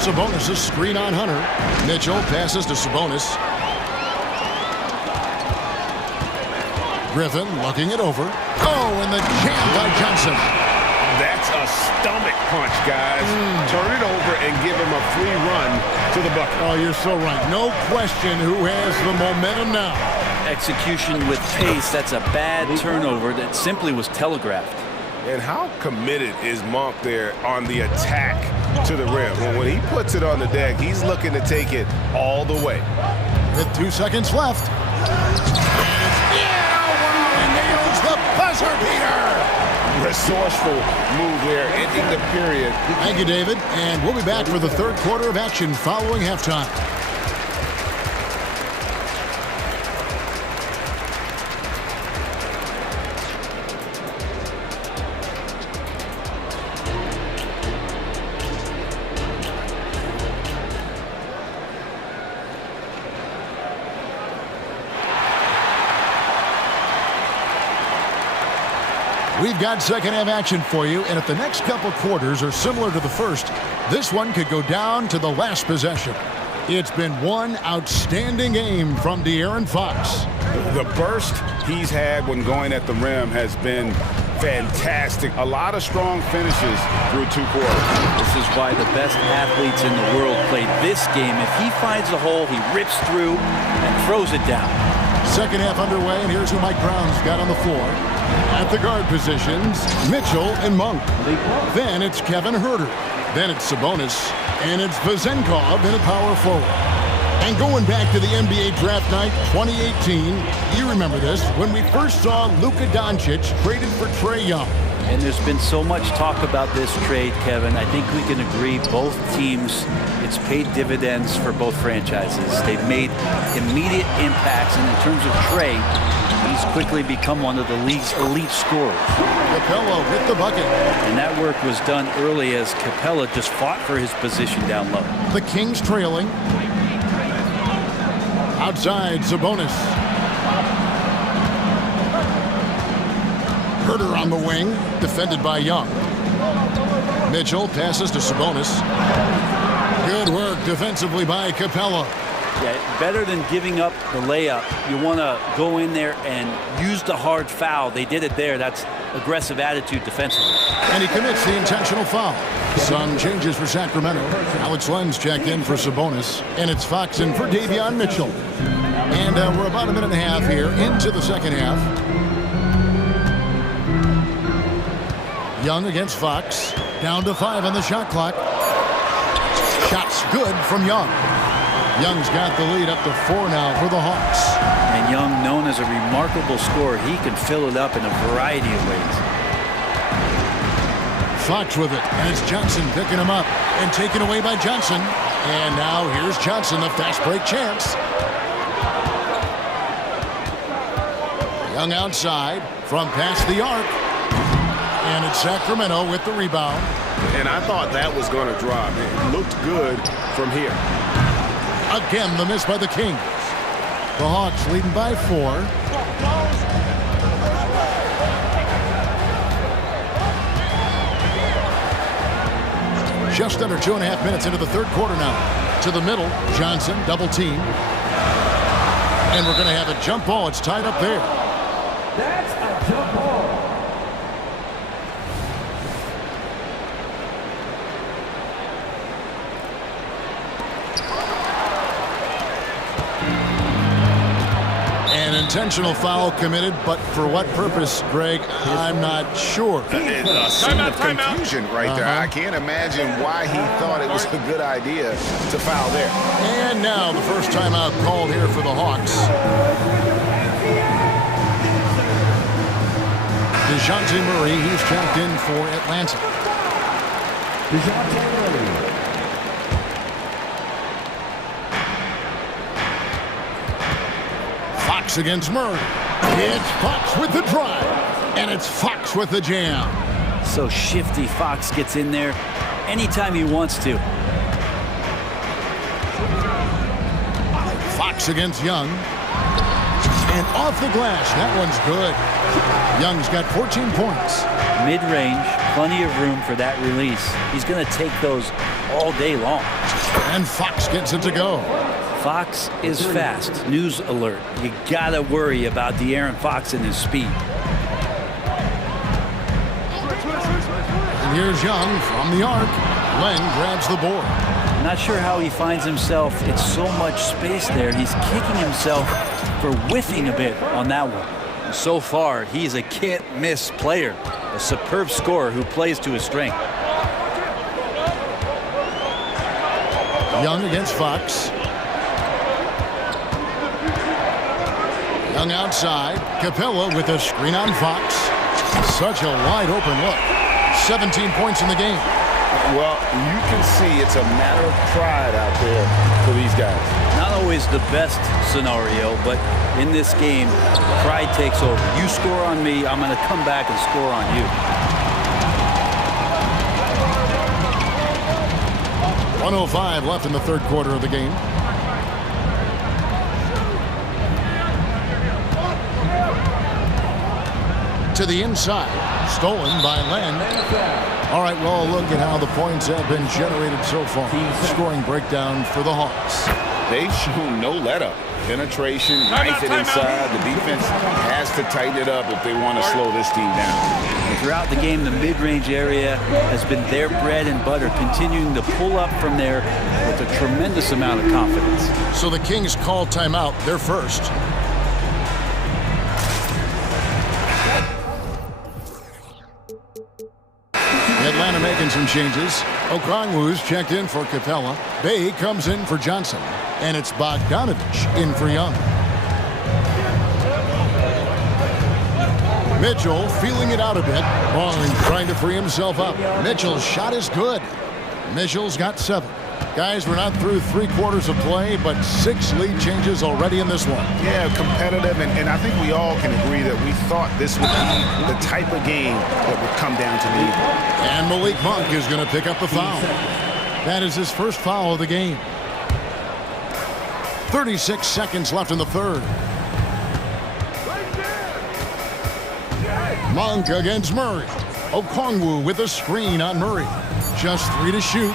Sabonis' screen on Hunter. Mitchell passes to Sabonis. Griffin looking it over. Oh, and the jam by Johnson. That's a stomach punch, guys. Turn it over and give him a free run to the bucket. Oh, you're so right. No question who has the momentum now. Execution with pace. That's a bad turnover that simply was telegraphed. And how committed is Monk there on the attack to the rim? When he puts it on the deck, he's looking to take it all the way. With 2 seconds left. And nails the buzzer beater. Resourceful move there, ending the period. Thank you, David. And we'll be back for the third quarter of action following halftime. We've got second half action for you, and if the next couple quarters are similar to the first, this one could go down to the last possession. It's been one outstanding game from De'Aaron Fox. The burst he's had when going at the rim has been fantastic. A lot of strong finishes through 2 quarters. This is why the best athletes in the world play this game. If he finds a hole, he rips through and throws it down. Second half underway, and here's who Mike Brown's got on the floor. At the guard positions, Mitchell and Monk. Then it's Kevin Herder. Then it's Sabonis. And it's Vezenkov in a power forward. And going back to the NBA draft night 2018, you remember this, when we first saw Luka Doncic traded for Trae Young. And there's been so much talk about this trade, Kevin. I think we can agree both teams, it's paid dividends for both franchises. They've made immediate impacts, and in terms of Trey, he's quickly become one of the league's elite scorers. Capella with the bucket. And that work was done early as Capella just fought for his position down low. The Kings trailing. Outside, Sabonis. Herter on the wing, defended by Young. Mitchell passes to Sabonis. Good work defensively by Capella. Yeah, better than giving up the layup. You want to go in there and use the hard foul. They did it there. That's aggressive attitude defensively. And he commits the intentional foul. Some changes for Sacramento. Alex Len's checked in for Sabonis. And it's Fox in for Davion Mitchell. And we're about a minute and a half here into the second half. Young against Fox. Down to 5 on the shot clock. Shots good from Young. Young's got the lead up to 4 now for the Hawks. And Young, known as a remarkable scorer, he can fill it up in a variety of ways. Fox with it, and it's Johnson picking him up and taken away by Johnson. And now here's Johnson, the fast break chance. Young outside from past the arc. And it's Sacramento with the rebound. And I thought that was going to drop. It looked good from here. Again, the miss by the Kings. The Hawks leading by 4. Just under 2.5 minutes into the third quarter now. To the middle, Johnson, double team. And we're going to have a jump ball. It's tied up there. That's a jump ball. An intentional foul committed, but for what purpose, Greg, I'm not sure. A scene of confusion right there. I can't imagine why he thought it was a good idea to foul there. And now the first timeout called here for the Hawks. DeJounte Murray, he's checked in for Atlanta. DeJounte Murray. Fox against Murray. It's Fox with the drive. And it's Fox with the jam. So shifty. Fox gets in there anytime he wants to. Fox against Young. And off the glass. That one's good. Young's got 14 points. Mid-range, plenty of room for that release. He's going to take those all day long. And Fox gets it to go. Fox is fast. News alert. You got to worry about De'Aaron Fox and his speed. And here's Young from the arc. Len grabs the board. Not sure how he finds himself. It's so much space there. He's kicking himself for whiffing a bit on that one. So far, he's a can't-miss player. A superb scorer who plays to his strength. Young against Fox. Young outside. Capella with a screen on Fox. Such a wide open look. 17 points in the game. Well, you can see it's a matter of pride out there for these guys. Not always the best scenario, but in this game, pride takes over. You score on me, I'm going to come back and score on you. 1:05 left in the third quarter of the game. To the inside. Stolen by Len. All right, well, look at how the points have been generated so far. Scoring breakdown for the Hawks. They've shown no let-up. Penetration, knife it inside. The defense has to tighten it up if they want to slow this team down. And throughout the game, the mid-range area has been their bread and butter, continuing to pull up from there with a tremendous amount of confidence. So the Kings call timeout. They're first. Atlanta making some changes. Okongwu's checked in for Capella. Bay comes in for Johnson. And it's Bogdanovich in for Young. Mitchell feeling it out a bit. Long trying to free himself up. Mitchell's shot is good. Mitchell's got 7. Guys, we're not through 3 quarters of play, but 6 lead changes already in this one. Yeah, competitive, and I think we all can agree that we thought this would be the type of game that would come down to lead. And Malik Monk is going to pick up the foul. That is his first foul of the game. 36 seconds left in the third. Monk against Murray. Okongwu with a screen on Murray. Just 3 to shoot.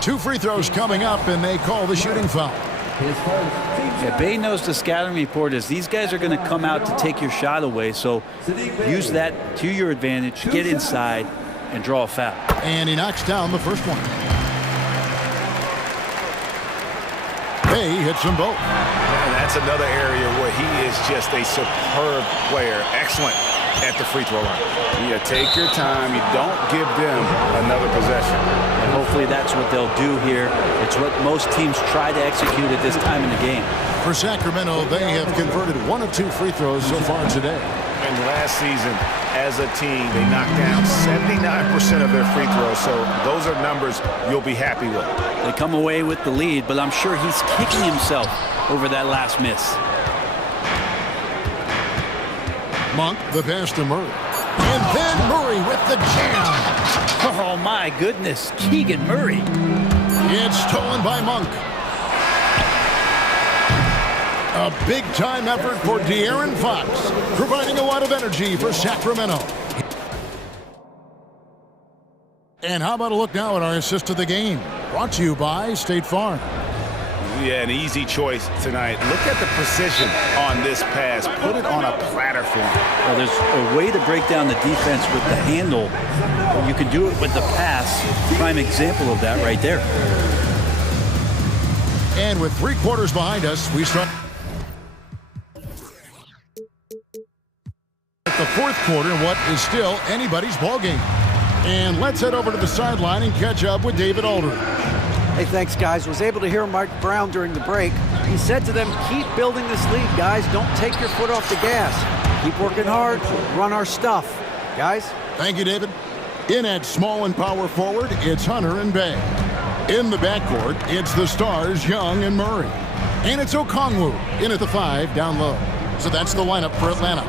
2 free throws coming up, and they call the shooting foul. Yeah, Bay knows the scouting report is these guys are going to come out to take your shot away, so use that to your advantage, get inside, and draw a foul. And he knocks down the first one. Bay hits them both. And that's another area where he is just a superb player. Excellent at the free throw line. You take your time. You don't give them another possession. And hopefully that's what they'll do here. It's what most teams try to execute at this time in the game. For Sacramento, they have converted 1 of 2 free throws so far today. And last season, as a team, they knocked down 79% of their free throws. So those are numbers you'll be happy with. They come away with the lead, but I'm sure he's kicking himself over that last miss. Monk, the pass to Murray. And then Murray with the jam. Oh, my goodness. Keegan Murray. It's stolen by Monk. A big-time effort for De'Aaron Fox, providing a lot of energy for Sacramento. And how about a look now at our assist of the game? Brought to you by State Farm. Yeah, an easy choice tonight. Look at the precision on this pass. Put it on a platter for him. Well, there's a way to break down the defense with the handle. You can do it with the pass. Prime example of that right there. And with 3 quarters behind us, we start the 4th quarter in what is still anybody's ball game. And let's head over to the sideline and catch up with David Aldridge. Hey, thanks, guys. Was able to hear Mike Brown during the break. He said to them, keep building this lead, guys. Don't take your foot off the gas. Keep working hard. Run our stuff. Guys? Thank you, David. In at small and power forward, it's Hunter and Bay. In the backcourt, it's the stars, Young and Murray. And it's Okongwu in at the 5, down low. So that's the lineup for Atlanta.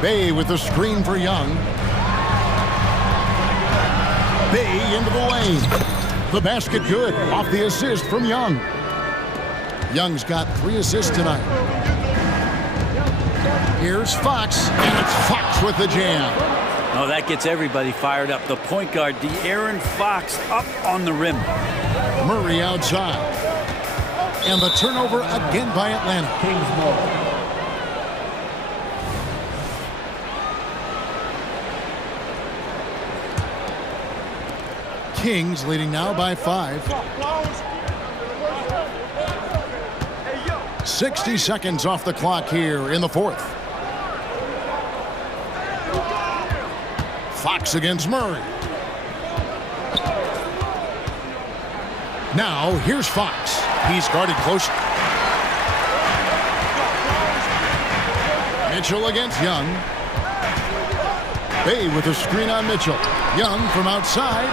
Bay with the screen for Young. Bay into the lane. The basket good, off the assist from Young. Young's got 3 assists tonight. Here's Fox, and it's Fox with the jam. Oh, that gets everybody fired up. The point guard, De'Aaron Fox, up on the rim. Murray outside. And the turnover again by Atlanta. Kings ball. Kings leading now by 5. 60 seconds off the clock here in the 4th. Fox against Murray. Now here's Fox. He's guarded close. Mitchell against Young. Bay with a screen on Mitchell. Young from outside.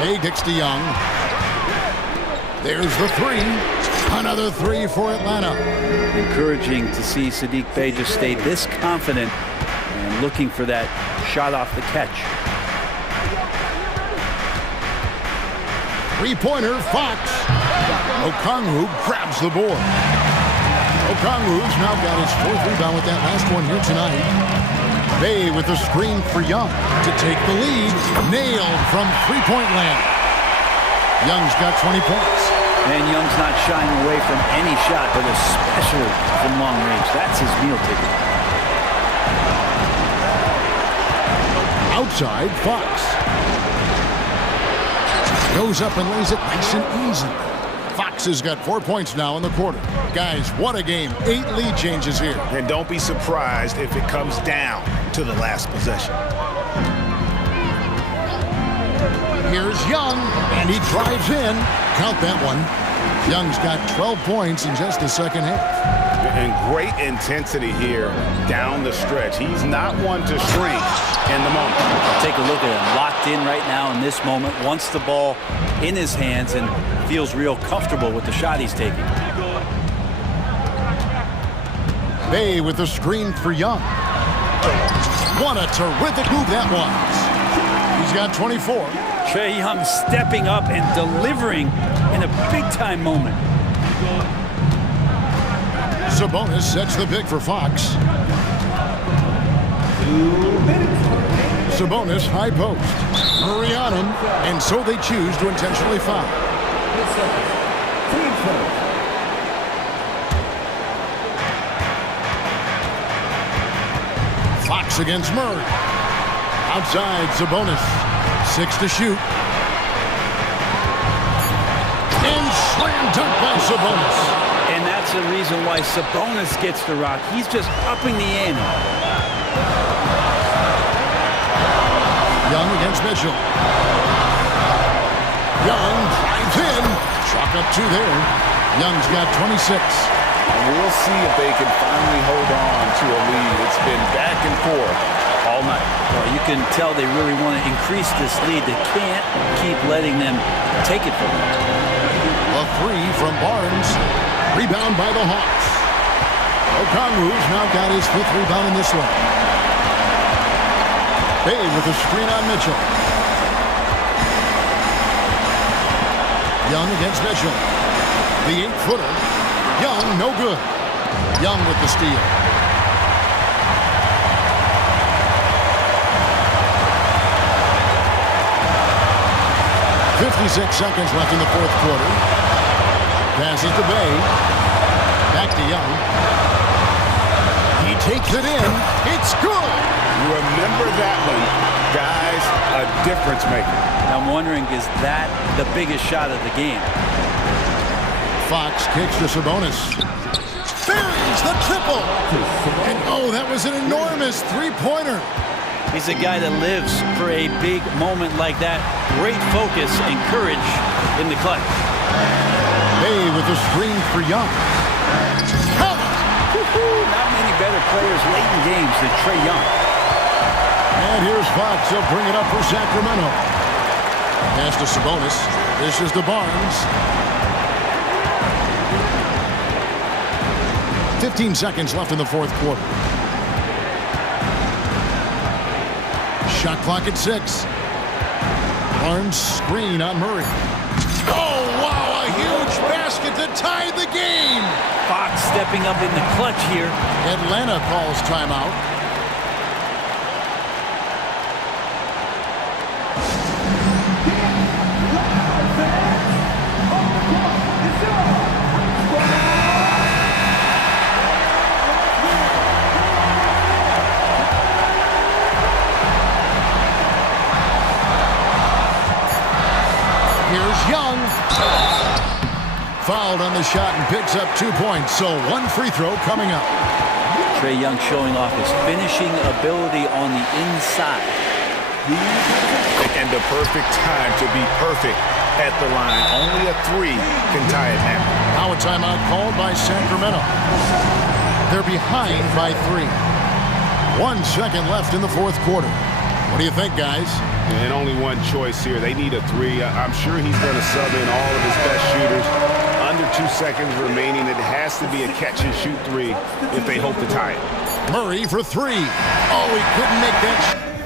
Bay kicks to Young. There's the 3. Another 3 for Atlanta. Encouraging to see Saddiq Bey just stay this confident and looking for that shot off the catch. 3-pointer, Fox. Okongwu grabs the board. Okongwu's now got his 4th rebound with that last one here tonight. Bay with the screen for Young to take the lead. Nailed from 3-point land. Young's got 20 points. And Young's not shying away from any shot, but especially from long range. That's his meal ticket. Outside, Fox. Goes up and lays it nice and easy. Fox has got 4 points now in the quarter. Guys, what a game. 8 lead changes here. And don't be surprised if it comes down to the last possession. Here's Young, and he drives in. Count that one. Young's got 12 points in just the second half. And great intensity here down the stretch. He's not one to shrink in the moment. Take a look at him, locked in right now in this moment, wants the ball in his hands and feels real comfortable with the shot he's taking. Bay with the screen for Young. What a terrific move that was. He's got 24. Trae Young stepping up and delivering in a big-time moment. Sabonis sets the pick for Fox. Sabonis high post. Murray on him, and so they choose to intentionally foul. Fox against Murray. Outside, Sabonis. 6 to shoot. And slam dunk by Sabonis. And that's the reason why Sabonis gets the rock. He's just upping the ante. Young against Mitchell. Young drives in. Chalk up 2 there. Young's got 26. And we'll see if they can finally hold on to a lead. It's been back and forth all night. Well, you can tell they really want to increase this lead. They can't keep letting them take it from them. A 3 from Barnes. Rebound by the Hawks. Okongwu's now got his 5th rebound in this one. Bay with a screen on Mitchell. Young against Mitchell. The 8-footer. Young, no good. Young with the steal. .56 seconds left in the 4th quarter. Passes to Bay. Back to Young. He takes it in. It's good. Remember that one, guys, a difference maker. I'm wondering, is that the biggest shot of the game? Fox kicks to Sabonis. Buries the triple. And oh, that was an enormous 3-pointer. He's a guy that lives for a big moment like that. Great focus and courage in the clutch. Bay with the screen for Young. Not many better players late in games than Trae Young. And here's Fox. He'll bring it up for Sacramento. Pass to Sabonis. This is to Barnes. 15 seconds left in the 4th quarter. Shot clock at 6. Barnes screen on Murray. Oh, wow, a huge basket to tie the game. Fox stepping up in the clutch here. Atlanta calls timeout. Here's Young. Fouled on the shot and picks up 2 points. So 1 free throw coming up. Trae Young showing off his finishing ability on the inside. And the perfect time to be perfect at the line. Only a 3 can tie it now. Now a timeout called by Sacramento. They're behind by 3. 1 second left in the 4th quarter. What do you think, guys? And only one choice here. They need a 3. I'm sure he's going to sub in all of his best shooters. Under 2 seconds remaining. It has to be a catch-and-shoot 3 if they hope to tie it. Murray for 3. Oh, he couldn't make that.